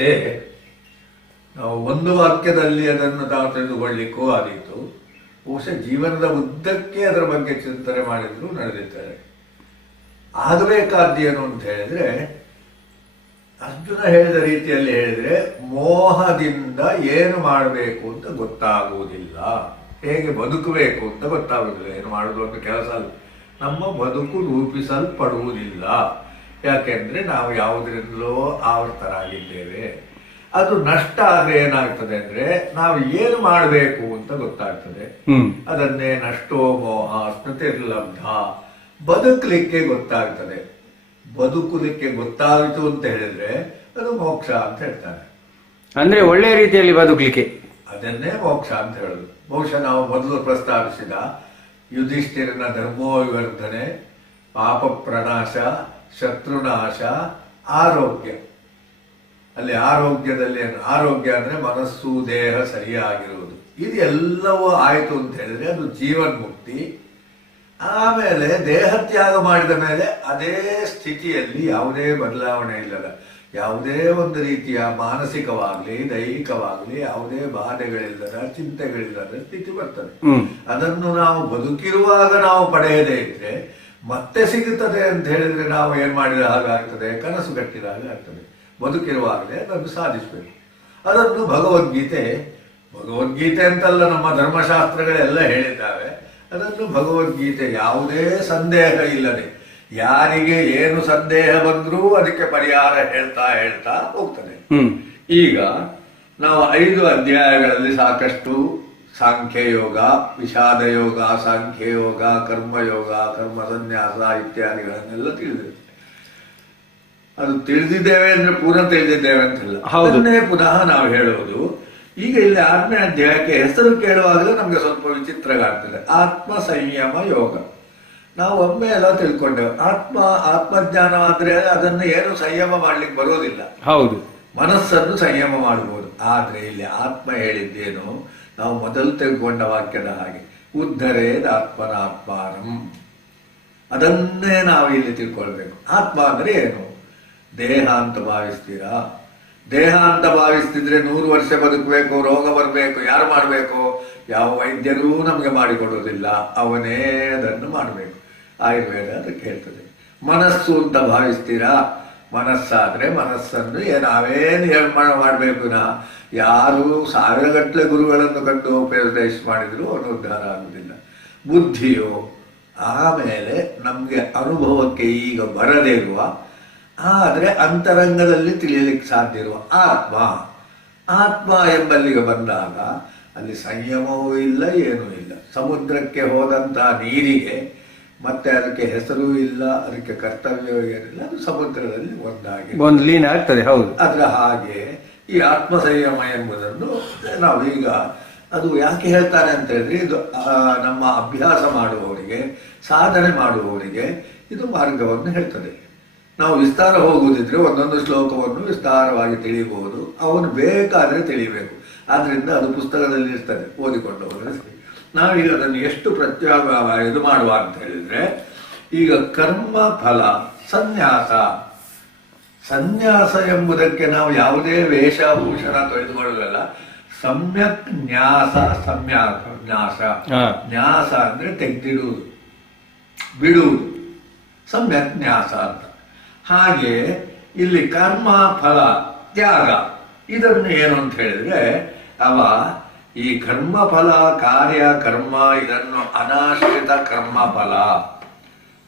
ಗೀತೆ ನಾವು ಒಂದು ವಾಕ್ಯದಲ್ಲಿ ಅದನ್ನು ನಾವು ತಿಳಿದುಕೊಳ್ಳಿಕ್ಕೂ ಆದೀತು. ಬಹುಶಃ ಜೀವನದ ಉದ್ದಕ್ಕೆ ಅದರ ಬಗ್ಗೆ ಚಿಂತನೆ ಮಾಡಿದ್ರು ನಡೆದಿದ್ದಾರೆ. ಆಗಬೇಕಾದ್ದೇನು ಅಂತ ಹೇಳಿದ್ರೆ, ಅರ್ಜುನ ಹೇಳಿದ ರೀತಿಯಲ್ಲಿ ಹೇಳಿದ್ರೆ, ಮೋಹದಿಂದ ಏನು ಮಾಡಬೇಕು ಅಂತ ಗೊತ್ತಾಗುವುದಿಲ್ಲ, ಹೇಗೆ ಬದುಕಬೇಕು ಅಂತ ಗೊತ್ತಾಗುವುದಿಲ್ಲ. ಏನು ಮಾಡುವುದು ಅಂತ ಕೆಲಸ ಅಲ್ಲ, ನಮ್ಮ ಬದುಕು ರೂಪಿಸಲ್ಪಡುವುದಿಲ್ಲ. ಯಾಕೆಂದ್ರೆ ನಾವು ಯಾವುದರಿಂದಲೋ ಆವರ್ತರಾಗಿದ್ದೇವೆ. ಅದು ನಷ್ಟ ಆದ್ರೆ ಏನಾಗ್ತದೆ ಅಂದ್ರೆ, ನಾವು ಏನು ಮಾಡಬೇಕು ಅಂತ ಗೊತ್ತಾಗ್ತದೆ. ಅದನ್ನೇ ನಷ್ಟೋ ಮೋಹ ಸ್ಮೃತಿರ್ಲಬ್ಧ, ಬದುಕಲಿಕ್ಕೆ ಗೊತ್ತಾಗ್ತದೆ. ಬದುಕಲಿಕ್ಕೆ ಗೊತ್ತಾಯಿತು ಅಂತ ಹೇಳಿದ್ರೆ ಅದು ಮೋಕ್ಷ ಅಂತ ಹೇಳ್ತಾನೆ. ಅಂದ್ರೆ ಒಳ್ಳೆ ರೀತಿಯಲ್ಲಿ ಬದುಕಲಿಕ್ಕೆ ಅದನ್ನೇ ಮೋಕ್ಷ ಅಂತ ಹೇಳುದು. ಬಹುಶಃ ನಾವು ಮೊದಲು ಪ್ರಸ್ತಾಪಿಸಿದ ಯುಧಿಷ್ಠಿರನ ಧರ್ಮೋ ವಿವರ್ಧನೆ, ಪಾಪ ಪ್ರನಾಶ, ಶತ್ರುನಾಶ, ಆರೋಗ್ಯ. ಅಲ್ಲಿ ಆರೋಗ್ಯದಲ್ಲಿ ಆರೋಗ್ಯ ಅಂದ್ರೆ ಮನಸ್ಸು ದೇಹ ಸರಿಯಾಗಿರುವುದು. ಇದು ಎಲ್ಲವೂ ಆಯಿತು ಅಂತ ಹೇಳಿದ್ರೆ ಅದು ಜೀವನ್ಮುಕ್ತಿ. ಆಮೇಲೆ ದೇಹ ತ್ಯಾಗ ಮಾಡಿದ ಮೇಲೆ ಅದೇ ಸ್ಥಿತಿಯಲ್ಲಿ ಯಾವುದೇ ಬದಲಾವಣೆ ಇಲ್ಲದ, ಯಾವುದೇ ಒಂದು ರೀತಿಯ ಮಾನಸಿಕವಾಗ್ಲಿ ದೈಹಿಕವಾಗ್ಲಿ ಯಾವುದೇ ಬಾಧೆಗಳಿಲ್ಲದ, ಚಿಂತೆಗಳಿಲ್ಲದ ಸ್ಥಿತಿ ಬರ್ತದೆ. ಅದನ್ನು ನಾವು ಬದುಕಿರುವಾಗ ನಾವು ಪಡೆಯದೇ ಇದ್ರೆ ಮತ್ತೆ ಸಿಗುತ್ತದೆ ಅಂತ ಹೇಳಿದ್ರೆ ನಾವು ಏನ್ ಮಾಡಿದ ಹಾಗಾಗ್ತದೆ, ಕನಸು ಕಟ್ಟಿದ ಹಾಗಾಗ್ತದೆ. ಬದುಕಿರುವಾಗಲೇ ಅದನ್ನು ಸಾಧಿಸಬೇಕು. ಅದನ್ನು ಭಗವದ್ಗೀತೆ ಅಂತಲ್ಲ, ನಮ್ಮ ಧರ್ಮಶಾಸ್ತ್ರಗಳೆಲ್ಲ ಹೇಳಿದ್ದಾವೆ. ಅದನ್ನು ಭಗವದ್ಗೀತೆ ಯಾವುದೇ ಸಂದೇಹ ಇಲ್ಲದೆ, ಯಾರಿಗೆ ಏನು ಸಂದೇಹ ಬಂದರೂ ಅದಕ್ಕೆ ಪರಿಹಾರ ಹೇಳ್ತಾ ಹೋಗ್ತದೆ. ಈಗ ನಾವು 5 ಅಧ್ಯಾಯಗಳಲ್ಲಿ ಸಾಕಷ್ಟು ಸಾಂಖ್ಯಯೋಗ, ವಿಷಾದ ಯೋಗ, ಸಾಂಖ್ಯಯೋಗ, ಕರ್ಮಯೋಗ, ಕರ್ಮ ಸನ್ಯಾಸ ಇತ್ಯಾದಿಗಳನ್ನೆಲ್ಲ ತಿಳಿದಿದೆ. ಅದು ತಿಳಿದಿದ್ದೇವೆ ಅಂದ್ರೆ ಪೂರ್ಣ ತಿಳಿದಿದ್ದೇವೆ ಅಂತಿಲ್ಲ, ಅದನ್ನೇ ಪುನಃ ನಾವು ಹೇಳುವುದು. ಈಗ ಇಲ್ಲಿ 6ನೇ ಅಧ್ಯಾಯಕ್ಕೆ ಹೆಸರು ಕೇಳುವಾಗಲೂ ನಮ್ಗೆ ಸ್ವಲ್ಪ ವಿಚಿತ್ರ ಆಗ್ತದೆ. ಆತ್ಮ ಸಂಯಮ ಯೋಗ. ನಾವು ಒಮ್ಮೆ ಎಲ್ಲ ತಿಳ್ಕೊಂಡೆವು, ಆತ್ಮಜ್ಞಾನವಾದ್ರೆ ಅದನ್ನು ಏನು ಸಂಯಮ ಮಾಡ್ಲಿಕ್ಕೆ ಬರೋದಿಲ್ಲ. ಹೌದು, ಮನಸ್ಸನ್ನು ಸಂಯಮ ಮಾಡಬಹುದು. ಆದ್ರೆ ಇಲ್ಲಿ ಆತ್ಮ ಹೇಳಿದ್ದೇನು, ನಾವು ಮೊದಲು ತಿಳ್ಕೊಂಡ ವಾಕ್ಯದ ಹಾಗೆ, ಉದ್ಧರೇದ್ ಆತ್ಮನಾತ್ಮಾನಂ. ಅದನ್ನೇ ನಾವು ಇಲ್ಲಿ ತಿಳ್ಕೊಳ್ಬೇಕು. ಆತ್ಮ ಅಂದ್ರೆ ಏನು? ದೇಹ ಅಂತ ಭಾವಿಸ್ತೀರಾ? ದೇಹ ಅಂತ ಭಾವಿಸ್ತಿದ್ರೆ 100 ವರ್ಷ ಬದುಕಬೇಕು, ರೋಗ ಬರಬೇಕು, ಯಾರು ಮಾಡಬೇಕು? ಯಾವ ವೈದ್ಯರೂ ನಮಗೆ ಮಾಡಿಕೊಡೋದಿಲ್ಲ, ಅವನೇ ಅದನ್ನು ಮಾಡಬೇಕು. ಆಯುರ್ವೇದ ಅದಕ್ಕೆ ಹೇಳ್ತದೆ. ಮನಸ್ಸು ಅಂತ ಭಾವಿಸ್ತೀರಾ? ಮನಸ್ಸಾದ್ರೆ ಮನಸ್ಸನ್ನು ನಾವೇನು ನಿರ್ಮಾಣ ಮಾಡಬೇಕು? ಯಾರು 1000 ಗಟ್ಟಲೆ ಗುರುಗಳನ್ನು ಕಂಡು ಉಪದೇಶ ಮಾಡಿದ್ರು ಅವನು ಉದ್ಧಾರ ಆಗುವುದಿಲ್ಲ. ಬುದ್ಧಿಯು ಆಮೇಲೆ ನಮ್ಗೆ ಅನುಭವಕ್ಕೆ ಈಗ ಬರದೇ ಇರುವ, ಆದ್ರೆ ಅಂತರಂಗದಲ್ಲಿ ತಿಳಿಯಲಿಕ್ಕೆ ಸಾಧ್ಯ ಇರುವ ಆತ್ಮ ಎಂಬಲ್ಲಿಗೆ ಬಂದಾಗ ಅಲ್ಲಿ ಸಂಯಮವೂ ಇಲ್ಲ, ಏನೂ ಇಲ್ಲ. ಸಮುದ್ರಕ್ಕೆ ಹೋದಂತ ನೀರಿಗೆ ಮತ್ತೆ ಅದಕ್ಕೆ ಹೆಸರು ಇಲ್ಲ, ಅದಕ್ಕೆ ಕರ್ತವ್ಯವೂ ಏನಿಲ್ಲ, ಅದು ಸಮುದ್ರದಲ್ಲಿ ಒಂದು ಲೀನ ಆಗ್ತದೆ. ಹೌದು, ಅದರ ಹಾಗೆ ಈ ಆತ್ಮ ಸಂಯಮ ಎಂಬುದನ್ನು ನಾವೀಗ ಅದು ಯಾಕೆ ಹೇಳ್ತಾರೆ ಅಂತ ಹೇಳಿದ್ರೆ, ಇದು ನಮ್ಮ ಅಭ್ಯಾಸ ಮಾಡುವವರಿಗೆ, ಸಾಧನೆ ಮಾಡುವವರಿಗೆ ಇದು ಮಾರ್ಗವನ್ನು ಹೇಳ್ತದೆ. ನಾವು ವಿಸ್ತಾರ ಹೋಗುವುದಿದ್ರೆ ಒಂದೊಂದು ಶ್ಲೋಕವನ್ನು ವಿಸ್ತಾರವಾಗಿ ತಿಳಿಯಬಹುದು. ಅವನು ಬೇಕಾದ್ರೆ ತಿಳಿಯಬೇಕು. ಆದ್ರಿಂದ ಅದು ಪುಸ್ತಕದಲ್ಲಿ ಇರ್ತದೆ, ಓದಿಕೊಂಡು ಹೋದರೆ ಸರಿ. ನಾವೀಗ ಅದನ್ನು ಎಷ್ಟು ಇದು ಮಾಡುವ ಅಂತ ಹೇಳಿದ್ರೆ, ಈಗ ಕರ್ಮ ಫಲ ಸನ್ಯಾಸ ಎಂಬುದಕ್ಕೆ ನಾವು ಯಾವುದೇ ವೇಷಭೂಷಣ ತೊಳೆದುಕೊಳ್ಳಲ್ಲ. ಸಮ್ಯಕ್ ನ್ಯಾಸ, ನ್ಯಾಸ ಅಂದ್ರೆ ತೆಗೆದಿಡುವುದು, ಬಿಡುವುದು, ಸಮ್ಯಕ್ ನ್ಯಾಸ ಅಂತ. ಹಾಗೆ ಇಲ್ಲಿ ಕರ್ಮ ಫಲ ತ್ಯಾಗ, ಇದನ್ನು ಏನು ಅಂತ ಹೇಳಿದ್ರೆ, ಈ ಕರ್ಮ ಫಲ, ಕಾರ್ಯ ಕರ್ಮ, ಇದನ್ನು ಅನಾಶ್ರಿತ ಕರ್ಮ ಫಲ.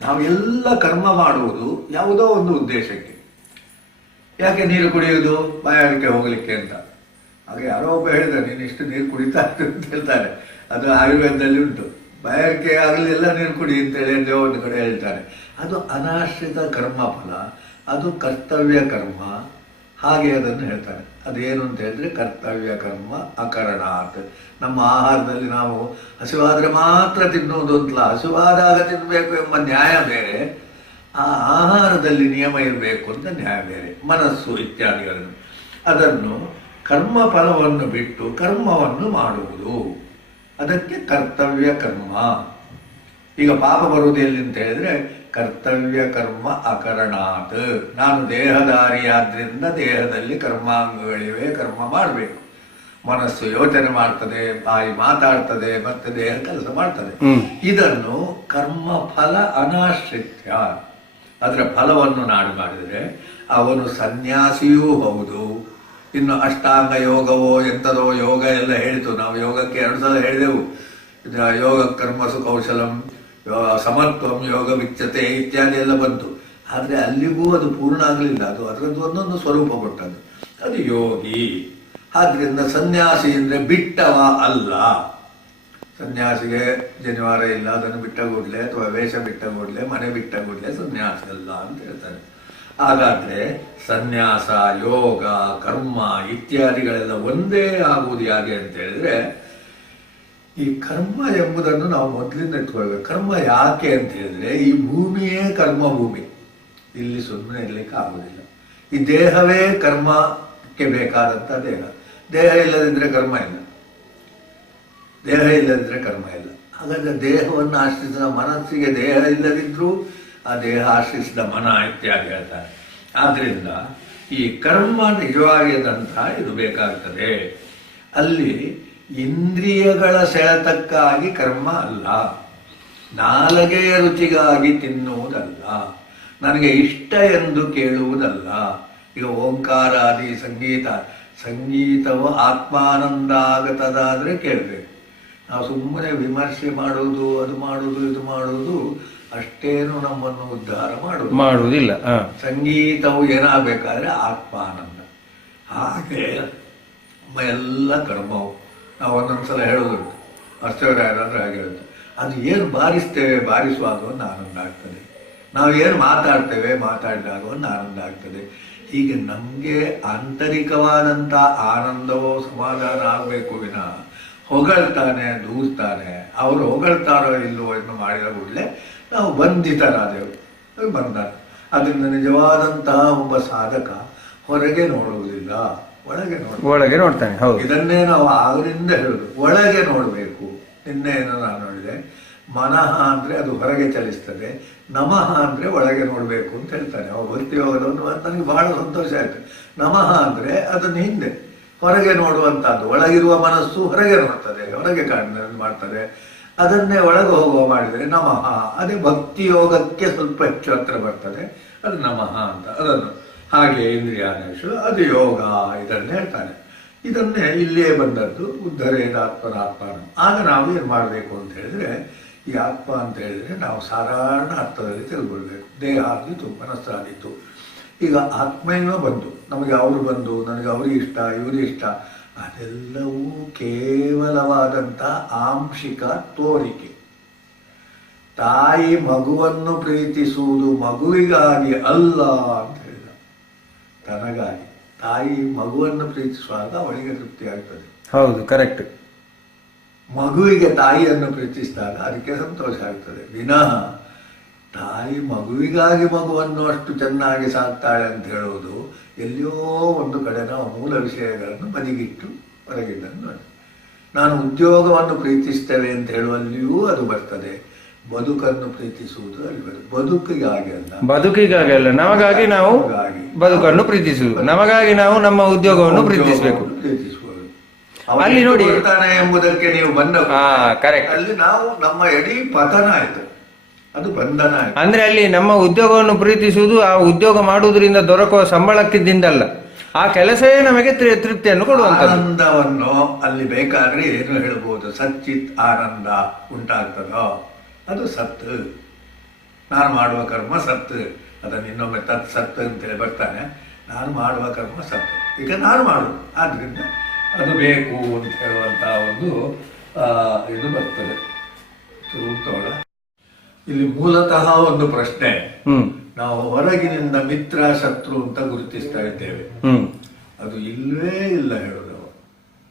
ನಾವೆಲ್ಲ ಕರ್ಮ ಮಾಡುವುದು ಯಾವುದೋ ಒಂದು ಉದ್ದೇಶಕ್ಕೆ. ಯಾಕೆ ನೀರು ಕುಡಿಯುವುದು? ಬಾಯಾರಿಕೆ ಹೋಗ್ಲಿಕ್ಕೆ ಅಂತ. ಹಾಗೆ ಯಾರೋ ಒಬ್ಬ ಹೇಳಿದ, ನೀನು ಇಷ್ಟು ನೀರು ಕುಡಿತಾ ಅಂತ ಹೇಳ್ತಾರೆ. ಅದು ಆಯುರ್ವೇದದಲ್ಲಿ ಉಂಟು. ಬಾಯಾರಿಕೆ ಆಗಲಿಲ್ಲ ನೀರು ಕುಡಿ ಅಂತೇಳಿ ಎಲ್ಲೋ ಒಂದು ಕಡೆ ಹೇಳ್ತಾರೆ. ಅದು ಅನಾಶ್ರಿತ ಕರ್ಮ ಫಲ, ಅದು ಕರ್ತವ್ಯ ಕರ್ಮ. ಹಾಗೆ ಅದನ್ನು ಹೇಳ್ತಾರೆ. ಅದೇನು ಅಂತ ಹೇಳಿದ್ರೆ ಕರ್ತವ್ಯ ಕರ್ಮ ಅಕರಣಾತ್. ನಮ್ಮ ಆಹಾರದಲ್ಲಿ ನಾವು ಹಸಿವಾದ್ರೆ ಮಾತ್ರ ತಿನ್ನುವುದು ಅಂತಲ್ಲ, ಹಸಿವಾದಾಗ ತಿನ್ನಬೇಕು ಎಂಬ ನ್ಯಾಯ ಬೇರೆ, ಆ ಆಹಾರದಲ್ಲಿ ನಿಯಮ ಇರಬೇಕು ಅಂತ ನ್ಯಾಯ ಬೇರೆ. ಮನಸ್ಸು ಇತ್ಯಾದಿಗಳನ್ನು, ಅದನ್ನು ಕರ್ಮ ಫಲವನ್ನು ಬಿಟ್ಟು ಕರ್ಮವನ್ನು ಮಾಡುವುದು, ಅದಕ್ಕೆ ಕರ್ತವ್ಯ ಕರ್ಮ. ಈಗ ಪಾಪ ಬರುವುದು ಎಲ್ಲಿ ಅಂತ ಹೇಳಿದ್ರೆ, ಕರ್ತವ್ಯ ಕರ್ಮ ಅಕರಣಾತ್. ನಾನು ದೇಹಧಾರಿಯಾದ್ರಿಂದ ದೇಹದಲ್ಲಿ ಕರ್ಮಾಂಗಗಳಿವೆ, ಕರ್ಮ ಮಾಡಬೇಕು. ಮನಸ್ಸು ಯೋಚನೆ ಮಾಡ್ತದೆ, ಬಾಯಿ ಮಾತಾಡ್ತದೆ, ಮತ್ತೆ ದೇಹ ಕೆಲಸ ಮಾಡ್ತದೆ. ಇದನ್ನು ಕರ್ಮ ಫಲ ಅನಾಶ್ರಿತ್ಯ, ಅದರ ಫಲವನ್ನು ನಾಡು ಮಾಡಿದರೆ ಅವನು ಸನ್ಯಾಸಿಯೂ ಹೌದು. ಇನ್ನು ಅಷ್ಟಾಂಗ ಯೋಗವೋ ಎಂಥದೋ ಯೋಗ ಎಲ್ಲ ಹೇಳಿತು. ನಾವು ಯೋಗಕ್ಕೆ 2 ಸಲ ಹೇಳಿದೆವು. ಯೋಗ ಕರ್ಮಸು ಕೌಶಲಂ, ಸಮತ್ವಂ, ಯೋಗ ವಿಚ್ಯತೆ ಇತ್ಯಾದಿ ಎಲ್ಲ ಬಂತು. ಆದರೆ ಅಲ್ಲಿಗೂ ಅದು ಪೂರ್ಣ ಆಗಲಿಲ್ಲ. ಅದು ಅದರದ್ದು ಒಂದೊಂದು ಸ್ವರೂಪ ಕೊಟ್ಟದ್ದು. ಅದು ಯೋಗಿ. ಆದ್ರಿಂದ ಸನ್ಯಾಸಿ ಅಂದರೆ ಬಿಟ್ಟವ ಅಲ್ಲ. ಸನ್ಯಾಸಿಗೆ ಜನಿವಾರ ಇಲ್ಲ, ಅದನ್ನು ಬಿಟ್ಟ ಕೂಡಲೇ, ಅಥವಾ ವೇಷ ಬಿಟ್ಟ ಕೂಡಲೇ, ಮನೆ ಬಿಟ್ಟ ಕೂಡಲೇ ಸನ್ಯಾಸಿ ಅಲ್ಲ ಅಂತ ಹೇಳ್ತಾರೆ. ಹಾಗಾದ್ರೆ ಸನ್ಯಾಸ, ಯೋಗ, ಕರ್ಮ ಇತ್ಯಾದಿಗಳೆಲ್ಲ ಒಂದೇ ಆಗುವುದು ಹೇಗೆ ಅಂತ ಹೇಳಿದ್ರೆ, ಈ ಕರ್ಮ ಎಂಬುದನ್ನು ನಾವು ಮೊದಲಿಂದ ಇಟ್ಕೊಳ್ಬೇಕು. ಕರ್ಮ ಯಾಕೆ ಅಂತ ಹೇಳಿದ್ರೆ, ಈ ಭೂಮಿಯೇ ಕರ್ಮ ಭೂಮಿ. ಇಲ್ಲಿ ಸುಮ್ಮನೆ ಇರ್ಲಿಕ್ಕೆ ಆಗುವುದಿಲ್ಲ. ಈ ದೇಹವೇ ಕರ್ಮಕ್ಕೆ ಬೇಕಾದಂಥ ದೇಹ. ದೇಹ ಇಲ್ಲದಿದ್ರೆ ಕರ್ಮ ಇಲ್ಲ, ದೇಹ ಇಲ್ಲದಿದ್ರೆ ಕರ್ಮ ಇಲ್ಲ. ಹಾಗಾದ್ರೆ ದೇಹವನ್ನು ಆಶ್ರಯಿಸಿದ ಮನಸ್ಸಿಗೆ ದೇಹ ಇಲ್ಲದಿದ್ರೂ ಆ ದೇಹ ಆಶ್ರಯಿಸಿದ ಮನ ಇತ್ಯಾದಿ ಹೇಳ್ತಾರೆ. ಆದ್ರಿಂದ ಈ ಕರ್ಮ ನಿಜವಾಗಿದಂಥ ಇದು ಬೇಕಾಗ್ತದೆ. ಅಲ್ಲಿ ಇಂದ್ರಿಯಗಳ ಸೆಳೆತಕ್ಕಾಗಿ ಕರ್ಮ ಅಲ್ಲ, ನಾಲಿಗೆಯ ರುಚಿಗಾಗಿ ತಿನ್ನುವುದಲ್ಲ, ನನಗೆ ಇಷ್ಟ ಎಂದು ಕೇಳುವುದಲ್ಲ. ಈಗ ಓಂಕಾರಾದಿ ಸಂಗೀತವು ಆತ್ಮಾನಂದ ಆಗತದಾದರೆ ಕೇಳಬೇಕು. ನಾವು ಸುಮ್ಮನೆ ವಿಮರ್ಶೆ ಮಾಡುವುದು, ಅದು ಮಾಡುವುದು, ಇದು ಮಾಡುವುದು ಅಷ್ಟೇನು ನಮ್ಮನ್ನು ಉದ್ಧಾರ ಮಾಡುವುದಿಲ್ಲ. ಸಂಗೀತವು ಏನಾಗಬೇಕಾದ್ರೆ ಆತ್ಮಾನಂದ. ಹಾಗೆ ಎಲ್ಲ ಕರ್ಮವು ನಾವು ಒಂದೊಂದ್ಸಲ ಹೇಳೋದುಂಟು. ಅಷ್ಟವರಾದ್ರೆ ಹಾಗೆ ಹೇಳುತ್ತೆ, ಅದು ಏನು ಬಾರಿಸ್ತೇವೆ, ಬಾರಿಸುವಾಗ ಒಂದು ಆನಂದ ಆಗ್ತದೆ. ನಾವು ಏನು ಮಾತಾಡ್ತೇವೆ, ಮಾತಾಡಿದಾಗ ಒಂದು ಆನಂದ ಆಗ್ತದೆ. ಹೀಗೆ ನಮಗೆ ಆಂತರಿಕವಾದಂಥ ಆನಂದವೋ ಸಮಾಧಾನ ಆಗಬೇಕು ವಿನಃ ಹೊಗಳ್ತಾನೆ ದೂರ್ತಾನೆ, ಅವರು ಹೊಗಳ್ತಾರೋ ಇಲ್ಲವೋ ಎಂದು ಮಾಡಿದ ಕೂಡಲೇ ನಾವು ಬಂಧಿತರಾದೆವು, ಬಂಧನ. ಅದರಿಂದ ನಿಜವಾದಂತಹ ಒಬ್ಬ ಸಾಧಕ ಹೊರಗೆ ನೋಡುವುದಿಲ್ಲ, ಒಳಗೆ ನೋಡ್ತಾನೆ. ಇದನ್ನೇ ನಾವು ಆಗಲಿಂದ ಹೇಳುದು, ಒಳಗೆ ನೋಡಬೇಕು. ನಿನ್ನೆಯನ್ನು ನಾನು ನೋಡಿದೆ, ಮನಃ ಅಂದರೆ ಅದು ಹೊರಗೆ ಚಲಿಸ್ತದೆ, ನಮಃ ಅಂದರೆ ಒಳಗೆ ನೋಡಬೇಕು ಅಂತ ಹೇಳ್ತಾನೆ. ಅವ ಭಕ್ತಿ ಯೋಗದವನು ನನಗೆ ಬಹಳ ಸಂತೋಷ ಆಯಿತು. ನಮಃ ಅಂದರೆ ಅದನ್ನು ಹಿಂದೆ ಹೊರಗೆ ನೋಡುವಂಥದ್ದು. ಒಳಗಿರುವ ಮನಸ್ಸು ಹೊರಗೆ ನೋಡ್ತದೆ, ಹೊರಗೆ ಮಾಡ್ತದೆ. ಅದನ್ನೇ ಒಳಗೆ ಹೋಗುವ ಮಾಡಿದರೆ ನಮಃ. ಅದೇ ಭಕ್ತಿ ಯೋಗಕ್ಕೆ ಸ್ವಲ್ಪ ಹೆಚ್ಚು ಹತ್ರ ಬರ್ತದೆ, ಅದು ನಮಃ ಅಂತ. ಅದನ್ನು ಹಾಗೆ ಇಂದ್ರಿಯಾದೇಶು ಅದು ಯೋಗ, ಇದನ್ನೇ ಹೇಳ್ತಾನೆ. ಇದನ್ನೇ ಇಲ್ಲಿಯೇ ಬಂದದ್ದು ಉದ್ಧರೇದಾತ್ಮನಾತ್ಮಾನ. ಆಗ ನಾವು ಏನು ಮಾಡಬೇಕು ಅಂತ ಹೇಳಿದ್ರೆ, ಈ ಆತ್ಮ ಅಂತ ಹೇಳಿದ್ರೆ ನಾವು ಸಾಧಾರಣ ಅರ್ಥದಲ್ಲಿ ತಿಳ್ಕೊಳ್ಬೇಕು. ದೇಹ ಆದಿತ್ತು, ಮನಸ್ಸಾದಿತ್ತು. ಈಗ ಆತ್ಮೈವ ಬಂದು ನಮಗೆ ಅವರು ಬಂದು, ನನಗೆ ಅವ್ರಿಗೆ ಇಷ್ಟ, ಇವ್ರಿಗೆ ಇಷ್ಟ, ಅದೆಲ್ಲವೂ ಕೇವಲವಾದಂಥ ಆಂಶಿಕ ತೋರಿಕೆ. ತಾಯಿ ಮಗುವನ್ನು ಪ್ರೀತಿಸುವುದು ಮಗುವಿಗಾಗಿ ಅಲ್ಲ ಅಂತ ಹೇಳಿದ, ತನಗಾಗಿ. ತಾಯಿ ಮಗುವನ್ನು ಪ್ರೀತಿಸುವಾಗ ಅವಳಿಗೆ ತೃಪ್ತಿ ಆಗ್ತದೆ. ಹೌದು, ಕರೆಕ್ಟ್. ಮಗುವಿಗೆ ತಾಯಿಯನ್ನು ಪ್ರೀತಿಸಿದಾಗ ಅದಕ್ಕೆ ಸಂತೋಷ ಆಗ್ತದೆ. ವಿನಃ ತಾಯಿ ಮಗುವಿಗಾಗಿ ಮಗುವನ್ನು ಅಷ್ಟು ಚೆನ್ನಾಗಿ ಸಾಕ್ತಾಳೆ ಅಂತ ಹೇಳುವುದು ಎಲ್ಲಿಯೋ ಒಂದು ಕಡೆ ನಾವು ಮೂಲ ವಿಷಯಗಳನ್ನು ಬದಿಗಿಟ್ಟು ಹೊರಗಿದ್ದನ್ನು ನೋಡಿ. ನಾನು ಉದ್ಯೋಗವನ್ನು ಪ್ರೀತಿಸ್ತೇವೆ ಅಂತ ಹೇಳುವಲ್ಲಿಯೂ ಅದು ಬರ್ತದೆ. ಬದುಕನ್ನು ಪ್ರೀತಿಸುವುದು ಅಲ್ಲಿ ಬರ್ತದೆ. ಬದುಕಿಗಾಗಿ ಅಲ್ಲ, ನಮಗಾಗಿ ನಾವು ಬದುಕನ್ನು ಪ್ರೀತಿಸುವುದು, ನಮಗಾಗಿ ನಾವು ನಮ್ಮ ಉದ್ಯೋಗವನ್ನು ಪ್ರೀತಿಸಬೇಕು. ಅಲ್ಲಿ ನೋಡಿ ಎಂಬುದಕ್ಕೆ ನೀವು ಬಂದ ಅಲ್ಲಿ ನಾವು ನಮ್ಮ ಇಡೀ ಪತನ ಆಯ್ತು, ಅದು ಬಂಧನ ಆಯ್ತು. ಅಂದ್ರೆ ಅಲ್ಲಿ ನಮ್ಮ ಉದ್ಯೋಗವನ್ನು ಪ್ರೀತಿಸುವುದು ಆ ಉದ್ಯೋಗ ಮಾಡುವುದರಿಂದ ದೊರಕುವ ಸಂಬಳಕ್ಕಿದ್ದಲ್ಲ, ಆ ಕೆಲಸವೇ ನಮಗೆ ತೃಪ್ತಿಯನ್ನು ಕೊಡುವಂತ ಆನಂದವನ್ನು ಅಲ್ಲಿ ಬೇಕಾದ್ರೆ ಏನು ಹೇಳ್ಬೋದು, ಸಚ್ಚಿತ್ ಆನಂದ ಉಂಟಾಗ್ತದೋ ಅದು ಸತ್. ನಾನು ಮಾಡುವ ಕರ್ಮ ಸತ್. ಅದನ್ನು ಇನ್ನೊಮ್ಮೆ ತತ್ ಸತ್ ಅಂತೇಳಿ ಬರ್ತಾನೆ. ನಾನು ಮಾಡುವ ಕರ್ಮ ಸತ್, ಈಗ ನಾನು ಮಾಡುದು, ಆದ್ರಿಂದ ಅದು ಬೇಕು ಅಂತ ಹೇಳುವಂತ ಒಂದು ಇದು ಬರ್ತದೆ. ಇಲ್ಲಿ ಮೂಲತಃ ಒಂದು ಪ್ರಶ್ನೆ, ನಾವು ಹೊರಗಿನಿಂದ ಮಿತ್ರ ಶತ್ರು ಅಂತ ಗುರುತಿಸ್ತಾ ಇದ್ದೇವೆ. ಅದು ಇಲ್ಲವೇ ಇಲ್ಲ ಹೇಳುದು.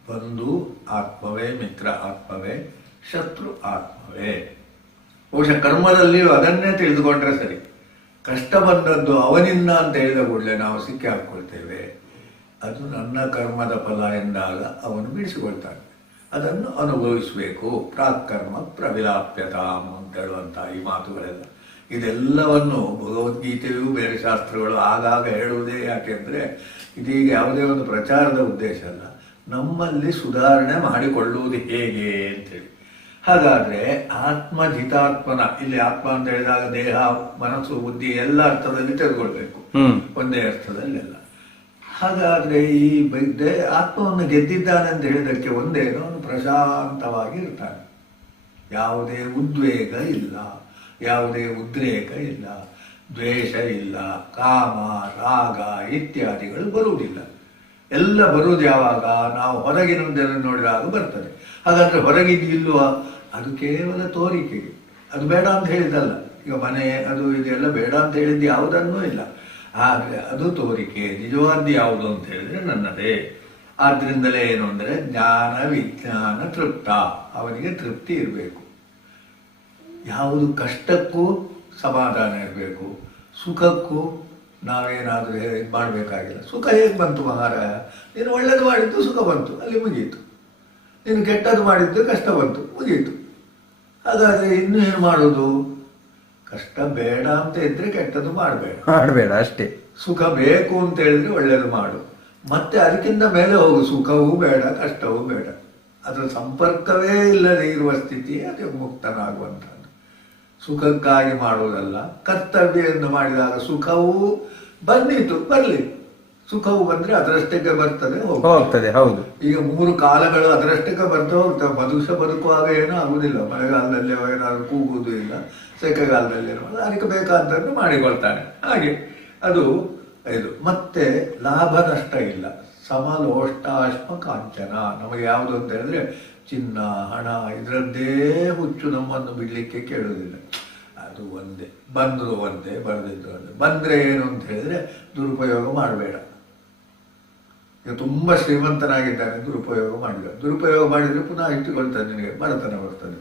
ಬಂಧು ಆತ್ಮವೇ, ಮಿತ್ರ ಆತ್ಮವೇ, ಶತ್ರು ಆತ್ಮವೇ. ಬಹುಶಃ ಕರ್ಮದಲ್ಲಿಯೂ ಅದನ್ನೇ ತಿಳಿದುಕೊಂಡ್ರೆ ಸರಿ. ಕಷ್ಟ ಬಂದದ್ದು ಅವನಿಂದ ಅಂತ ಹೇಳಿದ ಕೂಡಲೇ ನಾವು ಸಿಕ್ಕಿ ಹಾಕೊಳ್ತೇವೆ. ಅದು ನನ್ನ ಕರ್ಮದ ಫಲ ಎಂದಾಗ ಅವನು ಬಿಡಿಸಿಕೊಳ್ತಾನೆ. ಅದನ್ನು ಅನುಭವಿಸಬೇಕು. ಪ್ರಾಕರ್ಮ ಪ್ರವಿಲಾಪ್ಯತಾಮ್ ಅಂತ ಹೇಳುವಂಥ ಈ ಮಾತುಗಳೆಲ್ಲ ಇದೆಲ್ಲವನ್ನು ಭಗವದ್ಗೀತೆಯು ಬೇರೆ ಶಾಸ್ತ್ರಗಳು ಆಗಾಗ ಹೇಳುವುದೇ ಯಾಕೆಂದ್ರೆ ಇದೀಗ ಯಾವುದೇ ಒಂದು ಪ್ರಚಾರದ ಉದ್ದೇಶ ಅಲ್ಲ, ನಮ್ಮಲ್ಲಿ ಸುಧಾರಣೆ ಮಾಡಿಕೊಳ್ಳುವುದು ಹೇಗೆ ಅಂತೇಳಿ. ಹಾಗಾದ್ರೆ ಆತ್ಮಜಿತಾತ್ಮನ, ಇಲ್ಲಿ ಆತ್ಮ ಅಂತ ಹೇಳಿದಾಗ ದೇಹ ಮನಸ್ಸು ಬುದ್ಧಿ ಎಲ್ಲ ಅರ್ಥದಲ್ಲಿ ತೆಗೆದುಕೊಳ್ಬೇಕು, ಒಂದೇ ಅರ್ಥದಲ್ಲೆಲ್ಲ. ಹಾಗಾದ್ರೆ ಈ ಆತ್ಮವನ್ನು ಗೆದ್ದಿದ್ದಾನೆ ಅಂತ ಹೇಳಿದಕ್ಕೆ ಒಂದೇನೋ ಅವನು ಪ್ರಶಾಂತವಾಗಿ ಇರ್ತಾನೆ, ಯಾವುದೇ ಉದ್ವೇಗ ಇಲ್ಲ, ಯಾವುದೇ ಉದ್ರೇಕ ಇಲ್ಲ, ದ್ವೇಷ ಇಲ್ಲ, ಕಾಮ ರಾಗ ಇತ್ಯಾದಿಗಳು ಬರುವುದಿಲ್ಲ. ಎಲ್ಲ ಬರುವುದು ಯಾವಾಗ ನಾವು ಹೊರಗಿನದೆಲ್ಲ ನೋಡಿದಾಗ ಬರ್ತದೆ. ಹಾಗಾದ್ರೆ ಹೊರಗಿದ್ದಿಲ್ವಾ? ಅದು ಕೇವಲ ತೋರಿಕೆಗೆ, ಅದು ಬೇಡ ಅಂತ ಹೇಳಿದ್ದಲ್ಲ. ಈಗ ಮನೆ ಅದು ಇದೆಲ್ಲ ಬೇಡ ಅಂತ ಹೇಳಿದ್ದು ಯಾವುದನ್ನೂ ಇಲ್ಲ, ಆದರೆ ಅದು ತೋರಿಕೆ. ನಿಜವಾದ್ದು ಯಾವುದು ಅಂತ ಹೇಳಿದ್ರೆ ನನ್ನದೇ. ಆದ್ರಿಂದಲೇ ಏನು ಅಂದರೆ ಜ್ಞಾನ ವಿಜ್ಞಾನ ತೃಪ್ತ, ಅವನಿಗೆ ತೃಪ್ತಿ ಇರಬೇಕು. ಯಾವುದು ಕಷ್ಟಕ್ಕೂ ಸಮಾಧಾನ ಇರಬೇಕು, ಸುಖಕ್ಕೂ ನಾವೇನಾದರೂ ಇದು ಮಾಡಬೇಕಾಗಿಲ್ಲ. ಸುಖ ಹೇಗೆ ಬಂತು ಮಹಾರಾಯ? ನೀನು ಒಳ್ಳೇದು ಮಾಡಿದ್ದು ಸುಖ ಬಂತು, ಅಲ್ಲಿ ಮುಗೀತು. ನೀನು ಕೆಟ್ಟದ್ದು ಮಾಡಿದ್ದು ಕಷ್ಟ ಬಂತು, ಮುಗೀತು. ಹಾಗಾದ್ರೆ ಇನ್ನು ಏನು ಮಾಡೋದು? ಕಷ್ಟ ಬೇಡ ಅಂತ ಇದ್ರೆ ಕೆಟ್ಟದ್ದು ಮಾಡಬೇಡ ಅಷ್ಟೇ. ಸುಖ ಬೇಕು ಅಂತ ಹೇಳಿದ್ರೆ ಒಳ್ಳೇದು ಮಾಡು, ಮತ್ತೆ ಅದಕ್ಕಿಂತ ಮೇಲೆ ಹೋಗು. ಸುಖವೂ ಬೇಡ, ಕಷ್ಟವೂ ಬೇಡ, ಅದರ ಸಂಪರ್ಕವೇ ಇಲ್ಲದೆ ಇರುವ ಸ್ಥಿತಿ ಅದು ಮುಕ್ತನಾಗುವಂಥದ್ದು. ಸುಖಕ್ಕಾಗಿ ಮಾಡುವುದಲ್ಲ, ಕರ್ತವ್ಯವನ್ನು ಮಾಡಿದಾಗ ಸುಖವೂ ಬಂದಿತು, ಬರಲಿ. ಸುಖವು ಬಂದ್ರೆ ಅದರಷ್ಟಕ್ಕೆ ಬರ್ತದೆ, ಹೋಗ್ತದೆ. ಹೌದು, ಈಗ 3 ಕಾಲಗಳು ಅದರಷ್ಟಕ್ಕೆ ಬರ್ತಾ ಹೋಗ್ತವೆ. ಮನುಷ್ಯ ಬದುಕುವಾಗ ಏನೂ ಆಗುದಿಲ್ಲ. ಮಳೆಗಾಲದಲ್ಲಿ ಏನಾದ್ರು ಕೂಗುವುದು ಇಲ್ಲ, ಸೆಕೆಗಾಲದಲ್ಲಿ ಏನೋ ಅದಕ್ಕೆ ಬೇಕಾದನ್ನು ಮಾಡಿಕೊಳ್ತಾನೆ. ಹಾಗೆ ಅದು ಇದು. ಮತ್ತೆ ಲಾಭ ನಷ್ಟ ಇಲ್ಲ, ಸಮಲೋಷ್ಟಾಶ್ಮ ಕಾಂಚನ. ನಮಗೆ ಯಾವುದು ಅಂತ ಹೇಳಿದ್ರೆ ಚಿನ್ನ ಹಣ ಇದರದ್ದೇ ಹುಚ್ಚು ನಮ್ಮನ್ನು ಬಿಡ್ಲಿಕ್ಕೆ ಕೇಳುವುದಿಲ್ಲ. ಅದು ಒಂದೇ, ಬಂದ್ರು ಒಂದೇ, ಬರದಿದ್ರು ಒಂದೇ. ಬಂದ್ರೆ ಏನು ಅಂತ ಹೇಳಿದ್ರೆ ದುರುಪಯೋಗ ಮಾಡಬೇಡ. ಈಗ ತುಂಬಾ ಶ್ರೀಮಂತನಾಗಿದ್ದಾನೆ, ದುರುಪಯೋಗ ಮಾಡಿದ. ದುರುಪಯೋಗ ಮಾಡಿದ್ರೆ ಪುನಃ ಇಟ್ಟುಕೊಳ್ತಾನೆ, ನಿನಗೆ ಬಡತನ ಬರ್ತದೆ,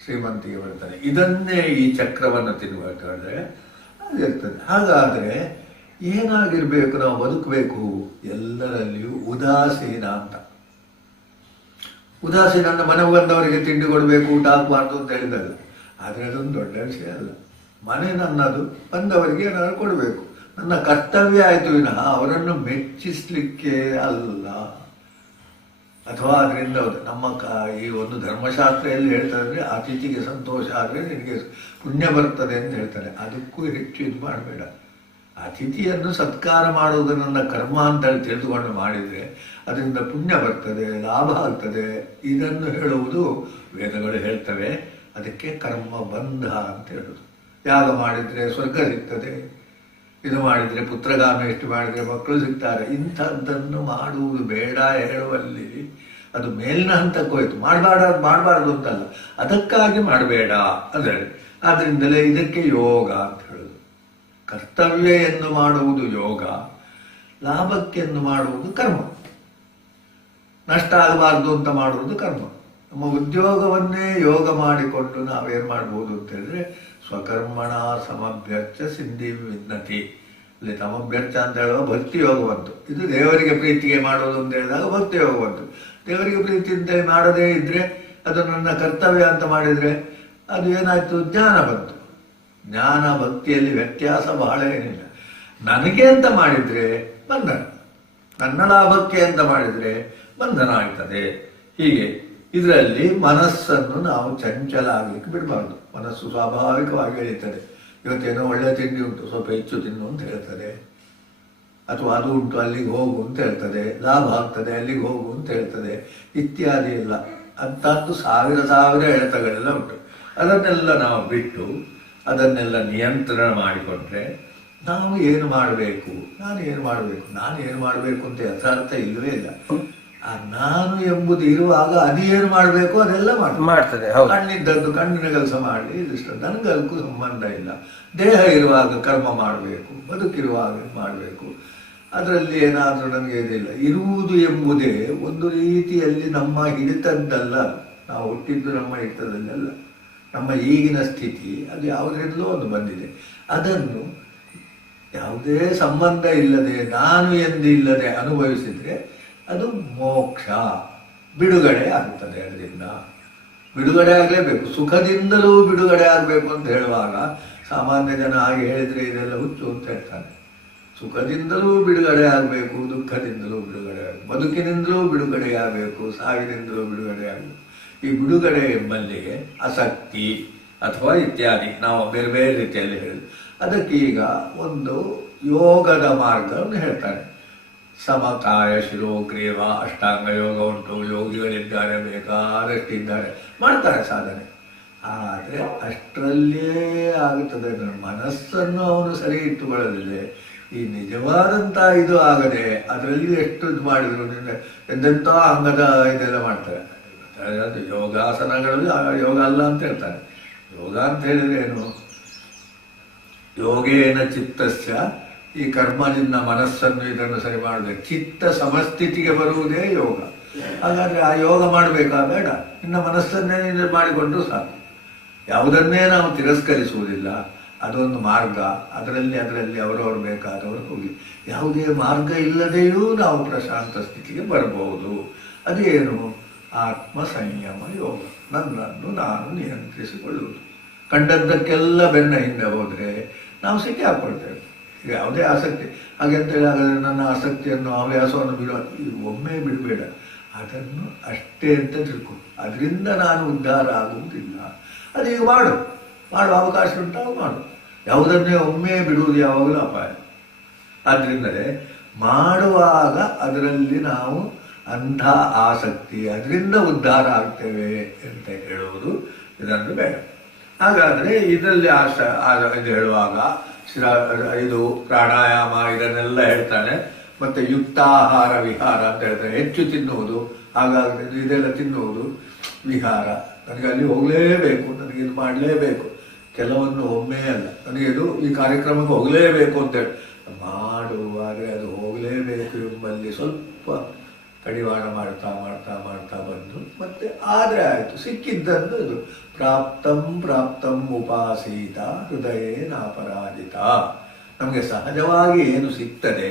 ಶ್ರೀಮಂತಿಗೆ ಬರ್ತಾನೆ. ಇದನ್ನೇ ಈ ಚಕ್ರವನ್ನು ತಿನ್ಬೇಕಾದ್ರೆ ಅದಿರ್ತದೆ. ಹಾಗಾದ್ರೆ ಏನಾಗಿರ್ಬೇಕು ನಾವು ಬದುಕಬೇಕು? ಎಲ್ಲರಲ್ಲಿಯೂ ಉದಾಸೀನ ಅಂತ. ಉದಾಸೀನ ಮನೆಗೆ ಬಂದವರಿಗೆ ತಿಂಡಿ ಕೊಡಬೇಕು, ಊಟ ಹಾಕಬಾರ್ದು ಅಂತ ಹೇಳಿದಲ್ಲ, ಆದರೆ ಅದೊಂದು ದೊಡ್ಡ ವಿಷಯ ಅಲ್ಲ. ಮನೆ ನನ್ನದು, ಬಂದವರಿಗೆ ಏನಾದ್ರು ಕೊಡಬೇಕು, ನನ್ನ ಕರ್ತವ್ಯ ಆಯಿತು ವಿನಃ ಅವರನ್ನು ಮೆಚ್ಚಿಸ್ಲಿಕ್ಕೆ ಅಲ್ಲ. ಅಥವಾ ಅದರಿಂದ ನಮ್ಮ ಈ ಒಂದು ಧರ್ಮಶಾಸ್ತ್ರ ಎಲ್ಲಿ ಹೇಳ್ತಾರೆ, ಅತಿಥಿಗೆ ಸಂತೋಷ ಆದರೆ ನಿನಗೆ ಪುಣ್ಯ ಬರ್ತದೆ ಅಂತ ಹೇಳ್ತಾರೆ. ಅದಕ್ಕೂ ಹೆಚ್ಚು ಇದು ಮಾಡಬೇಡ. ಅತಿಥಿಯನ್ನು ಸತ್ಕಾರ ಮಾಡುವುದು ನನ್ನ ಕರ್ಮ ಅಂತ ತಿಳಿದುಕೊಂಡು ಮಾಡಿದರೆ ಅದರಿಂದ ಪುಣ್ಯ ಬರ್ತದೆ, ಲಾಭ ಆಗ್ತದೆ. ಇದನ್ನು ಹೇಳುವುದು ವೇದಗಳು ಹೇಳ್ತವೆ. ಅದಕ್ಕೆ ಕರ್ಮ ಬಂಧ ಅಂತ ಹೇಳುದು. ಯಾಗ ಮಾಡಿದರೆ ಸ್ವರ್ಗ ಸಿಗ್ತದೆ, ಇದು ಮಾಡಿದರೆ ಪುತ್ರಗಾಮ, ಎಷ್ಟು ಮಾಡಿದರೆ ಮಕ್ಕಳು ಸಿಗ್ತಾರೆ. ಇಂಥದ್ದನ್ನು ಮಾಡುವುದು ಬೇಡ ಹೇಳುವಲ್ಲಿ ಅದು ಮೇಲಿನ ಹಂತಕ್ಕೆ ಹೋಯ್ತು. ಮಾಡಬಾರ್ದು ಅಂತಲ್ಲ, ಅದಕ್ಕಾಗಿ ಮಾಡಬೇಡ ಅಂದರೆ. ಆದ್ರಿಂದಲೇ ಇದಕ್ಕೆ ಯೋಗ ಅಂತ ಹೇಳುದು. ಕರ್ತವ್ಯ ಎಂದು ಮಾಡುವುದು ಯೋಗ, ಲಾಭಕ್ಕೆಂದು ಮಾಡುವುದು ಕರ್ಮ. ನಷ್ಟ ಆಗಬಾರ್ದು ಅಂತ ಮಾಡುವುದು ಕರ್ಮ. ನಮ್ಮ ಉದ್ಯೋಗವನ್ನೇ ಯೋಗ ಮಾಡಿಕೊಂಡು ನಾವೇನು ಮಾಡ್ಬೋದು ಅಂತ ಹೇಳಿದ್ರೆ ಸ್ವಕರ್ಮಣ ಸಮಭ್ಯರ್ಚ ಸಿದ್ಧಿ ವಿನ್ನತಿ. ಇಲ್ಲಿ ಸಮಭ್ಯರ್ಚ ಅಂತ ಹೇಳುವ ಭಕ್ತಿ ಯೋಗ ಬಂತು. ಇದು ದೇವರಿಗೆ ಪ್ರೀತಿಗೆ ಮಾಡೋದು ಅಂತ ಹೇಳಿದಾಗ ಭಕ್ತಿ ಯೋಗ ಬಂತು. ದೇವರಿಗೆ ಪ್ರೀತಿ ಅಂತ ಮಾಡದೇ ಇದ್ರೆ, ಅದು ನನ್ನ ಕರ್ತವ್ಯ ಅಂತ ಮಾಡಿದ್ರೆ ಅದು ಏನಾಯ್ತು? ಜ್ಞಾನ ಬಂತು. ಜ್ಞಾನ ಭಕ್ತಿಯಲ್ಲಿ ವ್ಯತ್ಯಾಸ ಬಹಳ ಏನಿಲ್ಲ. ನನಗೆ ಅಂತ ಮಾಡಿದ್ರೆ ಬಂಧನ, ನನ್ನ ಲಾಭಕ್ಕೆ ಅಂತ ಮಾಡಿದ್ರೆ ಬಂಧನ ಆಗ್ತದೆ. ಹೀಗೆ ಇದರಲ್ಲಿ ಮನಸ್ಸನ್ನು ನಾವು ಚಂಚಲ ಆಗ್ಲಿಕ್ಕೆ ಬಿಡಬಾರ್ದು. ಮನಸ್ಸು ಸ್ವಾಭಾವಿಕವಾಗಿ ಹೇಳ್ತದೆ, ಇವತ್ತೇನೋ ಒಳ್ಳೆ ತಿಂಡಿ ಉಂಟು, ಸ್ವಲ್ಪ ಹೆಚ್ಚು ತಿನ್ನು ಅಂತ ಹೇಳ್ತದೆ. ಅಥವಾ ಅದು ಉಂಟು, ಅಲ್ಲಿಗೆ ಹೋಗು ಅಂತ ಹೇಳ್ತದೆ. ಲಾಭ ಆಗ್ತದೆ, ಅಲ್ಲಿಗೆ ಹೋಗು ಅಂತ ಹೇಳ್ತದೆ, ಇತ್ಯಾದಿ ಎಲ್ಲ. ಅಂಥದ್ದು ಸಾವಿರ ಎಳೆತಗಳೆಲ್ಲ ಉಂಟು. ಅದನ್ನೆಲ್ಲ ನಾವು ಬಿಟ್ಟು ಅದನ್ನೆಲ್ಲ ನಿಯಂತ್ರಣ ಮಾಡಿಕೊಂಡ್ರೆ ನಾವು ಏನು ಮಾಡಬೇಕು, ನಾನು ಏನು ಮಾಡಬೇಕು ಅಂತ ಯಥಾರ್ಥ ಇಲ್ಲವೇ ಇಲ್ಲ. ಆ ನಾನು ಎಂಬುದು ಇರುವಾಗ ಅದು ಏನು ಮಾಡಬೇಕು ಅದೆಲ್ಲ ಮಾಡ್ತದೆ. ಕಣ್ಣಿದ್ದದ್ದು ಕಣ್ಣಿನ ಕೆಲಸ ಮಾಡಲಿ, ಇದಿಷ್ಟ. ನನಗದಕ್ಕೂ ಸಂಬಂಧ ಇಲ್ಲ. ದೇಹ ಇರುವಾಗ ಕರ್ಮ ಮಾಡಬೇಕು, ಬದುಕಿರುವಾಗ ಮಾಡಬೇಕು. ಅದರಲ್ಲಿ ಏನಾದರೂ ನನಗೆ ಇದಿಲ್ಲ. ಇರುವುದು ಎಂಬುದೇ ಒಂದು ರೀತಿಯಲ್ಲಿ ನಮ್ಮ ಹಿಡಿತದ್ದಲ್ಲ. ನಾವು ಹುಟ್ಟಿದ್ದು ನಮ್ಮ ಹಿಡಿತದಲ್ಲೆಲ್ಲ. ನಮ್ಮ ಈಗಿನ ಸ್ಥಿತಿ ಅದು ಯಾವುದರಿಂದಲೂ ಒಂದು ಬಂದಿದೆ. ಅದನ್ನು ಯಾವುದೇ ಸಂಬಂಧ ಇಲ್ಲದೆ, ನಾನು ಎಂದು ಇಲ್ಲದೆ ಅನುಭವಿಸಿದರೆ ಅದು ಮೋಕ್ಷ, ಬಿಡುಗಡೆ ಆಗ್ತದೆ. ಅದರಿಂದ ಬಿಡುಗಡೆ ಆಗಲೇಬೇಕು. ಸುಖದಿಂದಲೂ ಬಿಡುಗಡೆ ಆಗಬೇಕು ಅಂತ ಹೇಳುವಾಗ ಸಾಮಾನ್ಯ ಜನ ಹಾಗೆ ಹೇಳಿದರೆ ಇದೆಲ್ಲ ಹುಚ್ಚು ಅಂತ ಹೇಳ್ತಾನೆ. ಸುಖದಿಂದಲೂ ಬಿಡುಗಡೆ ಆಗಬೇಕು, ದುಃಖದಿಂದಲೂ ಬಿಡುಗಡೆ ಆಗಬೇಕು, ಬದುಕಿನಿಂದಲೂ ಬಿಡುಗಡೆ ಆಗಬೇಕು, ಸಾವಿನಿಂದಲೂ ಬಿಡುಗಡೆ ಆಗಬೇಕು. ಈ ಬಿಡುಗಡೆ ಎಂಬಲ್ಲಿಗೆ ಆಸಕ್ತಿ ಅಥವಾ ಇತ್ಯಾದಿ ನಾವು ಬೇರೆ ಬೇರೆ ರೀತಿಯಲ್ಲಿ ಹೇಳಿದ್ವಿ. ಅದಕ್ಕೀಗ ಒಂದು ಯೋಗದ ಮಾರ್ಗವನ್ನು ಹೇಳ್ತಾನೆ. ಸಮಕಾಯ ಶಿರೋಗ್ರೀವ ಅಷ್ಟಾಂಗ ಯೋಗ ಉಂಟು, ಯೋಗಿಗಳಿದ್ದಾರೆ, ಬೇಕಾದಷ್ಟಿದ್ದಾರೆ, ಮಾಡ್ತಾರೆ ಸಾಧನೆ. ಆದರೆ ಅಷ್ಟರಲ್ಲೇ ಆಗುತ್ತದೆ. ಮನಸ್ಸನ್ನು ಅವನು ಸರಿ ಇಟ್ಟುಕೊಳ್ಳಲಿಲ್ಲ. ಈ ನಿಜವಾದಂಥ ಇದು ಆಗದೆ ಅದರಲ್ಲಿ ಎಷ್ಟು ಇದು ಮಾಡಿದ್ರು ಎಂತೆಂಥ ಅಂಗದ ಇದೆಲ್ಲ ಮಾಡ್ತಾರೆ. ಅದು ಯೋಗಾಸನಗಳಲ್ಲಿ ಯೋಗ ಅಲ್ಲ ಅಂತ ಹೇಳ್ತಾರೆ. ಯೋಗ ಅಂತ ಹೇಳಿದ್ರೆ ಏನು? ಯೋಗೇನ ಚಿತ್ತಸ್ಯ, ಈ ಕರ್ಮದಿಂದ ಮನಸ್ಸನ್ನು ಇದನ್ನು ಸರಿ ಮಾಡಬೇಕು. ಚಿತ್ತ ಸಮಸ್ಥಿತಿಗೆ ಬರುವುದೇ ಯೋಗ. ಹಾಗಾದ್ರೆ ಆ ಯೋಗ ಮಾಡಬೇಕಾ ಬೇಡ? ಇನ್ನು ಮನಸ್ಸನ್ನೇ ಮಾಡಿಕೊಂಡ್ರು ಸಾಕು. ಯಾವುದನ್ನೇ ನಾವು ತಿರಸ್ಕರಿಸುವುದಿಲ್ಲ. ಅದೊಂದು ಮಾರ್ಗ. ಅದರಲ್ಲಿ ಅವರವರು ಬೇಕಾದವರು ಹೋಗಿ. ಯಾವುದೇ ಮಾರ್ಗ ಇಲ್ಲದೆಯೂ ನಾವು ಪ್ರಶಾಂತ ಸ್ಥಿತಿಗೆ ಬರಬಹುದು. ಅದೇನು? ಆತ್ಮ ಸಂಯಮ ಯೋಗ. ನನ್ನನ್ನು ನಾನು ನಿಯಂತ್ರಿಸಿಕೊಳ್ಳುವುದು. ಕಂಡದ್ದಕ್ಕೆಲ್ಲ ಬೆನ್ನ ಹಿಂದೆ ಹೋದರೆ ನಾವು ಸಿಕ್ಕಿ ಹಾಕ್ಕೊಳ್ತೇವೆ. ಈಗ ಯಾವುದೇ ಆಸಕ್ತಿ ಹಾಗೆಂತೇಳಿ ಹಾಗಾದರೆ ನನ್ನ ಆಸಕ್ತಿಯನ್ನು ಹವ್ಯಾಸವನ್ನು ಒಮ್ಮೆ ಬಿಡಬೇಡ. ಅದನ್ನು ಅಷ್ಟೇ ಅಂತ ತಿಳ್ಕೊ. ಅದರಿಂದ ನಾನು ಉದ್ಧಾರ ಆಗುವುದಿಲ್ಲ. ಅದೀಗ ಮಾಡುವ ಅವಕಾಶ ಉಂಟಾಗ ಮಾಡು. ಯಾವುದನ್ನೇ ಒಮ್ಮೆ ಬಿಡುವುದು ಯಾವಾಗಲೂ ಅಪಾಯ. ಆದ್ದರಿಂದಲೇ ಮಾಡುವಾಗ ಅದರಲ್ಲಿ ನಾವು ಅಂಥ ಆಸಕ್ತಿ, ಅದರಿಂದ ಉದ್ಧಾರ ಆಗ್ತೇವೆ ಅಂತ ಹೇಳುವುದು ಇದನ್ನು ಬೇಡ. ಹಾಗಾದರೆ ಇದರಲ್ಲಿ ಇದು ಹೇಳುವಾಗ ಇದು ಪ್ರಾಣಾಯಾಮ ಇದನ್ನೆಲ್ಲ ಹೇಳ್ತಾನೆ. ಮತ್ತು ಯುಕ್ತಾಹಾರ ವಿಹಾರ ಅಂತ ಹೇಳ್ತಾನೆ. ಹೆಚ್ಚು ತಿನ್ನುವುದು, ಹಾಗಾಗಿ ಇದೆಲ್ಲ ತಿನ್ನುವುದು ವಿಹಾರ. ನನಗೆ ಅಲ್ಲಿ ಹೋಗಲೇಬೇಕು, ನನಗೆ ಇದು ಮಾಡಲೇಬೇಕು. ಕೆಲವನ್ನು ಒಮ್ಮೆ ಅಲ್ಲ, ನನಗಿದು ಈ ಕಾರ್ಯಕ್ರಮಕ್ಕೆ ಹೋಗಲೇಬೇಕು ಅಂತೇಳಿ ಮಾಡುವಾದರೆ ಅದು ಹೋಗಲೇಬೇಕು ಎಂಬಲ್ಲಿ ಸ್ವಲ್ಪ ಕಡಿವಾಣ ಮಾಡ್ತಾ ಬಂದು ಮತ್ತೆ ಆದರೆ ಆಯಿತು. ಸಿಕ್ಕಿದ್ದನ್ನು ಇದು ಪ್ರಾಪ್ತಂ ಉಪಾಸೀತ ಹೃದಯೇನಾಪರಾಧಿತ. ನಮಗೆ ಸಹಜವಾಗಿ ಏನು ಸಿಗ್ತದೆ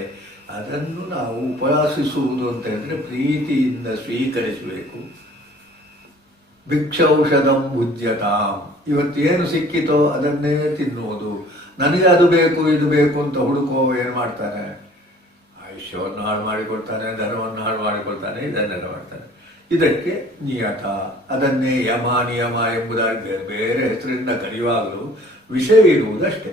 ಅದನ್ನು ನಾವು ಉಪಾಸಿಸುವುದು ಅಂತ ಹೇಳಿದ್ರೆ ಪ್ರೀತಿಯಿಂದ ಸ್ವೀಕರಿಸಬೇಕು. ಭಿಕ್ಷೌಷಧಂ ಭುಜ್ಯತಾಂ. ಇವತ್ತೇನು ಸಿಕ್ಕಿತೋ ಅದನ್ನೇ ತಿನ್ನುವುದು. ನನಗೆ ಅದು ಬೇಕು ಇದು ಬೇಕು ಅಂತ ಹುಡುಕೋ ಏನು ಮಾಡ್ತಾನೆ? ಆಯುಷ್ಯವನ್ನು ಹಾಳು ಮಾಡಿಕೊಳ್ತಾನೆ, ಧನವನ್ನು ಹಾಳು ಮಾಡಿಕೊಳ್ತಾನೆ, ಇದನ್ನೆಲ್ಲ ಮಾಡ್ತಾನೆ. ಇದಕ್ಕೆ ನಿಯತ, ಅದನ್ನೇ ಯಮ ನಿಯಮ ಎಂಬುದಾಗಿ ಬೇರೆ ಬೇರೆ ಹೆಸರಿಂದ ಕರೆಯುವಾಗಲೂ ವಿಷಯ ಇರುವುದಷ್ಟೇ.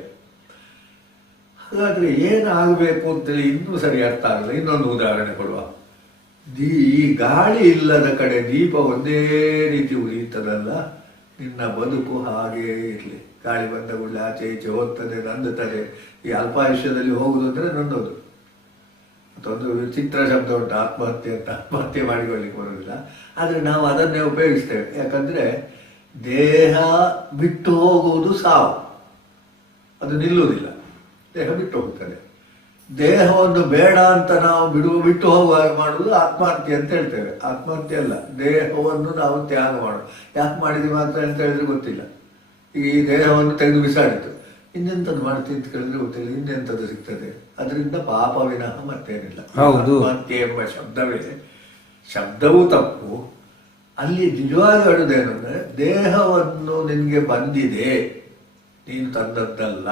ಹಾಗಾದರೆ ಏನಾಗಬೇಕು ಅಂತೇಳಿ ಇನ್ನೂ ಸರಿ ಅರ್ಥ ಆಗಲ್ಲ. ಇನ್ನೊಂದು ಉದಾಹರಣೆ ಕೊಡುವ. ಈ ಗಾಳಿ ಇಲ್ಲದ ಕಡೆ ದೀಪ ಒಂದೇ ರೀತಿ ಉರಿಯುತ್ತದಲ್ಲ, ನಿನ್ನ ಬದುಕು ಹಾಗೇ ಇರಲಿ. ಗಾಳಿ ಬಂದ ಕೂಡಲೇ ಆಚೆ ಈಚೆ ಹೋಗ್ತದೆ, ನಂದುತ್ತದೆ. ಈ ಅಲ್ಪಾಯುಷ್ಯದಲ್ಲಿ ಹೋಗುದು ಅಂದರೆ ನನ್ನೋದು. ಮತ್ತೊಂದು ಚಿತ್ರ ಶಬ್ದ ಉಂಟು, ಆತ್ಮಹತ್ಯೆ ಅಂತ. ಆತ್ಮಹತ್ಯೆ ಮಾಡಿಕೊಳ್ಳಿಕ್ಕೆ ಬರೋದಿಲ್ಲ, ಆದರೆ ನಾವು ಅದನ್ನೇ ಉಪಯೋಗಿಸ್ತೇವೆ. ಯಾಕಂದರೆ ದೇಹ ಬಿಟ್ಟು ಹೋಗುವುದು ಸಾವು, ಅದು ನಿಲ್ಲುವುದಿಲ್ಲ. ದೇಹ ಬಿಟ್ಟು ಹೋಗ್ತದೆ. ದೇಹವನ್ನು ಬೇಡ ಅಂತ ನಾವು ಬಿಟ್ಟು ಹೋಗುವಾಗ ಮಾಡುವುದು ಆತ್ಮಹತ್ಯೆ ಅಂತ ಹೇಳ್ತೇವೆ. ಆತ್ಮಹತ್ಯೆ ಅಲ್ಲ, ದೇಹವನ್ನು ನಾವು ತ್ಯಾಗ ಮಾಡೋದು. ಯಾಕೆ ಮಾಡಿದ್ವಿ ಮಾತ್ರ ಅಂತ ಹೇಳಿದ್ರೆ ಗೊತ್ತಿಲ್ಲ. ಈಗ ಈ ದೇಹವನ್ನು ತೆಗೆದು ಬಿಸಾಡಿತು, ಇನ್ನೆಂಥದ್ದು ಮಾಡ್ತೀವಿ ಅಂತ ಕೇಳಿದ್ರೆ ಗೊತ್ತಿಲ್ಲ, ಇನ್ನೆಂಥದ್ದು ಸಿಗ್ತದೆ. ಅದರಿಂದ ಪಾಪ ವಿನಃ ಮತ್ತೇನಿಲ್ಲ. ಆತ್ಮಹತ್ಯೆ ಎಂಬ ಶಬ್ದವೂ ತಪ್ಪು. ಅಲ್ಲಿ ನಿಜವಾಗಿ ಹೇಳುವುದೇನು ಅಂದರೆ, ದೇಹವನ್ನು ನಿನಗೆ ಬಂದಿದೆ, ನೀನು ತಂದದ್ದಲ್ಲ,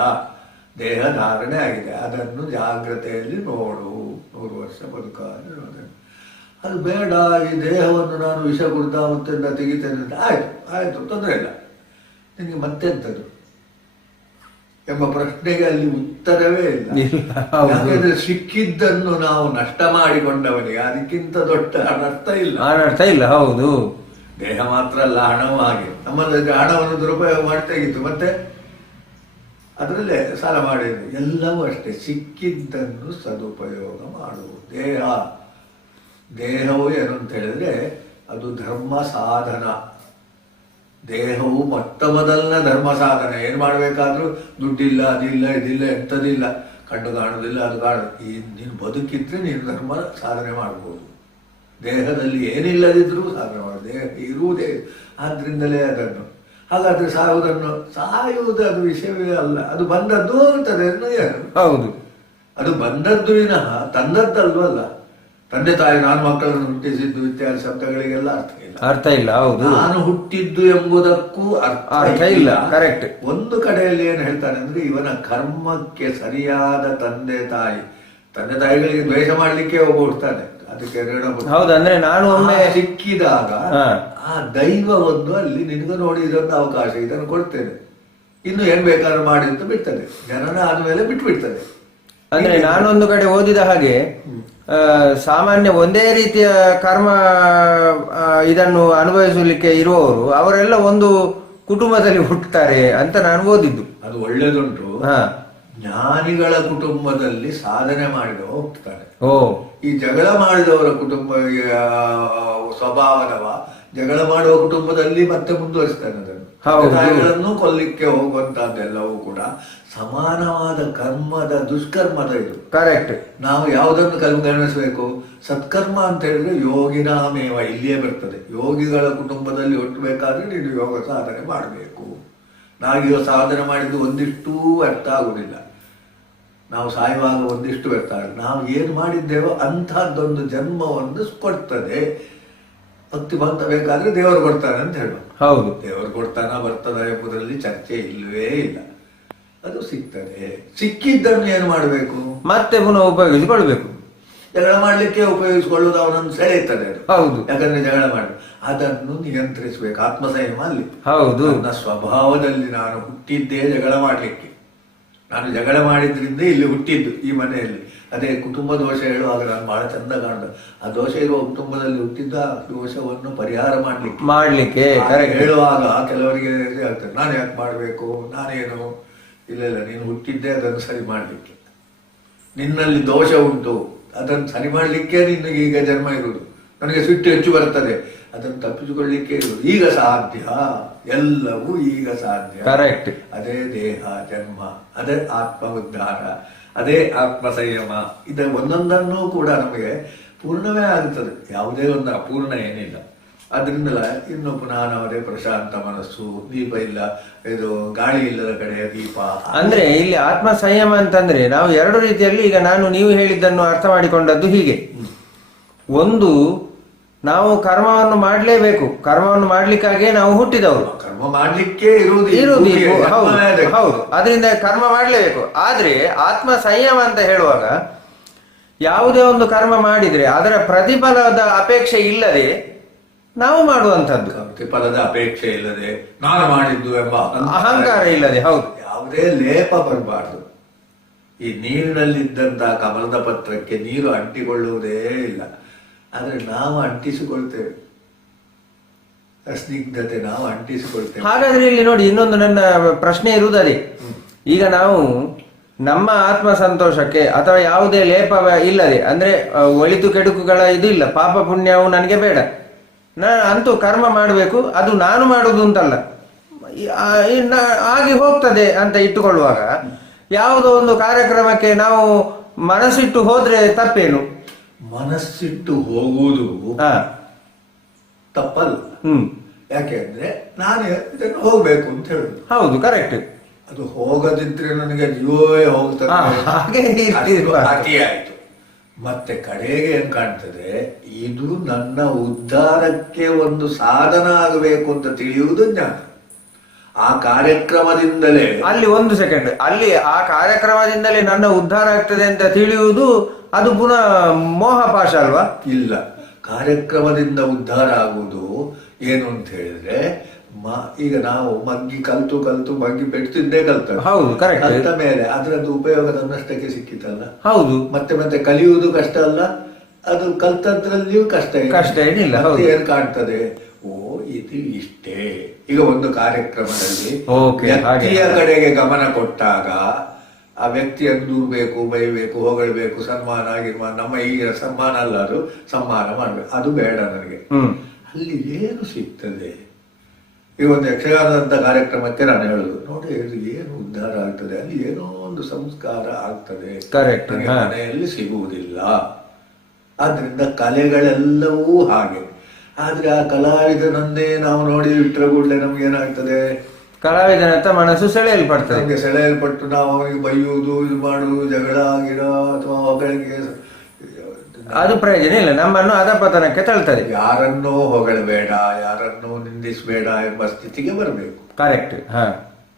ದೇಹ ಧಾರಣೆ ಆಗಿದೆ, ಅದನ್ನು ಜಾಗ್ರತೆಯಲ್ಲಿ ನೋಡು. 100 ವರ್ಷ ಬದುಕಾದ ಅದು ಬೇಡ. ಈ ದೇಹವನ್ನು ನಾನು ವಿಷ ಕುಡಿದ ಮತ್ತೆ ತೆಗಿತೇನೆ ಅಂತ ಆಯ್ತು ತೊಂದರೆ ಇಲ್ಲ, ನಿನಗೆ ಮತ್ತೆಂಥದ್ದು ಎಂಬ ಪ್ರಶ್ನೆಗೆ ಅಲ್ಲಿ ಉತ್ತರವೇ ಇಲ್ಲ. ಯಾಕೆಂದ್ರೆ ಸಿಕ್ಕಿದ್ದನ್ನು ನಾವು ನಷ್ಟ ಮಾಡಿಕೊಂಡವನಿಗೆ ಅದಕ್ಕಿಂತ ದೊಡ್ಡ ಅನರ್ಥ ಇಲ್ಲ. ಹೌದು, ದೇಹ ಮಾತ್ರ ಅಲ್ಲ, ಹಣವೂ ಹಾಗೆ. ನಮ್ಮಲ್ಲಿ ಹಣವನ್ನು ದುರುಪಯೋಗ ಮಾಡ್ತಾಗಿತ್ತು, ಮತ್ತೆ ಅದರಲ್ಲೇ ಸಾಲ ಮಾಡಿದ್ರು. ಎಲ್ಲವೂ ಅಷ್ಟೇ, ಸಿಕ್ಕಿದ್ದನ್ನು ಸದುಪಯೋಗ ಮಾಡುವುದು. ದೇಹವು ಏನು ಅಂತ ಹೇಳಿದ್ರೆ ಅದು ಧರ್ಮ ಸಾಧನ. ದೇಹವು ಮೊದಲನ ಧರ್ಮ ಸಾಧನ. ಏನು ಮಾಡಬೇಕಾದ್ರೂ ದುಡ್ಡಿಲ್ಲ, ಅದಿಲ್ಲ, ಇದಿಲ್ಲ, ಎಂಥದಿಲ್ಲ, ಕಣ್ಣು ಕಾಣುವುದಿಲ್ಲ, ಅದು ನೀನು ಬದುಕಿದ್ರೆ ನೀನು ಧರ್ಮ ಸಾಧನೆ ಮಾಡ್ಬೋದು. ದೇಹದಲ್ಲಿ ಏನಿಲ್ಲದಿದ್ರೂ ಸಾಧನೆ ಮಾಡೋದು. ದೇಹ ಇರುವುದೇ, ಆದ್ರಿಂದಲೇ ಅದನ್ನು. ಹಾಗಾದ್ರೆ ಸಾಯುವುದು ಅದು ವಿಷಯವೇ ಅಲ್ಲ, ಅದು ಬಂದದ್ದು ಅಂತದೆ. ಹೌದು, ಅದು ಬಂದದ್ದು ವಿನಃ ತಂದದ್ದಲ್ವಲ್ಲ. ತಂದೆ ತಾಯಿ ನಾನು ಮಕ್ಕಳನ್ನು ಹುಟ್ಟಿಸಿದ್ದು ಇತ್ಯಾದಿ ಶಬ್ದಗಳಿಗೆಲ್ಲ ಅರ್ಥ ಇಲ್ಲ. ಹೌದು, ನಾನು ಹುಟ್ಟಿದ್ದು ಎಂಬುದಕ್ಕೂ ಅರ್ಥ ಇಲ್ಲ. ಕರೆಕ್ಟ್. ಒಂದು ಕಡೆಯಲ್ಲಿ ಏನು ಹೇಳ್ತಾನೆ ಅಂದ್ರೆ ಇವನ ಕರ್ಮಕ್ಕೆ ಸರಿಯಾದ ತಂದೆ ತಾಯಿಗಳಿಗೆ ದ್ವೇಷ ಮಾಡ್ಲಿಕ್ಕೆ ಒಬ್ಬ ಹುಡ್ತಾನೆ. ಅದಕ್ಕೆ ಹೌದು. ಅಂದ್ರೆ ನಾನು ಒಮ್ಮೆ ಸಿಕ್ಕಿದಾಗ ಆ ದೈವ ಒಂದು ಅಲ್ಲಿ ನಿನಗೂ ನೋಡಿ ಇದೊಂದು ಅವಕಾಶ, ಇದನ್ನು ಕೊಡ್ತೇನೆ, ಇನ್ನು ಏನ್ ಬೇಕಾದ್ರೂ ಮಾಡಿ ಅಂತ ಬಿಡ್ತದೆ. ಜನನ ಆದ್ಮೇಲೆ ಬಿಟ್ಬಿಡ್ತದೆ. ಅಂದ್ರೆ ನಾನೊಂದು ಕಡೆ ಓದಿದ ಹಾಗೆ ಸಾಮಾನ್ಯ ಒಂದೇ ರೀತಿಯ ಕರ್ಮ ಇದನ್ನು ಅನುಭವಿಸಲಿಕ್ಕೆ ಇರುವವರು ಅವರೆಲ್ಲ ಒಂದು ಕುಟುಂಬದಲ್ಲಿ ಹುಟ್ಟುತ್ತಾರೆ ಅಂತ ನಾನು ಓದಿದ್ದು. ಅದು ಒಳ್ಳೇದುಂಟು. ಜ್ಞಾನಿಗಳ ಕುಟುಂಬದಲ್ಲಿ ಸಾಧನೆ ಮಾಡಿದವ ಹುಟ್ಟುತ್ತಾರೆ. ಈ ಜಗಳ ಮಾಡಿದವರ ಕುಟುಂಬ ಸ್ವಭಾವದವ ಜಗಳ ಮಾಡುವ ಕುಟುಂಬದಲ್ಲಿ ಮತ್ತೆ ಮುಂದುವರಿಸ್ತಾನೆ ಅದನ್ನು. ತಾಯಿಗಳನ್ನು ಕೊಲ್ಲಿಕ್ಕೆ ಹೋಗುವಂತಹದ್ದೆಲ್ಲವೂ ಕೂಡ ಸಮಾನವಾದ ಕರ್ಮದ ದುಷ್ಕರ್ಮದ ಇದು. ಕರೆಕ್ಟ್. ನಾವು ಯಾವುದನ್ನು ಗಮನಿಸಬೇಕು? ಸತ್ಕರ್ಮ ಅಂತ ಹೇಳಿದ್ರೆ ಯೋಗಿನಾಮೇವ ಇಲ್ಲಿಯೇ ಬರ್ತದೆ. ಯೋಗಿಗಳ ಕುಟುಂಬದಲ್ಲಿ ಹುಟ್ಟಬೇಕಾದ್ರೆ ನೀನು ಯೋಗ ಸಾಧನೆ ಮಾಡಬೇಕು. ನಾವೀಗ ಸಾಧನೆ ಮಾಡಿದ್ದು ಒಂದಿಷ್ಟೂ ವ್ಯರ್ಥ ಆಗುವುದಿಲ್ಲ. ನಾವು ಸಾಯುವಾಗ ಒಂದಿಷ್ಟು ವ್ಯರ್ಥ ಆಗುತ್ತೆ. ನಾವು ಏನು ಮಾಡಿದ್ದೇವೋ ಅಂಥದ್ದೊಂದು ಜನ್ಮವನ್ನು ಕೊಡ್ತದೆ. ಭಕ್ತಿ ಬಂತ ಬೇಕಾದ್ರೆ ದೇವರು ಕೊಡ್ತಾನೆ ಅಂತ ಹೇಳುವ. ಹೌದು, ದೇವರು ಕೊಡ್ತಾನ ಬರ್ತದ ಎಂಬುದರಲ್ಲಿ ಚರ್ಚೆ ಇಲ್ಲವೇ ಇಲ್ಲ. ಅದು ಸಿಗ್ತದೆ. ಸಿಕ್ಕಿದ್ದನ್ನು ಏನು ಮಾಡಬೇಕು? ಮತ್ತೆ ಪುನಃ ಉಪಯೋಗಿಸಿಕೊಳ್ಬೇಕು. ಜಗಳ ಮಾಡ್ಲಿಕ್ಕೆ ಉಪಯೋಗಿಸಿಕೊಳ್ಳುವುದು ಅವನನ್ನು ಸೆಳೆಯುತ್ತದೆ. ಅದು ಹೌದು. ಯಾಕಂದ್ರೆ ಜಗಳ ಮಾಡಿ ಅದನ್ನು ನಿಯಂತ್ರಿಸಬೇಕು. ಆತ್ಮಸಂಯಮ ಅಲ್ಲಿ. ಹೌದು. ನನ್ನ ಸ್ವಭಾವದಲ್ಲಿ ನಾನು ಹುಟ್ಟಿದ್ದೇ ಜಗಳ ಮಾಡ್ಲಿಕ್ಕೆ. ನಾನು ಜಗಳ ಮಾಡಿದ್ರಿಂದ ಇಲ್ಲಿ ಹುಟ್ಟಿದ್ದು ಈ ಮನೆಯಲ್ಲಿ. ಅದೇ ಕುಟುಂಬ ದೋಷ ಹೇಳುವಾಗ ನಾನು ಬಹಳ ಚಂದ ಕಾಣ್ತದೆ. ಆ ದೋಷ ಇರುವ ಕುಟುಂಬದಲ್ಲಿ ಹುಟ್ಟಿದ್ದ ದೋಷವನ್ನು ಪರಿಹಾರ ಮಾಡ್ಲಿಕ್ಕೆ ಹೇಳುವಾಗ ಕೆಲವರಿಗೆ ಆಗ್ತದೆ, ನಾನು ಯಾಕೆ ಮಾಡಬೇಕು, ನಾನೇನು ಇಲ್ಲ, ನೀನು ಹುಟ್ಟಿದ್ದೆ ಅದನ್ನು ಸರಿ ಮಾಡ್ಲಿಕ್ಕೆ. ನಿನ್ನಲ್ಲಿ ದೋಷ ಉಂಟು, ಅದನ್ನು ಸರಿ ಮಾಡ್ಲಿಕ್ಕೆ ನಿನಗೆ ಈಗ ಜನ್ಮ ಇರುವುದು. ನನಗೆ ಸಿಟ್ಟು ಹೆಚ್ಚು ಬರ್ತದೆ, ಅದನ್ನು ತಪ್ಪಿಸಿಕೊಳ್ಳಿಕ್ಕೆ ಇರುವುದು. ಈಗ ಸಾಧ್ಯ, ಎಲ್ಲವೂ ಈಗ ಸಾಧ್ಯ. ಕರೆಕ್ಟ್. ಅದೇ ದೇಹ ಜನ್ಮ, ಅದೇ ಆತ್ಮ ಉದ್ಧಾರ, ಅದೇ ಆತ್ಮ ಸಂಯಮ. ಇದು ಒಂದೊಂದನ್ನು ಕೂಡ ನಮಗೆ ಪೂರ್ಣವೇ ಆಗುತ್ತದೆ. ಯಾವುದೇ ಒಂದು ಅಪೂರ್ಣ ಏನಿಲ್ಲ. ಅದರಿಂದಲ ಇನ್ನು ಪುನಃ ನಮ್ಮದೇ ಪ್ರಶಾಂತ ಮನಸ್ಸು. ದೀಪ ಇಲ್ಲ, ಇದು ಗಾಳಿ ಇಲ್ಲದ ಕಡೆ ದೀಪ. ಅಂದ್ರೆ ಇಲ್ಲಿ ಆತ್ಮ ಸಂಯಮ ಅಂತಂದ್ರೆ ನಾವು ಎರಡು ರೀತಿಯಲ್ಲಿ, ಈಗ ನೀವು ಹೇಳಿದ್ದನ್ನು ಅರ್ಥ ಮಾಡಿಕೊಂಡದ್ದು ಹೀಗೆ. ಒಂದು, ನಾವು ಕರ್ಮವನ್ನು ಮಾಡಲೇಬೇಕು. ಕರ್ಮವನ್ನು ಮಾಡ್ಲಿಕ್ಕಾಗಿಯೇ ನಾವು ಹುಟ್ಟಿದವರು. ಕರ್ಮ ಮಾಡ್ಲಿಕ್ಕೆ ಇರುವುದು. ಹೌದು, ಅದರಿಂದ ಕರ್ಮ ಮಾಡಲೇಬೇಕು. ಆದ್ರೆ ಆತ್ಮ ಸಂಯಮ ಅಂತ ಹೇಳುವಾಗ ಯಾವುದೇ ಒಂದು ಕರ್ಮ ಮಾಡಿದ್ರೆ ಅದರ ಪ್ರತಿಫಲದ ಅಪೇಕ್ಷೆ ಇಲ್ಲದೆ ನಾವು ಮಾಡುವಂತದ್ದು. ಪ್ರತಿಫಲದ ಅಪೇಕ್ಷೆ ಇಲ್ಲದೆ ನಾನು ಮಾಡಿದ್ದು ಎಂಬ ಅಹಂಕಾರ ಇಲ್ಲದೆ. ಹೌದು. ಯಾವುದೇ ಲೇಪ ಬರಬಾರ್ದು. ಈ ನೀರಿನಲ್ಲಿದ್ದಂತಹ ಕಮಲದ ಪತ್ರಕ್ಕೆ ನೀರು ಅಂಟಿಕೊಳ್ಳುವುದೇ ಇಲ್ಲ. ಆದ್ರೆ ನಾವು ಅಂಟಿಸಿಕೊಳ್ತೇವೆ. ಸ್ನಿಗ್ಧತೆ ನಾವು ಅಂಟಿಸಿಕೊಳ್ತೇವೆ. ಹಾಗಾದ್ರೆ ಇಲ್ಲಿ ನೋಡಿ, ಇನ್ನೊಂದು ನನ್ನ ಪ್ರಶ್ನೆ ಇರುವುದೇ. ಈಗ ನಾವು ನಮ್ಮ ಆತ್ಮ ಸಂತೋಷಕ್ಕೆ ಅಥವಾ ಯಾವುದೇ ಲೇಪ ಇಲ್ಲದೆ, ಅಂದ್ರೆ ಒಳಿತು ಕೆಡುಕುಗಳ ಇದು ಇಲ್ಲ, ಪಾಪ ಪುಣ್ಯವು ನನಗೆ ಬೇಡ, ಅಂತೂ ಕರ್ಮ ಮಾಡಬೇಕು, ಅದು ನಾನು ಮಾಡುವುದು ಅಂತಲ್ಲ, ಆಗಿ ಹೋಗ್ತದೆ ಅಂತ ಇಟ್ಟುಕೊಳ್ಳುವಾಗ ಯಾವುದೋ ಒಂದು ಕಾರ್ಯಕ್ರಮಕ್ಕೆ ನಾವು ಮನಸ್ಸಿಟ್ಟು ಹೋದ್ರೆ ತಪ್ಪೇನು? ಮನಸ್ಸಿಟ್ಟು ಹೋಗುವುದು ತಪ್ಪಲ್ಲ. ಯಾಕೆಂದ್ರೆ ನಾನು ಇದನ್ನು ಹೋಗ್ಬೇಕು ಅಂತ ಹೇಳುದು. ಹೌದು, ಕರೆಕ್ಟ್. ಅದು ಹೋಗದಿದ್ರೆ ನನಗೆ ಜೀವವೇ ಹೋಗ್ತದೆ, ಅತಿಯಾಯ್ತು. ಮತ್ತೆ ಕಡೆಗೆ ಏನ್ ಕಾಣ್ತದೆ, ಇದು ನನ್ನ ಉದ್ಧಾರಕ್ಕೆ ಒಂದು ಸಾಧನ ಆಗಬೇಕು ಅಂತ ತಿಳಿಯುವುದು ಜ್ಞಾನ. ಆ ಕಾರ್ಯಕ್ರಮದಿಂದಲೇ, ಅಲ್ಲಿ ಒಂದು ಸೆಕೆಂಡ್, ಅಲ್ಲಿ ಆ ಕಾರ್ಯಕ್ರಮದಿಂದಲೇ ನನ್ನ ಉದ್ಧಾರ ಆಗ್ತದೆ ಅಂತ ತಿಳಿಯುವುದು ಅದು ಪುನಃ ಮೋಹಪಾಶ ಅಲ್ವಾ? ಇಲ್ಲ, ಕಾರ್ಯಕ್ರಮದಿಂದ ಉದ್ಧಾರ ಆಗುವುದು ಏನು ಅಂತ ಹೇಳಿದ್ರೆ, ಈಗ ನಾವು ಮಗ್ಗಿ ಕಲ್ತು ಮಗ್ಗಿ ಬೆಡ್ತಿದ್ದೇ ಕಲ್ತ. ಹೌದು, ಕರೆಕ್ಟ್. ಕಲ್ತ ಮೇಲೆ ಅದರದ್ದು ಉಪಯೋಗ ತನ್ನಷ್ಟಕ್ಕೆ ಸಿಕ್ಕಿತಲ್ಲ. ಹೌದು. ಮತ್ತೆ ಕಲಿಯುವುದು ಕಷ್ಟ ಅಲ್ಲ, ಅದು ಕಲ್ತದ್ರಲ್ಲಿಯೂ ಕಷ್ಟ ಏನಿಲ್ಲ. ಏನ್ ಕಾಣ್ತದೆ, ಓ ಇದು ಇಷ್ಟೇ. ಈಗ ಒಂದು ಕಾರ್ಯಕ್ರಮದಲ್ಲಿ ವ್ಯಕ್ತಿಯ ಕಡೆಗೆ ಗಮನ ಕೊಟ್ಟಾಗ ಆ ವ್ಯಕ್ತಿಯನ್ನು ದೂರ್ಬೇಕು, ಬೈಬೇಕು, ಹೊಗಳಬೇಕು, ಸನ್ಮಾನ ಆಗಿರ್ಮಾನ, ನಮ್ಮ ಈಗ ಸನ್ಮಾನ ಅಲ್ಲ, ಅದು ಸನ್ಮಾನ ಮಾಡ್ಬೇಕು, ಅದು ಬೇಡ ನನಗೆ. ಅಲ್ಲಿ ಏನು ಸಿಗ್ತದೆ? ಈಗ ಒಂದು ಯಕ್ಷಗಾನದಂತ ಕಾರ್ಯಕ್ರಮಕ್ಕೆ ನಾನು ಹೇಳುದು, ನೋಡಿ ಇದು ಏನು ಉದ್ಧಾರ ಆಗ್ತದೆ, ಅಲ್ಲಿ ಏನೋ ಒಂದು ಸಂಸ್ಕಾರ ಆಗ್ತದೆ, ಮನೆಯಲ್ಲಿ ಸಿಗುವುದಿಲ್ಲ. ಆದ್ರಿಂದ ಕಲೆಗಳೆಲ್ಲವೂ ಹಾಗೆ. ಆದ್ರೆ ಆ ಕಲಾವಿದನನ್ನೇ ನಾವು ನೋಡಿ ಇಟ್ಟರೆ ಕೂಡಲೇ ನಮ್ಗೇನಾಗ್ತದೆ, ಕಲಾವಿದನಂತ ಮನಸ್ಸು ಸೆಳೆಯಲ್ಪಡ್ತದೆ. ನಮಗೆ ಸೆಳೆಯಲ್ಪಟ್ಟು ನಾವು ಅವನಿಗೆ ಬೈಯುವುದು, ಇದು ಮಾಡುವುದು, ಜಗಳ ಗಿಡ ಅಥವಾ ಹೊಗಳಿಗೆ ಅದು ಪ್ರಯೋಜನ ಇಲ್ಲ, ನಮ್ಮನ್ನು ಅಧಪತನಕ್ಕೆ ತಳ್ತದೆ. ಯಾರನ್ನೂ ಹೊಗಳಬೇಡ, ಯಾರನ್ನೂ ನಿಂದಿಸಬೇಡ ಎಂಬ ಸ್ಥಿತಿಗೆ ಬರಬೇಕು. ಕರೆಕ್ಟ್. ಹಾ,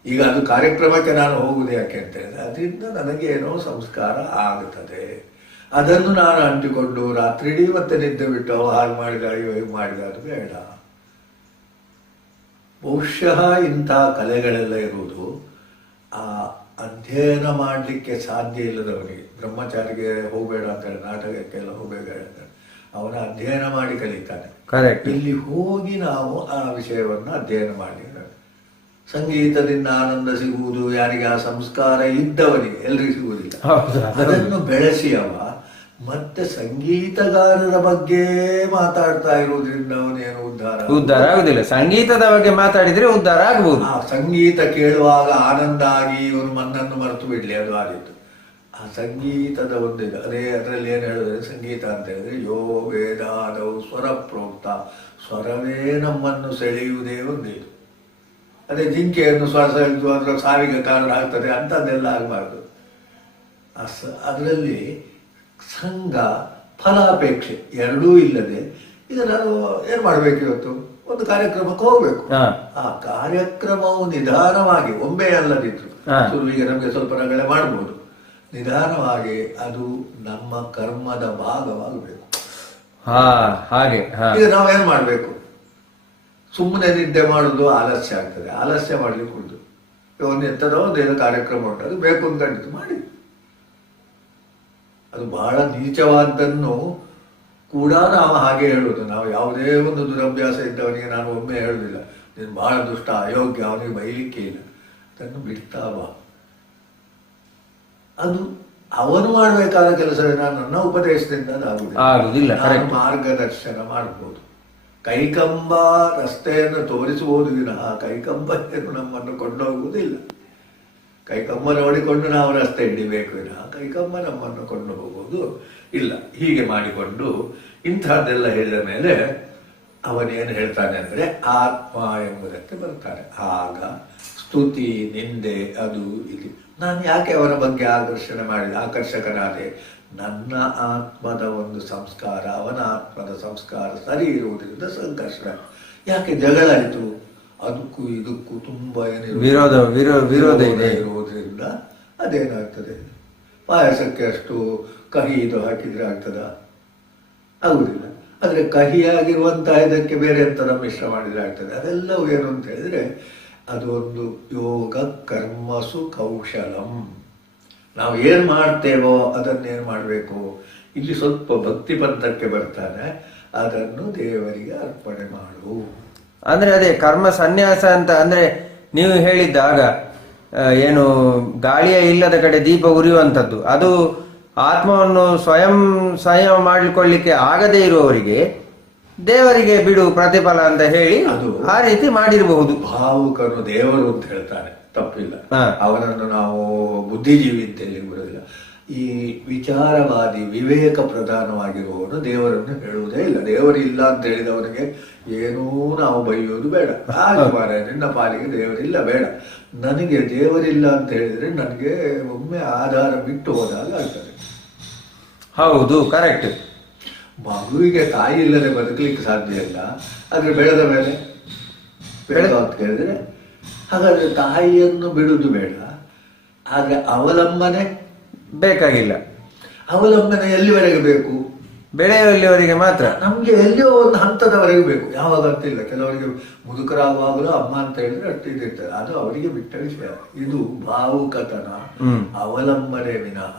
ಈಗ ಅದು ಕಾರ್ಯಕ್ರಮಕ್ಕೆ ನಾನು ಹೋಗುದು ಯಾಕೆ ಅಂತ ಹೇಳಿದ್ರೆ ಅದರಿಂದ ನನಗೇನೋ ಸಂಸ್ಕಾರ ಆಗುತ್ತದೆ. ಅದನ್ನು ನಾನು ಅಂಟಿಕೊಂಡು ರಾತ್ರಿಡೀ ಮತ್ತೆ ನಿದ್ದೆ ಬಿಟ್ಟು ಅವ ಹಾಗೆ ಮಾಡಿದ ಇವ ಹೀಗೆ ಮಾಡಿದ ಅದು ಬೇಡ. ಬಹುಶಃ ಇಂಥ ಕಲೆಗಳೆಲ್ಲ ಇರುವುದು ಆ ಅಧ್ಯಯನ ಮಾಡಲಿಕ್ಕೆ ಸಾಧ್ಯ ಇಲ್ಲದವನಿಗೆ. ಬ್ರಹ್ಮಚಾರಿಗೆ ಹೋಗಬೇಡ ಅಂತ ಹೇಳಿ, ನಾಟಕಕ್ಕೆಲ್ಲ ಹೋಗಬೇಡ ಅಂತ ಅವನ ಅಧ್ಯಯನ ಮಾಡಿ ಕಲಿತಾನೆ. ಕರೆಕ್ಟ್. ಇಲ್ಲಿ ಹೋಗಿ ನಾವು ಆ ವಿಷಯವನ್ನು ಅಧ್ಯಯನ ಮಾಡಿ, ಸಂಗೀತದಿಂದ ಆನಂದ ಸಿಗುವುದು ಯಾರಿಗೆ ಆ ಸಂಸ್ಕಾರ ಇದ್ದವನಿಗೆ, ಎಲ್ರಿಗೂ ಸಿಗುವುದಿಲ್ಲ. ಅದನ್ನು ಬೆಳೆಸಿ ಅವ ಮತ್ತೆ ಸಂಗೀತಗಾರರ ಬಗ್ಗೆ ಮಾತಾಡ್ತಾ ಇರುವುದರಿಂದ ಅವನೇನು ಉದ್ಧಾರ ಆಗುದಿಲ್ಲ. ಸಂಗೀತದ ಬಗ್ಗೆ ಮಾತಾಡಿದ್ರೆ ಉದ್ಧಾರ ಆಗಬಹುದು. ಆ ಸಂಗೀತ ಕೇಳುವಾಗ ಆನಂದ ಆಗಿ ಇವನು ಮನ್ನನ್ನು ಮರೆತು ಬಿಡ್ಲಿ, ಅದು ಆಗಿತ್ತು. ಆ ಸಂಗೀತದ ಒಂದು ಅದೇ ಅದರಲ್ಲಿ ಏನು ಹೇಳಿದ್ರೆ, ಸಂಗೀತ ಅಂತ ಹೇಳಿದ್ರೆ ಯೋ ವೇದಾದವು ಸ್ವರ ಪ್ರೋಕ್ತ, ಸ್ವರವೇ ನಮ್ಮನ್ನು ಸೆಳೆಯುವುದೇ ಒಂದು ಇದು. ಅದೇ ಜಿಂಕೆಯನ್ನು ಶ್ವಾಸ ಹಿಡಿದು ಅದರ ಸಾವಿಗೆ ಕಾರಣ ಆಗ್ತದೆ ಅಂಥದ್ದೆಲ್ಲ ಆಗಬಾರ್ದು. ಅದರಲ್ಲಿ ಸಂಘ ಫಲಾಪೇಕ್ಷೆ ಎರಡೂ ಇಲ್ಲದೆ, ಈಗ ನಾನು ಏನು ಮಾಡಬೇಕು, ಇವತ್ತು ಒಂದು ಕಾರ್ಯಕ್ರಮಕ್ಕೆ ಹೋಗ್ಬೇಕು. ಆ ಕಾರ್ಯಕ್ರಮವು ನಿಧಾನವಾಗಿ, ಒಮ್ಮೆ ಅಲ್ಲದಿದ್ರು ಶುರುವಿಗೆ ನಮಗೆ ಸ್ವಲ್ಪ ರಗಳೆ ಮಾಡ್ಬೋದು, ನಿಧಾನವಾಗಿ ಅದು ನಮ್ಮ ಕರ್ಮದ ಭಾಗವಾಗಬೇಕು. ಹಾಗೆ ಈಗ ನಾವೇನು ಮಾಡಬೇಕು, ಸುಮ್ಮನೆ ನಿದ್ದೆ ಮಾಡುದು ಆಲಸ್ಯ ಆಗ್ತದೆ. ಆಲಸ್ಯ ಮಾಡ್ಲಿಕ್ಕೆ ಕುಡಿದು ಒಂದು ಎಂಥದೋ ಒಂದೇನು ಕಾರ್ಯಕ್ರಮ ಉಂಟು, ಅದು ಬೇಕು ಅಂದ್ಕೊಂಡಿದ್ದು ಮಾಡಿ. ಅದು ಬಹಳ ನೀಚವಾದ್ದನ್ನು ಕೂಡ ನಾವು ಹಾಗೆ ಹೇಳುವುದು. ನಾವು ಯಾವುದೇ ಒಂದು ದುರಭ್ಯಾಸ ಇದ್ದವನಿಗೆ ನಾನು ಒಮ್ಮೆ ಹೇಳುವುದಿಲ್ಲ, ನೀನು ಬಹಳ ದುಷ್ಟ ಅಯೋಗ್ಯ, ಅವನಿಗೆ ಬೈಲಿಕ್ಕೆ ಇಲ್ಲ, ಅದನ್ನು ಬಿಡ್ತಾ ಬಾ. ಅದು ಅವನು ಮಾಡಬೇಕಾದ ಕೆಲಸವೇ, ನಾನು ನನ್ನ ಉಪದೇಶದಿಂದ ಆಗುದಿಲ್ಲ. ಮಾರ್ಗದರ್ಶನ ಮಾಡಬಹುದು. ಕೈಕಂಬ ರಸ್ತೆಯನ್ನು ತೋರಿಸುವುದು ವಿನಃ ಕೈಕಂಬನ್ನು ನಮ್ಮನ್ನು ಕೊಂಡೋಗುವುದಿಲ್ಲ. ಕೈಕಂಬ ನೋಡಿಕೊಂಡು ನಾವು ರಸ್ತೆ ಹಿಡಿಬೇಕು ವಿನಃ ಕೈಕಂಬ ನಮ್ಮನ್ನು ಕೊಂಡು ಹೋಗುವುದು ಇಲ್ಲ. ಹೀಗೆ ಮಾಡಿಕೊಂಡು ಇಂಥದ್ದೆಲ್ಲ ಹೇಳಿದ ಮೇಲೆ ಅವನೇನು ಹೇಳ್ತಾನೆ ಅಂದರೆ ಆತ್ಮ ಎಂಬುದಕ್ಕೆ ಬರ್ತಾನೆ. ಆಗ ಸ್ತುತಿ, ನಿಂದೆ, ಅದು ಇದು ನಾನು ಯಾಕೆ ಅವನ ಬಗ್ಗೆ ಆಕರ್ಷಕನಾದೆ, ನನ್ನ ಆತ್ಮದ ಒಂದು ಸಂಸ್ಕಾರ, ಅವನ ಆತ್ಮದ ಸಂಸ್ಕಾರ ಸರಿ ಇರುವುದರಿಂದ ಸಂಕರ್ಷಣ. ಯಾಕೆ ಜಗಳ ಆಯಿತು, ಅದಕ್ಕೂ ಇದಕ್ಕೂ ತುಂಬಾ ವಿರೋಧ ಇರುವುದರಿಂದ ಅದೇನಾಗ್ತದೆ, ಪಾಯಸಕ್ಕೆ ಅಷ್ಟು ಕಹಿ ಇದು ಹಾಕಿದ್ರೆ ಆಗ್ತದ, ಆಗುವುದಿಲ್ಲ. ಆದರೆ ಕಹಿಯಾಗಿರುವಂತಹ ಇದಕ್ಕೆ ಬೇರೆ ಎಂಥದ ಮಿಶ್ರ ಮಾಡಿದ್ರೆ ಆಗ್ತದೆ. ಅದೆಲ್ಲವೂ ಏನು ಅಂತ ಹೇಳಿದ್ರೆ ಅದು ಒಂದು ಯೋಗ ಕರ್ಮಸು ಕೌಶಲಂ. ನಾವು ಏನು ಮಾಡ್ತೇವೋ ಅದನ್ನೇನು ಮಾಡಬೇಕು. ಇಲ್ಲಿ ಸ್ವಲ್ಪ ಭಕ್ತಿ ಪಂಥಕ್ಕೆ ಬರ್ತಾನೆ, ಅದನ್ನು ದೇವರಿಗೆ ಅರ್ಪಣೆ ಮಾಡು. ಅಂದ್ರೆ ಅದೇ ಕರ್ಮ ಸನ್ಯಾಸ ಅಂತ. ಅಂದ್ರೆ ನೀವು ಹೇಳಿದ್ದಾಗ ಏನು ಗಾಳಿಯ ಇಲ್ಲದ ಕಡೆ ದೀಪ ಉರಿಯುವಂಥದ್ದು, ಅದು ಆತ್ಮವನ್ನು ಸ್ವಯಂ ಸಂಯಮ ಮಾಡಿಕೊಳ್ಳಿಕ್ಕೆ ಆಗದೇ ಇರುವವರಿಗೆ ದೇವರಿಗೆ ಬಿಡು ಪ್ರತಿಫಲ ಅಂತ ಹೇಳಿ ಅದು ಆ ರೀತಿ ಮಾಡಿರಬಹುದು. ಭಾವುಕನು ದೇವರು ಅಂತ ಹೇಳ್ತಾನೆ, ತಪ್ಪಿಲ್ಲ. ಅವನನ್ನು ನಾವು ಬುದ್ಧಿಜೀವಿ ಅಂತ ಹೇಳಿ ಬರೋದಿಲ್ಲ. ಈ ವಿಚಾರವಾದಿ ವಿವೇಕ ಪ್ರಧಾನವಾಗಿರುವವನು ದೇವರನ್ನು ಹೇಳುವುದೇ ಇಲ್ಲ. ದೇವರಿಲ್ಲ ಅಂತ ಹೇಳಿದವನಿಗೆ ಏನೂ ನಾವು ಬೈಯೋದು ಬೇಡ. ನಿನ್ನ ಪಾಲಿಗೆ ದೇವರಿಲ್ಲ ಬೇಡ, ನನಗೆ ದೇವರಿಲ್ಲ ಅಂತ ಹೇಳಿದ್ರೆ ನನಗೆ ಒಮ್ಮೆ ಆಧಾರ ಬಿಟ್ಟು ಹೋದಾಗ ಆಗ್ತದೆ. ಹೌದು, ಕರೆಕ್ಟ್. ಮಗುವಿಗೆ ತಾಯಿ ಇಲ್ಲದೆ ಬದುಕಲಿಕ್ಕೆ ಸಾಧ್ಯ ಇಲ್ಲ, ಆದ್ರೆ ಬೆಳೆದ ಮೇಲೆ ಬೆಳೆದ ಅಂತ ಹೇಳಿದ್ರೆ, ಹಾಗಾದ್ರೆ ತಾಯಿಯನ್ನು ಬಿಡುವುದು ಬೇಡ, ಆದ್ರೆ ಅವಲಂಬನೆ ಬೇಕಾಗಿಲ್ಲ. ಅವಲಂಬನೆ ಎಲ್ಲಿವರೆಗೆ ಬೇಕು? ಬೆಳೆಯುವಲ್ಲಿವರೆಗೆ ಮಾತ್ರ. ನಮ್ಗೆ ಎಲ್ಲಿಯೋ ಒಂದು ಹಂತದವರೆಗೆ ಬೇಕು, ಯಾವಾಗ ಅಂತಿಲ್ಲ. ಕೆಲವರಿಗೆ ಮುದುಕರಾಗುವಾಗಲೂ ಅಮ್ಮ ಅಂತ ಹೇಳಿದ್ರೆ ಅಷ್ಟು ಇದಿರ್ತದೆ, ಅದು ಅವರಿಗೆ ಬಿಟ್ಟ ವಿಷಯ. ಇದು ಭಾವುಕತನ, ಅವಲಂಬನೆ ವಿನಃ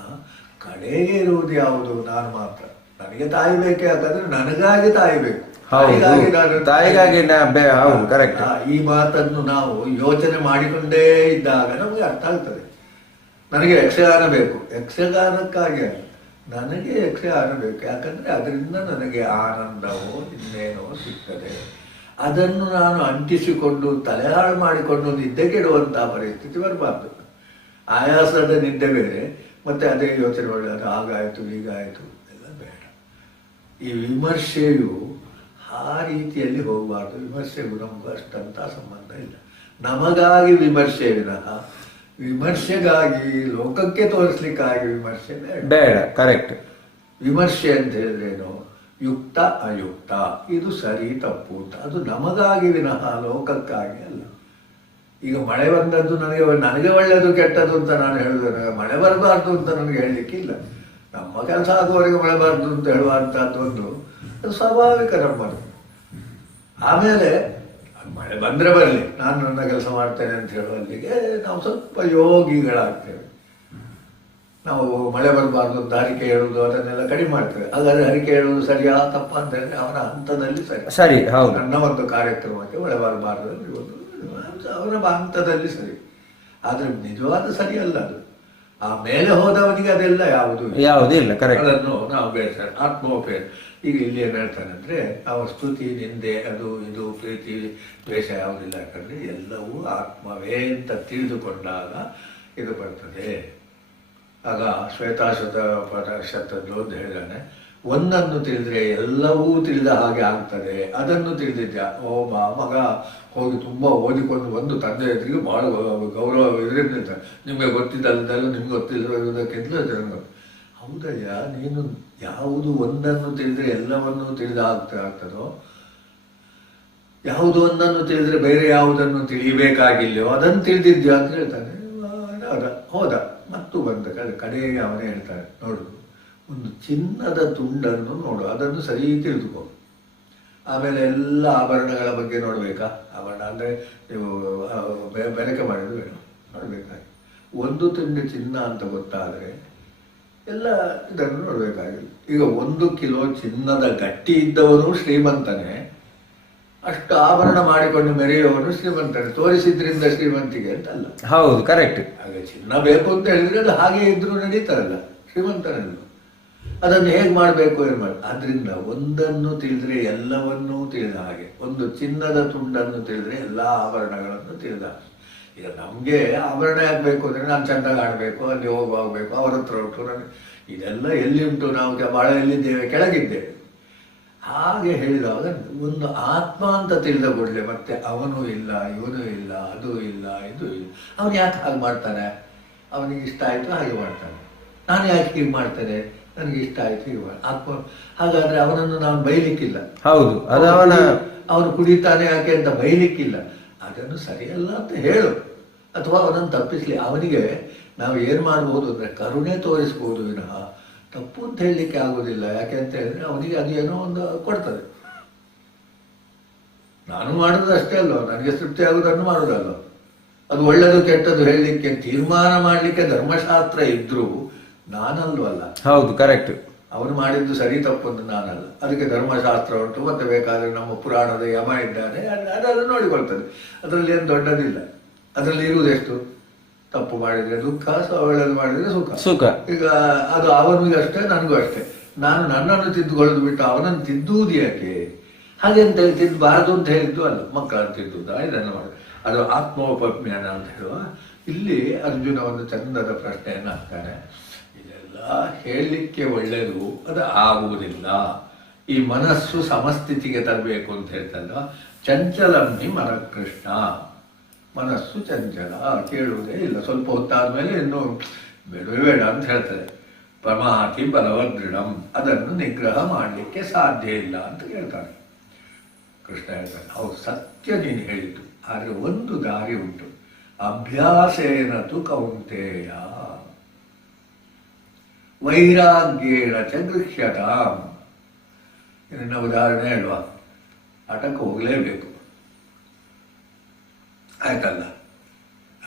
ಕಡೆಗೆ ಇರುವುದು ಯಾವುದು? ನಾನು ಮಾತ್ರ. ನನಗೆ ತಾಯಿ ಬೇಕೇ, ಯಾಕಂದ್ರೆ ನನಗಾಗಿ ತಾಯಿ ಬೇಕು, ತಾಯಿಗಾಗಿ. ಹೌದು, ಕರೆಕ್ಟ್. ಈ ಮಾತನ್ನು ನಾವು ಯೋಚನೆ ಮಾಡಿಕೊಂಡೇ ಇದ್ದಾಗ ನಮಗೆ ಅರ್ಥ ಆಗ್ತದೆ. ನನಗೆ ಯಕ್ಷಗಾನ ಬೇಕು, ಯಕ್ಷಗಾನಕ್ಕಾಗಿ ನನಗೆ ಯಕ್ಷಗಾನ ಬೇಕು, ಯಾಕಂದ್ರೆ ಅದರಿಂದ ನನಗೆ ಆನಂದವೋ ಇನ್ನೇನೋ ಸಿಗ್ತದೆ. ಅದನ್ನು ನಾನು ಅಂಟಿಸಿಕೊಂಡು ತಲೆಹಾಳು ಮಾಡಿಕೊಂಡು ನಿದ್ದೆ ಕೆಡುವಂತಹ ಪರಿಸ್ಥಿತಿ ಬರಬಾರ್ದು. ಆಯಾಸದ ನಿದ್ದೆ ಬೇರೆ, ಮತ್ತೆ ಅದೇ ಯೋಚನೆ ಮಾಡಿ ಅದು ಹಾಗಾಯಿತು ಹೀಗಾಯಿತು ಎಲ್ಲ ಬೇಡ. ಈ ವಿಮರ್ಶೆಯು ಆ ರೀತಿಯಲ್ಲಿ ಹೋಗಬಾರ್ದು. ವಿಮರ್ಶೆಗೂ ನಮಗೂ ಅಷ್ಟಂತ ಸಂಬಂಧ ಇಲ್ಲ. ನಮಗಾಗಿ ವಿಮರ್ಶೆ ವಿನಃ ವಿಮರ್ಶೆಗಾಗಿ ಲೋಕಕ್ಕೆ ತೋರಿಸ್ಲಿಕ್ಕಾಗಿ ವಿಮರ್ಶೆ ಬೇಡ. ಕರೆಕ್ಟ್. ವಿಮರ್ಶೆ ಅಂತ ಹೇಳಿದ್ರೇನು? ಯುಕ್ತ ಅಯುಕ್ತ, ಇದು ಸರಿ ತಪ್ಪು ಅಂತ. ಅದು ನಮಗಾಗಿ ವಿನಃ ಲೋಕಕ್ಕಾಗಿ ಅಲ್ಲ. ಈಗ ಮಳೆ ಬಂದದ್ದು ನನಗೆ ಒಳ್ಳೆಯದು ಕೆಟ್ಟದ್ದು ಅಂತ ನಾನು ಹೇಳಿದ್ರೆ, ಮಳೆ ಬರಬಾರ್ದು ಅಂತ ನನಗೆ ಹೇಳಲಿಕ್ಕಿಲ್ಲ. ನಮ್ಮ ಕೆಲಸ ಆಗುವವರೆಗೆ ಮಳೆ ಬಾರ್ದು ಅಂತ ಹೇಳುವಂಥದ್ದೊಂದು ಅದು ಸ್ವಾಭಾವಿಕ ನಮ್ಮದು. ಆಮೇಲೆ ಮಳೆ ಬಂದರೆ ಬರಲಿ, ನಾನು ನನ್ನ ಕೆಲಸ ಮಾಡ್ತೇನೆ ಅಂತ ಹೇಳುವಲ್ಲಿಗೆ ನಾವು ಸ್ವಲ್ಪ ಯೋಗಿಗಳಾಗ್ತೇವೆ. ನಾವು ಮಳೆ ಬರಬಾರ್ದು ಅಂತ ಹರಿಕೆ ಹೇಳುವುದು ಅದನ್ನೆಲ್ಲ ಕಡಿಮೆ ಮಾಡ್ತೇವೆ. ಹಾಗಾದ್ರೆ ಹರಿಕೆ ಹೇಳುವುದು ಸರಿಯಾ ತಪ್ಪ ಅಂತ ಹೇಳಿದ್ರೆ ಅವನ ಹಂತದಲ್ಲಿ ಸರಿ. ಹೌದು. ನನ್ನ ಒಂದು ಕಾರ್ಯಕ್ರಮಕ್ಕೆ ಮಳೆ ಬರಬಾರ್ದು ಅವರ ಹಂತದಲ್ಲಿ ಸರಿ. ಆದ್ರೆ ನಿಜವಾದ ಸರಿ ಅಲ್ಲ ಅದು. ಆ ಮೇಲೆ ಹೋದವನಿಗೆ ಅದೆಲ್ಲ ಯಾವುದೂ ಇಲ್ಲ. ಅದನ್ನು ನಾವು ಬೇಡ್ತಾರೆ ಆತ್ಮೋಪೇತ. ಈಗ ಇಲ್ಲಿ ಏನ್ ಹೇಳ್ತಾನೆ ಅಂದ್ರೆ ಅವ ಸ್ತುತಿ ನಿಂದೆ ಅದು ಇದು ಪ್ರೀತಿ ದ್ವೇಷ ಯಾವುದಿಲ್ಲ. ಯಾಕಂದ್ರೆ ಎಲ್ಲವೂ ಆತ್ಮವೇ ಅಂತ ತಿಳಿದುಕೊಂಡಾಗ ಇದು ಬರ್ತದೆ. ಆಗ ಶ್ವೇತಾಶ್ವತ ಪರಶತದ್ದು ಅಂತ ಹೇಳಿದಾನೆ, ಒಂದನ್ನು ತಿಳಿದ್ರೆ ಎಲ್ಲವೂ ತಿಳಿದ ಹಾಗೆ ಆಗ್ತದೆ. ಅದನ್ನು ತಿಳಿದಿದ್ದ ಮಗ ಹೋಗಿ ತುಂಬಾ ಓದಿಕೊಂಡು ಬಂದು ತಂದೆ ಎದುರಿಗೆ ಬಹಳ ಗೌರವ ಇದರಿಂದ ನಿಮಗೆ ಗೊತ್ತಿದ್ದಲ್ಲದಲ್ಲ ನಿಮ್ಗೆ ಗೊತ್ತಿಲ್ಲದಕ್ಕಿಂತಲೂ ಹೌದಯ್ಯ, ನೀನು ಯಾವುದು ಒಂದನ್ನು ತಿಳಿದ್ರೆ ಎಲ್ಲವನ್ನೂ ತಿಳಿದ ಆಗ್ತದೋ, ಯಾವುದು ಒಂದನ್ನು ತಿಳಿದ್ರೆ ಬೇರೆ ಯಾವುದನ್ನು ತಿಳಿಯಬೇಕಾಗಿಲ್ಲವೋ ಅದನ್ನು ತಿಳಿದಿದ್ಯಾ ಅಂತ ಹೇಳ್ತಾನೆ. ಹೋದ ಮತ್ತು ಬಂದ ಕಡೆಗೆ ಅವನೇ ಹೇಳ್ತಾನೆ, ನೋಡು ಒಂದು ಚಿನ್ನದ ತುಂಡನ್ನು ನೋಡು, ಅದನ್ನು ಸರಿ ತಿಳಿದುಕೋ. ಆಮೇಲೆ ಎಲ್ಲ ಆಭರಣಗಳ ಬಗ್ಗೆ ನೋಡ್ಬೇಕಾ? ಆಭರಣ ಅಂದ್ರೆ ನೀವು ಬೆರಕೆ ಮಾಡಿದ್ರು ಬೇಡ, ನೋಡ್ಬೇಕಾಗಿ ಒಂದು ತುಂಡು ಚಿನ್ನ ಅಂತ ಗೊತ್ತಾದ್ರೆ ಎಲ್ಲ ಇದನ್ನು ನೋಡ್ಬೇಕಾಗಿಲ್ಲ. ಈಗ 1 ಕಿಲೋ ಚಿನ್ನದ ಗಟ್ಟಿ ಇದ್ದವನು ಶ್ರೀಮಂತನೇ, ಅಷ್ಟು ಆಭರಣ ಮಾಡಿಕೊಂಡು ಮೆರೆಯುವವನು ಶ್ರೀಮಂತನೇ. ತೋರಿಸಿದ್ರಿಂದ ಶ್ರೀಮಂತಿಗೆ ಅಂತಲ್ಲ. ಹೌದು, ಕರೆಕ್ಟ್. ಹಾಗೆ ಚಿನ್ನ ಬೇಕು ಅಂತ ಹೇಳಿದ್ರೆ ಅದು ಹಾಗೆ ಇದ್ರೂ ನಡೀತಾರಲ್ಲ ಶ್ರೀಮಂತನಲ್ಲ. ಅದನ್ನು ಹೇಗೆ ಮಾಡಬೇಕು ಏನು ಮಾಡಿ. ಆದ್ರಿಂದ ಒಂದನ್ನು ತಿಳಿದ್ರೆ ಎಲ್ಲವನ್ನೂ ತಿಳಿದ ಹಾಗೆ, ಒಂದು ಚಿನ್ನದ ತುಂಡನ್ನು ತಿಳಿದ್ರೆ ಎಲ್ಲ ಆಭರಣಗಳನ್ನು ತಿಳಿದ ಹಾಗೆ. ಈಗ ನಮಗೆ ಆಭರಣ ಆಗಬೇಕು ಅಂದರೆ ನಾನು ಚೆಂದಾಗಿ ಆಡಬೇಕು, ಅಲ್ಲಿ ಹೋಗಬೇಕು, ಅವರ ಹತ್ರ ಉಂಟು, ಇದೆಲ್ಲ ಎಲ್ಲಿ ಉಂಟು? ನಾವು ಭಾಳ ಎಲ್ಲಿದ್ದೇವೆ? ಕೆಳಗಿದ್ದೇವೆ. ಹಾಗೆ ಹೇಳಿದಾಗ ಒಂದು ಆತ್ಮ ಅಂತ ತಿಳಿದ ಕೂಡಲೇ ಮತ್ತೆ ಅವನು ಇಲ್ಲ, ಇವನು ಇಲ್ಲ, ಅದು ಇಲ್ಲ, ಇದು ಇಲ್ಲ. ಅವನು ಯಾಕೆ ಹಾಗೆ ಮಾಡ್ತಾನೆ? ಅವನಿಗೆ ಇಷ್ಟ ಆಯಿತು ಹಾಗೆ ಮಾಡ್ತಾನೆ. ನಾನು ಯಾಕೆ ಹೀಗೆ ಮಾಡ್ತೇನೆ? ನನಗೆ ಇಷ್ಟ ಆಯ್ತು ಹೀಗೆ ಮಾಡಿ ಆತ್ಮ. ಹಾಗಾದ್ರೆ ಅವನನ್ನು ನಾವು ಬೈಲಿಕ್ಕಿಲ್ಲ. ಹೌದು, ಅವನು ಕುಡಿತಾನೆ ಯಾಕೆ ಅಂತ ಬೈಲಿಕ್ಕಿಲ್ಲ. ಅದನ್ನು ಸರಿಯಲ್ಲ ಅಂತ ಹೇಳು, ಅಥವಾ ಅವನನ್ನು ತಪ್ಪಿಸ್ಲಿ. ಅವನಿಗೆ ನಾವು ಏನು ಮಾಡ್ಬೋದು ಅಂದರೆ ಕರುಣೆ ತೋರಿಸ್ಬೋದು ವಿನಃ ತಪ್ಪು ಅಂತ ಹೇಳಲಿಕ್ಕೆ ಆಗೋದಿಲ್ಲ. ಯಾಕೆ ಅಂತ ಹೇಳಿದ್ರೆ ಅವನಿಗೆ ಅದು ಏನೋ ಒಂದು ಕೊಡ್ತದೆ. ನಾನು ಮಾಡೋದು ಅಷ್ಟೇ ಅಲ್ವ, ನನಗೆ ತೃಪ್ತಿ ಆಗೋದನ್ನು ಮಾಡೋದಲ್ವ. ಅದು ಒಳ್ಳೆಯದು ಕೆಟ್ಟದ್ದು ಹೇಳಲಿಕ್ಕೆ ತೀರ್ಮಾನ ಮಾಡಲಿಕ್ಕೆ ಧರ್ಮಶಾಸ್ತ್ರ ಇದ್ರೂ ನಾನಲ್ವಲ್ಲ. ಹೌದು, ಕರೆಕ್ಟ್. ಅವನು ಮಾಡಿದ್ದು ಸರಿ ತಪ್ಪು ಅಂತ ನಾನಲ್ಲ. ಅದಕ್ಕೆ ಧರ್ಮಶಾಸ್ತ್ರ ಉಂಟು, ಮತ್ತೆ ಬೇಕಾದ್ರೆ ನಮ್ಮ ಪುರಾಣದ ಯಮ ಇದ್ದಾನೆ, ಅದನ್ನು ನೋಡಿಕೊಳ್ತದೆ. ಅದರಲ್ಲಿ ಏನು ದೊಡ್ಡದಿಲ್ಲ. ಅದರಲ್ಲಿ ಇರುವುದೆಷ್ಟು? ತಪ್ಪು ಮಾಡಿದ್ರೆ ದುಃಖ, ಒಳ್ಳೆದು ಮಾಡಿದ್ರೆ ಸುಖ. ಈಗ ಅದು ಅವನಿಗೆ ಅಷ್ಟೇ, ನನಗೂ ಅಷ್ಟೇ. ನಾನು ನನ್ನನ್ನು ತಿದ್ದುಕೊಳ್ಳೋದು ಬಿಟ್ಟು ಅವನನ್ನು ತಿದ್ದುವುದು ಯಾಕೆ? ಹಾಗೆ ಅಂತ ಹೇಳಿ ತಿದ್ದಬಾರದು ಅಂತ ಹೇಳಿದ್ದು ಅಲ್ಲ, ಮಕ್ಕಳನ್ನು ತಿದ್ದುದ ಇದನ್ನು ಮಾಡಿ. ಅದು ಆತ್ಮೋಪಜ್ಞಾನ ಅಂತ ಹೇಳುವ. ಇಲ್ಲಿ ಅರ್ಜುನ ಒಂದು ಚಂದದ ಪ್ರಶ್ನೆಯನ್ನು ಹಾಕ್ತಾನೆ. ಇದೆಲ್ಲ ಹೇಳಲಿಕ್ಕೆ ಒಳ್ಳೆಯದು, ಅದು ಆಗುವುದಿಲ್ಲ. ಈ ಮನಸ್ಸು ಸಮಸ್ಥಿತಿಗೆ ತರಬೇಕು ಅಂತ ಹೇಳ್ತಲ್ಲ. ಚಂಚಲಮ್ಮಿ ಮರ ಕೃಷ್ಣ, ಮನಸ್ಸು ಚಂಚಲ, ಕೇಳುವುದೇ ಇಲ್ಲ. ಸ್ವಲ್ಪ ಹೊತ್ತಾದ್ಮೇಲೆ ಇನ್ನು ಬೇಡವೇ ಬೇಡ ಅಂತ ಹೇಳ್ತಾರೆ. ಪ್ರಮಾತಿ ಬಲವದೃಢಂ, ಅದನ್ನು ನಿಗ್ರಹ ಮಾಡಲಿಕ್ಕೆ ಸಾಧ್ಯ ಇಲ್ಲ ಅಂತ ಹೇಳ್ತಾನೆ. ಕೃಷ್ಣ ಹೇಳ್ತಾನೆ, ಹೌದು ಸತ್ಯ ನೀನು ಹೇಳಿದ್ದು, ಆದರೆ ಒಂದು ದಾರಿ ಉಂಟು. ಅಭ್ಯಾಸೇನತು ಕೌಂತೆಯ ವೈರಾಗ್ಯೇಣ ಚ ಗೃಹ್ಯತಾಂ. ಇದನ್ನ ಉದಾಹರಣೆ ಹೇಳುವ, ಆಟಕ್ಕೆ ಹೋಗಲೇಬೇಕು ಆಯ್ತಲ್ಲ.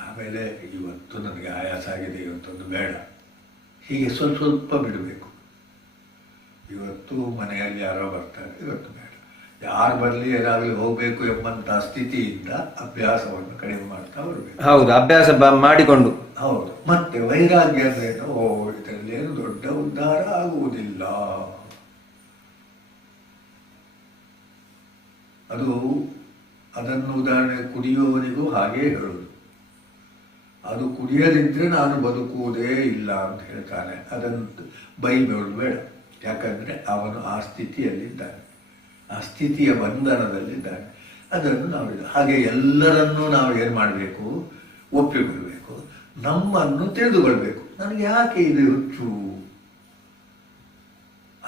ಆಮೇಲೆ ಇವತ್ತು ನನಗೆ ಆಯಾಸ ಆಗಿದೆ, ಇವತ್ತೊಂದು ಬೇಡ, ಹೀಗೆ ಸ್ವಲ್ಪ ಸ್ವಲ್ಪ ಬಿಡಬೇಕು. ಇವತ್ತು ಮನೆಯಲ್ಲಿ ಯಾರೋ ಬರ್ತಾರೆ, ಇವತ್ತು ಬೇಡ, ಯಾರು ಬರಲಿ ಏನಾಗಲಿ ಹೋಗಬೇಕು ಎಂಬಂಥ ಸ್ಥಿತಿಯಿಂದ ಅಭ್ಯಾಸವನ್ನು ಕಡಿಮೆ ಮಾಡ್ತಾ ಬರಬೇಕು. ಹೌದು, ಅಭ್ಯಾಸ ಮಾಡಿಕೊಂಡು. ಹೌದು. ಮತ್ತೆ ವೈರಾಗ್ಯ ಅಂದ್ರೇನು? ಇದರಲ್ಲಿ ಏನು ದೊಡ್ಡ ಉದ್ಧಾರ ಆಗುವುದಿಲ್ಲ. ಅದನ್ನು ಉದಾಹರಣೆ ಕುಡಿಯುವವನಿಗೂ ಹಾಗೇ ಹೇಳುವುದು. ಅದು ಕುಡಿಯದಿದ್ರೆ ನಾನು ಬದುಕುವುದೇ ಇಲ್ಲ ಅಂತ ಹೇಳ್ತಾನೆ. ಅದನ್ನು ಬೈಬೇಡು ಬೇಡ. ಯಾಕಂದ್ರೆ ಅವನು ಆ ಸ್ಥಿತಿಯಲ್ಲಿದ್ದಾನೆ, ಆ ಸ್ಥಿತಿಯ ಬಂಧನದಲ್ಲಿದ್ದಾನೆ. ಅದನ್ನು ನಾವು ಹಾಗೆ ಎಲ್ಲರನ್ನೂ ನಾವು ಏನು ಮಾಡಬೇಕು? ಒಪ್ಪಿಕೊಳ್ಬೇಕು, ನಮ್ಮನ್ನು ತಿಳಿದುಕೊಳ್ಬೇಕು. ನನಗೆ ಯಾಕೆ ಇದು ಹುಚ್ಚು?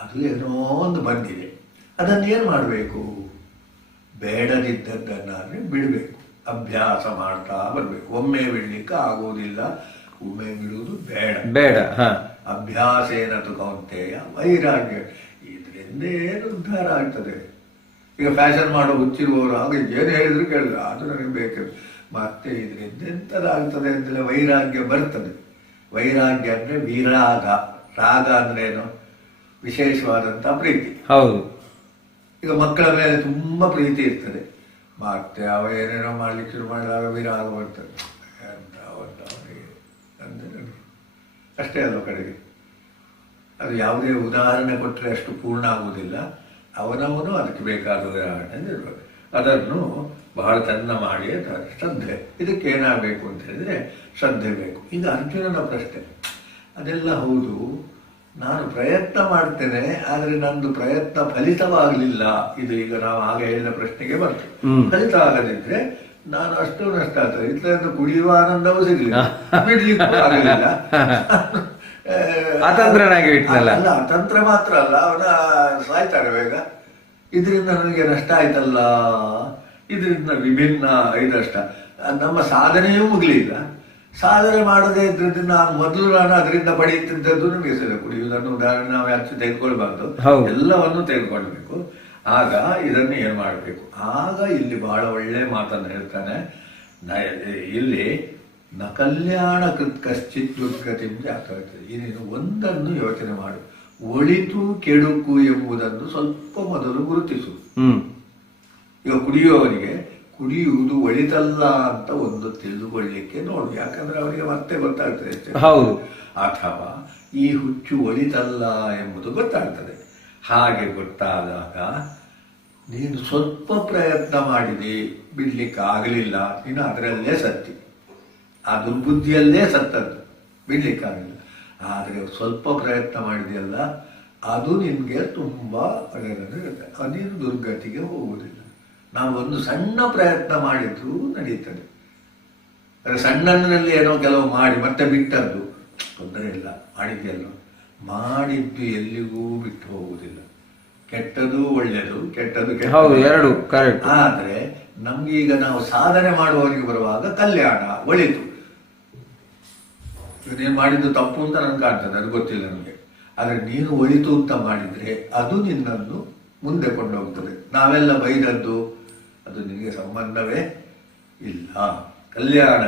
ಅದು ಏನೋ ಒಂದು ಬಂದಿದೆ. ಅದನ್ನೇನು ಮಾಡಬೇಕು? ಬೇಡದಿದ್ದದ್ದನ್ನಾದರೆ ಬಿಡಬೇಕು, ಅಭ್ಯಾಸ ಮಾಡ್ತಾ ಬರಬೇಕು. ಒಮ್ಮೆ ಬಿಡ್ಲಿಕ್ಕೆ ಆಗುವುದಿಲ್ಲ, ಒಮ್ಮೆ ಬಿಡುವುದು ಬೇಡ. ಅಭ್ಯಾಸೇನತು ಕೌಂತೆಯ ವೈರಾಗ್ಯ. ಇದರಿಂದ ಏನು ಉದ್ಧಾರ ಆಗ್ತದೆ? ಈಗ ಫ್ಯಾಷನ್ ಮಾಡೋ ಹುಚ್ಚಿರುವವರು ಆಗ ಏನು ಹೇಳಿದ್ರು ಕೇಳಿದ್ರು, ಅದು ನನಗೆ ಬೇಕು, ಮತ್ತೆ ಇದರಿಂದ ಎಂಥದ್ದಾಗ್ತದೆ ಅಂತಲೇ ವೈರಾಗ್ಯ ಬರ್ತದೆ. ವೈರಾಗ್ಯ ಅಂದರೆ ವಿರಾಗ. ರಾಗ ಅಂದ್ರೇನು? ವಿಶೇಷವಾದಂಥ ಪ್ರೀತಿ. ಹೌದು. ಈಗ ಮಕ್ಕಳ ಮೇಲೆ ತುಂಬ ಪ್ರೀತಿ ಇರ್ತದೆ, ಮತ್ತೆ ಅವ ಏನೇನೋ ಮಾಡ್ಲಿಕ್ಕೆ ಶುರು ಮಾಡಿದಾಗ ವಿರಾಗ ಬರ್ತದೆ. ಅಂದರೆ ಅಷ್ಟೇ ಅಲ್ವ ಕಡೆಗೆ. ಅದು ಯಾವುದೇ ಉದಾಹರಣೆ ಕೊಟ್ಟರೆ ಅಷ್ಟು ಪೂರ್ಣ ಆಗುವುದಿಲ್ಲ. ಅವನವನು ಅದಕ್ಕೆ ಬೇಕಾದ ಉದಾಹರಣೆ ಇರಬೇಕು. ಅದನ್ನು ಬಹಳ ಚೆಂದ ಮಾಡಿ ಶ್ರದ್ಧೆ. ಇದಕ್ಕೆ ಏನಾಗಬೇಕು ಅಂತ ಹೇಳಿದ್ರೆ ಶ್ರದ್ಧೆ ಬೇಕು. ಈಗ ಅರ್ಜುನನ ಪ್ರಶ್ನೆ ಅದೆಲ್ಲ ಹೌದು, ನಾನು ಪ್ರಯತ್ನ ಮಾಡ್ತೇನೆ, ಆದರೆ ನಂದು ಪ್ರಯತ್ನ ಫಲಿತವಾಗಲಿಲ್ಲ. ಇದು ಈಗ ನಾವು ಆಗ ಹೇಳಿದ ಪ್ರಶ್ನೆಗೆ ಬರ್ತದೆ. ಫಲಿತ ಆಗದಿದ್ರೆ ನಾನು ಅಷ್ಟು ನಷ್ಟ ಆಗ್ತದೆ. ಇದರಿಂದ ಕುಡಿಯುವ ಆನಂದವೂ ಸಿಗಲಿಲ್ಲ, ಬಿಡ್ಲಿಕ್ಕೂ ಆಗಲಿಲ್ಲ. ಅಲ್ಲ, ಅತಂತ್ರ ಮಾತ್ರ ಅಲ್ಲ, ಅವನ ಸಾಯ್ತಾನೆ ಬೇಗ. ಇದರಿಂದ ನನಗೆ ನಷ್ಟ ಆಯ್ತಲ್ಲ, ಇದರಿಂದ ವಿಭಿನ್ನ ಇದಷ್ಟ. ನಮ್ಮ ಸಾಧನೆಯೂ ಮುಗಲಿಲ್ಲ. ಸಾಧನೆ ಮಾಡದೇ ಇದ್ರಿಂದ ನಾನು ಅದರಿಂದ ಪಡೆಯುತ್ತಿದ್ದದ್ದು ನಮಗೆ ಸರಿ. ಕುಡಿಯುವುದನ್ನು ಉದಾಹರಣೆ ನಾವು ಯಾಕೆ ತೆಗೆದುಕೊಳ್ಬಾರ್ದು, ಎಲ್ಲವನ್ನು ತೆಗೆದುಕೊಳ್ಬೇಕು. ಆಗ ಇದನ್ನು ಏನು ಮಾಡಬೇಕು? ಆಗ ಇಲ್ಲಿ ಬಹಳ ಒಳ್ಳೆ ಮಾತನ್ನು ಹೇಳ್ತಾನೆ. ಇಲ್ಲಿ ನ ಕಲ್ಯಾಣ ಕೃತ್ ಕಶ್ಚಿತ್ ದುರ್ಗತಿ ಆಗ್ತದೆ. ನೀನು ಒಂದನ್ನು ಯೋಚನೆ ಮಾಡು, ಒಳಿತು ಕೆಡುಕು ಎಂಬುದನ್ನು ಸ್ವಲ್ಪ ಮೊದಲು ಗುರುತಿಸು. ಈಗ ಕುಡಿಯುವವರಿಗೆ ಕುಡಿಯುವುದು ಒಳಿತಲ್ಲ ಅಂತ ಒಂದು ತಿಳಿದುಕೊಳ್ಳಿಕ್ಕೆ ನೋಡು, ಯಾಕಂದ್ರೆ ಅವರಿಗೆ ಮತ್ತೆ ಗೊತ್ತಾಗ್ತದೆ. ಅಥವಾ ಈ ಹುಚ್ಚು ಒಳಿತಲ್ಲ ಎಂಬುದು ಗೊತ್ತಾಗ್ತದೆ. ಹಾಗೆ ಗೊತ್ತಾದಾಗ ನೀನು ಸ್ವಲ್ಪ ಪ್ರಯತ್ನ ಮಾಡಿದಿ, ಬಿಡ್ಲಿಕ್ಕೆ ಆಗಲಿಲ್ಲ, ನೀನು ಅದರಲ್ಲೇ ಸತ್ತಿ, ಆ ದುರ್ಬುದ್ಧಿಯಲ್ಲೇ ಸತ್ತದ್ದು, ಬಿಡ್ಲಿಕ್ಕಾಗಲಿಲ್ಲ. ಆದರೆ ಸ್ವಲ್ಪ ಪ್ರಯತ್ನ ಮಾಡಿದೆಯಲ್ಲ, ಅದು ನಿನಗೆ ತುಂಬ ಒಳ್ಳೆಯದಿರುತ್ತೆ. ನೀನು ದುರ್ಗತಿಗೆ ಹೋಗುವುದಿಲ್ಲ. ನಾವು ಒಂದು ಸಣ್ಣ ಪ್ರಯತ್ನ ಮಾಡಿದ್ರೂ ನಡೀತದೆ. ಸಣ್ಣನಲ್ಲಿ ಏನೋ ಕೆಲವು ಮಾಡಿ ಮತ್ತೆ ಬಿಟ್ಟದ್ದು ತೊಂದರೆ ಇಲ್ಲ. ಮಾಡಿದ್ಯಲ್ಲ, ಮಾಡಿದ್ದು ಎಲ್ಲಿಗೂ ಬಿಟ್ಟು ಹೋಗುವುದಿಲ್ಲ. ಕೆಟ್ಟದು ಒಳ್ಳೆಯದು, ಕೆಟ್ಟದು ಎರಡು ಕರೆಕ್ಟ್. ಆದರೆ ನಮ್ಗೀಗ ನಾವು ಸಾಧನೆ ಮಾಡುವವರಿಗೆ ಬರುವಾಗ ಕಲ್ಯಾಣ ಒಳಿತು. ನೀನು ಮಾಡಿದ್ದು ತಪ್ಪು ಅಂತ ನನಗೆ ಕಾಣ್ತದೆ, ಅದು ಗೊತ್ತಿಲ್ಲ ನನಗೆ. ಆದರೆ ನೀನು ಒಳಿತು ಅಂತ ಮಾಡಿದ್ರೆ ಅದು ನಿನ್ನನ್ನು ಮುಂದೆ ಕೊಂಡೋಗ್ತದೆ. ನಾವೆಲ್ಲ ಬೈದದ್ದು ಅದು ನಿನಗೆ ಸಂಬಂಧವೇ ಇಲ್ಲ. ಕಲ್ಯಾಣ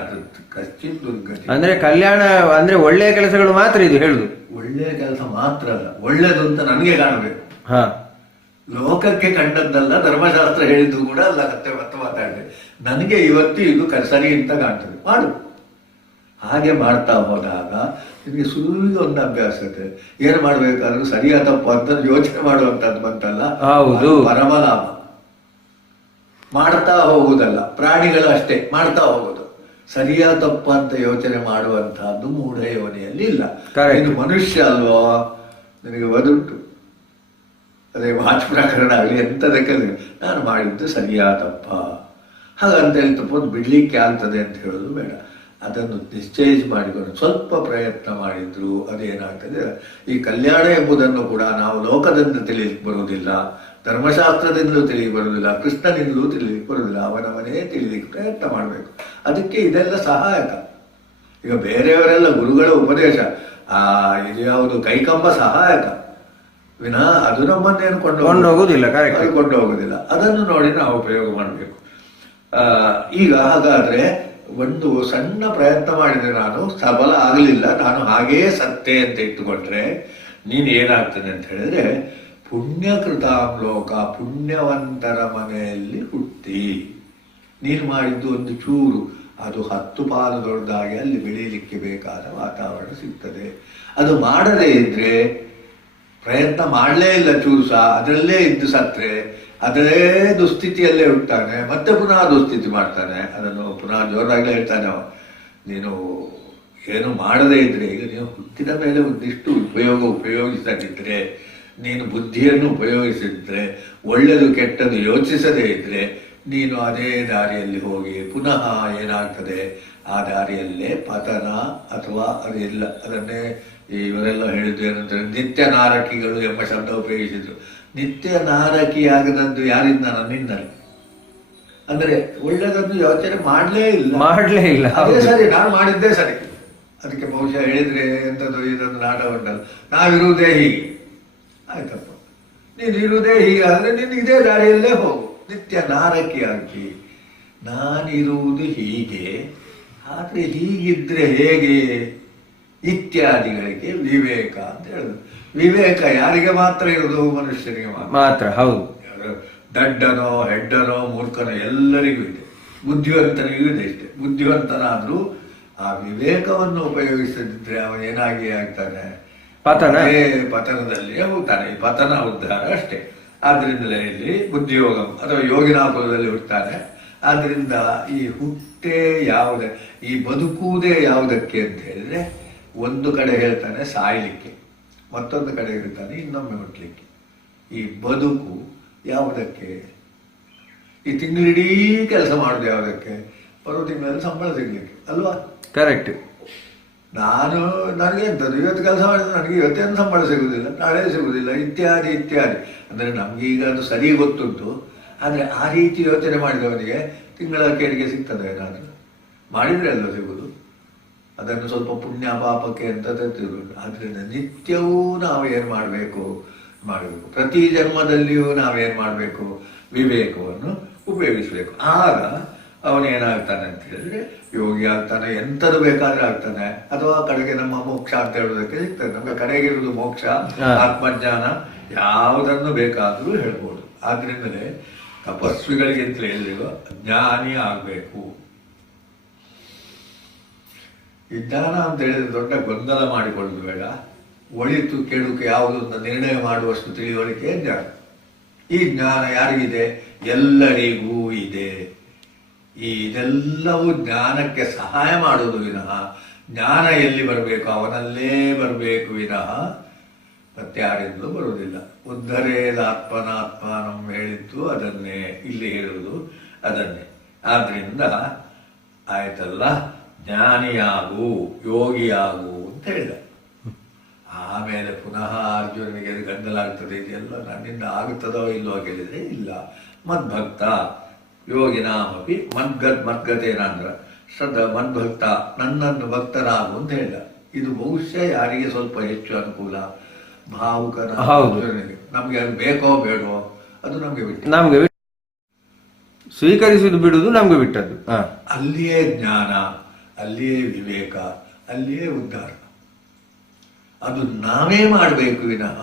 ಕಶ್ಚಿತ್ ದುರ್ಗತಿ ಅಂದ್ರೆ ಕಲ್ಯಾಣ ಅಂದ್ರೆ ಒಳ್ಳೆಯ ಕೆಲಸಗಳು ಮಾತ್ರ ಇದು ಹೇಳುದು. ಒಳ್ಳೆಯ ಕೆಲಸ ಮಾತ್ರ ಅಲ್ಲ, ಒಳ್ಳೆಯದು ಅಂತ ನನಗೆ ಕಾಣಬೇಕು. ಲೋಕಕ್ಕೆ ಕಂಡದ್ದಲ್ಲ, ಧರ್ಮಶಾಸ್ತ್ರ ಹೇಳಿದ್ದು ಕೂಡ ಅಲ್ಲ. ಮತ್ತೆ ಮಾತಾಡಿದೆ, ನನಗೆ ಇವತ್ತು ಇದು ಸರಿ ಅಂತ ಕಾಣ್ತದೆ, ಮಾಡು. ಹಾಗೆ ಮಾಡ್ತಾ ಹೋದಾಗ ನಿಮಗೆ ಸುಲಭ ಒಂದು ಅಭ್ಯಾಸ ಇದೆ. ಏನು ಮಾಡ್ಬೇಕಾದ್ರೂ ಸರಿಯಾ ತಪ್ಪು ಅಂತ ಯೋಚನೆ ಮಾಡುವಂತದ್ದು ಬಂತಲ್ಲ, ಪರಮ ಲಾಭ. ಮಾಡ್ತಾ ಹೋಗುವುದಲ್ಲ, ಪ್ರಾಣಿಗಳು ಅಷ್ಟೇ ಮಾಡ್ತಾ ಹೋಗುದು. ಸರಿಯಾ ತಪ್ಪ ಅಂತ ಯೋಚನೆ ಮಾಡುವಂತಹದ್ದು ಮೂಢ ಯೋನಿಯಲ್ಲಿ ಇಲ್ಲ. ನೀನು ಮನುಷ್ಯ ಅಲ್ವೋ, ನಿನಗೆ ಬದುಂಟು. ಅದೇ ವಾಚ್ ಪ್ರಕರಣ ಆಗಲಿ ಎಂಥದಕ್ಕೆ ನಾನು ಮಾಡಿದ್ದು ಸರಿಯಾ ತಪ್ಪ, ಹಾಗಂತ ಹೇಳಿ ತಪ್ಪೊಂದು ಬಿಡ್ಲಿಕ್ಕೆ ಆಗ್ತದೆ ಅಂತ ಹೇಳೋದು ಬೇಡ. ಅದನ್ನು ನಿಶ್ಚಯ ಮಾಡಿಕೊಂಡು ಸ್ವಲ್ಪ ಪ್ರಯತ್ನ ಮಾಡಿದ್ರು ಅದೇನಾಗ್ತದೆ. ಈ ಕಲ್ಯಾಣ ಎಂಬುದನ್ನು ಕೂಡ ನಾವು ಲೋಕದಿಂದ ತಿಳಿಲಿಕ್ಕೆ ಬರುವುದಿಲ್ಲ, ಧರ್ಮಶಾಸ್ತ್ರದಿಂದಲೂ ತಿಳಿಲಿಕ್ಕೆ ಬರುವುದಿಲ್ಲ, ಕೃಷ್ಣನಿಂದಲೂ ತಿಳಿಲಿಕ್ಕೆ ಬರುವುದಿಲ್ಲ. ಅವನವನೇ ತಿಳಿಲಿಕ್ಕೆ ಪ್ರಯತ್ನ ಮಾಡಬೇಕು. ಅದಕ್ಕೆ ಇದೆಲ್ಲ ಸಹಾಯಕ. ಈಗ ಬೇರೆಯವರೆಲ್ಲ ಗುರುಗಳ ಉಪದೇಶ, ಇದು ಯಾವುದು ಕೈಕಂಬ ಸಹಾಯಕ ವಿನಃ ಅದು ನಮ್ಮನ್ನೇನು ಕೊಂಡು ಹೋಗುದಿಲ್ಲ. ಅದನ್ನು ನೋಡಿ ನಾವು ಉಪಯೋಗ ಮಾಡಬೇಕು. ಈಗ ಹಾಗಾದ್ರೆ ಒಂದು ಸಣ್ಣ ಪ್ರಯತ್ನ ಮಾಡಿದ್ರೆ ನಾನು ಸಬಲ ಆಗಲಿಲ್ಲ, ನಾನು ಹಾಗೇ ಸತ್ತೆ ಅಂತ ಇಟ್ಟುಕೊಂಡ್ರೆ ನೀನು ಏನಾಗ್ತದೆ ಅಂತ ಹೇಳಿದ್ರೆ, ಪುಣ್ಯಕೃತಾಂ ಲೋಕ, ಪುಣ್ಯವಂತರ ಮನೆಯಲ್ಲಿ ಹುಟ್ಟಿ ನೀನು ಮಾಡಿದ್ದು ಒಂದು ಚೂರು, ಅದು 10 ಪಾಲು ದೊಡ್ಡದಾಗಿ ಅಲ್ಲಿ ಬೆಳೀಲಿಕ್ಕೆ ಬೇಕಾದ ವಾತಾವರಣ ಸಿಗ್ತದೆ. ಅದು ಮಾಡದೇ ಇದ್ರೆ, ಪ್ರಯತ್ನ ಮಾಡಲೇ ಇಲ್ಲ ಚೂರು ಸಹ, ಅದರಲ್ಲೇ ಇದ್ದು ಸತ್ರೆ ಅದೇ ದುಸ್ಥಿತಿಯಲ್ಲೇ ಹುಟ್ಟಾನೆ, ಮತ್ತೆ ಪುನಃ ದುಸ್ಥಿತಿ ಮಾಡ್ತಾನೆ. ಅದನ್ನು ಪುನಃ ಜೋರಾಗಲೇ ಹೇಳ್ತಾನೆ ಅವ. ನೀನು ಏನು ಮಾಡದೇ ಇದ್ರೆ, ಈಗ ನೀವು ಹುಟ್ಟಿದ ಮೇಲೆ ಒಂದಿಷ್ಟು ಉಪಯೋಗಿಸದಿದ್ರೆ, ನೀನು ಬುದ್ಧಿಯನ್ನು ಉಪಯೋಗಿಸಿದ್ರೆ, ಒಳ್ಳೆಯದು ಕೆಟ್ಟದ್ದು ಯೋಚಿಸದೇ ಇದ್ರೆ, ನೀನು ಅದೇ ದಾರಿಯಲ್ಲಿ ಹೋಗಿ ಪುನಃ ಏನಾಗ್ತದೆ, ಆ ದಾರಿಯಲ್ಲೇ ಪತನ ಅಥವಾ ಅದೆಲ್ಲ ಅದನ್ನೇ ಇವರೆಲ್ಲ ಹೇಳಿದ್ದು ಏನಂದ್ರೆ ನಿತ್ಯ ನಾರಕಿಗಳು ಎಂಬ ಶಬ್ದ ಉಪಯೋಗಿಸಿದ್ರು. ನಿತ್ಯ ನಾರಕಿಯಾಗದದ್ದು ಯಾರಿಂದ? ನನ್ನಿಂದಲೇ. ಅಂದ್ರೆ ಒಳ್ಳೆದನ್ನು ಯೋಚನೆ ಮಾಡಲೇ ಇಲ್ಲ. ಅದೇ ಸರಿ, ನಾನು ಮಾಡಿದ್ದೇ ಸರಿ. ಅದಕ್ಕೆ ಬಹುಶಃ ಹೇಳಿದ್ರೆ ಎಂಥದ್ದು ಇದೊಂದು ನಾಟಕ ಉಂಟಲ್ಲ, ನಾವಿರುವುದೇ ಹೀಗೆ, ಆಯ್ತಪ್ಪ ನೀನು ಇರುವುದೇ ಹೀಗೆ ಆದರೆ ನೀನು ಇದೇ ದಾರಿಯಲ್ಲೇ ಹೋಗು. ನಿತ್ಯ ನಾರಕಿಯಾಗಿ ನಾನಿರುವುದು ಹೀಗೆ, ಆದರೆ ಹೀಗಿದ್ರೆ ಹೇಗೆ ಇತ್ಯಾದಿಗಳಿಗೆ ವಿವೇಕ ಅಂತ ಹೇಳಿದ್ರು. ವಿವೇಕ ಯಾರಿಗೆ ಮಾತ್ರ ಇರೋದು? ಮನುಷ್ಯನಿಗೆ ಮಾತ್ರ. ಹೌದು. ದಡ್ಡನೋ ಹೆಡ್ಡನೋ ಮೂರ್ಖನೋ ಎಲ್ಲರಿಗೂ ಇದೆ, ಬುದ್ಧಿವಂತನಿಗೂ ಇದೆ. ಇಷ್ಟೇ, ಬುದ್ಧಿವಂತನಾದ್ರೂ ಆ ವಿವೇಕವನ್ನು ಉಪಯೋಗಿಸದಿದ್ರೆ ಅವನು ಏನಾಗಿ ಆಗ್ತಾನೆ? ಪತನದಲ್ಲಿಯೇ ಹೋಗ್ತಾನೆ. ಈ ಪತನ ಉದ್ಧಾರ ಅಷ್ಟೇ. ಆದ್ರಿಂದಲೇ ಇಲ್ಲಿ ಬುದ್ಧಿಯೋಗ ಅಥವಾ ಯೋಗಿನಾಪುರದಲ್ಲಿ ಹುಟ್ಟುತ್ತಾನೆ. ಆದ್ರಿಂದ ಈ ಹುಟ್ಟೇ ಯಾವುದೇ, ಈ ಬದುಕುವುದೇ ಯಾವುದಕ್ಕೆ ಅಂತ ಹೇಳಿದ್ರೆ, ಒಂದು ಕಡೆ ಹೇಳ್ತಾನೆ ಸಾಯ್ಲಿಕ್ಕೆ, ಮತ್ತೊಂದು ಕಡೆ ಹೇಳ್ತಾನೆ ಇನ್ನೊಮ್ಮೆ ಹುಟ್ಟಲಿಕ್ಕೆ. ಈ ಬದುಕು ಯಾವುದಕ್ಕೆ? ಈ ತಿಂಗಳಿಡೀ ಕೆಲಸ ಮಾಡುದು ಯಾವುದಕ್ಕೆ? ಬರೋ ತಿಂಗಳಲ್ಲಿ ಸಂಬಳ ಸಿಗ್ಲಿಕ್ಕೆ ಅಲ್ವಾ? ಕರೆಕ್ಟ್. ನನಗೆ ಎಂಥದ್ದು ಇವತ್ತು ಕೆಲಸ ಮಾಡಿದ್ರೆ ನನಗೆ ಇವತ್ತೇನು ಸಂಬಳ ಸಿಗುವುದಿಲ್ಲ, ನಾಳೆ ಸಿಗುವುದಿಲ್ಲ, ಇತ್ಯಾದಿ ಇತ್ಯಾದಿ. ಅಂದರೆ ನಮಗೀಗ ಅದು ಸರಿ ಗೊತ್ತುಂಟು. ಆದರೆ ಆ ರೀತಿ ಯೋಚನೆ ಮಾಡಿದವನಿಗೆ ತಿಂಗಳ ಕೇಳಿಗೆ ಸಿಗ್ತದೆ ಏನಾದರೂ ಮಾಡಿದರೆ ಎಲ್ಲ ಸಿಗುವುದು. ಅದನ್ನು ಸ್ವಲ್ಪ ಪುಣ್ಯ ಪಾಪಕ್ಕೆ ಅಂತ ತಿಳ್ಕೊಂಡು, ಆದ್ದರಿಂದ ನಿತ್ಯವೂ ನಾವು ಏನು ಮಾಡಬೇಕು? ಪ್ರತಿ ಜನ್ಮದಲ್ಲಿಯೂ ನಾವೇನು ಮಾಡಬೇಕು? ವಿವೇಕವನ್ನು ಉಪಯೋಗಿಸಬೇಕು. ಆಗ ಅವನೇನಾಗ್ತಾನೆ ಅಂತ ಹೇಳಿದ್ರೆ ಯೋಗಿ ಆಗ್ತಾನೆ, ಎಂಥದ್ದು ಬೇಕಾದ್ರೆ ಆಗ್ತಾನೆ. ಅಥವಾ ಕಡೆಗೆ ನಮ್ಮ ಮೋಕ್ಷ ಅಂತ ಹೇಳೋದಕ್ಕೆ ಸಿಗ್ತದೆ. ನಮ್ಗೆ ಕಡೆಗಿರುವುದು ಮೋಕ್ಷ, ಆತ್ಮಜ್ಞಾನ, ಯಾವುದನ್ನು ಬೇಕಾದರೂ ಹೇಳ್ಬೋದು. ಆದ್ರಿಂದಲೇ ತಪಸ್ವಿಗಳಿಗೆ ಅಂತ ಹೇಳಿದ್ರು ಜ್ಞಾನಿ ಆಗಬೇಕು. ಈ ಜ್ಞಾನ ಅಂತ ಹೇಳಿದ್ರೆ ದೊಡ್ಡ ಗೊಂದಲ ಮಾಡಿಕೊಳ್ಳುದು ಬೇಡ. ಒಳಿತು ಕೆಡುಕು ಯಾವುದು ಅಂತ ನಿರ್ಣಯ ಮಾಡುವಷ್ಟು ತಿಳಿವಳಿಕೆ ಜ್ಞಾನ. ಈ ಜ್ಞಾನ ಯಾರಿಗಿದೆ? ಎಲ್ಲರಿಗೂ ಇದೆ. ಇದೆಲ್ಲವೂ ಜ್ಞಾನಕ್ಕೆ ಸಹಾಯ ಮಾಡುವುದು ವಿನಃ ಜ್ಞಾನ ಎಲ್ಲಿ ಬರಬೇಕು? ಅವನಲ್ಲೇ ಬರಬೇಕು ವಿನಃ ಮತ್ತಾರಿಂದಲೂ ಬರುವುದಿಲ್ಲ. ಉದ್ಧರೇದಾತ್ಮನಾತ್ಮಾನಂ ಹೇಳಿದ್ದು ಅದನ್ನೇ, ಇಲ್ಲಿ ಹೇಳುವುದು ಅದನ್ನೇ. ಆದ್ರಿಂದ ಆಯ್ತಲ್ಲ, ಜ್ಞಾನಿಯಾಗು, ಯೋಗಿಯಾಗು ಅಂತ ಹೇಳಿದ. ಆಮೇಲೆ ಪುನಃ ಅರ್ಜುನನಿಗೆ ಅದು ಗಂಡಲಾಗ್ತದೆ, ಇದೆಲ್ಲ ನನ್ನಿಂದ ಆಗುತ್ತದೋ ಇಲ್ಲೋ ಕೇಳಿದ್ರೆ ಇಲ್ಲ. ಮದ್ಭಕ್ತ ಯೋಗಿನಾಮಪಿ ಮದ್ಗತೇನಾಂದ್ರ ಮದ್ಭಕ್ತ, ನನ್ನನ್ನು ಭಕ್ತನಾಗು ಅಂತ ಹೇಳಿದ. ಇದು ಬಹುಶಃ ಯಾರಿಗೆ ಸ್ವಲ್ಪ ಹೆಚ್ಚು ಅನುಕೂಲ? ಭಾವುಕನ. ನಮ್ಗೆ ಅದು ಬೇಕೋ ಬೇಡೋ ಅದು ನಮ್ಗೆ ಸ್ವೀಕರಿಸುವುದು ಬಿಡುವುದು ನಮ್ಗೆ ಬಿಟ್ಟದ್ದು. ಅಲ್ಲಿಯೇ ಜ್ಞಾನ, ಅಲ್ಲಿಯೇ ವಿವೇಕ, ಅಲ್ಲಿಯೇ ಉದ್ಧಾರ. ಅದು ನಾವೇ ಮಾಡಬೇಕು ವಿನಃ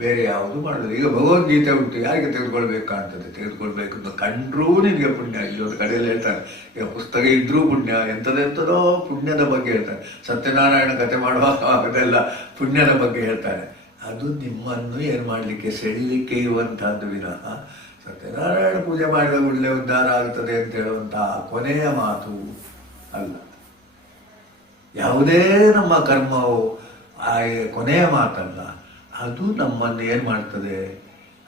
ಬೇರೆ ಯಾವುದು ಮಾಡೋದು. ಈಗ ಭಗವದ್ಗೀತೆ ಉಂಟು, ಯಾರಿಗೆ ತೆಗೆದುಕೊಳ್ಬೇಕು ಕಾಣ್ತದೆ? ತೆಗೆದುಕೊಳ್ಬೇಕು ಅಂತ ಕಂಡ್ರೂ ನಿನಗೆ ಪುಣ್ಯ. ಇಲ್ಲೊಂದು ಕಡೆಯಲ್ಲಿ ಹೇಳ್ತಾರೆ, ಈಗ ಪುಸ್ತಕ ಇದ್ರೂ ಪುಣ್ಯ, ಎಂಥದೆಂಥದೋ ಪುಣ್ಯದ ಬಗ್ಗೆ ಹೇಳ್ತಾರೆ. ಸತ್ಯನಾರಾಯಣ ಕಥೆ ಮಾಡುವಾಗ ಅದೆಲ್ಲ ಪುಣ್ಯದ ಬಗ್ಗೆ ಹೇಳ್ತಾರೆ. ಅದು ನಿಮ್ಮನ್ನು ಏನು ಮಾಡಲಿಕ್ಕೆ, ಸೆಳಲಿಕ್ಕೆ ಇರುವಂತಹದ್ದು ವಿನಃ ಸತ್ಯನಾರಾಯಣ ಪೂಜೆ ಮಾಡಿದ ಒಳ್ಳೆ ಉದ್ಧಾರ ಆಗ್ತದೆ ಅಂತ ಹೇಳುವಂತಹ ಕೊನೆಯ ಮಾತು ಅಲ್ಲ. ಯಾವುದೇ ನಮ್ಮ ಕರ್ಮವು ಕೊನೆಯ ಮಾತಲ್ಲ. ಅದು ನಮ್ಮನ್ನು ಏನು ಮಾಡ್ತದೆ?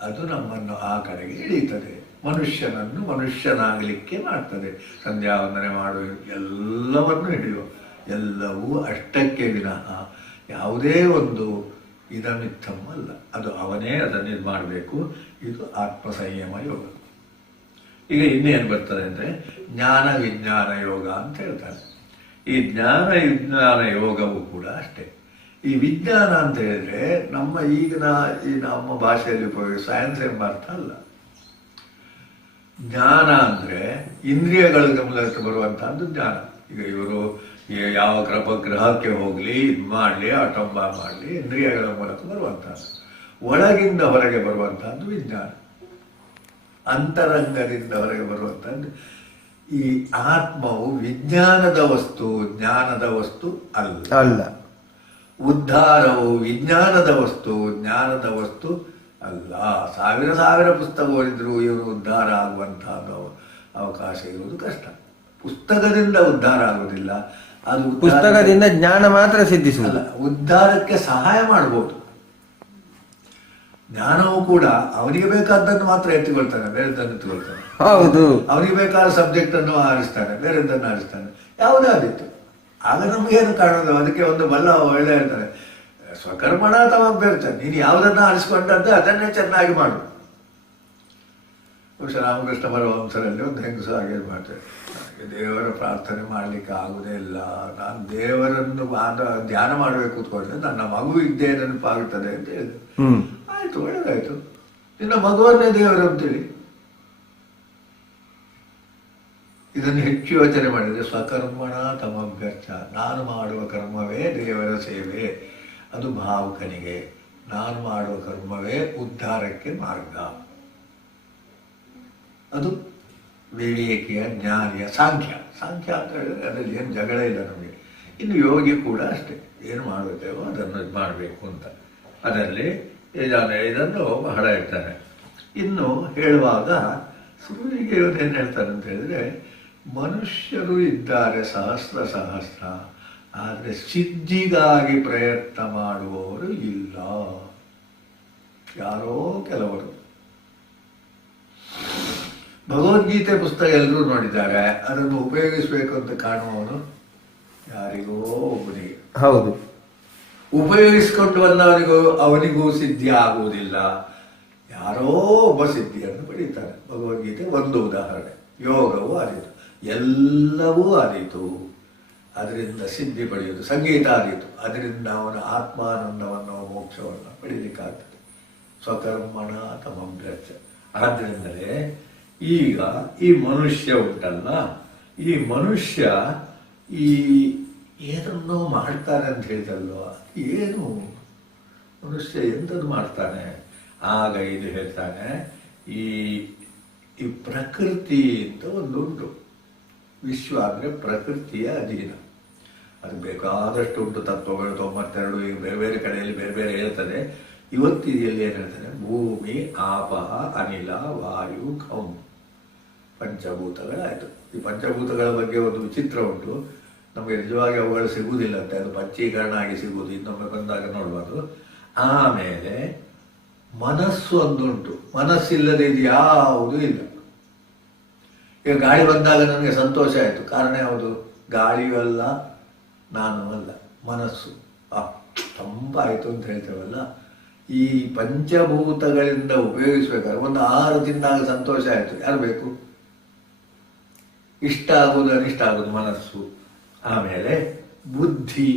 ಅದು ನಮ್ಮನ್ನು ಆ ಕಡೆಗೆ ಇಳೀತದೆ, ಮನುಷ್ಯನನ್ನು ಮನುಷ್ಯನಾಗಲಿಕ್ಕೆ ಮಾಡ್ತದೆ. ಸಂಧ್ಯಾ ವಂದನೆ ಮಾಡುವ ಎಲ್ಲವನ್ನು ಹಿಡಿಯುವ, ಎಲ್ಲವೂ ಅಷ್ಟಕ್ಕೆ ವಿನಃ ಯಾವುದೇ ಒಂದು ಇದಮಿತ್ತಂ ಅಲ್ಲ. ಅದು ಅವನೇ ಅದನ್ನು ಇದು ಮಾಡಬೇಕು. ಇದು ಆತ್ಮ ಸಂಯಮ ಯೋಗ. ಈಗ ಇನ್ನೇನು ಬರ್ತದೆ ಅಂದರೆ ಜ್ಞಾನ ವಿಜ್ಞಾನ ಯೋಗ ಅಂತ ಹೇಳ್ತಾರೆ. ಈ ಜ್ಞಾನ ವಿಜ್ಞಾನ ಯೋಗವು ಕೂಡ ಅಷ್ಟೇ. ಈ ವಿಜ್ಞಾನ ಅಂತ ಹೇಳಿದ್ರೆ ನಮ್ಮ ಈಗಿನ ಈ ನಮ್ಮ ಭಾಷೆಯಲ್ಲಿ ಉಪಯೋಗ ಸೈನ್ಸ್ ಎಂಬ ಅರ್ಥ ಅಲ್ಲ. ಜ್ಞಾನ ಅಂದರೆ ಇಂದ್ರಿಯಗಳ ಮೂಲಕ ಬರುವಂತಹದ್ದು ಜ್ಞಾನ. ಈಗ ಇವರು ಯಾವ ಗ್ರಹಕ್ಕೆ ಹೋಗಲಿ, ಇದು ಮಾಡಲಿ, ಆಟೋಂಬ ಮಾಡಲಿ, ಇಂದ್ರಿಯಗಳ ಮೂಲಕ ಬರುವಂತಹದ್ದು. ಒಳಗಿಂದ ಹೊರಗೆ ಬರುವಂತಹದ್ದು ವಿಜ್ಞಾನ, ಅಂತರಂಗದಿಂದ ಹೊರಗೆ ಬರುವಂತಹದ್ದು. ಈ ಆತ್ಮವು ವಿಜ್ಞಾನದ ವಸ್ತು, ಜ್ಞಾನದ ವಸ್ತು ಅಲ್ಲ. ಉದ್ಧಾರವು ವಿಜ್ಞಾನದ ವಸ್ತು, ಜ್ಞಾನದ ವಸ್ತು ಅಲ್ಲ. ಸಾವಿರ ಪುಸ್ತಕ ಓದಿದ್ರು ಇವರು ಉದ್ಧಾರ ಆಗುವಂತಹ ಅವಕಾಶ ಇರುವುದು ಕಷ್ಟ. ಪುಸ್ತಕದಿಂದ ಉದ್ಧಾರ ಆಗುವುದಿಲ್ಲ. ಅದು ಪುಸ್ತಕದಿಂದ ಜ್ಞಾನ ಮಾತ್ರ ಸಿದ್ಧಿಸುವುದಿಲ್ಲ. ಉದ್ಧಾರಕ್ಕೆ ಸಹಾಯ ಮಾಡಬಹುದು. ಜ್ಞಾನವು ಕೂಡ ಅವನಿಗೆ ಬೇಕಾದ್ದನ್ನು ಮಾತ್ರ ಎತ್ತಿಕೊಳ್ತಾನೆ, ಬೇರೆದನ್ನು ಎತ್ತಿಕೊಳ್ತಾನೆ. ಹೌದು, ಅವನಿಗೆ ಬೇಕಾದ ಸಬ್ಜೆಕ್ಟ್ ಅನ್ನು ಆರಿಸ್ತಾನೆ, ಬೇರೆದನ್ನು ಆರಿಸ್ತಾನೆ. ಯಾವುದೇ ಆದಿತ್ತು ಆಗ ನಮಗೇನು ಕಾಣೋದು? ಅದಕ್ಕೆ ಒಂದು ಬಲ್ಲ ಒಳ್ಳೆ ಹೇಳ್ತಾರೆ, ಸ್ವಕರ್ಮಣ ತಮಭ್ಯರ್ಥ. ನೀನು ಯಾವುದನ್ನ ಆರಿಸ್ಕೊಂಡಂತೆ ಅದನ್ನೇ ಚೆನ್ನಾಗಿ ಮಾಡು. ಬಹುಶಃ ರಾಮಕೃಷ್ಣ ಪರಮಹಂಸರಲ್ಲಿ ಒಂದು ಹೆಂಗಸು ಹಾಗೆ ಮಾಡ್ತಾರೆ, ನನಗೆ ದೇವರ ಪ್ರಾರ್ಥನೆ ಮಾಡಲಿಕ್ಕೆ ಆಗುದೇ ಇಲ್ಲ, ನಾನು ದೇವರನ್ನು ಧ್ಯಾನ ಮಾಡಬೇಕು ಕೂತ್ಕೊಂಡ್ರೆ ನನ್ನ ಮಗು ಇದ್ದೇ ನೆನಪಾಗುತ್ತದೆ ಅಂತ ಹೇಳಿದ್ರು. ಆಯ್ತು, ಒಳ್ಳೆದಾಯ್ತು, ನಿನ್ನ ಮಗುವನ್ನೇ ದೇವರು ಅಂತೇಳಿ. ಇದನ್ನು ಹೆಚ್ಚು ಯೋಚನೆ ಮಾಡಿದರೆ ಸ್ವಕರ್ಮಣ ತಮಭ್ಯರ್ಥ. ನಾನು ಮಾಡುವ ಕರ್ಮವೇ ದೇವರ ಸೇವೆ, ಅದು ಭಾವುಕನಿಗೆ. ನಾನು ಮಾಡುವ ಕರ್ಮವೇ ಉದ್ಧಾರಕ್ಕೆ ಮಾರ್ಗ. ಅದು ವಿವೇಕಿಯ, ಜ್ಞಾನಿಯ, ಸಾಂಖ್ಯ ಅಂತ ಹೇಳಿದ್ರೆ ಅದರಲ್ಲಿ ಏನು ಜಗಳ ಇಲ್ಲ ನಮಗೆ. ಇನ್ನು ಯೋಗಿ ಕೂಡ ಅಷ್ಟೇ, ಏನು ಮಾಡಬೇಕೋ ಅದನ್ನು ಮಾಡಬೇಕು ಅಂತ ಅದರಲ್ಲಿ ಇದನ್ನು ಬಹಳ ಇರ್ತಾನೆ. ಇನ್ನು ಹೇಳುವಾಗ ಸೂರ್ಯಗೆ ಏನು ಹೇಳ್ತಾರೆ ಅಂತ ಹೇಳಿದ್ರೆ, ಮನುಷ್ಯರು ಇದ್ದಾರೆ ಸಹಸ್ರ, ಆದರೆ ಸಿದ್ಧಿಗಾಗಿ ಪ್ರಯತ್ನ ಮಾಡುವವರು ಇಲ್ಲ, ಯಾರೋ ಕೆಲವರು. ಭಗವದ್ಗೀತೆ ಪುಸ್ತಕ ಎಲ್ಲರೂ ನೋಡಿದ್ದಾರೆ, ಅದನ್ನು ಉಪಯೋಗಿಸಬೇಕು ಅಂತ ಕಾಣುವವನು ಯಾರಿಗೋ ಒಬ್ಬನಿಗೆ. ಹೌದು, ಉಪಯೋಗಿಸಿಕೊಂಡು ಅವನಿಗೂ ಸಿದ್ಧಿ ಆಗುವುದಿಲ್ಲ, ಯಾರೋ ಒಬ್ಬ ಸಿದ್ಧಿಯನ್ನು ಪಡೀತಾನೆ. ಭಗವದ್ಗೀತೆ ಒಂದು ಉದಾಹರಣೆ. ಯೋಗವೂ ಆದೀತು, ಎಲ್ಲವೂ ಆದೀತು, ಅದರಿಂದ ಸಿದ್ಧಿ ಪಡೆಯುವುದು. ಸಂಗೀತ ಆದೀತು, ಅದರಿಂದ ಅವನ ಆತ್ಮಾನಂದವನ್ನು, ಮೋಕ್ಷವನ್ನು ಪಡೀಲಿಕ್ಕಾಗ್ತದೆ. ಸ್ವಕರ್ಮಣ ತಮಭ್ಯರ್ಥ. ಆದ್ದರಿಂದಲೇ ಈಗ ಈ ಮನುಷ್ಯ ಉಂಟಲ್ಲ, ಈ ಮನುಷ್ಯ ಈ ಏನನ್ನೋ ಮಾಡ್ತಾನೆ ಅಂತ ಹೇಳ್ತಲ್ವ, ಏನು ಮನುಷ್ಯ ಎಂಥದ್ದು ಮಾಡ್ತಾನೆ? ಆಗ ಇದು ಹೇಳ್ತಾನೆ, ಈ ಪ್ರಕೃತಿ ಅಂತ ಒಂದುಂಟು. ವಿಶ್ವ ಅಂದರೆ ಪ್ರಕೃತಿಯ ಅಧೀನ. ಅದು ಬೇಕಾದಷ್ಟು ಉಂಟು ತತ್ವಗಳು, 92 ಈಗ ಬೇರೆ ಬೇರೆ ಕಡೆಯಲ್ಲಿ ಬೇರೆ ಬೇರೆ ಹೇಳ್ತದೆ. ಇವತ್ತು ಇದೆಯಲ್ಲಿ ಏನು ಹೇಳ್ತಾನೆ, ಭೂಮಿ, ಆಪಹ, ಅನಿಲ, ವಾಯು, ಖಂ, ಪಂಚಭೂತಗಳಾಯಿತು. ಈ ಪಂಚಭೂತಗಳ ಬಗ್ಗೆ ಒಂದು ವಿಚಿತ್ರ ಉಂಟು, ನಮಗೆ ನಿಜವಾಗಿ ಅವುಗಳು ಸಿಗುವುದಿಲ್ಲ ಅಂತ, ಅದು ಪಂಚೀಕರಣ ಆಗಿ ಸಿಗುವುದು, ಇನ್ನೊಮ್ಮೆ ಬಂದಾಗ ನೋಡ್ಬೋದು. ಆಮೇಲೆ ಮನಸ್ಸು ಒಂದುಂಟು, ಮನಸ್ಸಿಲ್ಲದೆ ಇದು ಯಾವುದೂ ಇಲ್ಲ. ಈಗ ಗಾಳಿ ಬಂದಾಗ ನನಗೆ ಸಂತೋಷ ಆಯಿತು, ಕಾರಣ ಯಾವುದು? ಗಾಳಿಯೂ ಅಲ್ಲ, ನಾನು ಅಲ್ಲ, ಮನಸ್ಸು. ತುಂಬ ಆಯಿತು ಅಂತ ಹೇಳ್ತೇವಲ್ಲ. ಈ ಪಂಚಭೂತಗಳಿಂದ ಉಪಯೋಗಿಸ್ಬೇಕಾದ್ರೆ ಒಂದು ಆಹಾರ ತಿಂದಾಗ ಸಂತೋಷ ಆಯಿತು, ಯಾರು ಬೇಕು? ಇಷ್ಟ ಆಗೋದು ಅನಿಷ್ಟ ಆಗೋದು ಮನಸ್ಸು. ಆಮೇಲೆ ಬುದ್ಧಿ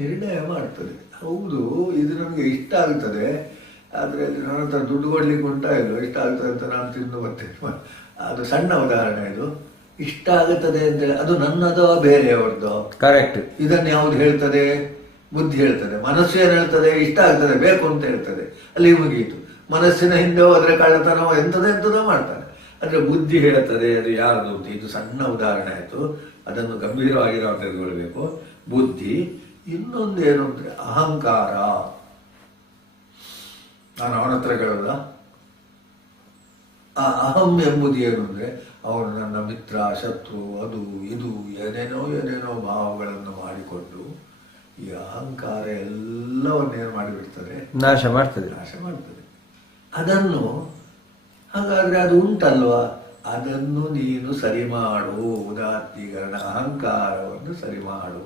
ನಿರ್ಣಯ ಮಾಡ್ತದೆ. ಹೌದು, ಇದು ನನಗೆ ಇಷ್ಟ ಆಗ್ತದೆ, ಆದರೆ ನನ್ನ ಹತ್ರ ದುಡ್ಡು ಕೊಡ್ಲಿಕ್ಕೆ ಉಂಟಾ ಇಲ್ಲೋ, ಇಷ್ಟ ಆಗ್ತದೆ ಅಂತ ನಾನು ತಿಂದು ಬರ್ತೇನೆ. ಅದು ಸಣ್ಣ ಉದಾಹರಣೆ. ಇದು ಇಷ್ಟ ಆಗುತ್ತದೆ ಅಂತೇಳಿ ಅದು ನನ್ನದೋ ಬೇರೆಯವ್ರದ್ದು? ಕರೆಕ್ಟ್. ಇದನ್ನು ಯಾವುದು ಹೇಳ್ತದೆ? ಬುದ್ಧಿ ಹೇಳ್ತದೆ. ಮನಸ್ಸು ಏನು ಹೇಳ್ತದೆ? ಇಷ್ಟ ಆಗ್ತದೆ, ಬೇಕು ಅಂತ ಹೇಳ್ತದೆ. ಅಲ್ಲಿ ಮುಗಿಯಿತು. ಮನಸ್ಸಿನ ಹಿಂದೆ ಹೋದ್ರೆ ಕಳ್ಳತನವ ಎಂಥದೋ ಮಾಡ್ತಾನೆ. ಆದರೆ ಬುದ್ಧಿ ಹೇಳ್ತದೆ ಅದು ಯಾರ್ದು ಅಂತ. ಇದು ಸಣ್ಣ ಉದಾಹರಣೆ ಆಯಿತು, ಅದನ್ನು ಗಂಭೀರವಾಗಿ ನಾವು ತೆಗೆದುಕೊಳ್ಬೇಕು. ಬುದ್ಧಿ. ಇನ್ನೊಂದು ಏನು ಅಂದರೆ ಅಹಂಕಾರ. ನಾನು ಅವನ ಹತ್ರ ಕೇಳೋದ, ಆ ಅಹಂ ಎಂಬುದು ಏನು ಅಂದರೆ ಅವನು ನನ್ನ ಮಿತ್ರ, ಶತ್ರು, ಅದು ಇದು ಏನೇನೋ ಭಾವಗಳನ್ನು ಮಾಡಿಕೊಂಡು ಈ ಅಹಂಕಾರ ಎಲ್ಲವನ್ನೇನು ಮಾಡಿಬಿಡ್ತದೆ, ನಾಶ ಮಾಡ್ತದೆ. ಅದನ್ನು ಹಾಗಾದ್ರೆ ಅದು ಉಂಟಲ್ವಾ, ಅದನ್ನು ನೀನು ಸರಿ ಮಾಡು. ಉದಾತ್ತೀಕರಣ, ಅಹಂಕಾರವನ್ನು ಸರಿ ಮಾಡು.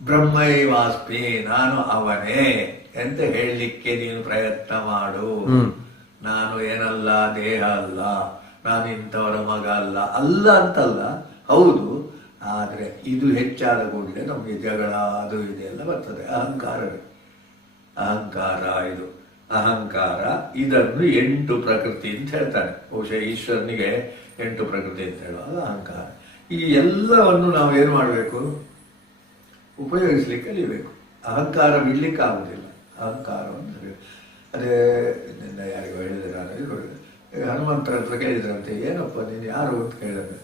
ಬ್ರಹ್ಮೈವಾಸ್ಮಿ, ನಾನು ಅವನೇ ಅಂತ ಹೇಳಲಿಕ್ಕೆ ನೀನು ಪ್ರಯತ್ನ ಮಾಡು. ನಾನು ಏನಲ್ಲ, ದೇಹ ಅಲ್ಲ, ನಾನು ಇಂಥವರ ಮಗ ಅಲ್ಲ ಅಂತಲ್ಲ, ಹೌದು. ಆದರೆ ಇದು ಹೆಚ್ಚಾದ ಕೂಡಲೇ ನಮಗೆ ಜಗಳ ಅದು ಇದೆಲ್ಲ ಬರ್ತದೆ. ಅಹಂಕಾರ ಇದು ಅಹಂಕಾರ. ಇದನ್ನು 8 ಪ್ರಕೃತಿ ಅಂತ ಹೇಳ್ತಾನೆ. ಬಹುಶಃ ಈಶ್ವರನಿಗೆ 8 ಪ್ರಕೃತಿ ಅಂತ ಹೇಳುವಾಗ ಅಹಂಕಾರ. ಈ ಎಲ್ಲವನ್ನು ನಾವು ಏನು ಮಾಡಬೇಕು? ಉಪಯೋಗಿಸ್ಲಿಕ್ಕೆ ಕಲಿಬೇಕು. ಅಹಂಕಾರ ಬಿಡ್ಲಿಕ್ಕೆ ಆಗುವುದಿಲ್ಲ. ಅಹಂಕಾರವನ್ನು ಅದೇ ನಿನ್ನ ಯಾರಿಗೂ ಹೇಳಿದ್ರೆ, ನಾನು ಇದು ಹನುಮಂತರ ಹತ್ರ ಕೇಳಿದ್ರಂತೆ, ಏನಪ್ಪ ನೀನು ಯಾರು ಅಂತ ಕೇಳಿದ್ರೆ,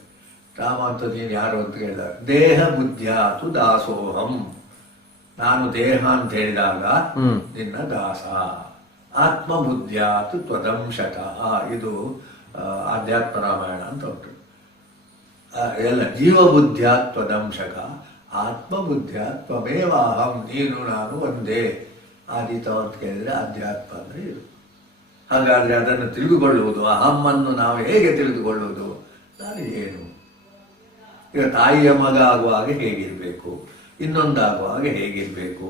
ರಾಮ ಅಂತ ನೀನು ಯಾರು ಅಂತ ಕೇಳಿದ, ದೇಹ ಬುದ್ಧಿಯಾತು ದಾಸೋಹಂ, ನಾನು ದೇಹ ಅಂತ ಹೇಳಿದಾಗ ನಿನ್ನ ದಾಸ. ಆತ್ಮಬುದ್ಧಿಯಾತು ತ್ವದಂಶಕ. ಇದು ಆಧ್ಯಾತ್ಮ ರಾಮಾಯಣ ಅಂತ ಉಂಟು. ಎಲ್ಲ ಜೀವಬುದ್ಧಿಯಾತ್ ತ್ವದಂಶಕ, ಆತ್ಮಬುದ್ಧಿಯಾತ್ ತ್ವಮೇವಾಹಂ, ನೀನು ನಾನು ಒಂದೇ. ಆದೀತ ಅಂತ ಕೇಳಿದ್ರೆ ಅಧ್ಯಾತ್ಮ ಅಂದರೆ ಇದು. ಹಾಗಾದರೆ ಅದನ್ನು ತಿಳಿದುಕೊಳ್ಳುವುದು, ಅಹಮ್ಮನ್ನು ನಾವು ಹೇಗೆ ತಿಳಿದುಕೊಳ್ಳುವುದು? ನಾನು ಏನು? ಈಗ ತಾಯಿಯ ಮಗ ಆಗುವಾಗ ಹೇಗಿರಬೇಕು, ಇನ್ನೊಂದಾಗುವಾಗ ಹೇಗಿರಬೇಕು,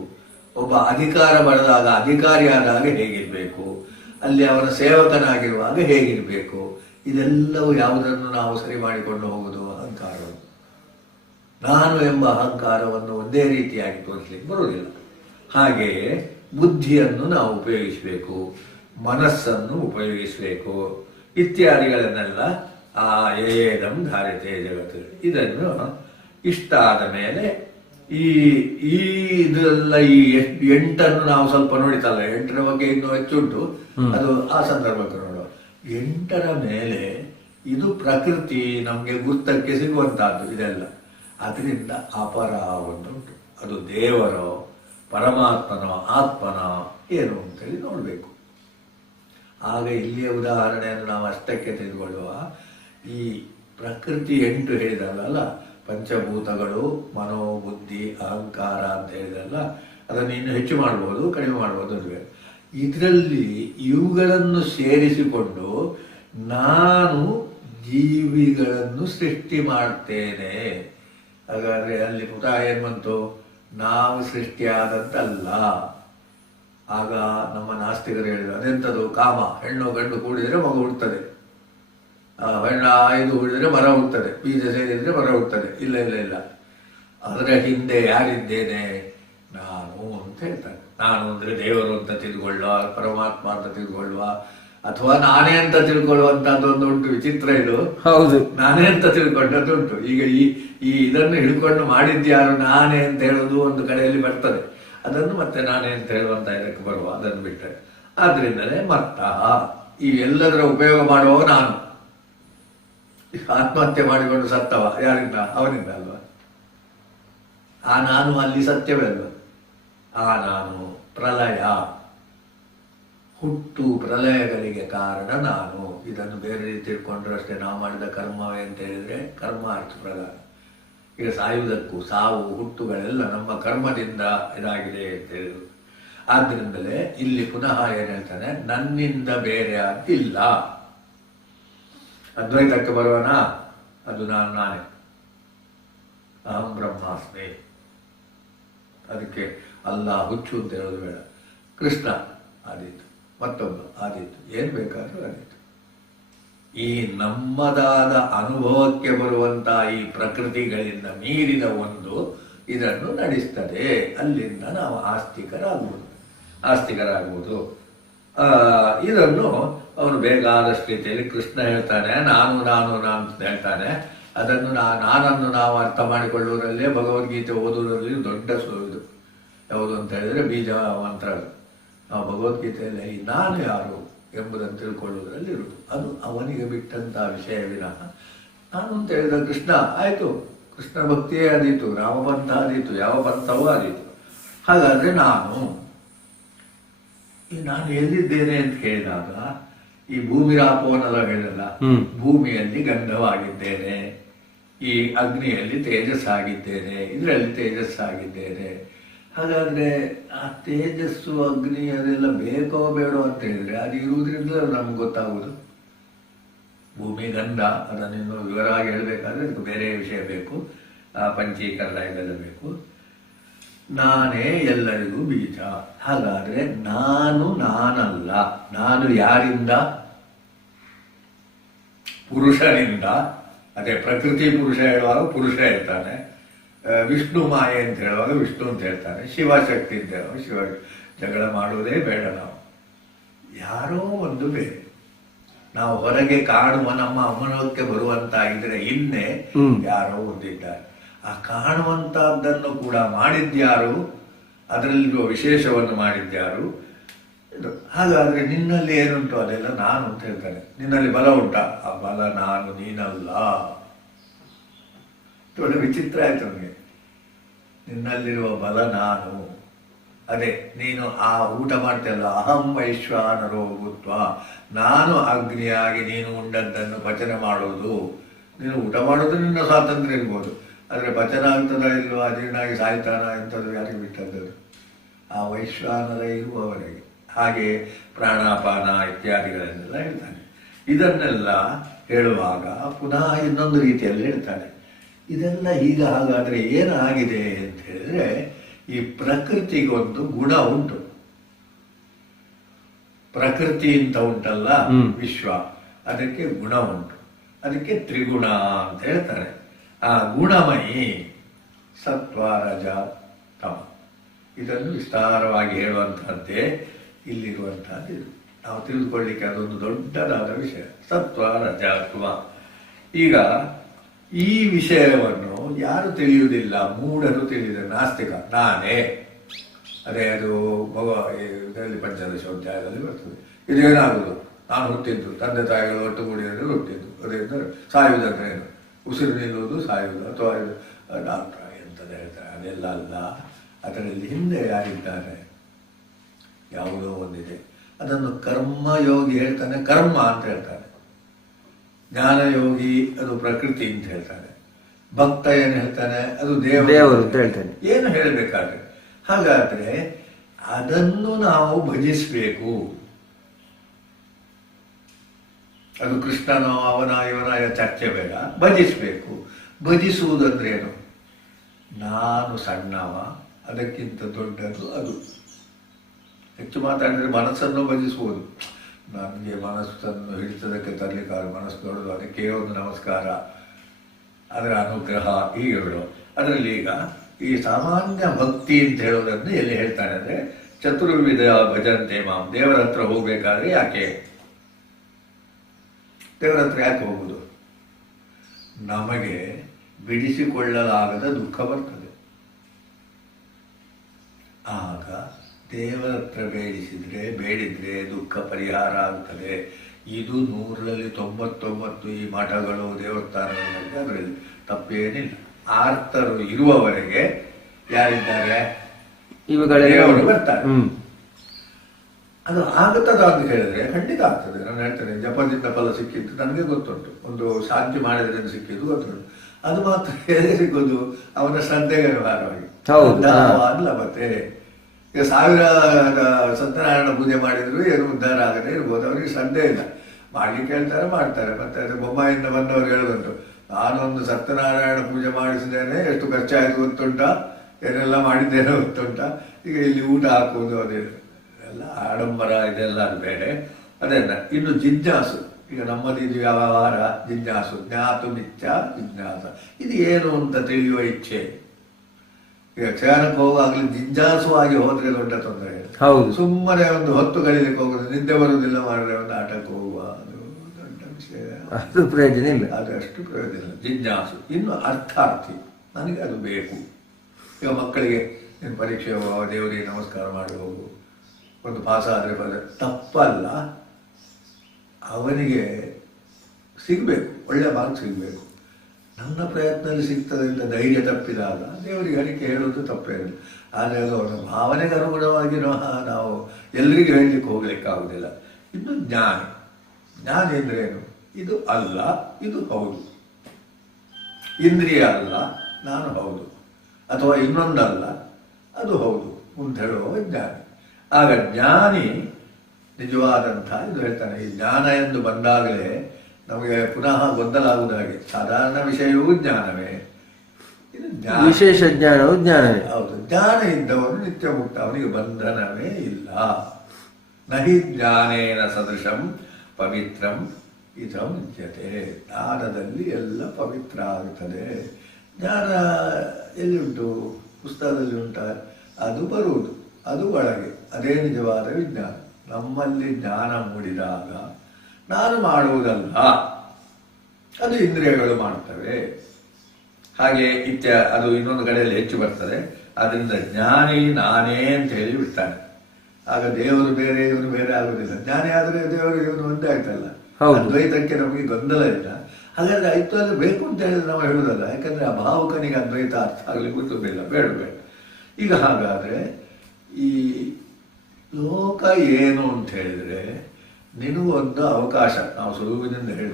ಒಬ್ಬ ಅಧಿಕಾರ ಪಡೆದಾಗ ಅಧಿಕಾರಿಯಾದಾಗ ಹೇಗಿರಬೇಕು, ಅಲ್ಲಿ ಅವನ ಸೇವಕನಾಗಿರುವಾಗ ಹೇಗಿರಬೇಕು, ಇದೆಲ್ಲವೂ ಯಾವುದನ್ನು ನಾವು ಸರಿ ಮಾಡಿಕೊಂಡು ಹೋಗುವುದು ಅಹಂಕಾರವು. ನಾನು ಎಂಬ ಅಹಂಕಾರವನ್ನು ಒಂದೇ ರೀತಿಯಾಗಿ ತೋರಿಸಲಿಕ್ಕೆ ಬರುವುದಿಲ್ಲ. ಹಾಗೆಯೇ ಬುದ್ಧಿಯನ್ನು ನಾವು ಉಪಯೋಗಿಸಬೇಕು, ಮನಸ್ಸನ್ನು ಉಪಯೋಗಿಸಬೇಕು, ಇತ್ಯಾದಿಗಳನ್ನೆಲ್ಲ ಆ ಏದಂ ಧಾರಿತೆ ಜಗತ್ತು. ಇದನ್ನು ಇಷ್ಟ ಆದ ಮೇಲೆ ಈ ಇದೆಲ್ಲ ಈ 8 ನಾವು ಸ್ವಲ್ಪ ನೋಡಿತಲ್ಲ, 8ರ ಬಗ್ಗೆ ಇನ್ನೂ ಹೆಚ್ಚುಂಟು, ಅದು ಆ ಸಂದರ್ಭಕ್ಕೆ ನೋಡುವ. 8ರ ಮೇಲೆ ಇದು ಪ್ರಕೃತಿ ನಮಗೆ ಗುರ್ತಕ್ಕೆ ಸಿಗುವಂತಹದ್ದು ಇದೆಲ್ಲ. ಅದರಿಂದ ಅಪರ ಒಂದುಂಟು, ಅದು ದೇವರೋ ಪರಮಾತ್ಮನೋ ಆತ್ಮನೋ ಏನು ಅಂತೇಳಿ ನೋಡಬೇಕು. ಆಗ ಇಲ್ಲಿಯ ಉದಾಹರಣೆಯನ್ನು ನಾವು ಅಷ್ಟಕ್ಕೆ ತೆಗೆದುಕೊಳ್ಳುವ. ಈ ಪ್ರಕೃತಿ 8 ಹೇಳಿದಲ್ಲ, ಪಂಚಭೂತಗಳು, ಮನೋ ಬುದ್ಧಿ ಅಹಂಕಾರ ಅಂತ ಹೇಳಿದಲ್ಲ, ಅದನ್ನು ಇನ್ನು ಹೆಚ್ಚು ಮಾಡ್ಬೋದು, ಕಡಿಮೆ ಮಾಡ್ಬೋದು. ಇದರಲ್ಲಿ ಇವುಗಳನ್ನು ಸೇರಿಸಿಕೊಂಡು ನಾನು ಜೀವಿಗಳನ್ನು ಸೃಷ್ಟಿ ಮಾಡ್ತೇನೆ. ಹಾಗಾದ್ರೆ ಅಲ್ಲಿ ಪುಟಃ ಏನು ಬಂತು? ನಾವು ಸೃಷ್ಟಿಯಾದಂತಲ್ಲ. ಆಗ ನಮ್ಮ ನಾಸ್ತಿಕರು ಹೇಳಿದ್ರು, ಅದೆಂಥದ್ದು ಕಾಮ, ಹೆಣ್ಣು ಗಂಡು ಕೂಡಿದರೆ ಮಗು ಹುಡ್ತದೆ, ಹೆಣ್ಣು 5 ಹುಡಿದ್ರೆ ಮರ ಹುಡ್ತದೆ, ಬೀಜ ಸೇರಿದ್ರೆ ಮರ ಹುಡ್ತದೆ. ಇಲ್ಲ ಇಲ್ಲ ಇಲ್ಲ, ಅದರ ಹಿಂದೆ ಯಾರಿದ್ದೇನೆ? ನಾನು ಅಂತ ಹೇಳ್ತಾನೆ. ನಾನು ಅಂದ್ರೆ ದೇವರು ಅಂತ ತಿಳ್ಕೊಳ್ಳುವ, ಪರಮಾತ್ಮ ಅಂತ ತಿಳ್ಕೊಳ್ಳುವ, ಅಥವಾ ನಾನೇ ಅಂತ ತಿಳ್ಕೊಳ್ಳುವಂತದ್ದು ಒಂದು ಉಂಟು. ವಿಚಿತ್ರ ಇದು. ಹೌದು, ನಾನೇ ಅಂತ ತಿಳ್ಕೊಂಡದ್ದುಂಟು. ಈಗ ಈ ಇದನ್ನು ಹಿಡ್ಕೊಂಡು ಮಾಡಿದ್ಯಾರು ನಾನೇ ಅಂತ ಹೇಳೋದು ಒಂದು ಕಡೆಯಲ್ಲಿ ಬರ್ತದೆ. ಅದನ್ನು ಮತ್ತೆ ನಾನೇ ಅಂತ ಹೇಳುವಂತ ಇದಕ್ಕೆ ಬರುವ, ಅದನ್ನು ಬಿಟ್ಟರೆ. ಆದ್ರಿಂದಲೇ ಮತ್ತ ಈ ಎಲ್ಲದರ ಉಪಯೋಗ ಮಾಡುವವ ನಾನು. ಆತ್ಮಹತ್ಯೆ ಮಾಡಿಕೊಂಡು ಸತ್ತವ ಯಾರಿಂದ? ಅವನಿಂದ ಅಲ್ವಾ? ಆ ನಾನು ಅಲ್ಲಿ ಸತ್ಯವೇ ಅಲ್ವ? ಆ ನಾನು ಪ್ರಲಯ, ಹುಟ್ಟು ಪ್ರಲಯಗಳಿಗೆ ಕಾರಣ ನಾನು. ಇದನ್ನು ಬೇರೆ ರೀತಿ ತಿಳ್ಕೊಂಡ್ರು ಅಷ್ಟೇ. ನಾವು ಮಾಡಿದ ಕರ್ಮವೇ ಅಂತ ಹೇಳಿದ್ರೆ ಕರ್ಮ ಆಯ್ತು ಪ್ರಧಾನ. ಈಗ ಸಾಯುವುದಕ್ಕೂ ಸಾವು ಹುಟ್ಟುಗಳೆಲ್ಲ ನಮ್ಮ ಕರ್ಮದಿಂದ ಇದಾಗಿದೆ ಅಂತ ಹೇಳಿದ್ರು. ಆದ್ರಿಂದಲೇ ಇಲ್ಲಿ ಪುನಃ ಏನ್ ಹೇಳ್ತಾನೆ? ನನ್ನಿಂದ ಬೇರೆ ಆಗಿಲ್ಲ. ಅದ್ವೈತಕ್ಕೆ ಬರುವನ, ಅದು ನಾನೇ, ಅಹಂ ಬ್ರಹ್ಮಾಸ್ಮಿ. ಅದಕ್ಕೆ ಅಲ್ಲ ಹುಚ್ಚು ಅಂತ ಹೇಳೋದು ಬೇಡ. ಕೃಷ್ಣ ಆದೀತು, ಮತ್ತೊಂದು ಆದೀತು, ಏನ್ ಬೇಕಾದ್ರೂ ಆದೀತು. ಈ ನಮ್ಮದಾದ ಅನುಭವಕ್ಕೆ ಬರುವಂತಹ ಈ ಪ್ರಕೃತಿಗಳಿಂದ ಮೀರಿದ ಒಂದು ಇದನ್ನು ನಡೆಸ್ತದೆ. ಅಲ್ಲಿಂದ ನಾವು ಆಸ್ತಿಕರಾಗುವುದು. ಇದನ್ನು ಅವನು ಬೇಕಾದಷ್ಟು ರೀತಿಯಲ್ಲಿ ಕೃಷ್ಣ ಹೇಳ್ತಾನೆ. ನಾನು ಅಂತ ಹೇಳ್ತಾನೆ. ಅದನ್ನು ನಾನನ್ನು ನಾವು ಅರ್ಥ ಮಾಡಿಕೊಳ್ಳುವುದರಲ್ಲೇ ಭಗವದ್ಗೀತೆ ಓದುವುದರಲ್ಲಿ ದೊಡ್ಡ ಇದು ಯಾವುದು ಅಂತ ಹೇಳಿದ್ರೆ ಬೀಜ ಮಂತ್ರಗಳು. ನಾವು ಭಗವದ್ಗೀತೆಯಲ್ಲಿ ನಾನು ಯಾರು ಎಂಬುದನ್ನು ತಿಳ್ಕೊಳ್ಳುವುದರಲ್ಲಿ ಇರುವುದು. ಅದು ಅವನಿಗೆ ಬಿಟ್ಟಂತಹ ವಿಷಯ ವಿನಃ ನಾನು ಅಂತ ಹೇಳಿದ ಕೃಷ್ಣ ಆಯಿತು, ಕೃಷ್ಣ ಭಕ್ತಿಯೇ ಆದೀತು, ರಾಮಪಂಥ ಆದೀತು, ಯಾವ ಪಂಥವೂ ಆದೀತು. ಹಾಗಾದ್ರೆ ನಾನು ಎಲ್ಲಿದ್ದೇನೆ ಅಂತ ಕೇಳಿದಾಗ ಈ ಭೂಮಿ ರಾಪವನ್ನೆಲ್ಲ ಹೇಳಿದಲ್ಲ, ಭೂಮಿಯಲ್ಲಿ ಗಂಧವಾಗಿದ್ದೇನೆ, ಈ ಅಗ್ನಿಯಲ್ಲಿ ತೇಜಸ್ಸಾಗಿದ್ದೇನೆ, ಇದರಲ್ಲಿ ತೇಜಸ್ಸಾಗಿದ್ದೇನೆ. ಹಾಗಾದ್ರೆ ಆ ತೇಜಸ್ಸು ಅಗ್ನಿ ಅದೆಲ್ಲ ಬೇಕೋ ಬೇಡೋ ಅಂತ ಹೇಳಿದ್ರೆ ಅದು ಇರುವುದರಿಂದ ನಮ್ಗೆ ಗೊತ್ತಾಗುವುದು. ಭೂಮಿ ಗಂಧ ಅದನ್ನು ಇನ್ನು ವಿವರವಾಗಿ ಹೇಳಬೇಕಾದ್ರೆ ಅದಕ್ಕೆ ಬೇರೆ ವಿಷಯ ಬೇಕು, ಪಂಚೀಕರಣ ಇದೆಲ್ಲ ಬೇಕು. ನಾನೇ ಎಲ್ಲರಿಗೂ ಬೀಜ. ಹಾಗಾದ್ರೆ ನಾನಲ್ಲ. ನಾನು ಯಾರಿಂದ? ಪುರುಷನಿಂದ. ಅದೇ ಪ್ರಕೃತಿ ಪುರುಷ ಹೇಳುವಾಗ ಪುರುಷ ಹೇಳ್ತಾನೆ, ವಿಷ್ಣು ಮಾಯೆ ಅಂತ ಹೇಳುವಾಗ ವಿಷ್ಣು ಅಂತ ಹೇಳ್ತಾನೆ, ಶಿವಶಕ್ತಿ ಅಂತ ಹೇಳುವಾಗ ಶಿವ. ಜಗಳ ಮಾಡುವುದೇ ಬೇಡ. ನಾವು ಯಾರೋ ಒಂದು ಬೇರೆ, ನಾವು ಹೊರಗೆ ಕಾಣುವ ನಮ್ಮ ಅಮನೋಕ್ಕೆ ಬರುವಂತ ಇದ್ರೆ ಹಿಂದೆ ಯಾರೋ ಒಂದಿದ್ದಾರೆ. ಆ ಕಾಣುವಂತಹದ್ದನ್ನು ಕೂಡ ಮಾಡಿದ್ಯಾರು, ಅದರಲ್ಲಿರುವ ವಿಶೇಷವನ್ನು ಮಾಡಿದ್ಯಾರು. ಹಾಗಾದ್ರೆ ನಿನ್ನಲ್ಲಿ ಏನುಂಟು ಅದೆಲ್ಲ ನಾನು ಅಂತ ಹೇಳ್ತಾನೆ. ನಿನ್ನಲ್ಲಿ ಬಲ ಉಂಟಾ? ಆ ಬಲ ನಾನು, ನೀನಲ್ಲ. ಒಳ್ಳೆ ವಿಚಿತ್ರ ಆಯ್ತು ನನಗೆ. ನಿನ್ನಲ್ಲಿರುವ ಬಲ ನಾನು. ಅದೇ ನೀನು ಆ ಊಟ ಮಾಡ್ತೀಯಲ್ಲ, ಅಹಂ ವೈಶ್ವಾನರೋ ಭೂತ್ವ, ನಾನು ಅಗ್ನಿಯಾಗಿ ನೀನು ಉಂಡದ್ದನ್ನು ಪಚನ ಮಾಡೋದು. ನೀನು ಊಟ ಮಾಡೋದು ನಿನ್ನ ಸ್ವಾತಂತ್ರ್ಯ ಇರ್ಬೋದು, ಆದರೆ ಪಚನ ಆಗ್ತದ ಇಲ್ವಾ, ಅಜೀರ್ಣಾಗಿ ಸಾಯ್ತಾನ ಎಂಥದ್ದು ಯಾರಿಗೆ ಬಿಟ್ಟದ್ದು? ಆ ವೈಶ್ವಾನರ ಇರುವವರೆಗೆ. ಹಾಗೆ ಪ್ರಾಣಾಪಾನ ಇತ್ಯಾದಿಗಳನ್ನೆಲ್ಲ ಹೇಳ್ತಾನೆ. ಇದನ್ನೆಲ್ಲ ಹೇಳುವಾಗ ಪುನಃ ಇನ್ನೊಂದು ರೀತಿಯಲ್ಲಿ ಹೇಳ್ತಾನೆ. ಇದೆಲ್ಲ ಈಗ ಹಾಗಾದ್ರೆ ಏನಾಗಿದೆ ಅಂತ ಹೇಳಿದ್ರೆ, ಈ ಪ್ರಕೃತಿಗೊಂದು ಗುಣ ಉಂಟು. ಪ್ರಕೃತಿ ಅಂತ ಉಂಟಲ್ಲ, ವಿಶ್ವ, ಅದಕ್ಕೆ ಗುಣ ಉಂಟು. ಅದಕ್ಕೆ ತ್ರಿಗುಣ ಅಂತ ಹೇಳ್ತಾರೆ. ಆ ಗುಣಮಯಿ ಸತ್ವ ರಜ ತಮ, ಇದನ್ನು ವಿಸ್ತಾರವಾಗಿ ಹೇಳುವಂತಹದ್ದೇ ಇಲ್ಲಿರುವಂತಹದ್ದು. ಇದು ನಾವು ತಿಳಿದುಕೊಳ್ಳಿಕ್ಕೆ ಅದೊಂದು ದೊಡ್ಡದಾದ ವಿಷಯ, ಸತ್ವ ರಜ ತಮ. ಈಗ ಈ ವಿಷಯವನ್ನು ಯಾರು ತಿಳಿಯುವುದಿಲ್ಲ? ಮೂಢರು ತಿಳಿದ ನಾಸ್ತಿಕ, ನಾನೇ. ಅದೇ ಅದು ಇದರಲ್ಲಿ ಪಂಚದಶೋಧ್ಯಾಯದಲ್ಲಿ ಬರ್ತದೆ. ಇದೇನಾಗುದು? ನಾನು ಹುಟ್ಟಿದ್ದು ತಂದೆ ತಾಯಿಗಳು ಒಟ್ಟುಗೂಡಿದರೆ ಹುಟ್ಟಿದ್ದು, ಅದರಿಂದ ಸಾಯುವುದಂದ್ರೆ ಏನು? ಉಸಿರು ನಿಲ್ಲುವುದು ಸಾಯುವುದು, ಅಥವಾ ಡಾಕ್ಟರ್ ಎಂತದ್ದು ಹೇಳ್ತಾರೆ, ಅದೆಲ್ಲ ಅಲ್ಲ. ಅದರಲ್ಲಿ ಹಿಂದೆ ಯಾರಿದ್ದಾರೆ? ಯಾವುದೋ ಒಂದಿದೆ. ಅದನ್ನು ಕರ್ಮಯೋಗಿ ಹೇಳ್ತಾನೆ, ಕರ್ಮ ಅಂತ ಹೇಳ್ತಾನೆ. ಜ್ಞಾನಯೋಗಿ ಅದು ಪ್ರಕೃತಿ ಅಂತ ಹೇಳ್ತಾನೆ. ಭಕ್ತ ಏನು ಹೇಳ್ತಾನೆ? ಅದು ದೇವರು ಅಂತ ಹೇಳ್ತಾನೆ. ಏನು ಹೇಳಬೇಕಾದ್ರೆ, ಹಾಗಾದ್ರೆ ಅದನ್ನು ನಾವು ಭಜಿಸಬೇಕು. ಅದು ಕೃಷ್ಣನೋ ಅವನ ಇವನ ಚರ್ಚೆ ಬೇಡ, ಭಜಿಸಬೇಕು. ಭಜಿಸುವುದಂದ್ರೆ ಏನು? ನಾನು ಸಣ್ಣವ, ಅದಕ್ಕಿಂತ ದೊಡ್ಡದು ಅದು. ಹೆಚ್ಚು ಮಾತಾಡಿದ್ರೆ ಮನಸ್ಸನ್ನು ಭಜಿಸುವುದು. ನನಗೆ ಮನಸ್ಸನ್ನು ಹಿಡಿತದಕ್ಕೆ ತರಲಿಕ್ಕಾಗ, ಮನಸ್ಸು ದೊಡ್ಡದು, ಅದಕ್ಕೆ ಒಂದು ನಮಸ್ಕಾರ, ಅದರ ಅನುಗ್ರಹ, ಹೀಗೆ ಹೇಳು. ಅದರಲ್ಲಿ ಈಗ ಈ ಸಾಮಾನ್ಯ ಭಕ್ತಿ ಅಂತ ಹೇಳೋದನ್ನು ಎಲ್ಲಿ ಹೇಳ್ತಾನೆ ಅಂದರೆ, ಚತುರ್ವಿಧ ಭಜಂತೆ ಮಾಂ. ದೇವರ ಹತ್ರ ಹೋಗ್ಬೇಕಾದ್ರೆ ಯಾಕೆ? ದೇವರ ಹತ್ರ ಯಾಕೆ ಹೋಗುವುದು? ನಮಗೆ ಬಿಡಿಸಿಕೊಳ್ಳಲಾಗದ ದುಃಖ ಬರ್ತದೆ. ಆಗ ದೇವರ ಹತ್ರ ಬೇಡಿದ್ರೆ ದುಃಖ ಪರಿಹಾರ ಆಗ್ತದೆ. ಇದು 100ರಲ್ಲಿ 99 ಈ ಮಠಗಳು ದೇವಸ್ಥಾನಗಳಲ್ಲಿ ಅದರಲ್ಲಿ ತಪ್ಪೇನಿಲ್ಲ. ಆರ್ತರು ಇರುವವರೆಗೆ ಯಾರಿದ್ದಾರೆ? ದೇವರು ಬರ್ತಾರೆ. ಅದು ಆಗುತ್ತದ ಅಂತ ಹೇಳಿದ್ರೆ ಖಂಡಿತ ಆಗ್ತದೆ. ನಾನು ಹೇಳ್ತೇನೆ, ಜಪದಿಂದ ಫಲ ಸಿಕ್ಕಿದ್ದು ನನಗೆ ಗೊತ್ತುಂಟು, ಒಂದು ಶಾಂತಿ ಮಾಡಿದ್ರೆ ಸಿಕ್ಕಿದ್ದು ಗೊತ್ತುಂಟು. ಅದು ಮಾತ್ರ ಹೇಗೆ ಸಿಗೋದು? ಅವನ ಶ್ರದ್ಧೆಗೆ ಅನುಸಾರವಾಗಿ ಅಲ್ಲ. ಮತ್ತೆ ಈಗ 1000 ಸತ್ಯನಾರಾಯಣ ಪೂಜೆ ಮಾಡಿದ್ರು ಏನು ಉದ್ಧಾರ ಆಗದೆ ಇರ್ಬೋದು. ಅವರಿಗೆ ಶ್ರದ್ಧೆ ಇಲ್ಲ, ಮಾಡ್ಲಿಕ್ಕೆ ಹೇಳ್ತಾರೆ, ಮಾಡ್ತಾರೆ. ಮತ್ತೆ ಅದು ಬೊಮ್ಮಾಯಿಂದ ಬಂದವರು ಹೇಳೋದುಂಟು, ನಾನೊಂದು ಸತ್ಯನಾರಾಯಣ ಪೂಜೆ ಮಾಡಿಸಿದ್ದೇನೆ, ಎಷ್ಟು ಖರ್ಚಾಯಿತು ಗೊತ್ತುಂಟ, ಏನೆಲ್ಲ ಮಾಡಿದ್ದೇನೆ ಗೊತ್ತುಂಟ. ಈಗ ಇಲ್ಲಿ ಊಟ ಹಾಕುವುದು ಅದೇ ಎಲ್ಲ ಆಡಂಬರ, ಇದೆಲ್ಲ ಅದು ಬೇರೆ. ಅದನ್ನ ಇನ್ನು ಜಿಜ್ಞಾಸು, ಈಗ ನಮ್ಮದಿದು ವ್ಯವಹಾರ ಜಿಜ್ಞಾಸು, ಜ್ಞಾತು ನಿತ್ಯ ಜಿಜ್ಞಾಸ. ಇದು ಏನು ಅಂತ ತಿಳಿಯುವ ಇಚ್ಛೆ. ಈಗ ಕ್ಷಣಕ್ಕೆ ಹೋಗುವಾಗಲೇ ಜಿಜ್ಞಾಸುವಾಗಿ ಹೋದ್ರೆ ದೊಡ್ಡ ತೊಂದರೆ. ಸುಮ್ಮನೆ ಒಂದು ಹೊತ್ತು ಕಳೀಲಿಕ್ಕೆ ಹೋಗುದು, ನಿದ್ದೆ ಬರುವುದಿಲ್ಲ, ಮಾಡಿದ್ರೆ ಒಂದು ಆಟಕ್ಕೆ ಹೋಗುವ, ಅದು ದೊಡ್ಡ ವಿಷಯ. ಅದು ಪ್ರಯೋಜನ ಇಲ್ಲ, ಅದು ಅಷ್ಟು ಪ್ರಯೋಜನ ಇಲ್ಲ. ಜಿಜ್ಞಾಸು. ಇನ್ನು ಅರ್ಥಾರ್ಥಿ, ನನಗೆ ಅದು ಬೇಕು. ಈಗ ಮಕ್ಕಳಿಗೆ ನೀನು ಪರೀಕ್ಷೆ ಹೋಗುವ, ದೇವರಿಗೆ ನಮಸ್ಕಾರ ಮಾಡಿ ಹೋಗು, ಒಂದು ಪಾಸ್ ಆದರೆ ತಪ್ಪಲ್ಲ. ಅವನಿಗೆ ಸಿಗಬೇಕು, ಒಳ್ಳೆ ಮಾರ್ಕ್ ಸಿಗಬೇಕು. ನನ್ನ ಪ್ರಯತ್ನದಲ್ಲಿ ಸಿಗ್ತದೆ ಅಂತ ಧೈರ್ಯ ತಪ್ಪಿದಾಗ ದೇವರಿಗೆ ಹರಿಕೆ ಹೇಳೋದು ತಪ್ಪೇನಿಲ್ಲ. ಆದರೆ ಅದು ಅವನ ಭಾವನೆಗೆ ಅನುಗುಣವಾಗಿ ನಾವು ಎಲ್ರಿಗೂ ಹೇಳಲಿಕ್ಕೆ ಹೋಗ್ಲಿಕ್ಕಾಗುವುದಿಲ್ಲ. ಇನ್ನು ಜ್ಞಾನ ಅಂದ್ರೆ ಏನು? ಇದು ಅಲ್ಲ, ಇದು ಹೌದು. ಇಂದ್ರಿಯ ಅಲ್ಲ, ನಾನು ಹೌದು, ಅಥವಾ ಇನ್ನೊಂದಲ್ಲ, ಅದು ಹೌದು ಅಂತ ಹೇಳುವ ಜ್ಞಾನಿ. ಆಗ ಜ್ಞಾನಿ ನಿಜವಾದಂಥ ಇದು ಹೇಳ್ತಾನೆ. ಈ ಜ್ಞಾನ ಎಂದು ಬಂದಾಗಲೇ ನಮಗೆ ಪುನಃ ಗೊಂದಲ ಆಗುವುದಾಗೆ, ಸಾಧಾರಣ ವಿಷಯವೂ ಜ್ಞಾನವೇ, ಇದು ವಿಶೇಷ ಜ್ಞಾನವೂ ಜ್ಞಾನವೇ. ಹೌದು, ಜ್ಞಾನ ಇದ್ದವನು ನಿತ್ಯ ಮುಕ್ತ, ಅವನಿಗೆ ಬಂಧನವೇ ಇಲ್ಲ. ನಹಿ ಜ್ಞಾನೇನ ಸದೃಶಂ ಪವಿತ್ರಂ ಇದಂ ಮುಚ್ಯತೆ. ಜ್ಞಾನದಲ್ಲಿ ಎಲ್ಲ ಪವಿತ್ರ ಆಗುತ್ತದೆ. ಜ್ಞಾನ ಎಲ್ಲಿ ಉಂಟು? ಪುಸ್ತಕದಲ್ಲಿ ಉಂಟ? ಅದು ಬರುವುದು, ಅದು ಒಳಗೆ, ಅದೇ ನಿಜವಾದ ವಿಜ್ಞಾನ. ನಮ್ಮಲ್ಲಿ ಜ್ಞಾನ ಮೂಡಿದಾಗ ನಾನು ಮಾಡುವುದಲ್ಲ, ಅದು ಇಂದ್ರಿಯಗಳು ಮಾಡ್ತವೆ. ಹಾಗೆ ಅದು ಇನ್ನೊಂದು ಕಡೆಯಲ್ಲಿ ಹೆಚ್ಚು ಬರ್ತದೆ. ಅದರಿಂದ ಜ್ಞಾನಿ ನಾನೇ ಅಂತ ಹೇಳಿ ಬಿಡ್ತಾನೆ. ಆಗ ದೇವರು ಬೇರೆ ಇವನು ಬೇರೆ ಆಗುದಿಲ್ಲ. ಜ್ಞಾನಿ ಆದರೆ ದೇವರು ಇವನು ಒಂದೇ ಆಯ್ತಲ್ಲ. ಅದ್ವೈತಕ್ಕೆ ನಮಗೆ ಗೊಂದಲ ಇಲ್ಲ. ಹಾಗಾದ್ರೆ ಆಯ್ತು, ಅದು ಬೇಕು ಅಂತ ಹೇಳಿದ್ರೆ ನಾವು ಹೇಳುವುದಲ್ಲ. ಯಾಕಂದ್ರೆ ಆ ಭಾವುಕನಿಗೆ ಅದ್ವೈತ ಅರ್ಥ ಆಗ್ಲಿಕ್ಕೆ ಗೊತ್ತಿಲ್ಲ, ಬೇಡ. ಈಗ ಹಾಗಾದ್ರೆ ಈ ಲೋಕ ಏನು ಅಂತ ಹೇಳಿದ್ರೆ ನಿನಗೊಂದು ಅವಕಾಶ, ನಾವು ಸುಲಭದಿಂದ ಹೇಳಿ,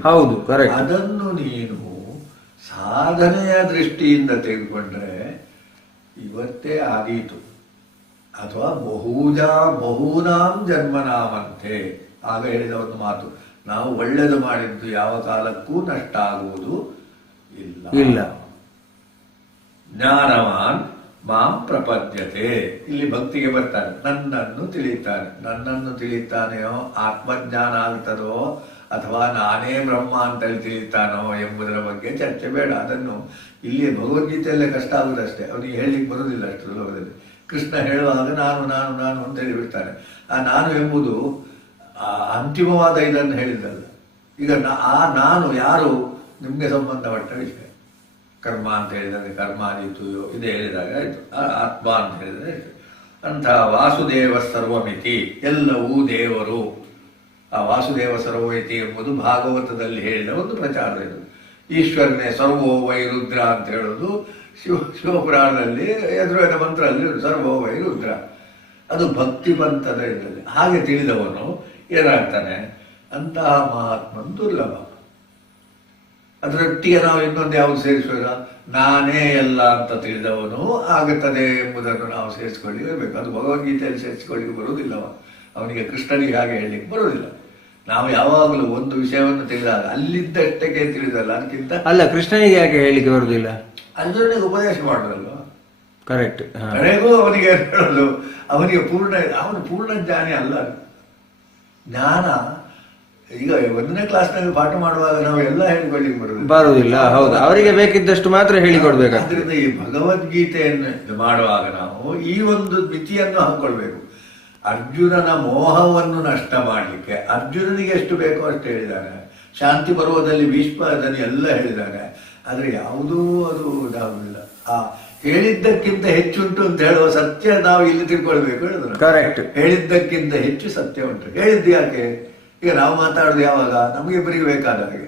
ಅದನ್ನು ನೀನು ಸಾಧನೆಯ ದೃಷ್ಟಿಯಿಂದ ತೆಗೆದುಕೊಂಡ್ರೆ ಇವತ್ತೇ ಆದೀತು. ಅಥವಾ ಬಹೂನಾಂ ಜನ್ಮನಾಮಂತೆ. ಆಗ ಹೇಳಿದ ಒಂದು ಮಾತು, ನಾವು ಒಳ್ಳೆಯದು ಮಾಡಿದ್ದು ಯಾವ ಕಾಲಕ್ಕೂ ನಷ್ಟ ಆಗುವುದು ಇಲ್ಲ. ಜ್ಞಾನವಾನ್ ಮಾಂ ಪ್ರಪದ್ಯತೆ. ಇಲ್ಲಿ ಭಕ್ತಿಗೆ ಬರ್ತಾನೆ, ನನ್ನನ್ನು ತಿಳಿತಾನೆ. ನನ್ನನ್ನು ತಿಳಿತಾನೆಯೋ ಆತ್ಮಜ್ಞಾನ ಆಗ್ತದೋ ಅಥವಾ ನಾನೇ ಬ್ರಹ್ಮ ಅಂತೇಳಿ ತಿಳಿತಾನೋ ಎಂಬುದರ ಬಗ್ಗೆ ಚರ್ಚೆ ಬೇಡ. ಅದನ್ನು ಇಲ್ಲಿ ಭಗವದ್ಗೀತೆಯಲ್ಲೇ ಕಷ್ಟ ಆಗುದಷ್ಟೇ, ಅವನಿಗೆ ಹೇಳಲಿಕ್ಕೆ ಬರುವುದಿಲ್ಲ ಅಷ್ಟು ಸುಲಭದಲ್ಲಿ. ಕೃಷ್ಣ ಹೇಳುವಾಗ ನಾನು ನಾನು ನಾನು ಅಂತ ಹೇಳಿಬಿಡ್ತಾನೆ. ಆ ನಾನು ಎಂಬುದು ಅಂತಿಮವಾದ ಇದನ್ನು ಹೇಳಿದ್ದಲ್ಲ. ಈಗ ಆ ನಾನು ಯಾರು ನಿಮಗೆ ಸಂಬಂಧಪಟ್ಟ ವಿಷಯ. ಕರ್ಮ ಅಂತ ಹೇಳಿದರೆ ಕರ್ಮಾದೀತು ಇದೇ ಹೇಳಿದಾಗ ಆಯಿತು. ಆತ್ಮ ಅಂತ ಹೇಳಿದರೆ ಆಯಿತು. ಅಂತಹ ವಾಸುದೇವ ಸರ್ವಮಿತಿ, ಎಲ್ಲವೂ ದೇವರು. ಆ ವಾಸುದೇವ ಸರ್ವಮಿತಿ ಎಂಬುದು ಭಾಗವತದಲ್ಲಿ ಹೇಳಿದ ಒಂದು ಪ್ರಚಾರ. ಇದು ಈಶ್ವರನೇ ಸರ್ವೋ ವೈರುದ್ರ ಅಂತ ಹೇಳೋದು ಶಿವಪುರಾಣದಲ್ಲಿ ಯಜುರ್ವೇದ ಮಂತ್ರದಲ್ಲಿ ಸರ್ವೋ ವೈರುದ್ರ. ಅದು ಭಕ್ತಿ ಪಂಥದ ಇದರಲ್ಲಿ ಹಾಗೆ ತಿಳಿದವನು ಏನಾಗ್ತಾನೆ, ಅಂತಹ ಮಹಾತ್ಮನ್ ದುರ್ಲಭ. ಅದರೊಟ್ಟಿಗೆ ನಾವು ಇನ್ನೊಂದು ಯಾವುದು ಸೇರಿಸುವಾಗ ನಾನೇ ಎಲ್ಲ ಅಂತ ತಿಳಿದವನು ಆಗುತ್ತದೆ ಎಂಬುದನ್ನು ನಾವು ಸೇರಿಸ್ಕೊಳ್ಳಿ ಇರಬೇಕು. ಅದು ಭಗವದ್ಗೀತೆಯಲ್ಲಿ ಸೇರಿಸಿಕೊಳ್ಳಿಕ್ಕೆ ಬರುವುದಿಲ್ಲವ. ಅವನಿಗೆ ಕೃಷ್ಣನಿಗೆ ಹಾಗೆ ಹೇಳಲಿಕ್ಕೆ ಬರುವುದಿಲ್ಲ. ನಾವು ಯಾವಾಗಲೂ ಒಂದು ವಿಷಯವನ್ನು ತಿಳಿದಾಗ ಅಲ್ಲಿದ್ದಷ್ಟಕ್ಕೆ ತಿಳಿದಲ್ಲ, ಅದಕ್ಕಿಂತ ಅಲ್ಲ ಕೃಷ್ಣನಿಗೆ ಯಾಕೆ ಹೇಳಿಕ್ಕೆ ಬರುವುದಿಲ್ಲ? ಅರ್ಜುನನಿಗೆ ಉಪದೇಶ ಮಾಡೋದಲ್ವ. ಕರೆಕ್ಟ್. ಕಡೆಗೂ ಅವನಿಗೆ ಹೇಳೋದು, ಅವನಿಗೆ ಅವನು ಪೂರ್ಣ ಜ್ಞಾನಿ ಅಲ್ಲ. ಜ್ಞಾನ ಈಗ 1ನೇ ಕ್ಲಾಸ್ನಲ್ಲಿ ಪಾಠ ಮಾಡುವಾಗ ನಾವು ಎಲ್ಲ ಹೇಳಿಕೊಳ್ಳಿಕ್ಕೆ ಬರುವುದಿಲ್ಲ. ಹೌದು, ಅವರಿಗೆ ಬೇಕಿದ್ದಷ್ಟು ಮಾತ್ರ ಹೇಳಿಕೊಡ್ಬೇಕು. ಆದ್ರಿಂದ ಈ ಭಗವದ್ಗೀತೆಯನ್ನು ಮಾಡುವಾಗ ನಾವು ಈ ಒಂದು ಮಿತಿಯನ್ನು ಹಾಕೊಳ್ಬೇಕು. ಅರ್ಜುನನ ಮೋಹವನ್ನು ನಷ್ಟ ಮಾಡಲಿಕ್ಕೆ ಅರ್ಜುನನಿಗೆ ಎಷ್ಟು ಬೇಕೋ ಅಷ್ಟು ಹೇಳಿದ್ದಾನೆ. ಶಾಂತಿ ಪರ್ವದಲ್ಲಿ ಭೀಷ್ಮ ಅದನ್ನು ಎಲ್ಲ ಹೇಳಿದ್ದಾನೆ. ಆದರೆ ಯಾವುದೂ ಅದು ಇದಾಗುವುದಿಲ್ಲ. ಆ ಹೇಳಿದ್ದಕ್ಕಿಂತ ಹೆಚ್ಚುಂಟು ಅಂತ ಹೇಳುವ ಸತ್ಯ ನಾವು ಇಲ್ಲಿ ತಿಳ್ಕೊಳ್ಬೇಕು. ಹೇಳಿದ್ರು ಕರೆಕ್ಟ್. ಹೇಳಿದ್ದಕ್ಕಿಂತ ಹೆಚ್ಚು ಸತ್ಯ ಉಂಟು. ಹೇಳಿದ್ದು ಯಾಕೆ? ಈಗ ನಾವು ಮಾತಾಡೋದು ಯಾವಾಗ ನಮಗಿಬ್ಬರಿಗೆ ಬೇಕಾದ ಹಾಗೆ.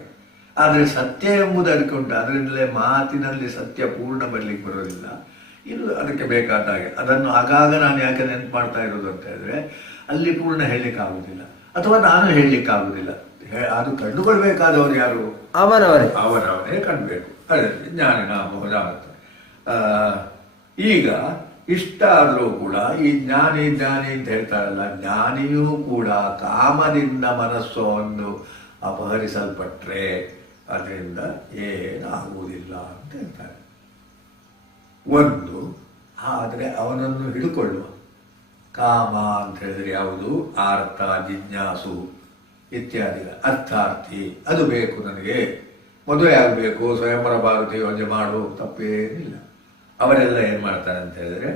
ಆದರೆ ಸತ್ಯ ಎಂಬುದು ಅದಕ್ಕೆ ಉಂಟು. ಅದರಿಂದಲೇ ಮಾತಿನಲ್ಲಿ ಸತ್ಯ ಪೂರ್ಣ ಬರಲಿಕ್ಕೆ ಬರೋದಿಲ್ಲ. ಇದು ಅದಕ್ಕೆ ಬೇಕಾದ ಹಾಗೆ. ಅದನ್ನು ಆಗಾಗ ನಾನು ಯಾಕೆ ನೆನಪು ಮಾಡ್ತಾ ಇರೋದು ಅಂತ ಹೇಳಿದ್ರೆ, ಅಲ್ಲಿ ಪೂರ್ಣ ಹೇಳಲಿಕ್ಕಾಗುವುದಿಲ್ಲ ಅಥವಾ ನಾನು ಹೇಳಲಿಕ್ಕಾಗುವುದಿಲ್ಲ. ಅದು ಕಂಡುಕೊಳ್ಬೇಕಾದವರು ಯಾರು? ಅವನವನೇ ಕಾಣಬೇಕು. ಅದೇ ಜ್ಞಾನಿನ ಬಹುಜಾನತ. ಈಗ ಇಷ್ಟ ಆದರೂ ಕೂಡ ಈ ಜ್ಞಾನಿ ಅಂತ ಹೇಳ್ತಾರಲ್ಲ, ಜ್ಞಾನಿಯೂ ಕೂಡ ಕಾಮದಿಂದ ಮನಸ್ಸನ್ನು ಅಪಹರಿಸಲ್ಪಟ್ರೆ ಅದರಿಂದ ಏನಾಗುವುದಿಲ್ಲ ಅಂತ ಹೇಳ್ತಾರೆ. ಒಂದು ಆದರೆ ಅವನನ್ನು ಹಿಡ್ಕೊಳ್ಳುವ ಕಾಮ ಅಂತ ಹೇಳಿದ್ರೆ ಯಾವುದು? ಆರ್ಥ, ಜಿಜ್ಞಾಸು ಇತ್ಯಾದಿ. ಅರ್ಥಾರ್ಥಿ, ಅದು ಬೇಕು ನನಗೆ, ಮದುವೆ ಆಗಬೇಕು, ಸ್ವಯಂವರ ಭಾರತಿ ಯೋಜನೆ ಮಾಡು, ತಪ್ಪೇನಿಲ್ಲ. ಅವರೆಲ್ಲ ಏನು ಮಾಡ್ತಾರೆ ಅಂತ ಹೇಳಿದ್ರೆ,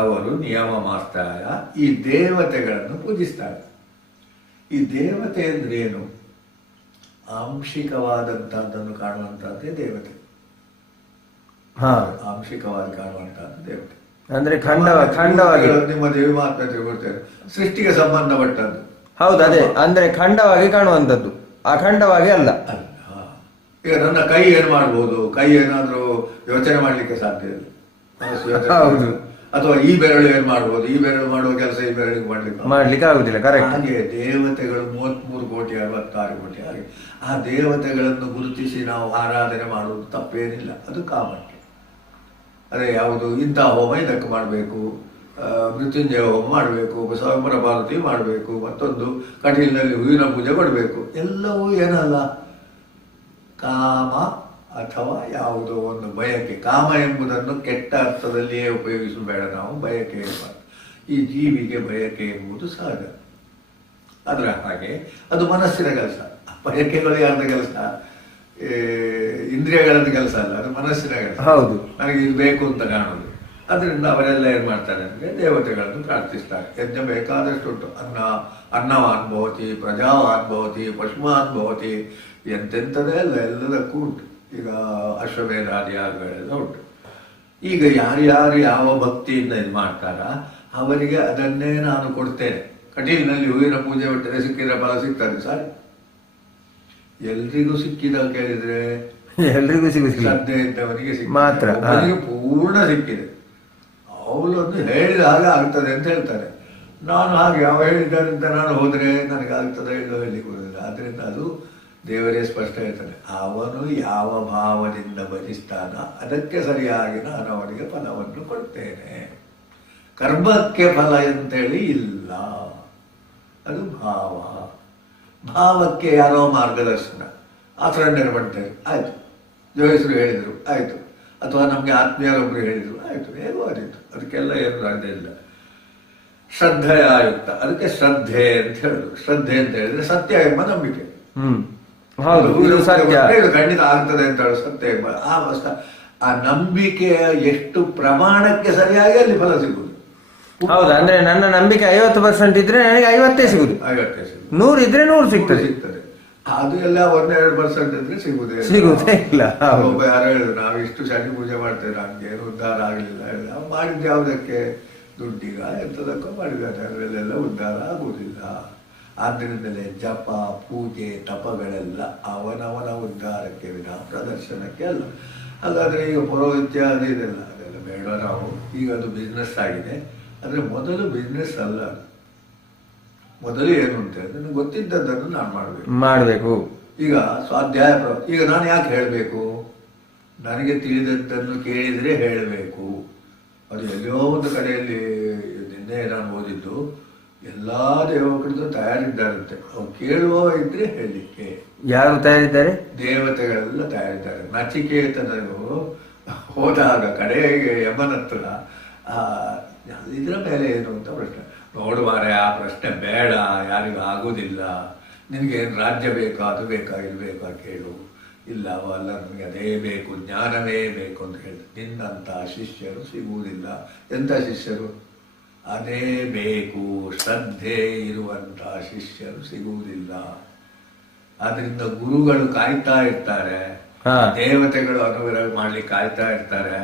ಅವರು ನಿಯಮ ಮಾಡ್ತಾರ ಈ ದೇವತೆಗಳನ್ನು ಪೂಜಿಸ್ತಾರೆ. ಈ ದೇವತೆ ಅಂದ್ರೆ ಏನು? ಆಂಶಿಕವಾದಂತಹದ್ದನ್ನು ಕಾಣುವಂತಹದ್ದೇ ದೇವತೆ. ಆಂಶಿಕವಾಗಿ ಕಾಣುವಂತಹದ್ದು ದೇವತೆ ಅಂದ್ರೆ ಖಂಡವಾಗಿ. ನಿಮ್ಮ ದೇವಿ ಮಾತ್ರ ತಿಳ್ಕೊಳ್ತೇವೆ, ಸೃಷ್ಟಿಗೆ ಸಂಬಂಧಪಟ್ಟದ್ದು. ಹೌದು, ಅದೇ ಅಂದ್ರೆ ಖಂಡವಾಗಿ ಕಾಣುವಂಥದ್ದು, ಅಖಂಡವಾಗಿ ಅಲ್ಲ. ಈಗ ನನ್ನ ಕೈ ಏನ್ ಮಾಡ್ಬೋದು? ಕೈ ಏನಾದ್ರೂ ಯೋಚನೆ ಮಾಡ್ಲಿಕ್ಕೆ ಸಾಧ್ಯ ಇಲ್ಲ. ಹೌದು. ಅಥವಾ ಈ ಬೆರಳು ಏನ್ ಮಾಡ್ಬೋದು? ಈ ಬೆರಳು ಮಾಡುವ ಕೆಲಸ ಈ ಬೆರಳಿಗೆ ಮಾಡ್ಲಿಕ್ಕೆ ಆಗುದಿಲ್ಲ. ಕರೆಕ್ಟ್. ಹಾಗೆ ದೇವತೆಗಳು 33 ಕೋಟಿ 66 ಕೋಟಿ. ಹಾಗೆ ಆ ದೇವತೆಗಳನ್ನು ಗುರುತಿಸಿ ನಾವು ಆರಾಧನೆ ಮಾಡುವುದು ತಪ್ಪೇನಿಲ್ಲ. ಅದು ಕಾಮಕ್ಕೆ. ಅದೇ ಯಾವುದು? ಇಂಥ ಹೋಮ ಇದಕ್ಕೆ ಮಾಡಬೇಕು, ಮೃತ್ಯುಂಜಯ ಹೋಮ ಮಾಡಬೇಕು, ಸ್ವಯಂವರ ಭಾರತಿ ಮಾಡಬೇಕು, ಮತ್ತೊಂದು ಕಟೀಲಿನಲ್ಲಿ ಹೂವಿನ ಪೂಜೆ ಮಾಡಬೇಕು. ಎಲ್ಲವೂ ಏನಲ್ಲ, ಕಾಮ ಅಥವಾ ಯಾವುದೋ ಒಂದು ಬಯಕೆ. ಕಾಮ ಎಂಬುದನ್ನು ಕೆಟ್ಟ ಅರ್ಥದಲ್ಲಿಯೇ ಉಪಯೋಗಿಸಬೇಡ ನಾವು. ಬಯಕೆ ಎಂಬುದು ಈ ಜೀವಿಗೆ ಬಯಕೆ ಎಂಬುದು ಸಹಜ. ಅದರ ಹಾಗೆ ಅದು ಮನಸ್ಸಿನ ಕೆಲಸ. ಬಯಕೆಗಳು ಯಾರದ ಕೆಲಸ? ಇಂದ್ರಿಯಗಳದ್ದು ಕೆಲಸ ಅಲ್ಲ, ಅದು ಮನಸ್ಸಿನ ಕೆಲಸ. ಹೌದು, ನನಗೆ ಇದು ಬೇಕು ಅಂತ ಕಾಣುವುದು. ಅದರಿಂದ ಅವರೆಲ್ಲ ಏನ್ ಮಾಡ್ತಾರೆ ಅಂದ್ರೆ ದೇವತೆಗಳನ್ನು ಪ್ರಾರ್ಥಿಸ್ತಾರೆ. ಯಜ್ಞ ಬೇಕಾದಷ್ಟು ಉಂಟು. ಅನ್ನವಾನ್ ಭವತಿ, ಪ್ರಜಾವಾನ್ ಭವತಿ, ಪಶುಮಾನ್ ಭವತಿ, ಎಂತೆಂಥದೇ ಅಲ್ಲ, ಎಲ್ಲದಕ್ಕೂ ಉಂಟು. ಈಗ ಅಶ್ವಮೇಧಾದಿ ಯಾಗಗಳೆಲ್ಲ ಉಂಟು. ಈಗ ಯಾರ್ಯಾರು ಯಾವ ಭಕ್ತಿಯಿಂದ ಇದು ಮಾಡ್ತಾರ ಅವರಿಗೆ ಅದನ್ನೇ ನಾನು ಕೊಡ್ತೇನೆ. ಕಟೀಲಿನಲ್ಲಿ ಹೂವಿನ ಪೂಜೆ ಬಿಟ್ಟರೆ ಸಿಕ್ಕಿದ್ರೆ ಫಲ ಸಿಗ್ತದೆ ಸಾರಿ. ಎಲ್ರಿಗೂ ಸಿಕ್ಕಿದ ಕೇಳಿದ್ರೆ ಎಲ್ರಿಗೂ ಸಿಗುತ್ತಿಲ್ಲ, ಶ್ರದ್ಧೆ ಇದ್ದವನಿಗೆ ಮಾತ್ರ ಪೂರ್ಣ ಸಿಕ್ಕಿದೆ. ಅವಳೊಂದು ಹೇಳಿದ ಹಾಗೆ ಆಗ್ತದೆ ಅಂತ ಹೇಳ್ತಾರೆ. ನಾನು ಹಾಗೆ ಯಾವ ಹೇಳಿದ್ದಾರಂತ ನಾನು ಹೋದರೆ ನನಗೆ ಆಗ್ತದೆ ಇಲ್ಲೋ ಹೇಳಲಿಕ್ಕೆ ಬರೋದಿಲ್ಲ. ಆದ್ರಿಂದ ಅದು ದೇವರೇ ಸ್ಪಷ್ಟ ಹೇಳ್ತಾನೆ. ಅವನು ಯಾವ ಭಾವದಿಂದ ಭಜಿಸ್ತಾನ ಅದಕ್ಕೆ ಸರಿಯಾಗಿ ನಾನು ಅವನಿಗೆ ಫಲವನ್ನು ಕೊಡ್ತೇನೆ. ಕರ್ಮಕ್ಕೆ ಫಲ ಅಂತೇಳಿ ಇಲ್ಲ, ಅದು ಭಾವ. ಭಾವಕ್ಕೆ ಯಾರೋ ಮಾರ್ಗದರ್ಶನ. ಆಚರಣೆ ಮಾಡ್ತಾರೆ, ಆಯ್ತು. ಜೋಯಿಸರು ಹೇಳಿದರು, ಆಯ್ತು. ಅಥವಾ ನಮಗೆ ಆತ್ಮೀಯರೊಬ್ಬರು ಹೇಳಿದ್ರು, ಆಯಿತು, ಹೇಗೋ ಆದಿತ್ತು, ಅದಕ್ಕೆಲ್ಲ ಏನು ಅದೇ ಇಲ್ಲ. ಶ್ರದ್ಧೆಯಾಯುಕ್ತ, ಅದಕ್ಕೆ ಶ್ರದ್ಧೆ ಅಂತ ಹೇಳುದು. ಶ್ರದ್ಧೆ ಅಂತ ಹೇಳಿದ್ರೆ ಸತ್ಯ ಎಂಬ ನಂಬಿಕೆ. ಹೌದು, ಇದು ಸತ್ಯ, ಇದು ಖಂಡಿತ ಆಗ್ತದೆ ಅಂತ ಹೇಳಿ ಸತ್ಯ ಎಂಬ ಆ ನಂಬಿಕೆಯ ಎಷ್ಟು ಪ್ರಮಾಣಕ್ಕೆ ಸರಿಯಾಗಿ ಅಲ್ಲಿ ಫಲ ಸಿಗುವುದು. ಹೌದು, ಅಂದ್ರೆ ನನ್ನ ನಂಬಿಕೆ 50% ಇದ್ರೆ ನನಗೆ 50 ಸಿಗುದು, 50 ಸಿಗುದು, 100 ಇದ್ರೆ 100 ಸಿಗ್ತದೆ. ಅದು ಎಲ್ಲ 1-2% ಇದ್ರೆ ಸಿಗುದೇ ಇಲ್ಲ. ಒಬ್ಬ ಯಾರು ಹೇಳಿದ್ರು, ನಾವು ಇಷ್ಟು ಶನಿ ಪೂಜೆ ಮಾಡ್ತೇವೆ, ನಮ್ಗೆ ಏನು ಉದ್ಧಾರ ಆಗಲಿಲ್ಲ. ನಾವು ಮಾಡಿದ್ದು ಯಾವುದಕ್ಕೆ? ದುಡ್ಡಿಗ ಎಂಥದಕ್ಕೋ ಮಾಡಿದ್ದಾರೆ, ಅದರಲ್ಲೆಲ್ಲ ಉದ್ಧಾರ ಆಗುವುದಿಲ್ಲ. ಆದ್ದರಿಂದಲೇ ಜಪ, ಪೂಜೆ, ತಪಗಳೆಲ್ಲ ಅವನವನ ಉದ್ಧಾರಕ್ಕೆ ವಿನ ಪ್ರದರ್ಶನಕ್ಕೆ ಅಲ್ಲ. ಹಾಗಾದ್ರೆ ಈಗ ಪೌರೋಹಿತ್ಯ ಅದು ಇದೆಲ್ಲ ಅದೆಲ್ಲ ಬೇಡ ನಾವು. ಈಗ ಅದು ಬಿಸ್ನೆಸ್ ಆಗಿದೆ. ಆದರೆ ಮೊದಲು ಬಿಸ್ನೆಸ್ ಅಲ್ಲ. ಮೊದಲು ಏನು ಅಂತ ಹೇಳಿದ್ರೆ ನನಗೆ ಗೊತ್ತಿದ್ದದ್ದನ್ನು ನಾನು ಮಾಡಬೇಕು. ಈಗ ಸ್ವಾಧ್ಯಾಯ ಈಗ ನಾನು ಯಾಕೆ ಹೇಳಬೇಕು? ನನಗೆ ತಿಳಿದದ್ದನ್ನು ಕೇಳಿದರೆ ಹೇಳಬೇಕು. ಅದು ಎಲ್ಲೋ ಒಂದು ಕಡೆಯಲ್ಲಿ ನಿನ್ನೆ ನಾನು ಓದಿದ್ದು, ಎಲ್ಲ ದೇವಕರದ್ದು ತಯಾರಿದ್ದಾರಂತೆ. ಅವ್ರು ಕೇಳುವ ಇದ್ರೆ ಹೇಳಲಿಕ್ಕೆ. ಯಾರು ತಯಾರಿದ್ದಾರೆ? ದೇವತೆಗಳೆಲ್ಲ ತಯಾರಿದ್ದಾರೆ. ನಚಿಕೇತನರು ಹೋದಾಗ ಕಡೆಗೆ ಯಮನತ್ರ ಇದರ ಮೇಲೆ ಏನು ಅಂತ ಪ್ರಶ್ನೆ. ನೋಡುವಾರೆ, ಆ ಪ್ರಶ್ನೆ ಬೇಡ, ಯಾರಿಗೂ ಆಗೋದಿಲ್ಲ. ನಿನಗೇನು ರಾಜ್ಯ ಬೇಕಾ, ಅದು ಬೇಕಾ, ಇದು ಬೇಕಾ ಕೇಳು. ಇಲ್ಲ, ಅಲ್ಲ, ನನಗೆ ಅದೇ ಬೇಕು, ಜ್ಞಾನವೇ ಬೇಕು ಅಂತ ಹೇಳಿ. ನಿನ್ನಂಥ ಶಿಷ್ಯರು ಸಿಗುವುದಿಲ್ಲ. ಎಂಥ ಶಿಷ್ಯರು? ಅದೇ ಬೇಕು, ಶ್ರದ್ಧೆ ಇರುವಂಥ ಶಿಷ್ಯರು ಸಿಗುವುದಿಲ್ಲ. ಆದ್ರಿಂದ ಗುರುಗಳು ಕಾಯ್ತಾ ಇರ್ತಾರೆ, ದೇವತೆಗಳು ಅನುಗ್ರಹ ಮಾಡ್ಲಿಕ್ಕೆ ಕಾಯ್ತಾ ಇರ್ತಾರೆ.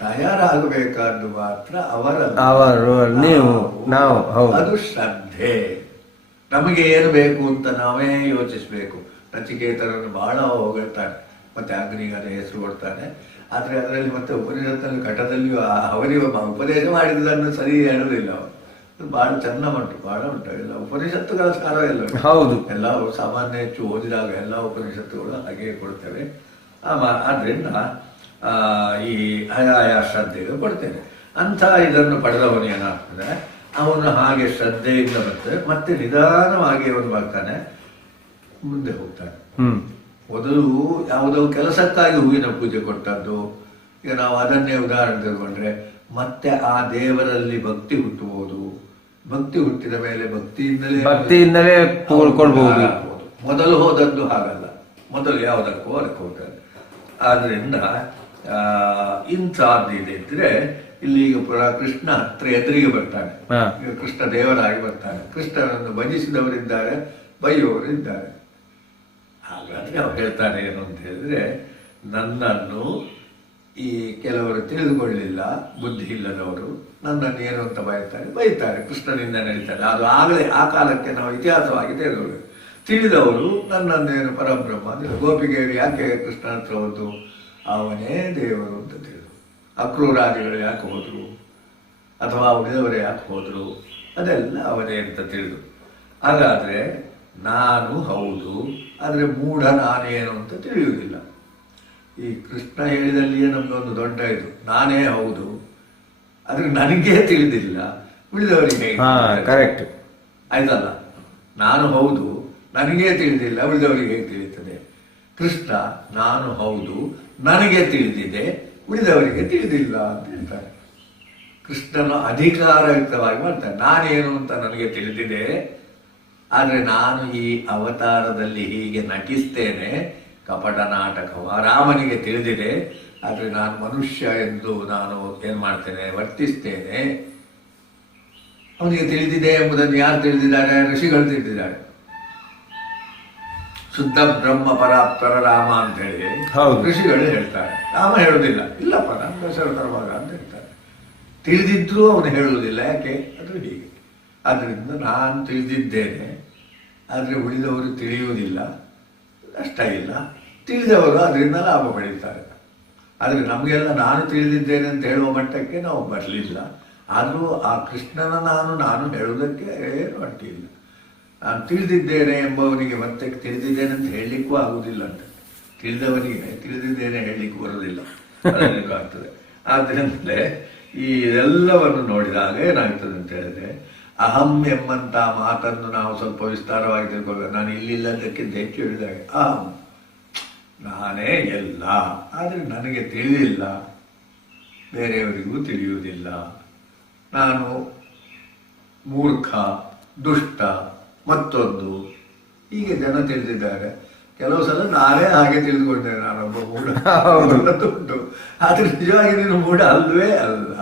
ತಯಾರಾಗಬೇಕಾದ್ದು ಮಾತ್ರ ಅವರು, ನೀವು, ನಾವು. ಅದು ಶ್ರದ್ಧೆ. ನಮಗೆ ಏನು ಬೇಕು ಅಂತ ನಾವೇ ಯೋಚಿಸ್ಬೇಕು. ನಚಿಕೇತರನ್ನು ಬಹಳ ಹೊಗಳ್ತಾನೆ, ಮತ್ತೆ ಅಗ್ನಿಗೆ ಅದೇ ಹೆಸರು ಕೊಡ್ತಾನೆ. ಆದ್ರೆ ಅದರಲ್ಲಿ ಮತ್ತೆ ಉಪನಿಷತ್ತಲ್ಲಿ ಘಟದಲ್ಲಿಯೂ ಅವರಿಗೆ ಉಪದೇಶ ಮಾಡಿದ್ದನ್ನು ಸರಿ ಹೇಳೋದಿಲ್ಲ. ಅವರು ಬಹಳ ಚೆನ್ನ ಉಂಟು, ಬಹಳ ಉಂಟು. ಎಲ್ಲ ಉಪನಿಷತ್ತುಗಳ ಸಾರ ಎಲ್ಲ ಹೌದು, ಎಲ್ಲ ಸಾಮಾನ್ಯ ಹೆಚ್ಚು ಓದಿದಾಗ ಎಲ್ಲ ಉಪನಿಷತ್ತುಗಳು ಹಾಗೆ ಕೊಡ್ತೇವೆ. ಆದ್ರಿಂದ ಈ ಆಯಾ ಶ್ರದ್ಧೆಗೆ ಕೊಡ್ತೇನೆ ಅಂತ. ಇದನ್ನು ಪಡೆದವನು ಏನಾಗ್ತದೆ, ಅವನು ಹಾಗೆ ಶ್ರದ್ಧೆಯಿಂದ ಮತ್ತೆ ನಿಧಾನವಾಗಿ ಅವನು ಬರ್ತಾನೆ, ಮುಂದೆ ಹೋಗ್ತಾನೆ. ಮೊದಲು ಯಾವುದೋ ಕೆಲಸಕ್ಕಾಗಿ ಹೂವಿನ ಪೂಜೆ ಕೊಟ್ಟದ್ದು, ಈಗ ನಾವು ಅದನ್ನೇ ಉದಾಹರಣೆ ತಗೊಂಡ್ರೆ ಮತ್ತೆ ಆ ದೇವರಲ್ಲಿ ಭಕ್ತಿ ಹುಟ್ಟುವುದು. ಭಕ್ತಿ ಹುಟ್ಟಿದ ಮೇಲೆ ಭಕ್ತಿಯಿಂದಲೇ ಕೊಡ್ಬಹುದು. ಮೊದಲು ಹೋದದ್ದು ಹಾಗಲ್ಲ, ಮೊದಲು ಯಾವುದಕ್ಕೂ ಅದಕ್ಕೆ ಹೋಗ್ತಾರೆ. ಆದ್ರಿಂದ ಇಂಥದ್ದು ಇದ್ರೆ ಇಲ್ಲಿ ಈಗ ಪುರ ಕೃಷ್ಣ ಹತ್ರ ಎದುರಿಗೆ ಬರ್ತಾನೆ. ಈಗ ಕೃಷ್ಣ ದೇವರಾಗಿ ಬರ್ತಾನೆ. ಕೃಷ್ಣನನ್ನು ಭಜಿಸಿದವರಿದ್ದಾರೆ, ಬೈಯುವವರಿದ್ದಾರೆ. ಹಾಗಾದ್ರೆ ಅವ್ರು ಹೇಳ್ತಾರೆ ಏನು ಅಂತ ಹೇಳಿದ್ರೆ, ನನ್ನನ್ನು ಈ ಕೆಲವರು ತಿಳಿದುಕೊಳ್ಳಿಲ್ಲ, ಬುದ್ಧಿ ಇಲ್ಲದವರು ನನ್ನನ್ನು ಏನು ಅಂತ ಬೈತಾರೆ, ಕೃಷ್ಣನಿಂದ ನಡೀತಾರೆ. ಅದು ಆಗಲೇ ಆ ಕಾಲಕ್ಕೆ ನಾವು ಇತಿಹಾಸವಾಗಿ ತಿಳಿದವರು ನನ್ನನ್ನೇನು ಪರಬ್ರಹ್ಮ. ಗೋಪಿಗೆಯರು ಯಾಕೆ ಕೃಷ್ಣ ಹತ್ರ ಹೋದ್ರು? ಅವನೇ ದೇವರು ಅಂತ ತಿಳಿದು. ಅಕ್ರೂರಾದಿಗಳು ಯಾಕೆ ಹೋದ್ರು, ಅಥವಾ ಉಳಿದವರು ಯಾಕೆ ಹೋದ್ರು, ಅದೆಲ್ಲ ಅವನೇ ಅಂತ ತಿಳಿದು. ಹಾಗಾದ್ರೆ ನಾನು ಹೌದು, ಆದರೆ ಮೂಢ ನಾನೇನು ಅಂತ ತಿಳಿಯುವುದಿಲ್ಲ. ಈ ಕೃಷ್ಣ ಹೇಳಿದಲ್ಲಿಯೇ ನಮ್ಗೊಂದು ದೊಡ್ಡ ಇದು, ನಾನೇ ಹೌದು, ಆದ್ರೆ ನನಗೇ ತಿಳಿದಿಲ್ಲ, ಉಳಿದವರಿಗೆ ಕರೆಕ್ಟ್ ಆಯ್ತಲ್ಲ. ನಾನು ಹೌದು, ನನಗೇ ತಿಳಿದಿಲ್ಲ, ಉಳಿದವರಿಗೆ ಹೇಗೆ ತಿಳಿಯುತ್ತದೆ? ಕೃಷ್ಣ ನಾನು ಹೌದು, ನನಗೆ ತಿಳಿದಿದೆ, ಉಳಿದವರಿಗೆ ತಿಳಿದಿಲ್ಲ ಅಂತ ಹೇಳ್ತಾರೆ. ಕೃಷ್ಣನ ಅಧಿಕಾರಯುಕ್ತವಾಗಿ ಮಾಡ್ತಾನೆ. ನಾನೇನು ಅಂತ ನನಗೆ ತಿಳಿದಿದೆ, ಆದರೆ ನಾನು ಈ ಅವತಾರದಲ್ಲಿ ಹೀಗೆ ನಟಿಸ್ತೇನೆ, ಕಪಟ ನಾಟಕವ. ರಾಮನಿಗೆ ತಿಳಿದಿದೆ, ಆದರೆ ನಾನು ಮನುಷ್ಯ ಎಂದು ನಾನು ಏನು ಮಾಡ್ತೇನೆ, ವರ್ತಿಸ್ತೇನೆ. ಅವನಿಗೆ ತಿಳಿದಿದೆ ಎಂಬುದನ್ನು ಯಾರು ತಿಳಿದಿದ್ದಾರೆ? ಋಷಿಗಳು ತಿಳಿದಿದ್ದಾರೆ. ಶುದ್ಧ ಬ್ರಹ್ಮ ಪರಾತ್ಪರ ರಾಮ ಅಂತ ಹೇಳಿ ಋಷಿಗಳು ಹೇಳ್ತಾರೆ. ರಾಮ ಹೇಳುವುದಿಲ್ಲ, ಇಲ್ಲಪ್ಪ ನಾನು ದಶರಥರ ಮಗ ಅಂತ ಹೇಳ್ತಾರೆ. ತಿಳಿದಿದ್ರೂ ಅವನು ಹೇಳುವುದಿಲ್ಲ. ಯಾಕೆ? ಅದು ಹೀಗೆ. ಆದ್ರಿಂದ ನಾನು ತಿಳಿದಿದ್ದೇನೆ, ಆದರೆ ಉಳಿದವರು ತಿಳಿಯುವುದಿಲ್ಲ, ಕಷ್ಟ ಇಲ್ಲ. ತಿಳಿದವರು ಅದರಿಂದ ಲಾಭ ಪಡೀತಾರೆ. ಆದರೆ ನಮಗೆಲ್ಲ ನಾನು ತಿಳಿದಿದ್ದೇನೆ ಅಂತ ಹೇಳುವ ಮಟ್ಟಕ್ಕೆ ನಾವು ಬರಲಿಲ್ಲ. ಆದರೂ ಆ ಕೃಷ್ಣನ ನಾನು ಹೇಳುವುದಕ್ಕೆ ಏನು ಅಡ್ಡಿಯಿಲ್ಲ. ನಾನು ತಿಳಿದಿದ್ದೇನೆ ಎಂಬವನಿಗೆ ಮತ್ತೆ ತಿಳಿದಿದ್ದೇನೆ ಅಂತ ಹೇಳಲಿಕ್ಕೂ ಆಗುವುದಿಲ್ಲ ಅಂತ. ತಿಳಿದವನಿಗೆ ತಿಳಿದಿದ್ದೇನೆ ಹೇಳಲಿಕ್ಕೂ ಬರುವುದಿಲ್ಲ, ಆಗ್ತದೆ. ಆದ್ದರಿಂದಲೇ ಈ ಎಲ್ಲವನ್ನು ನೋಡಿದಾಗ ಏನಾಗ್ತದೆ ಅಂತ ಹೇಳಿದ್ರೆ, ಅಹಂ ಎಂಬಂತ ಮಾತನ್ನು ನಾವು ಸ್ವಲ್ಪ ವಿಸ್ತಾರವಾಗಿ ತಿಳ್ಕೊಳ್ಬೇಕು. ನಾನು ಇಲ್ಲಿಲ್ಲದಕ್ಕಿಂತ ಹೆಚ್ಚು ಹೇಳಿದಾಗ ಅಹಂ ನಾನೇ ಎಲ್ಲ, ಆದರೆ ನನಗೆ ತಿಳಿದಿಲ್ಲ, ಬೇರೆಯವರಿಗೂ ತಿಳಿಯುವುದಿಲ್ಲ. ನಾನು ಮೂರ್ಖ, ದುಷ್ಟ, ಮತ್ತೊಂದು ಹೀಗೆ ಜನ ತಿಳಿದಿದ್ದಾರೆ. ಕೆಲವು ಸಲ ನಾನೇ ಹಾಗೆ ತಿಳಿದುಕೊಂಡೆ, ನಾನೊಬ್ಬ ಮೂಢ ಉಂಟು. ಆದ್ರೆ ನಿಜವಾಗಿ ನೀನು ಮೂಢ ಅಲ್ವೇ ಅಲ್ಲ.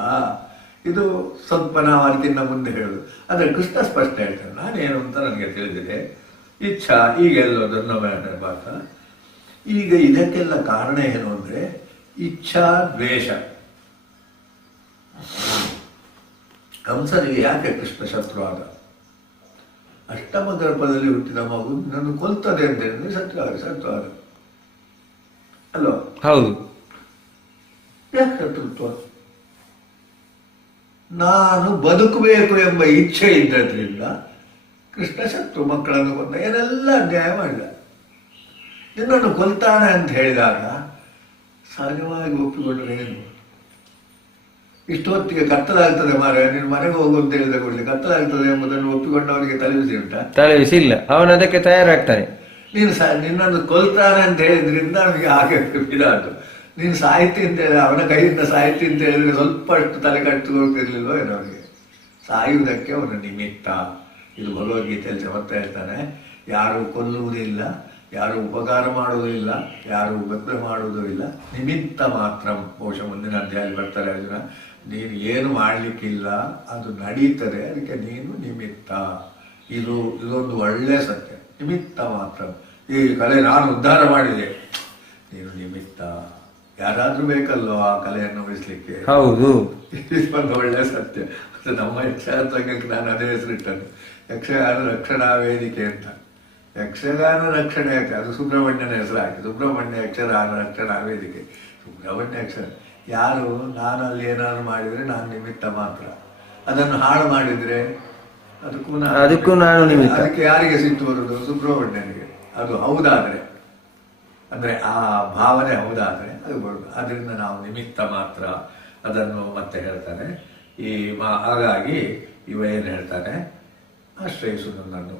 ಇದು ಸ್ವಲ್ಪ ನಾವು ಅದಕ್ಕಿಂತ ಮುಂದೆ ಹೇಳುದು. ಆದರೆ ಕೃಷ್ಣ ಸ್ಪಷ್ಟ ಹೇಳ್ತಾನೆ, ನಾನೇನು ಅಂತ ನನಗೆ ತಿಳಿದಿದೆ. ಇಚ್ಛಾ ಈಗೆಲ್ಲೋದನ್ನು ಭಾಗ. ಈಗ ಇದಕ್ಕೆಲ್ಲ ಕಾರಣ ಏನು ಅಂದ್ರೆ ಇಚ್ಛಾ ದ್ವೇಷ. ಕಂಸನಿಗೆ ಯಾಕೆ ಕೃಷ್ಣ ಶತ್ರು ಆದ? ಅಷ್ಟಮ ಗರ್ಭದಲ್ಲಿ ಹುಟ್ಟಿದ ಮಗು ನನ್ನ ಕೊಲ್ತದೆ ಅಂತ ಹೇಳಿದ್ರೆ ಶತ್ರು ಆದ ಅಲ್ವಾ? ಹೌದು. ಯಾಕೆ ಶತ್ರುತ್ವ? ನಾನು ಬದುಕಬೇಕು ಎಂಬ ಇಚ್ಛೆ ಇದ್ದದ್ರಿಂದ ಕೃಷ್ಣ ಶತ್ರು ಮಕ್ಕಳನ್ನು ಕೊಂದ, ಏನೆಲ್ಲ ಅನ್ಯಾಯ ಮಾಡಿದ. ನಿನ್ನನ್ನು ಕೊಲ್ತಾನೆ ಅಂತ ಹೇಳಿದಾಗ ಸಹಜವಾಗಿ ಒಪ್ಪಿಕೊಂಡ್ರೆ ಏನು? ಇಷ್ಟೊತ್ತಿಗೆ ಕತ್ತಲಾಗ್ತದೆ ಮಾರೆ, ನೀನು ಮನೆಗೆ ಹೋಗು ಅಂತ ಹೇಳಿದ ಕೂಡಲೇ ಕತ್ತಲಾಗ್ತದೆ ಎಂಬುದನ್ನು ಒಪ್ಪಿಕೊಂಡವನಿಗೆ ತಲೆಬಿಸಿ ಉಂಟಾ? ತಲೆಬಿಸಿ ಇಲ್ಲ, ಅವನು ಅದಕ್ಕೆ ತಯಾರಾಗ್ತಾನೆ. ನೀನು ನಿನ್ನನ್ನು ಕೊಲ್ತಾನೆ ಅಂತ ಹೇಳಿದ್ರಿಂದ ಅವನಿಗೆ ಹಾಗೆ ಇದಾದ್ದು. ನೀನು ಸಾಹಿತಿ ಅಂತ ಹೇಳಿ ಅವನ ಕೈಯಿಂದ ಸಾಹಿತಿ ಅಂತ ಹೇಳಿದ್ರೆ ಸ್ವಲ್ಪ ಅಷ್ಟು ತಲೆ ಕಟ್ಟಿಕೊಳ್ತಿರ್ಲಿಲ್ವೋ ಏನೋ ಅವನಿಗೆ. ಸಾಯುವುದಕ್ಕೆ ಅವನ ನಿಮಿತ್ತ. ಇದು ಭಗವದ್ಗೀತೆಯಲ್ಲಿ ಚಮತ್ಕಾರ ಹೇಳ್ತಾನೆ, ಯಾರು ಕೊಲ್ಲುವುದಿಲ್ಲ, ಯಾರು ಉಪಕಾರ ಮಾಡುವುದಿಲ್ಲ, ಯಾರು ಉಪದ್ರ ಮಾಡುವುದೂ ಇಲ್ಲ, ನಿಮಿತ್ತ ಮಾತ್ರ. ಬಹುಶಃ ಮುಂದಿನ ಅಧ್ಯಾಯ ಬರ್ತಾರೆ ಅರ್ಜುನ, ನೀನು ಏನು ಮಾಡಲಿಕ್ಕಿಲ್ಲ, ಅದು ನಡೀತದೆ, ಅದಕ್ಕೆ ನೀನು ನಿಮಿತ್ತ. ಇದೊಂದು ಒಳ್ಳೆ ಸತ್ಯ. ನಿಮಿತ್ತ ಮಾತ್ರ. ಈ ಕಲೆ ನಾನು ಉದ್ಧಾರ ಮಾಡಿದೆ, ನೀನು ನಿಮಿತ್ತ. ಯಾರಾದ್ರೂ ಬೇಕಲ್ಲೋ ಆ ಕಲೆಯನ್ನು ಉಳಿಸ್ಲಿಕ್ಕೆ. ಹೌದು, ಇದೊಂದು ಒಳ್ಳೆ ಸತ್ಯ. ಅದು ನಮ್ಮ ಯಕ್ಷಗಾನ ಸಂಘಕ್ಕೆ ನಾನು ಅದೇ ಹೆಸರಿಟ್ಟನು, ಯಕ್ಷಗಾನ ರಕ್ಷಣಾ ವೇದಿಕೆ ಅಂತ. ಯಕ್ಷಗಾನ ರಕ್ಷಣೆ ಯಾಕೆ? ಅದು ಸುಬ್ರಹ್ಮಣ್ಯನ ಹೆಸರು ಹಾಕಿ, ಸುಬ್ರಹ್ಮಣ್ಯ ಯಕ್ಷಗಾನ ರಕ್ಷಣಾ ವೇದಿಕೆ. ಸುಬ್ರಹ್ಮಣ್ಯ ಯಾರು? ನಾನು ಅಲ್ಲಿ ಏನಾದ್ರು ಮಾಡಿದ್ರೆ ನಾನು ನಿಮಿತ್ತ ಮಾತ್ರ. ಅದನ್ನು ಹಾಳು ಮಾಡಿದ್ರೆ ಅದಕ್ಕೂ ನಾನು ನಿಮಿತ್ತ. ಅದಕ್ಕೆ ಯಾರಿಗೆ ಸಿಟ್ಟು ಬರುದು? ಸುಬ್ರಹ್ಮಣ್ಯನಿಗೆ. ಅದು ಹೌದಾದ್ರೆ, ಅಂದ್ರೆ ಆ ಭಾವನೆ ಹೌದಾದ್ರೆ ಅದು ಬರುದು. ಅದರಿಂದ ನಾವು ನಿಮಿತ್ತ ಮಾತ್ರ. ಅದನ್ನು ಮತ್ತೆ ಹೇಳ್ತಾನೆ. ಹಾಗಾಗಿ ಇವ ಏನು ಹೇಳ್ತಾನೆ, ಆಶ್ರಯಿಸು ನನ್ನನ್ನು.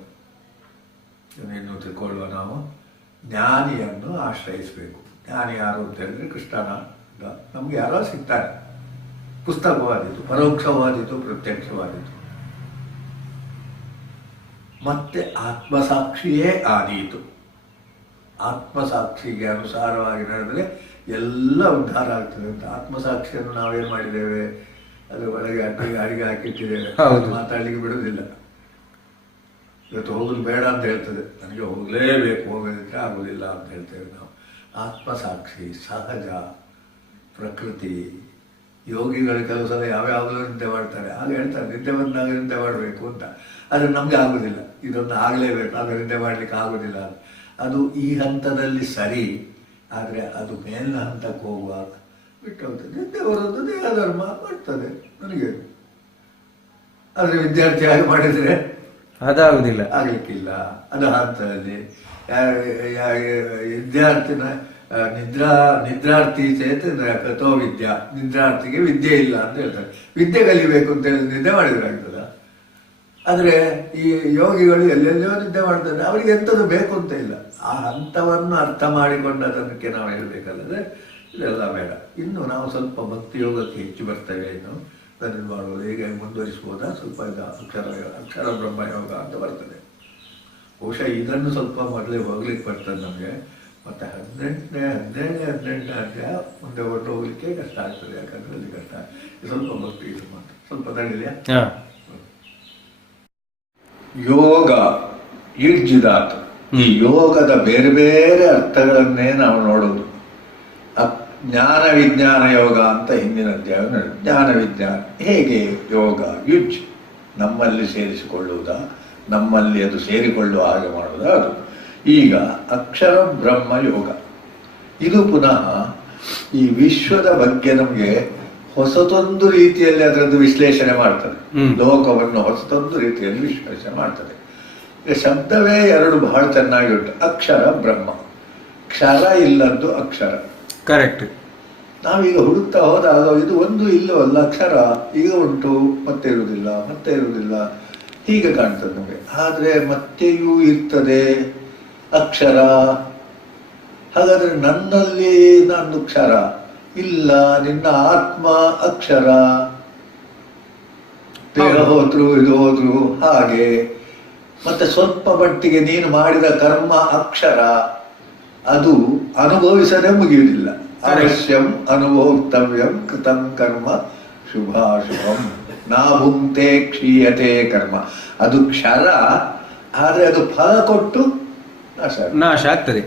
ಇನ್ನು ತಿಳ್ಕೊಳ್ಳುವ ನಾವು ಜ್ಞಾನಿಯನ್ನು ಆಶ್ರಯಿಸಬೇಕು. ಜ್ಞಾನಿ ಯಾರು ಅಂತ ಹೇಳಿದ್ರೆ ಕೃಷ್ಣನ. ನಮ್ಗೆ ಯಾರೋ ಸಿಗ್ತಾರೆ. ಪುಸ್ತಕವಾದಿತು, ಪರೋಕ್ಷವಾದಿತು, ಪ್ರತ್ಯಕ್ಷವಾದಿತು. ಮತ್ತೆ ಆತ್ಮಸಾಕ್ಷಿಯೇ ಆದೀತು. ಆತ್ಮಸಾಕ್ಷಿಗೆ ಅನುಸಾರವಾಗಿ ನಡೆದರೆ ಎಲ್ಲ ಉದ್ಧಾರ ಆಗ್ತದೆ ಅಂತ. ಆತ್ಮಸಾಕ್ಷಿಯನ್ನು ನಾವೇನು ಮಾಡಿದ್ದೇವೆ? ಅದು ಒಳಗೆ ಅಡಿಗೆ ಹಾಕಿಟ್ಟಿದ್ದೇವೆ, ಮಾತಾಡ್ಲಿಕ್ಕೆ ಬಿಡುವುದಿಲ್ಲ. ಇವತ್ತು ಹೋಗುದು ಬೇಡ ಅಂತ ಹೇಳ್ತದೆ, ನನಗೆ ಹೋಗಲೇಬೇಕು, ಹೋಗೋದಕ್ಕೆ ಆಗುದಿಲ್ಲ ಅಂತ ಹೇಳ್ತೇವೆ ನಾವು. ಆತ್ಮಸಾಕ್ಷಿ, ಸಹಜ, ಪ್ರಕೃತಿ. ಯೋಗಿಗಳು ಕೆಲವು ಸಲ ಯಾವ್ಯಾವುದೋ ನಿದ್ದೆ ಮಾಡ್ತಾರೆ, ಆಗ ಹೇಳ್ತಾರೆ ನಿದ್ದೆ ಬಂದಾಗ ನಿದ್ದೆ ಮಾಡಬೇಕು ಅಂತ. ಆದರೆ ನಮಗೆ ಆಗುದಿಲ್ಲ, ಇದೊಂದು ಆಗಲೇಬೇಕು, ಆಗ ನಿದ್ದೆ ಮಾಡಲಿಕ್ಕೆ ಆಗುದಿಲ್ಲ. ಅದು ಈ ಹಂತದಲ್ಲಿ ಸರಿ, ಆದರೆ ಅದು ಮೇಲಿನ ಹಂತಕ್ಕೆ ಹೋಗುವಾಗ ಬಿಟ್ಟು ಹೋಗ್ತದೆ. ನಿದ್ದೆ ಬರೋದು ದೇಹ ಧರ್ಮ ಮಾಡ್ತದೆ ನನಗೆ. ಆದರೆ ವಿದ್ಯಾರ್ಥಿ ಆಗಿ ಮಾಡಿದರೆ ಅದಾಗುದಿಲ್ಲ, ಆಗ್ಲಿಕ್ಕಿಲ್ಲ. ಅದು ಹಂತದಲ್ಲಿ ವಿದ್ಯಾರ್ಥಿನ ನಿದ್ರಾರ್ಥಿ ಚೇತ ಕಥೋ ವಿದ್ಯಾ. ನಿದ್ರಾರ್ಥಿಗೆ ವಿದ್ಯೆ ಇಲ್ಲ ಅಂತ ಹೇಳ್ತಾರೆ. ವಿದ್ಯೆ ಕಲಿಬೇಕು ಅಂತ ಹೇಳಿ ನಿದ್ದೆ ಮಾಡಿದ್ರೆ ಆಗ್ತದ? ಆದರೆ ಈ ಯೋಗಿಗಳು ಎಲ್ಲೆಲ್ಲೋ ನಿದ್ದೆ ಮಾಡ್ತಾರೆ, ಅವರಿಗೆ ಎಂಥದ್ದು ಬೇಕು ಅಂತ ಇಲ್ಲ. ಆ ಹಂತವನ್ನು ಅರ್ಥ ಮಾಡಿಕೊಂಡದಕ್ಕೆ ನಾವು ಹೇಳ್ಬೇಕಲ್ಲದೆ ಇದೆಲ್ಲ ಬೇಡ. ಇನ್ನು ನಾವು ಸ್ವಲ್ಪ ಭಕ್ತಿ ಯೋಗಕ್ಕೆ ಹೆಚ್ಚು ಬರ್ತೇವೆ. ಇನ್ನು ಅದನ್ನು ಮಾಡುವುದು ಹೀಗೆ ಮುಂದುವರಿಸ್ಬೋದಾ? ಸ್ವಲ್ಪ ಅಕ್ಷರ ಬ್ರಹ್ಮ ಯೋಗ ಅಂತ ಬರ್ತದೆ. ಬಹುಶಃ ಇದನ್ನು ಸ್ವಲ್ಪ ಮೊದಲೇ ಹೋಗ್ಲಿಕ್ಕೆ ಬರ್ತದೆ ನಮಗೆ. ಮತ್ತೆ 18ನೇ ಅಧ್ಯಾಯ ಮುಂದೆ ಹೊರಟು ಹೋಗ್ಲಿಕ್ಕೆ ಕಷ್ಟ ಆಗ್ತದೆ. ಯಾಕಂದ್ರೆ ಅಲ್ಲಿ ಕಷ್ಟ ಸ್ವಲ್ಪ ಭಕ್ತಿ ಇದು ಮಾತ್ರ ಸ್ವಲ್ಪ ತಡಿಲಿಯಾ? ಯೋಗ ಈರ್ಜಿದಾತು. ಈ ಯೋಗದ ಬೇರೆ ಬೇರೆ ಅರ್ಥಗಳನ್ನೇ ನಾವು ನೋಡೋದು. ಜ್ಞಾನ ವಿಜ್ಞಾನ ಯೋಗ ಅಂತ ಹಿಂದಿನ ಅಧ್ಯಾಯ. ಜ್ಞಾನ ವಿಜ್ಞಾನ ಹೇಗೆ? ಯೋಗ ಯುಜ್, ನಮ್ಮಲ್ಲಿ ಸೇರಿಸಿಕೊಳ್ಳುವುದ, ನಮ್ಮಲ್ಲಿ ಅದು ಸೇರಿಕೊಳ್ಳುವ ಹಾಗೆ ಮಾಡುವುದ ಅದು. ಈಗ ಅಕ್ಷರ ಬ್ರಹ್ಮ ಯೋಗ, ಇದು ಪುನಃ ಈ ವಿಶ್ವದ ಬಗ್ಗೆ ನಮಗೆ ಹೊಸತೊಂದು ರೀತಿಯಲ್ಲಿ ಅದರದ್ದು ವಿಶ್ಲೇಷಣೆ ಮಾಡ್ತದೆ. ಲೋಕವನ್ನು ಹೊಸತೊಂದು ರೀತಿಯಲ್ಲಿ ವಿಶ್ಲೇಷಣೆ ಮಾಡ್ತದೆ. ಶಬ್ದವೇ ಎರಡು ಬಹಳ ಚೆನ್ನಾಗಿ ಉಂಟು. ಅಕ್ಷರ ಬ್ರಹ್ಮ, ಕ್ಷರ ಇಲ್ಲದ್ದು ಅಕ್ಷರ. ಕರೆಕ್ಟ್. ನಾವೀಗ ಹುಡುಕ್ತಾ ಹೋದಾಗ ಇದು ಒಂದು ಇಲ್ಲವಲ್ಲ ಅಕ್ಷರ, ಈಗ ಉಂಟು ಮತ್ತೆ ಇರುವುದಿಲ್ಲ, ಮತ್ತೆ ಇರುವುದಿಲ್ಲ, ಹೀಗೆ ಕಾಣ್ತದೆ ನಮಗೆ. ಆದರೆ ಮತ್ತೆಯೂ ಇರ್ತದೆ ಅಕ್ಷರ. ಹಾಗಾದ್ರೆ ನನ್ನಲ್ಲಿ ನಂದು ಕ್ಷರ, ಇಲ್ಲ, ನಿನ್ನ ಆತ್ಮ ಅಕ್ಷರ, ದೇಹ ಹೋದ್ರು ಇದು ಹೋದ್ರು ಹಾಗೆ. ಮತ್ತೆ ಸ್ವಲ್ಪ ಮಟ್ಟಿಗೆ ನೀನು ಮಾಡಿದ ಕರ್ಮ ಅಕ್ಷರ, ಅದು ಅನುಭವಿಸದೆ ಮುಗಿಯುವುದಿಲ್ಲ. ಅವಶ್ಯಂ ಅನುಭೋಕ್ತವ್ಯಂ ಕೃತಂ ಕರ್ಮ ಶುಭಾಶುಭಂ ನಾಭುಂಕ್ತೆ ಕ್ಷೀಯತೆ ಕರ್ಮ. ಅದು ಕ್ಷರ, ಆದರೆ ಅದು ಫಲ ಕೊಟ್ಟು ನಾಶ ಆಗ್ತದೆ.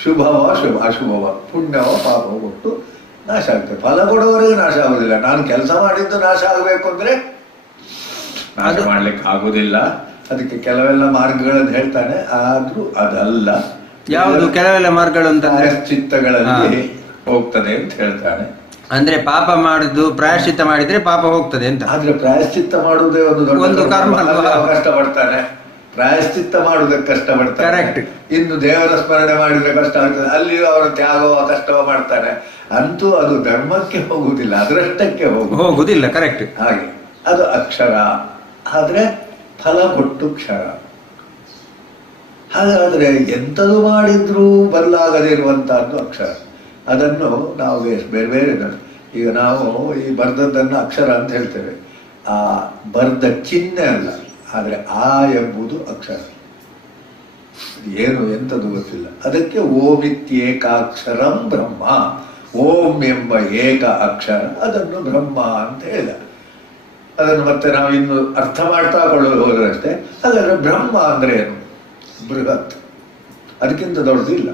ಶುಭವ ಅಶುಭವ, ಪುಣ್ಯವ ಪಾಪವ ಕೊಟ್ಟು ನಾಶ ಆಗ್ತದೆ. ಫಲ ಕೊಡುವವರೆಗೆ ನಾಶ ಆಗುದಿಲ್ಲ. ನಾನು ಕೆಲಸ ಮಾಡಿದ್ದು ನಾಶ ಆಗಬೇಕು ಅಂದ್ರೆ ನಾಶ ಮಾಡ್ಲಿಕ್ಕೆ ಆಗುದಿಲ್ಲ. ಅದಕ್ಕೆ ಕೆಲವೆಲ್ಲ ಮಾರ್ಗಗಳನ್ನು ಹೇಳ್ತಾನೆ, ಆದ್ರೂ ಅದಲ್ಲ. ಯಾವುದು ಕೆಲವೆಲ್ಲ ಮಾರ್ಗಗಳು ಅಂತ? ಚಿತ್ತಗಳಲ್ಲಿ ಹೋಗ್ತದೆ ಅಂತ ಹೇಳ್ತಾನೆ. ಅಂದ್ರೆ ಪಾಪ ಮಾಡುದು ಪ್ರಾಯಶ್ಚಿತ್ತ ಮಾಡಿದ್ರೆ ಪಾಪ ಹೋಗ್ತದೆ ಅಂತ. ಆದ್ರೆ ಪ್ರಾಯಶ್ಚಿತ್ತ ಮಾಡುವುದೇ ಒಂದು ಕರ್ಮ. ಕಷ್ಟಪಡ್ತಾನೆ, ಪ್ರಾಯಶ್ಚಿತ್ತ ಮಾಡುವುದಕ್ಕೆ ಕಷ್ಟಪಡ್ತಾನೆ. ಕರೆಕ್ಟ್. ಇನ್ನು ದೇವರ ಸ್ಮರಣೆ ಮಾಡಿದ್ರೆ ಕಷ್ಟ ಆಗ್ತದೆ, ಅಲ್ಲಿಯೂ ಅವರ ತ್ಯಾಗವ ಕಷ್ಟವ ಮಾಡ್ತಾನೆ. ಅಂತೂ ಅದು ಧರ್ಮಕ್ಕೆ ಹೋಗುವುದಿಲ್ಲ, ಅದರಷ್ಟಕ್ಕೆ ಹೋಗುದಿಲ್ಲ. ಕರೆಕ್ಟ್. ಹಾಗೆ ಅದು ಅಕ್ಷರ, ಆದ್ರೆ ಫಲ ಕೊಟ್ಟು ಕ್ಷರ. ಹಾಗಾದ್ರೆ ಎಂಥದು ಮಾಡಿದ್ರೂ ಬದಲಾಗದೇ ಇರುವಂತಹದ್ದು ಅಕ್ಷರ. ಅದನ್ನು ನಾವು ಬೇರೆ ಬೇರೆ ಈಗ ನಾವು ಈ ಬರ್ದದ್ದನ್ನು ಅಕ್ಷರ ಅಂತ ಹೇಳ್ತೇವೆ. ಆ ಬರ್ದ ಚಿಹ್ನೆ ಅಲ್ಲ, ಆದರೆ ಆ ಎಂಬುದು ಅಕ್ಷರ. ಏನು ಎಂಥದ್ದು ಗೊತ್ತಿಲ್ಲ. ಅದಕ್ಕೆ ಓಮಿತ್ಯೇಕಾಕ್ಷರಂ ಬ್ರಹ್ಮ, ಓಂ ಎಂಬ ಏಕ ಅಕ್ಷರ, ಅದನ್ನು ಬ್ರಹ್ಮ ಅಂತ ಹೇಳಿದ. ಅದನ್ನು ಮತ್ತೆ ನಾವು ಇನ್ನು ಅರ್ಥ ಮಾಡ್ತಾ ಕೊಳ್ಳಲು ಹೋದ್ರಷ್ಟೇ. ಹಾಗಾದ್ರೆ ಬ್ರಹ್ಮ ಅಂದ್ರೆ ಏನು? ಬೃಹತ್, ಅದಕ್ಕಿಂತ ದೊಡ್ಡದು ಇಲ್ಲ.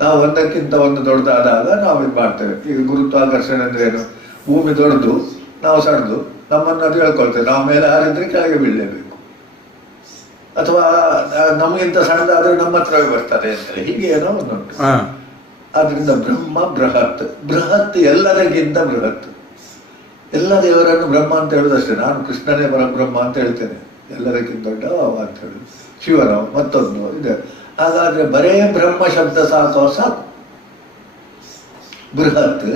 ನಾವು ಒಂದಕ್ಕಿಂತ ಒಂದು ದೊಡ್ಡದಾದಾಗ ನಾವು ಇದು ಮಾಡ್ತೇವೆ. ಈಗ ಗುರುತ್ವಾಕರ್ಷಣೆ ಅಂದ್ರೆ ಏನು? ಭೂಮಿ ದೊಡ್ಡದು, ನಾವು ಸಣ್ಣದು, ನಮ್ಮನ್ನು ಅದು ಹೇಳ್ಕೊಳ್ತೇವೆ. ನಾವು ಮೇಲೆ ಹಾರಿದ್ರೆ ಕೆಳಗೆ ಬೀಳಲೇಬೇಕು, ಅಥವಾ ನಮಗಿಂತ ಸಣ್ಣದಾದ್ರೆ ನಮ್ಮ ಹತ್ರವೇ ಬರ್ತದೆ ಅಂತೇಳಿ, ಹೀಗೆ ಏನೋ ಒಂದುಂಟು. ಆದ್ರಿಂದ ಬ್ರಹ್ಮ ಬೃಹತ್. ಬೃಹತ್ ಎಲ್ಲದಕ್ಕಿಂತ ಬೃಹತ್. ಎಲ್ಲ ದೇವರನ್ನು ಬ್ರಹ್ಮ ಅಂತ ಹೇಳುದಷ್ಟೇ. ನಾನು ಕೃಷ್ಣನೇ ಪರಬ್ರಹ್ಮ ಅಂತ ಹೇಳ್ತೇನೆ, ಎಲ್ಲದಕ್ಕಿಂತ ದೊಡ್ಡ ಅಂತ ಹೇಳುದು. ಶಿವನ ಮತ್ತೊಂದು ಇದೆ. ಹಾಗಾದ್ರೆ ಬರೇ ಬ್ರಹ್ಮ ಶಬ್ದ ಸಾಕು. ಬೃಹತ್,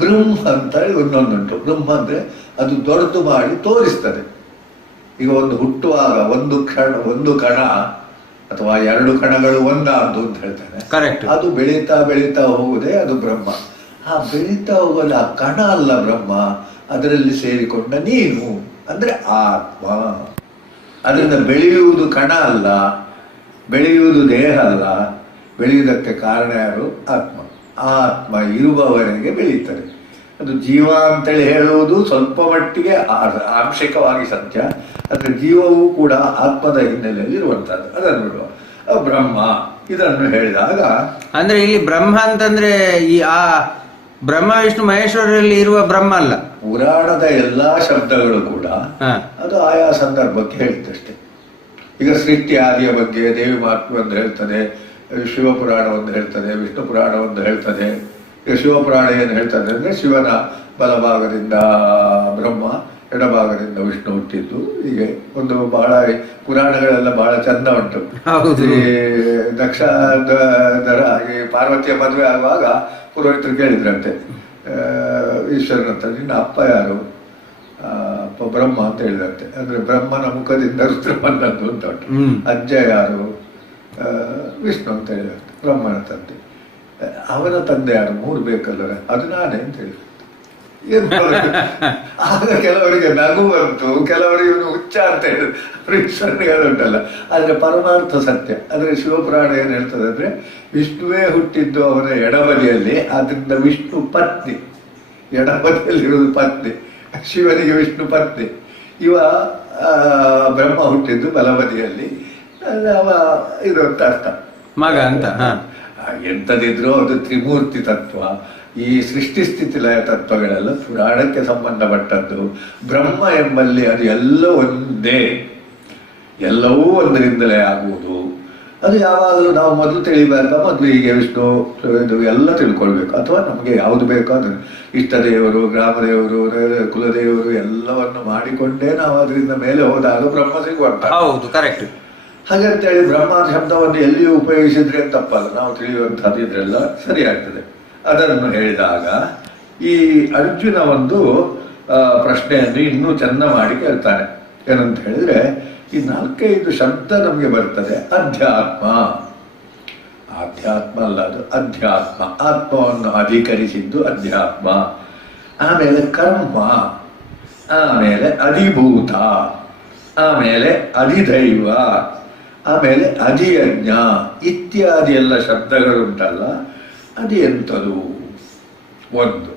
ಬ್ರಹ್ಮ ಅಂತ ಇನ್ನೊಂದುಂಟು. ಬ್ರಹ್ಮ ಅಂದ್ರೆ ಅದು ದೊಡ್ಡದು ಮಾಡಿ ತೋರಿಸ್ತದೆ. ಈಗ ಒಂದು ಹುಟ್ಟುವಾಗ ಒಂದು ಕಣ ಅಥವಾ ಎರಡು ಕಣಗಳು ಒಂದಾದ್ದು ಅಂತ ಹೇಳ್ತಾನೆ. ಅದು ಬೆಳೀತಾ ಬೆಳೀತಾ ಹೋಗುದೇ ಅದು ಬ್ರಹ್ಮ. ಆ ಬೆಳೀತಾ ಹೋಗಲು ಆ ಕಣ ಅಲ್ಲ ಬ್ರಹ್ಮ, ಅದರಲ್ಲಿ ಸೇರಿಕೊಂಡ ನೀನು ಅಂದ್ರೆ ಆತ್ಮ. ಅದರಿಂದ ಬೆಳೆಯುವುದು ಕಣ ಅಲ್ಲ, ಬೆಳೆಯುವುದು ದೇಹ ಅಲ್ಲ. ಬೆಳೆಯುವುದಕ್ಕೆ ಕಾರಣ ಯಾರು? ಆತ್ಮ. ಆತ್ಮ ಇರುವವರೆಗೆ ಬೆಳೀತಾರೆ. ಅದು ಜೀವ ಅಂತೇಳಿ ಹೇಳುವುದು ಸ್ವಲ್ಪ ಮಟ್ಟಿಗೆ ಆಂಶಿಕವಾಗಿ ಸತ್ಯ. ಆದರೆ ಜೀವವೂ ಕೂಡ ಆತ್ಮದ ಹಿನ್ನೆಲೆಯಲ್ಲಿ ಇರುವಂತಹದ್ದು. ಅದನ್ನು ಬಿಡುವ ಬ್ರಹ್ಮ ಇದನ್ನು ಹೇಳಿದಾಗ, ಅಂದ್ರೆ ಇಲ್ಲಿ ಬ್ರಹ್ಮ ಅಂತಂದ್ರೆ ಈ ಆ ಬ್ರಹ್ಮ ವಿಷ್ಣು ಮಹೇಶ್ವರಲ್ಲಿ ಇರುವ ಬ್ರಹ್ಮ ಅಲ್ಲ. ಪುರಾಣದ ಎಲ್ಲಾ ಶಬ್ದಗಳು ಕೂಡ ಅದು ಆಯಾ ಸಂದರ್ಭಕ್ಕೆ ಹೇಳ್ತಷ್ಟೆ. ಈಗ ಸೃಷ್ಟಿ ಆದಿಯ ಬಗ್ಗೆ ದೇವಿ ಮಹಾತ್ಮೆ ಒಂದು ಹೇಳ್ತದೆ, ಶಿವಪುರಾಣ ಒಂದು ಹೇಳ್ತದೆ, ವಿಷ್ಣು ಪುರಾಣ ಒಂದು ಹೇಳ್ತದೆ. ಈಗ ಶಿವಪುರಾಣ ಏನು ಹೇಳ್ತದೆ ಅಂದ್ರೆ ಶಿವನ ಬಲಭಾಗದಿಂದ ಬ್ರಹ್ಮ, ಎಡಭಾಗದಿಂದ ವಿಷ್ಣು ಹುಟ್ಟಿದ್ದು. ಹೀಗೆ ಒಂದು ಬಹಳ ಪುರಾಣಗಳೆಲ್ಲ ಬಹಳ ಚಂದ ಉಂಟು. ಈ ದಕ್ಷ ಈ ಪಾರ್ವತಿಯ ಮದುವೆ ಆಗುವಾಗ ಪುರೋಹಿತರು ಕೇಳಿದ್ರಂತೆ ಈಶ್ವರನ ಹತ್ರ, ನಿನ್ನ ಅಪ್ಪ ಯಾರು? ಅಪ್ಪ ಬ್ರಹ್ಮ ಅಂತ ಹೇಳಿದಂತೆ. ಅಂದ್ರೆ ಬ್ರಹ್ಮನ ಮುಖದಿಂದ ರುದ್ರ ಬಂದದ್ದು ಅಂತ ಉಂಟು. ಅಜ್ಜ ಯಾರು? ವಿಷ್ಣು ಅಂತ ಹೇಳಿದಂತೆ. ಬ್ರಹ್ಮನ ತಂದೆ. ಅವನ ತಂದೆ ಯಾರು? 3 ಬೇಕಲ್ಲರ, ಅದು ನಾನೇ ಅಂತ ಹೇಳಿ. ಆಗ ಕೆಲವರಿಗೆ ನಗು ಬಂತು, ಕೆಲವರಿಗೆ ಇವನು ಹುಚ್ಚ ಅಂತ ಹೇಳಿದ್ರು. ಈಶ್ವರನಿಗೆ ಉಂಟಲ್ಲ. ಆದ್ರೆ ಪರಮಾರ್ಥ ಸತ್ಯ. ಆದ್ರೆ ಶಿವಪುರಾಣ ಏನ್ ಹೇಳ್ತದೆ ಅಂದ್ರೆ ವಿಷ್ಣುವೇ ಹುಟ್ಟಿದ್ದು ಅವನ ಎಡಬದಿಯಲ್ಲಿ, ಆದ್ರಿಂದ ವಿಷ್ಣು ಪತ್ನಿ. ಎಡಬದಿಯಲ್ಲಿರುವುದು ಪತ್ನಿ, ಶಿವನಿಗೆ ವಿಷ್ಣು ಪತ್ನಿ. ಇವ ಬ್ರಹ್ಮ ಹುಟ್ಟಿದ್ದು ಬಲಬದಿಯಲ್ಲಿ, ಅವ ಇದು ಅಂತ ಅರ್ಥ, ಮಗ ಅಂತ. ಎಂಥದಿದ್ರು ಅದು ತ್ರಿಮೂರ್ತಿ ತತ್ವ. ಈ ಸೃಷ್ಟಿ ಸ್ಥಿತಿ ಲಯ ತತ್ವಗಳೆಲ್ಲ ಪುರಾಣಕ್ಕೆ ಸಂಬಂಧಪಟ್ಟದ್ದು. ಬ್ರಹ್ಮ ಎಂಬಲ್ಲಿ ಅದು ಎಲ್ಲ ಒಂದೇ, ಎಲ್ಲವೂ ಒಂದರಿಂದಲೇ ಆಗುವುದು. ಅದು ಯಾವಾಗಲೂ ನಾವು ಮೊದಲು ತಿಳಿಬೇಕಾ? ಮೊದಲು ಹೀಗೆ ವಿಷ್ಣು ಇದು ಎಲ್ಲ ತಿಳ್ಕೊಳ್ಬೇಕು. ಅಥವಾ ನಮಗೆ ಯಾವುದು ಬೇಕೋ ಅದನ್ನು, ಇಷ್ಟ ದೇವರು, ಗ್ರಾಮದೇವರು, ಕುಲದೇವರು ಎಲ್ಲವನ್ನು ಮಾಡಿಕೊಂಡೇ ನಾವು ಅದರಿಂದ ಮೇಲೆ ಹೋದಾಗ ಬ್ರಹ್ಮ ಸಿಗುವಂತ. ಹೌದು, ಕರೆಕ್ಟ್. ಹಾಗಂತೇಳಿ ಬ್ರಹ್ಮ ಶಬ್ದವನ್ನು ಎಲ್ಲಿಯೂ ಉಪಯೋಗಿಸಿದ್ರೆ ತಪ್ಪಲ್ಲ, ನಾವು ತಿಳಿಯುವಂಥದ್ದು ಇದ್ರೆಲ್ಲ ಸರಿಯಾಗ್ತದೆ. ಅದನ್ನು ಹೇಳಿದಾಗ ಈ ಅರ್ಜುನ ಒಂದು ಪ್ರಶ್ನೆಯನ್ನು ಇನ್ನೂ ಚೆಂದ ಮಾಡಿ ಕೇಳ್ತಾನೆ. ಏನಂತ ಹೇಳಿದ್ರೆ, ಈ 4-5 ಶಬ್ದ ನಮಗೆ ಬರ್ತದೆ. ಅಧ್ಯಾತ್ಮ, ಆಧ್ಯಾತ್ಮ ಅಲ್ಲ, ಅದು ಅಧ್ಯಾತ್ಮ. ಆತ್ಮವನ್ನು ಅಧಿಕರಿಸಿದ್ದು ಅಧ್ಯಾತ್ಮ. ಆಮೇಲೆ ಕರ್ಮ, ಆಮೇಲೆ ಅಧಿಭೂತ, ಆಮೇಲೆ ಅಧಿದೈವ, ಆಮೇಲೆ ಅಧಿಯಜ್ಞ ಇತ್ಯಾದಿ ಎಲ್ಲ ಶಬ್ದಗಳುಂಟಲ್ಲ, ಅದು ಎಂಥದು ಒಂದು.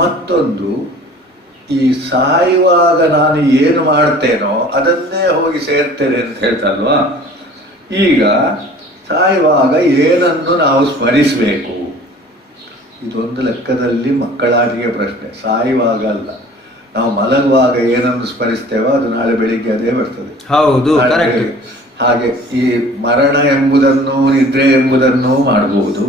ಮತ್ತೊಂದು, ಈ ಸಾಯುವಾಗ ನಾನು ಏನು ಮಾಡ್ತೇನೋ ಅದನ್ನೇ ಹೋಗಿ ಸೇರ್ತೇನೆ ಅಂತ ಹೇಳ್ತಲ್ವಾ. ಈಗ ಸಾಯುವಾಗ ಏನನ್ನು ನಾವು ಸ್ಮರಿಸಬೇಕು? ಇದೊಂದು ಲೆಕ್ಕದಲ್ಲಿ ಮಕ್ಕಳಾಟಿಗೆ ಪ್ರಶ್ನೆ. ಸಾಯುವಾಗ ಅಲ್ಲ, ನಾವು ಮಲಗುವಾಗ ಏನನ್ನು ಸ್ಮರಿಸ್ತೇವೋ ಅದು ನಾಳೆ ಬೆಳಿಗ್ಗೆ ಅದೇ ಬರ್ತದೆ. ಹೌದು, ಹಾಗೆ ಈ ಮರಣ ಎಂಬುದನ್ನು ನಿದ್ರೆ ಎಂಬುದನ್ನು ಮಾಡಬಹುದು,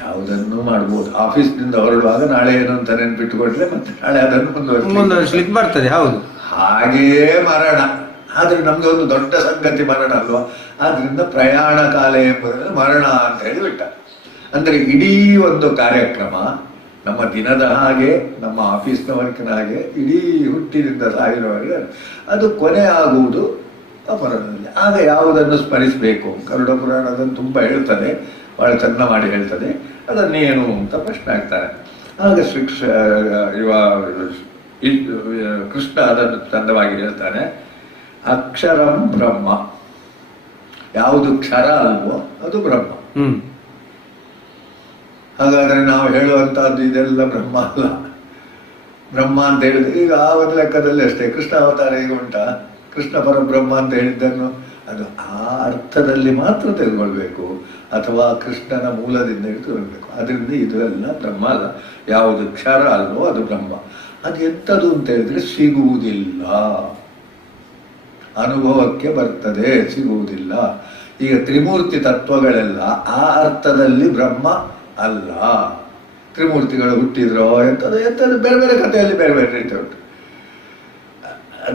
ಯಾವುದನ್ನು ಮಾಡಬಹುದು. ಆಫೀಸ್ನಿಂದ ಹೊರಡುವಾಗ ನಾಳೆ ಏನು ಅಂತ ನೆನ್ಪಿಟ್ಟುಕೊಂಡ್ರೆ ಮತ್ತೆ ನಾಳೆ ಅದನ್ನು ಮುಂದುವರಿಸಲಿಕ್ಕೆ ಬರ್ತದೆ. ಹೌದು, ಹಾಗೆಯೇ ಮರಣ. ಆದ್ರೆ ನಮ್ಗೆ ಒಂದು ದೊಡ್ಡ ಸಂಗತಿ ಮರಣ ಅಲ್ವಾ. ಆದ್ರಿಂದ ಪ್ರಯಾಣ ಕಾಲ ಎಂಬುದನ್ನು ಮರಣ ಅಂತ ಹೇಳಿ ಬಿಟ್ಟ. ಅಂದ್ರೆ ಇಡೀ ಒಂದು ಕಾರ್ಯಕ್ರಮ ನಮ್ಮ ದಿನದ ಹಾಗೆ, ನಮ್ಮ ಆಫೀಸ್ನ ವರ್ಕಿನ ಹಾಗೆ, ಇಡೀ ಹುಟ್ಟಿನಿಂದ ಸಾಯಿನವರೆಗೆ ಅದು ಕೊನೆ ಆಗುವುದು ಅಪರಾಧದಲ್ಲಿ. ಆಗ ಯಾವುದನ್ನು ಸ್ಮರಿಸಬೇಕು? ಗರುಡ ಪುರಾಣ ಅದನ್ನು ತುಂಬ ಹೇಳ್ತದೆ, ಬಹಳ ಚೆನ್ನ ಮಾಡಿ ಹೇಳ್ತದೆ. ಅದನ್ನೇನು ಅಂತ ಪ್ರಶ್ನೆ ಆಗ್ತಾರೆ. ಆಗ ಕೃಷ್ಣ ಅದನ್ನು ಚಂದವಾಗಿ ಹೇಳ್ತಾನೆ, ಅಕ್ಷರಂ ಬ್ರಹ್ಮ. ಯಾವುದು ಕ್ಷರ ಅಲ್ವೋ ಅದು ಬ್ರಹ್ಮ. ಹಾಗಾದ್ರೆ ನಾವು ಹೇಳುವಂತಹದ್ದು ಇದೆಲ್ಲ ಬ್ರಹ್ಮ ಅಲ್ಲ. ಬ್ರಹ್ಮ ಅಂತ ಹೇಳಿದ್ರೆ ಈಗ ಆ ಒಂದು ಲೆಕ್ಕದಲ್ಲಿ ಅಷ್ಟೇ. ಕೃಷ್ಣ ಅವತಾರ ಈಗ ಉಂಟಾ? ಕೃಷ್ಣ ಪರಬ್ರಹ್ಮ ಅಂತ ಹೇಳಿದ್ದನ್ನು ಅದು ಆ ಅರ್ಥದಲ್ಲಿ ಮಾತ್ರ ತೆಗೆದುಕೊಳ್ಬೇಕು, ಅಥವಾ ಕೃಷ್ಣನ ಮೂಲದಿಂದ ತೆಗೆದುಕೊಳ್ಬೇಕು. ಅದರಿಂದ ಇದು ಎಲ್ಲ ಬ್ರಹ್ಮ ಅಲ್ಲ. ಯಾವುದು ಕ್ಷರ ಅಲ್ವೋ ಅದು ಬ್ರಹ್ಮ. ಅದು ಎಂಥದ್ದು ಅಂತ ಹೇಳಿದ್ರೆ ಸಿಗುವುದಿಲ್ಲ, ಅನುಭವಕ್ಕೆ ಬರ್ತದೆ, ಸಿಗುವುದಿಲ್ಲ. ಈಗ ತ್ರಿಮೂರ್ತಿ ತತ್ವಗಳೆಲ್ಲ ಆ ಅರ್ಥದಲ್ಲಿ ಬ್ರಹ್ಮ ಅಲ್ಲ. ತ್ರಿಮೂರ್ತಿಗಳು ಹುಟ್ಟಿದ್ರೋ ಎಂಥದ್ದು ಬೇರೆ ಬೇರೆ ಕಥೆಯಲ್ಲಿ ಬೇರೆ ಬೇರೆ ರೀತಿ ಉಂಟು.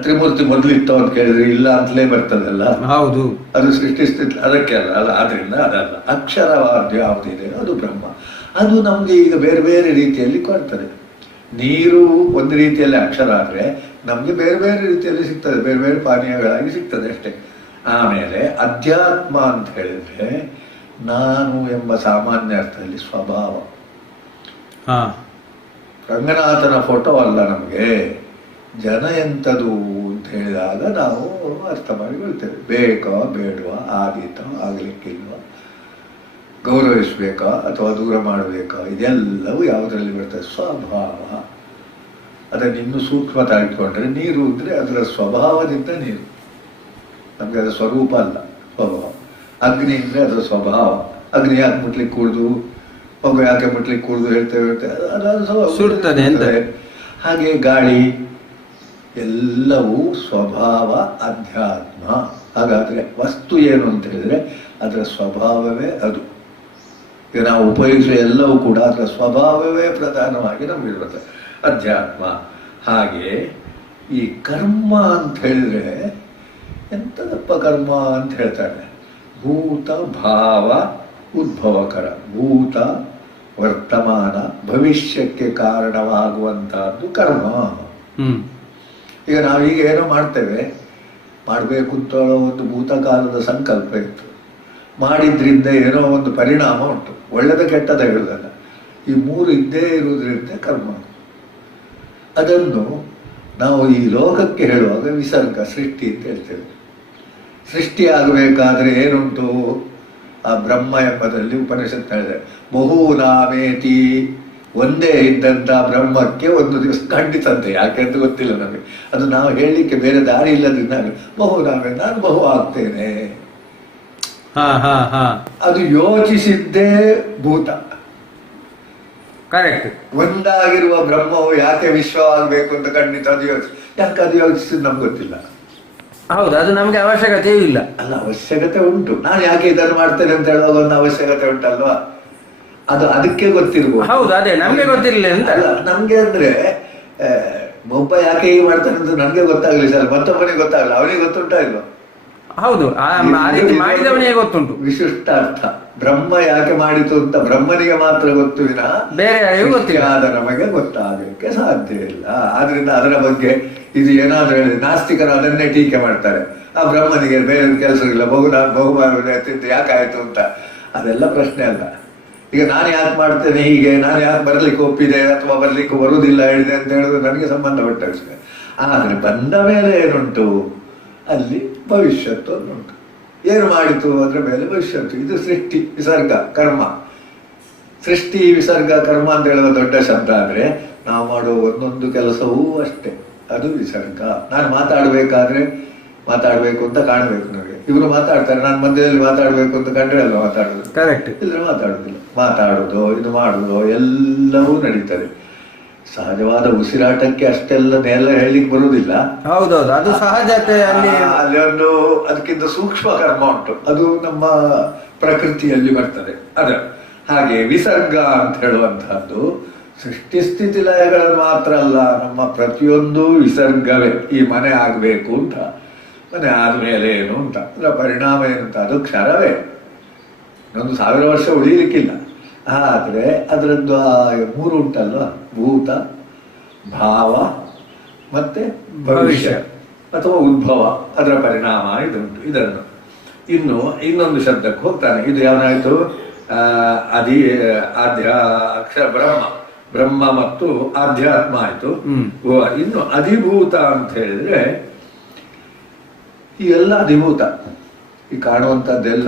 ತ್ರಿಮೂರ್ತಿ ಮೊದಲಿತ್ತು ಅಂತ ಕೇಳಿದ್ರೆ ಇಲ್ಲ ಅಂತಲೇ ಬರ್ತದಲ್ಲ. ಹೌದು, ಅದು ಸೃಷ್ಟಿಸ್ತಿತ್ತು, ಅದಕ್ಕೆ ಅಲ್ಲ. ಆದ್ರಿಂದ ಅದಲ್ಲ. ಅಕ್ಷರವಾದ ಯಾವುದಿದೆ ಅದು ಬ್ರಹ್ಮ. ಅದು ನಮ್ಗೆ ಈಗ ಬೇರೆ ಬೇರೆ ರೀತಿಯಲ್ಲಿ ಕೊಡ್ತದೆ. ನೀರು ಒಂದು ರೀತಿಯಲ್ಲಿ ಅಕ್ಷರ ಆದರೆ ನಮ್ಗೆ ಬೇರೆ ಬೇರೆ ರೀತಿಯಲ್ಲಿ ಸಿಗ್ತದೆ, ಬೇರೆ ಬೇರೆ ಪಾನೀಯಗಳಾಗಿ ಸಿಗ್ತದೆ ಅಷ್ಟೇ. ಆಮೇಲೆ ಅಧ್ಯಾತ್ಮ ಅಂತ ಹೇಳಿದ್ರೆ ನಾನು ಎಂಬ ಸಾಮಾನ್ಯ ಅರ್ಥದಲ್ಲಿ ಸ್ವಭಾವ. ರಂಗನಾಥನ ಫೋಟೋ ಅಲ್ಲ ನಮಗೆ. ಜನ ಎಂಥದು ಅಂತ ಹೇಳಿದಾಗ ನಾವು ಅರ್ಥ ಮಾಡಿಕೊಳ್ತೇವೆ. ಬೇಕೋ ಬೇಡವಾ, ಆದೀತೋ ಆಗಲಿಕ್ಕಿಲ್ವಾ, ಗೌರವಿಸ್ಬೇಕಾ ಅಥವಾ ದೂರ ಮಾಡಬೇಕಾ, ಇದೆಲ್ಲವೂ ಯಾವುದರಲ್ಲಿ ಬರ್ತದೆ? ಸ್ವಭಾವ. ಅದನ್ನು ಇನ್ನೂ ಸೂಕ್ಷ್ಮ ಇಟ್ಕೊಂಡ್ರೆ ನೀರು ಅಂದರೆ ಅದರ ಸ್ವಭಾವದಿಂದ ನೀರು, ನಮಗೆ ಅದರ ಸ್ವರೂಪ ಅಲ್ಲ, ಸ್ವಭಾವ. ಅಗ್ನಿ ಅಂದರೆ ಅದರ ಸ್ವಭಾವ. ಅಗ್ನಿ ಯಾಕೆ ಮುಟ್ಲಿಕ್ಕೆ ಕೂಡುದು, ಹೊಗೆ ಯಾಕೆ ಮುಟ್ಲಿಕ್ಕೆ ಕೂಡುದು ಹೇಳ್ತೇವೆ ಅದು ಸ್ವಭಾವ. ಹಾಗೆ ಗಾಳಿ ಎಲ್ಲವೂ ಸ್ವಭಾವ, ಅಧ್ಯಾತ್ಮ. ಹಾಗಾದ್ರೆ ವಸ್ತು ಏನು ಅಂತ ಹೇಳಿದ್ರೆ ಅದರ ಸ್ವಭಾವವೇ ಅದು. ಈಗ ನಾವು ಉಪಯೋಗಿಸುವ ಎಲ್ಲವೂ ಕೂಡ ಅದರ ಸ್ವಭಾವವೇ ಪ್ರಧಾನವಾಗಿ ನಮಗಿರುತ್ತೆ, ಅಧ್ಯಾತ್ಮ. ಹಾಗೆ ಈ ಕರ್ಮ ಅಂತ ಹೇಳಿದ್ರೆ ಎಂಥದಪ್ಪ ಕರ್ಮ ಅಂತ ಹೇಳ್ತಾರೆ? ಭೂತ ಭಾವ ಉದ್ಭವಕರ. ಭೂತ, ವರ್ತಮಾನ, ಭವಿಷ್ಯಕ್ಕೆ ಕಾರಣವಾಗುವಂತಹದ್ದು ಕರ್ಮ. ಈಗ ನಾವೀಗ ಏನೋ ಮಾಡ್ತೇವೆ, ಮಾಡಬೇಕು ಅಂತ ಒಂದು ಭೂತಕಾಲದ ಸಂಕಲ್ಪ ಇತ್ತು, ಮಾಡಿದ್ರಿಂದ ಏನೋ ಒಂದು ಪರಿಣಾಮ ಉಂಟು, ಒಳ್ಳೆದ ಕೆಟ್ಟದ ಹೇಳುವುದಲ್ಲ. ಈ ಮೂರು ಇದ್ದೇ ಇರುವುದರಿಂದ ಕರ್ಮ. ಅದನ್ನು ನಾವು ಈ ಲೋಕಕ್ಕೆ ಹೇಳುವಾಗ ವಿಸರ್ಗ, ಸೃಷ್ಟಿ ಅಂತ ಹೇಳ್ತೇವೆ. ಸೃಷ್ಟಿ ಆಗಬೇಕಾದ್ರೆ ಏನುಂಟು? ಆ ಬ್ರಹ್ಮ ಎಂಬುದರಲ್ಲಿ ಉಪನಿಷತ್ತು ಹೇಳಿದೆ, ಬಹುನಾಮೇತಿ. ಒಂದೇ ಇದ್ದಂಥ ಬ್ರಹ್ಮಕ್ಕೆ ಒಂದು ದಿವಸ ಖಂಡಿತಂತೆ, ಯಾಕೆಂತ ಗೊತ್ತಿಲ್ಲ ನಮಗೆ. ಅದು ನಾವು ಹೇಳಲಿಕ್ಕೆ ಬೇರೆ ದಾರಿ ಇಲ್ಲದ್ರಿಂದ ಬಹುನಾಮೇ, ನಾನು ಬಹು ಆಗ್ತೇನೆ. ಅದು ಯೋಚಿಸಿದ್ದೇ ಭೂತ. ಕರೆಕ್ಟ್. ಒಂದಾಗಿರುವ ಬ್ರಹ್ಮವು ಯಾಕೆ ವಿಶ್ವ ಆಗಬೇಕು ಅಂತ ಖಂಡಿತ ಅದು ಯಾಕೆ ಅದು ಯೋಚಿಸಿದ್ದು ನಮ್ಗೆ ಗೊತ್ತಿಲ್ಲ. ಹೌದು, ಅದು ನಮ್ಗೆ ಅವಶ್ಯಕತೆಯೂ ಇಲ್ಲ. ಅಲ್ಲ, ಅವಶ್ಯಕತೆ ಉಂಟು. ನಾನು ಯಾಕೆ ಇದನ್ನು ಮಾಡ್ತೇನೆ ಅಂತ ಹೇಳುವಾಗ ಒಂದು ಅವಶ್ಯಕತೆ ಉಂಟಲ್ವಾ, ಅದು ಅದಕ್ಕೆ ಗೊತ್ತಿರ್ಬೋದು. ಹೌದು, ಅದೇ ನಮ್ಗೆ ಗೊತ್ತಿರಲಿಲ್ಲ ಅಂತ. ಅಲ್ಲ, ನಮ್ಗೆ ಅಂದ್ರೆ ಒಬ್ಬ ಯಾಕೆ ಹೀಗೆ ಮಾಡ್ತಾನೆ ಅಂತ ನನ್ಗೆ ಗೊತ್ತಾಗ್ಲಿ ಸರ್, ಮತ್ತೊಬ್ಬನಿಗೆ ಗೊತ್ತಾಗಲ್ಲ, ಅವನಿಗೆ ಗೊತ್ತುಂಟಾ ಇಲ್ವಾ? ಹೌದು, ಮಾಡಿದವನಿಗೆ ಗೊತ್ತುಂಟು. ವಿಶಿಷ್ಟ ಅರ್ಥ. ಬ್ರಹ್ಮ ಯಾಕೆ ಮಾಡಿತು ಅಂತ ಬ್ರಹ್ಮನಿಗೆ ಮಾತ್ರ ಗೊತ್ತು ವಿನ ಬೇರೆ ಯಾರಿಗೂ ಗೊತ್ತಿಲ್ಲ. ಆದ ನಮಗೆ ಗೊತ್ತಾಗಲಿಕ್ಕೆ ಸಾಧ್ಯ ಇಲ್ಲ. ಆದ್ರಿಂದ ಅದರ ಬಗ್ಗೆ ಇದು ಏನಾದ್ರೂ ಹೇಳಿದ್ರೆ ನಾಸ್ತಿಕರು ಅದನ್ನೇ ಟೀಕೆ ಮಾಡ್ತಾರೆ. ಆ ಬ್ರಹ್ಮನಿಗೆ ಬೇರೆ ಕೆಲಸ ಇಲ್ಲ, ಬಹುಮಾನ ಯಾಕಾಯ್ತು ಅಂತ. ಅದೆಲ್ಲ ಪ್ರಶ್ನೆ ಅಲ್ಲ. ಈಗ ನಾನು ಯಾಕೆ ಮಾಡ್ತೇನೆ ಹೀಗೆ, ನಾನು ಯಾಕೆ ಬರ್ಲಿಕ್ಕೆ ಒಪ್ಪಿದೆ ಅಥವಾ ಬರ್ಲಿಕ್ಕೆ ಬರುವುದಿಲ್ಲ ಹೇಳಿದೆ ಅಂತ ಹೇಳೋದು ನನಗೆ ಸಂಬಂಧಪಟ್ಟ ವಿಷಯ. ಆದರೆ ಬಂದ ಮೇಲೆ ಏನುಂಟು, ಅಲ್ಲಿ ಭವಿಷ್ಯತ್ತು ಅನ್ನುಂಟು. ಏನು ಮಾಡಿತು ಅದರ ಮೇಲೆ ಭವಿಷ್ಯತ್ತು. ಇದು ಸೃಷ್ಟಿ ವಿಸರ್ಗ ಕರ್ಮ. ಸೃಷ್ಟಿ ವಿಸರ್ಗ ಕರ್ಮ ಅಂತ ಹೇಳುವ ದೊಡ್ಡ ಶಬ್ದ. ಆದರೆ ನಾವು ಮಾಡುವ ಒಂದೊಂದು ಕೆಲಸವೂ ಅಷ್ಟೇ, ಅದು ವಿಸರ್ಗ. ನಾನು ಮಾತಾಡಬೇಕಾದ್ರೆ ಮಾತಾಡಬೇಕು ಅಂತ ಕಾಣಬೇಕು ನನಗೆ. ಇವರು ಮಾತಾಡ್ತಾರೆ, ನಾನು ಮಧ್ಯದಲ್ಲಿ ಮಾತಾಡಬೇಕು ಅಂತ ಕಂಡ್ರೆ ಅಲ್ಲ ಮಾತಾಡೋದು, ಕರೆಕ್ಟ್. ಇಲ್ಲದ್ರೆ ಮಾತಾಡೋದಿಲ್ಲ. ಮಾತಾಡೋದು ಇದು ಮಾಡೋದು ಎಲ್ಲವೂ ನಡೀತದೆ. ಸಹಜವಾದ ಉಸಿರಾಟಕ್ಕೆ ಅಷ್ಟೆಲ್ಲ ಹೇಳಲಿಕ್ಕೆ ಬರುವುದಿಲ್ಲ. ಹೌದೌದು, ಅದು ಸಹಜತೆ. ಅಲ್ಲಿ ಒಂದು ಅದಕ್ಕಿಂತ ಸೂಕ್ಷ್ಮ ಕರ್ಮ ಉಂಟು, ಅದು ನಮ್ಮ ಪ್ರಕೃತಿಯಲ್ಲಿ ಬರ್ತದೆ. ಅದ ಹಾಗೆ ವಿಸರ್ಗ ಅಂತ ಹೇಳುವಂತಹದ್ದು ಸೃಷ್ಟಿ ಸ್ಥಿತಿ ಲಯಗಳನ್ನು ಮಾತ್ರ ಅಲ್ಲ, ನಮ್ಮ ಪ್ರತಿಯೊಂದು ವಿಸರ್ಗವೇ. ಈ ಮನೆ ಆಗಬೇಕು ಅಂತ, ಮನೆ ಆದ್ಮೇಲೆ ಏನು ಅಂತ, ಅದರ ಪರಿಣಾಮ ಏನಂತ, ಅದು ಕ್ಷರವೇ. ಇನ್ನೊಂದು 1000 ವರ್ಷ ಉಳಿಲಿಕ್ಕಿಲ್ಲ. ಆದರೆ ಅದರದ್ದು 3 ಉಂಟಲ್ವ, ಭೂತ, ಭಾವ ಮತ್ತೆ ಭವಿಷ್ಯ ಅಥವಾ ಉದ್ಭವ, ಅದರ ಪರಿಣಾಮ ಇದುಂಟು. ಇದನ್ನು ಇನ್ನೊಂದು ಶಬ್ದಕ್ಕೆ ಹೋಗ್ತಾನೆ. ಇದು ಯಾವನಾಯ್ತು, ಅಕ್ಷರ ಬ್ರಹ್ಮ ಮತ್ತು ಆಧ್ಯಾತ್ಮ ಆಯ್ತು. ಇನ್ನು ಅಧಿಭೂತ ಅಂತ ಹೇಳಿದ್ರೆ ಈ ಎಲ್ಲ ಅಧಿಭೂತ, ಈ ಕಾಣುವಂಥದ್ದೆಲ್ಲ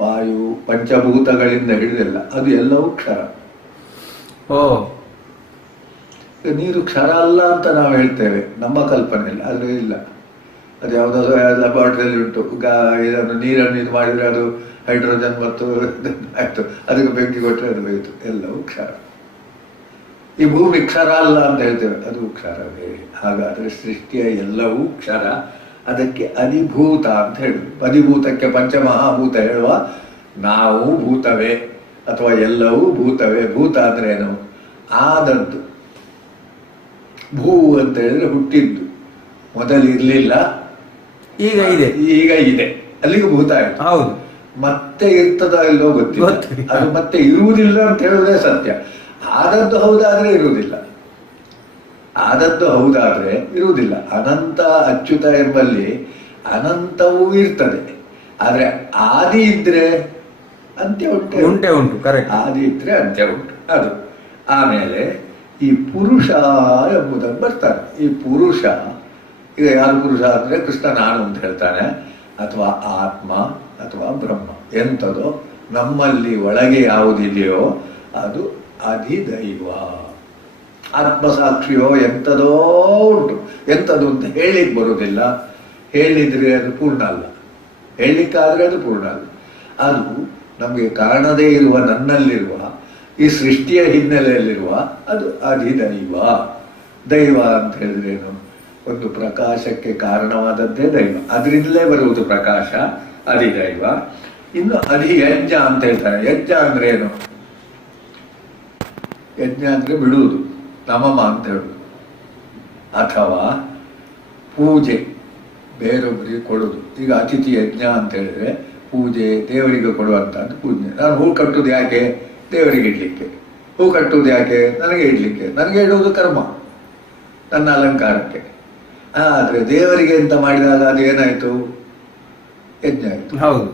ವಾಯು ಪಂಚಭೂತಗಳಿಂದ ಹಿಡಿದೆಲ್ಲ ಅದು ಎಲ್ಲವೂ ಕ್ಷರ. ನೀರು ಕ್ಷರ ಅಲ್ಲ ಅಂತ ನಾವು ಹೇಳ್ತೇವೆ ನಮ್ಮ ಕಲ್ಪನೆಯಲ್ಲಿ, ಆದರೆ ಇಲ್ಲ. ಅದು ಯಾವುದಾದ್ರು ಲ್ಯಾಬಾರ್ಟರಿಯಲ್ಲಿ ಉಂಟು. ಇದನ್ನು ನೀರನ್ನು ಇದು ಮಾಡಿದರೆ ಅದು ಹೈಡ್ರೋಜನ್ ಮತ್ತು ಆಯ್ತು, ಅದಕ್ಕೆ ಬೆಂಕಿ ಕೊಟ್ಟರೆ ಅದು ಹೋಯಿತು. ಎಲ್ಲವೂ ಕ್ಷರ. ಈ ಭೂಮಿ ಕ್ಷರ ಅಲ್ಲ ಅಂತ ಹೇಳ್ತೇವೆ, ಅದು ಕ್ಷರವೇ. ಹಾಗಾದರೆ ಸೃಷ್ಟಿಯ ಎಲ್ಲವೂ ಕ್ಷರ. ಅದಕ್ಕೆ ಅಧಿಭೂತ ಅಂತ ಹೇಳುದು. ಅಧಿಭೂತಕ್ಕೆ ಪಂಚಮಹಾಭೂತ ಹೇಳುವ ನಾವು ಭೂತವೇ ಅಥವಾ ಎಲ್ಲವೂ ಭೂತವೇ. ಭೂತ ಅಂದ್ರೆ ಏನು, ಆದದ್ದು. ಭೂ ಅಂತ ಹೇಳಿದ್ರೆ ಹುಟ್ಟಿದ್ದು, ಮೊದಲು ಇರ್ಲಿಲ್ಲ, ಈಗ ಇದೆ, ಅಲ್ಲಿಗೂ ಭೂತ ಆಯ್ತು. ಹೌದು. ಮತ್ತೆ ಇರ್ತದ ಇಲ್ಲೋ ಗೊತ್ತಿಲ್ಲ. ಅದು ಮತ್ತೆ ಇರುವುದಿಲ್ಲ ಅಂತ ಹೇಳುವುದೇ ಸತ್ಯ. ಆದದ್ದು ಹೌದಾದ್ರೆ ಇರುವುದಿಲ್ಲ, ಆದದ್ದು ಹೌದಾದ್ರೆ ಇರುವುದಿಲ್ಲ. ಅನಂತ ಅಚ್ಯುತ ಎಂಬಲ್ಲಿ ಅನಂತವೂ ಇರ್ತದೆ. ಆದ್ರೆ ಆದಿ ಇದ್ರೆ ಅಂತ್ಯ ಉಂಟು. ಕರೆಕ್ಟ್. ಆದಿ ಇದ್ರೆ ಅಂತ್ಯ ಉಂಟು. ಅದು ಆಮೇಲೆ ಈ ಪುರುಷ ಎಂಬುದನ್ನು ಬರ್ತಾರೆ. ಈ ಪುರುಷ, ಈಗ ಯಾರು ಪುರುಷ ಅಂದ್ರೆ ಕೃಷ್ಣ ನಾನು ಅಂತ ಹೇಳ್ತಾನೆ, ಅಥವಾ ಆತ್ಮ ಅಥವಾ ಬ್ರಹ್ಮ. ಎಂಥದೋ ನಮ್ಮಲ್ಲಿ ಒಳಗೆ ಯಾವುದಿದೆಯೋ ಅದು ಅಧಿದೈವ. ಆತ್ಮಸಾಕ್ಷಿಯೋ ಎಂಥದೋ ಉಂಟು. ಎಂಥದ್ದು ಅಂತ ಹೇಳಿಕ್ ಬರುವುದಿಲ್ಲ. ಹೇಳಿದ್ರೆ ಅದು ಪೂರ್ಣ ಅಲ್ಲ, ಹೇಳಲಿಕ್ಕಾದ್ರೆ ಅದು ಪೂರ್ಣ ಅಲ್ಲ. ಅದು ನಮಗೆ ಕಾಣದೇ ಇರುವ, ನನ್ನಲ್ಲಿರುವ, ಈ ಸೃಷ್ಟಿಯ ಹಿನ್ನೆಲೆಯಲ್ಲಿರುವ ಅದು ಅಧಿದೈವ. ದೈವ ಅಂತ ಹೇಳಿದ್ರೇನು, ಒಂದು ಪ್ರಕಾಶಕ್ಕೆ ಕಾರಣವಾದದ್ದೇ ದೈವ, ಅದರಿಂದಲೇ ಬರುವುದು ಪ್ರಕಾಶ, ಅಧಿದೈವ. ಇನ್ನು ಅಧಿಯಜ್ಞ ಅಂತ ಹೇಳ್ತಾರೆ. ಯಜ್ಞ ಅಂದ್ರೆ ಏನು, ಯಜ್ಞ ಅಂದ್ರೆ ಬಿಡುವುದು, ನಮಮ ಅಂತ ಹೇಳುದು. ಅಥವಾ ಪೂಜೆ ಬೇರೊಬ್ಬರಿಗೆ ಕೊಡುವುದು. ಈಗ ಅತಿಥಿ ಯಜ್ಞ ಅಂತ ಹೇಳಿದ್ರೆ ಪೂಜೆ, ದೇವರಿಗೆ ಕೊಡುವಂಥದ್ದು ಪೂಜೆ. ನಾನು ಹೂ ಕಟ್ಟುವುದು ಯಾಕೆ, ದೇವರಿಗೆ ಇಡ್ಲಿಕ್ಕೆ. ಹೂ ಕಟ್ಟುವುದು ಯಾಕೆ, ನನಗೆ ಇಡ್ಲಿಕ್ಕೆ. ನನಗೆ ಇಡುವುದು ಕರ್ಮ, ನನ್ನ ಅಲಂಕಾರಕ್ಕೆ. ಆದರೆ ದೇವರಿಗೆ ಅಂತ ಮಾಡಿದಾಗ ಅದು ಏನಾಯ್ತು, ಯಜ್ಞ ಆಯ್ತು. ಹೌದು.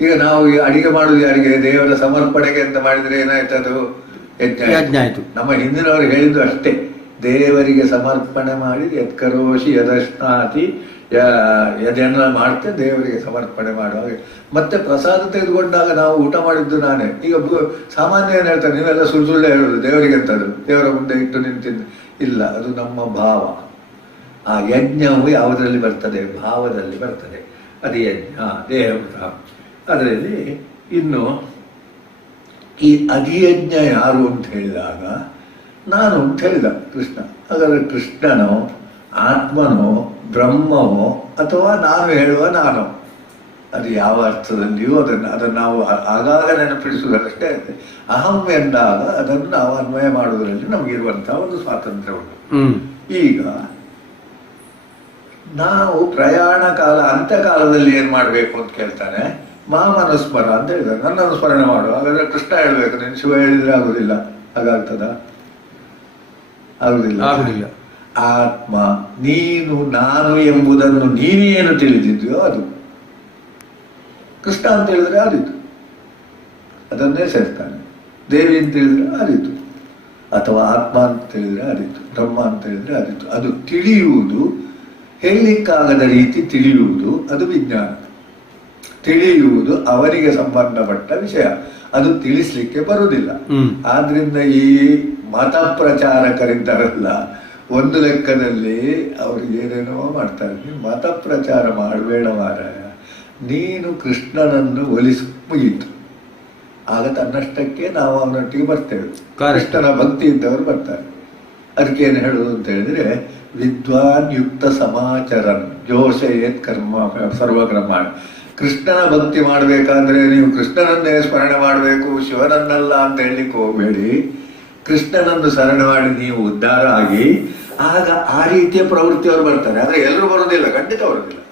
ಈಗ ನಾವು ಅಡಿಗೆ ಮಾಡುವುದು ಯಾರಿಗೆ, ದೇವರ ಸಮರ್ಪಣೆಗೆ ಅಂತ ಮಾಡಿದ್ರೆ ಏನಾಯ್ತು, ಅದು ಯಜ್ಞ ಆಯ್ತು. ನಮ್ಮ ಹಿಂದಿನವರು ಹೇಳಿದ್ದು ಅಷ್ಟೇ, ದೇವರಿಗೆ ಸಮರ್ಪಣೆ ಮಾಡಿ ಯತ್ಕರೋಷಿ ಯದಶ್ನಾತಿ, ಯದೆಲ್ಲ ಮಾಡ್ತೇವೆ ದೇವರಿಗೆ ಸಮರ್ಪಣೆ ಮಾಡುವಾಗ. ಮತ್ತೆ ಪ್ರಸಾದ ತೆಗೆದುಕೊಂಡಾಗ ನಾವು ಊಟ ಮಾಡಿದ್ದು ನಾನೇ. ಈಗ ಸಾಮಾನ್ಯ ಏನು ಹೇಳ್ತಾರೆ, ನೀವೆಲ್ಲ ಸುಳ್ಳು ಹೇಳುದು ದೇವರಿಗೆ ಅಂತದ್ದು, ದೇವರ ಮುಂದೆ ಇಟ್ಟು ನಿಂತಿದ್ದು ಇಲ್ಲ. ಅದು ನಮ್ಮ ಭಾವ. ಆ ಯಜ್ಞವು ಯಾವುದರಲ್ಲಿ ಬರ್ತದೆ, ಭಾವದಲ್ಲಿ ಬರ್ತದೆ. ಅದು ಯಜ್ಞ, ದೇವರ. ಅದರಲ್ಲಿ ಇನ್ನು ಈ ಅಧಿಯಜ್ಞ ಯಾರು ಅಂತ ಹೇಳಿದಾಗ ನಾನು ಅಂತ ಹೇಳಿದ ಕೃಷ್ಣ. ಹಾಗಾದ್ರೆ ಕೃಷ್ಣನೋ, ಆತ್ಮನೋ, ಬ್ರಹ್ಮವೋ, ಅಥವಾ ನಾನು ಹೇಳುವ ನಾನು, ಅದು ಯಾವ ಅರ್ಥದಲ್ಲಿಯೂ ಅದನ್ನು ನಾವು ಆಗಾಗ ನೆನಪಿಡಿಸುವುದಷ್ಟೇ. ಅಹಂ ಎಂದಾಗ ಅದನ್ನು ನಾವು ಅನ್ವಯ ಮಾಡುವುದರಲ್ಲಿ ನಮಗಿರುವಂತಹ ಒಂದು ಸ್ವಾತಂತ್ರ್ಯ ಉಂಟು. ಈಗ ನಾವು ಪ್ರಯಾಣ ಕಾಲ, ಅಂತ್ಯಕಾಲದಲ್ಲಿ ಏನ್ ಮಾಡ್ಬೇಕು ಅಂತ ಕೇಳ್ತಾನೆ. ಮಾಮನುಸ್ಮರ ಅಂತ ಹೇಳಿದ್ದಾರೆ, ನನ್ನನ್ನು ಸ್ಮರಣೆ ಮಾಡು. ಹಾಗಾದ್ರೆ ಕೃಷ್ಣ ಹೇಳ್ಬೇಕು, ನೀನು ಶಿವ ಹೇಳಿದ್ರೆ ಆಗುದಿಲ್ಲ. ಹಾಗಾಗ್ತದ, ಆಗುದಿಲ್ಲ. ಆತ್ಮ, ನೀನು ನಾನು ಎಂಬುದನ್ನು ನೀನೇನು ತಿಳಿದಿದ್ಯೋ ಅದು ಕೃಷ್ಣ ಅಂತ ಹೇಳಿದ್ರೆ ಆದಿತ್ತು. ಅದನ್ನೇ ಸೇರ್ತಾನೆ. ದೇವಿ ಅಂತ ಹೇಳಿದ್ರೆ ಅರಿತು, ಅಥವಾ ಆತ್ಮ ಅಂತ ಹೇಳಿದ್ರೆ ಅರಿತು, ಬ್ರಹ್ಮ ಅಂತ ಹೇಳಿದ್ರೆ ಅರಿತು. ಅದು ತಿಳಿಯುವುದು, ಹೇಳಲಿಕ್ಕಾಗದ ರೀತಿ ತಿಳಿಯುವುದು, ಅದು ವಿಜ್ಞಾನ. ತಿಳಿಯುವುದು ಅವರಿಗೆ ಸಂಬಂಧಪಟ್ಟ ವಿಷಯ, ಅದು ತಿಳಿಸ್ಲಿಕ್ಕೆ ಬರುವುದಿಲ್ಲ. ಆದ್ರಿಂದ ಈ ಮತ ಪ್ರಚಾರಕರಿದ್ದಾರಲ್ಲ, ಒಂದು ಲೆಕ್ಕದಲ್ಲಿ ಅವ್ರಿಗೆ ಏನೇನೋ ಮಾಡ್ತಾರೆ. ನೀವು ಮತ ಪ್ರಚಾರ ಮಾಡಬೇಡ ಮಾರಾಯ, ನೀನು ಕೃಷ್ಣನನ್ನು ಒಲಿಸಿ ಮುಗೀತು. ಆಗ ತನ್ನಷ್ಟಕ್ಕೆ ನಾವು ಅವನೊಟ್ಟಿಗೆ ಬರ್ತೇವೆ. ಕೃಷ್ಣನ ಭಕ್ತಿ ಇದ್ದವರು ಬರ್ತಾರೆ. ಅದಕ್ಕೇನು ಹೇಳುವುದು ಅಂತ ಹೇಳಿದ್ರೆ, ವಿದ್ವಾನ್ ಯುಕ್ತ ಸಮಾಚರನ್ ಜೋಷಯೇತ್ ಕರ್ಮ ಸರ್ವಕರ್ಮ. ಕೃಷ್ಣನ ಭಕ್ತಿ ಮಾಡಬೇಕಾದ್ರೆ ನೀವು ಕೃಷ್ಣನನ್ನೇ ಸ್ಮರಣೆ ಮಾಡಬೇಕು, ಶಿವನನ್ನಲ್ಲ ಅಂತ ಹೇಳಲಿಕ್ಕೆ ಹೋಗಬೇಡಿ. ಕೃಷ್ಣನನ್ನು ಸ್ಮರಣೆ ಮಾಡಿ ನೀವು ಉದ್ಧಾರ ಆಗಿ ಆಗ ಆ ರೀತಿಯ ಪ್ರವೃತ್ತಿಯವರು ಬರ್ತಾರೆ. ಆದರೆ ಎಲ್ಲರೂ ಬರುವುದಿಲ್ಲ, ಖಂಡಿತ ಬರುವುದಿಲ್ಲ.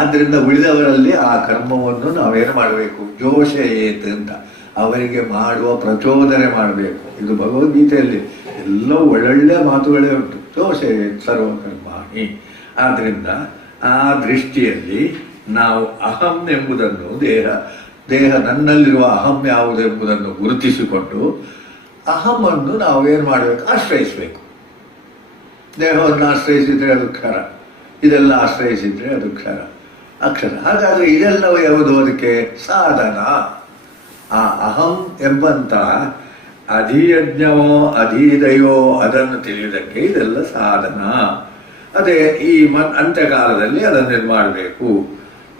ಆದ್ದರಿಂದ ಉಳಿದವರಲ್ಲಿ ಆ ಕರ್ಮವನ್ನು ನಾವೇನು ಮಾಡಬೇಕು, ಜೋಶ ಏತ್ ಅಂತ ಅವರಿಗೆ ಮಾಡುವ ಪ್ರಚೋದನೆ ಮಾಡಬೇಕು. ಇದು ಭಗವದ್ಗೀತೆಯಲ್ಲಿ ಎಲ್ಲ ಒಳ್ಳೊಳ್ಳೆ ಮಾತುಗಳೇ ಉಂಟು. ಜೋಶ ಏತ್ ಸರ್ವಕರ್ಮಾಣಿ. ಆದ್ದರಿಂದ ಆ ದೃಷ್ಟಿಯಲ್ಲಿ ನಾವು ಅಹಂ ಎಂಬುದನ್ನು ದೇಹ ನನ್ನಲ್ಲಿರುವ ಅಹಂ ಯಾವುದು ಎಂಬುದನ್ನು ಗುರುತಿಸಿಕೊಂಡು ಅಹಮನ್ನು ನಾವೇನು ಮಾಡಬೇಕು, ಆಶ್ರಯಿಸಬೇಕು. ದೇಹವನ್ನು ಆಶ್ರಯಿಸಿದ್ರೆ ಅದು ಕ್ಷರ, ಇದೆಲ್ಲ ಆಶ್ರಯಿಸಿದ್ರೆ ಅದು ಅಕ್ಷರ. ಹಾಗಾದ್ರೆ ಇದೆಲ್ಲವೂ ಯಾವುದು, ಅದಕ್ಕೆ ಸಾಧನ. ಆ ಅಹಂ ಎಂಬಂತ ಅಧಿಯಜ್ಞವೋ ಅಧೀದಯೋ ಅದನ್ನು ತಿಳಿಯುವುದಕ್ಕೆ ಇದೆಲ್ಲ ಸಾಧನ. ಅದೇ ಈ ಅಂತ್ಯಕಾಲದಲ್ಲಿ ಅದನ್ನೇನು ಮಾಡಬೇಕು.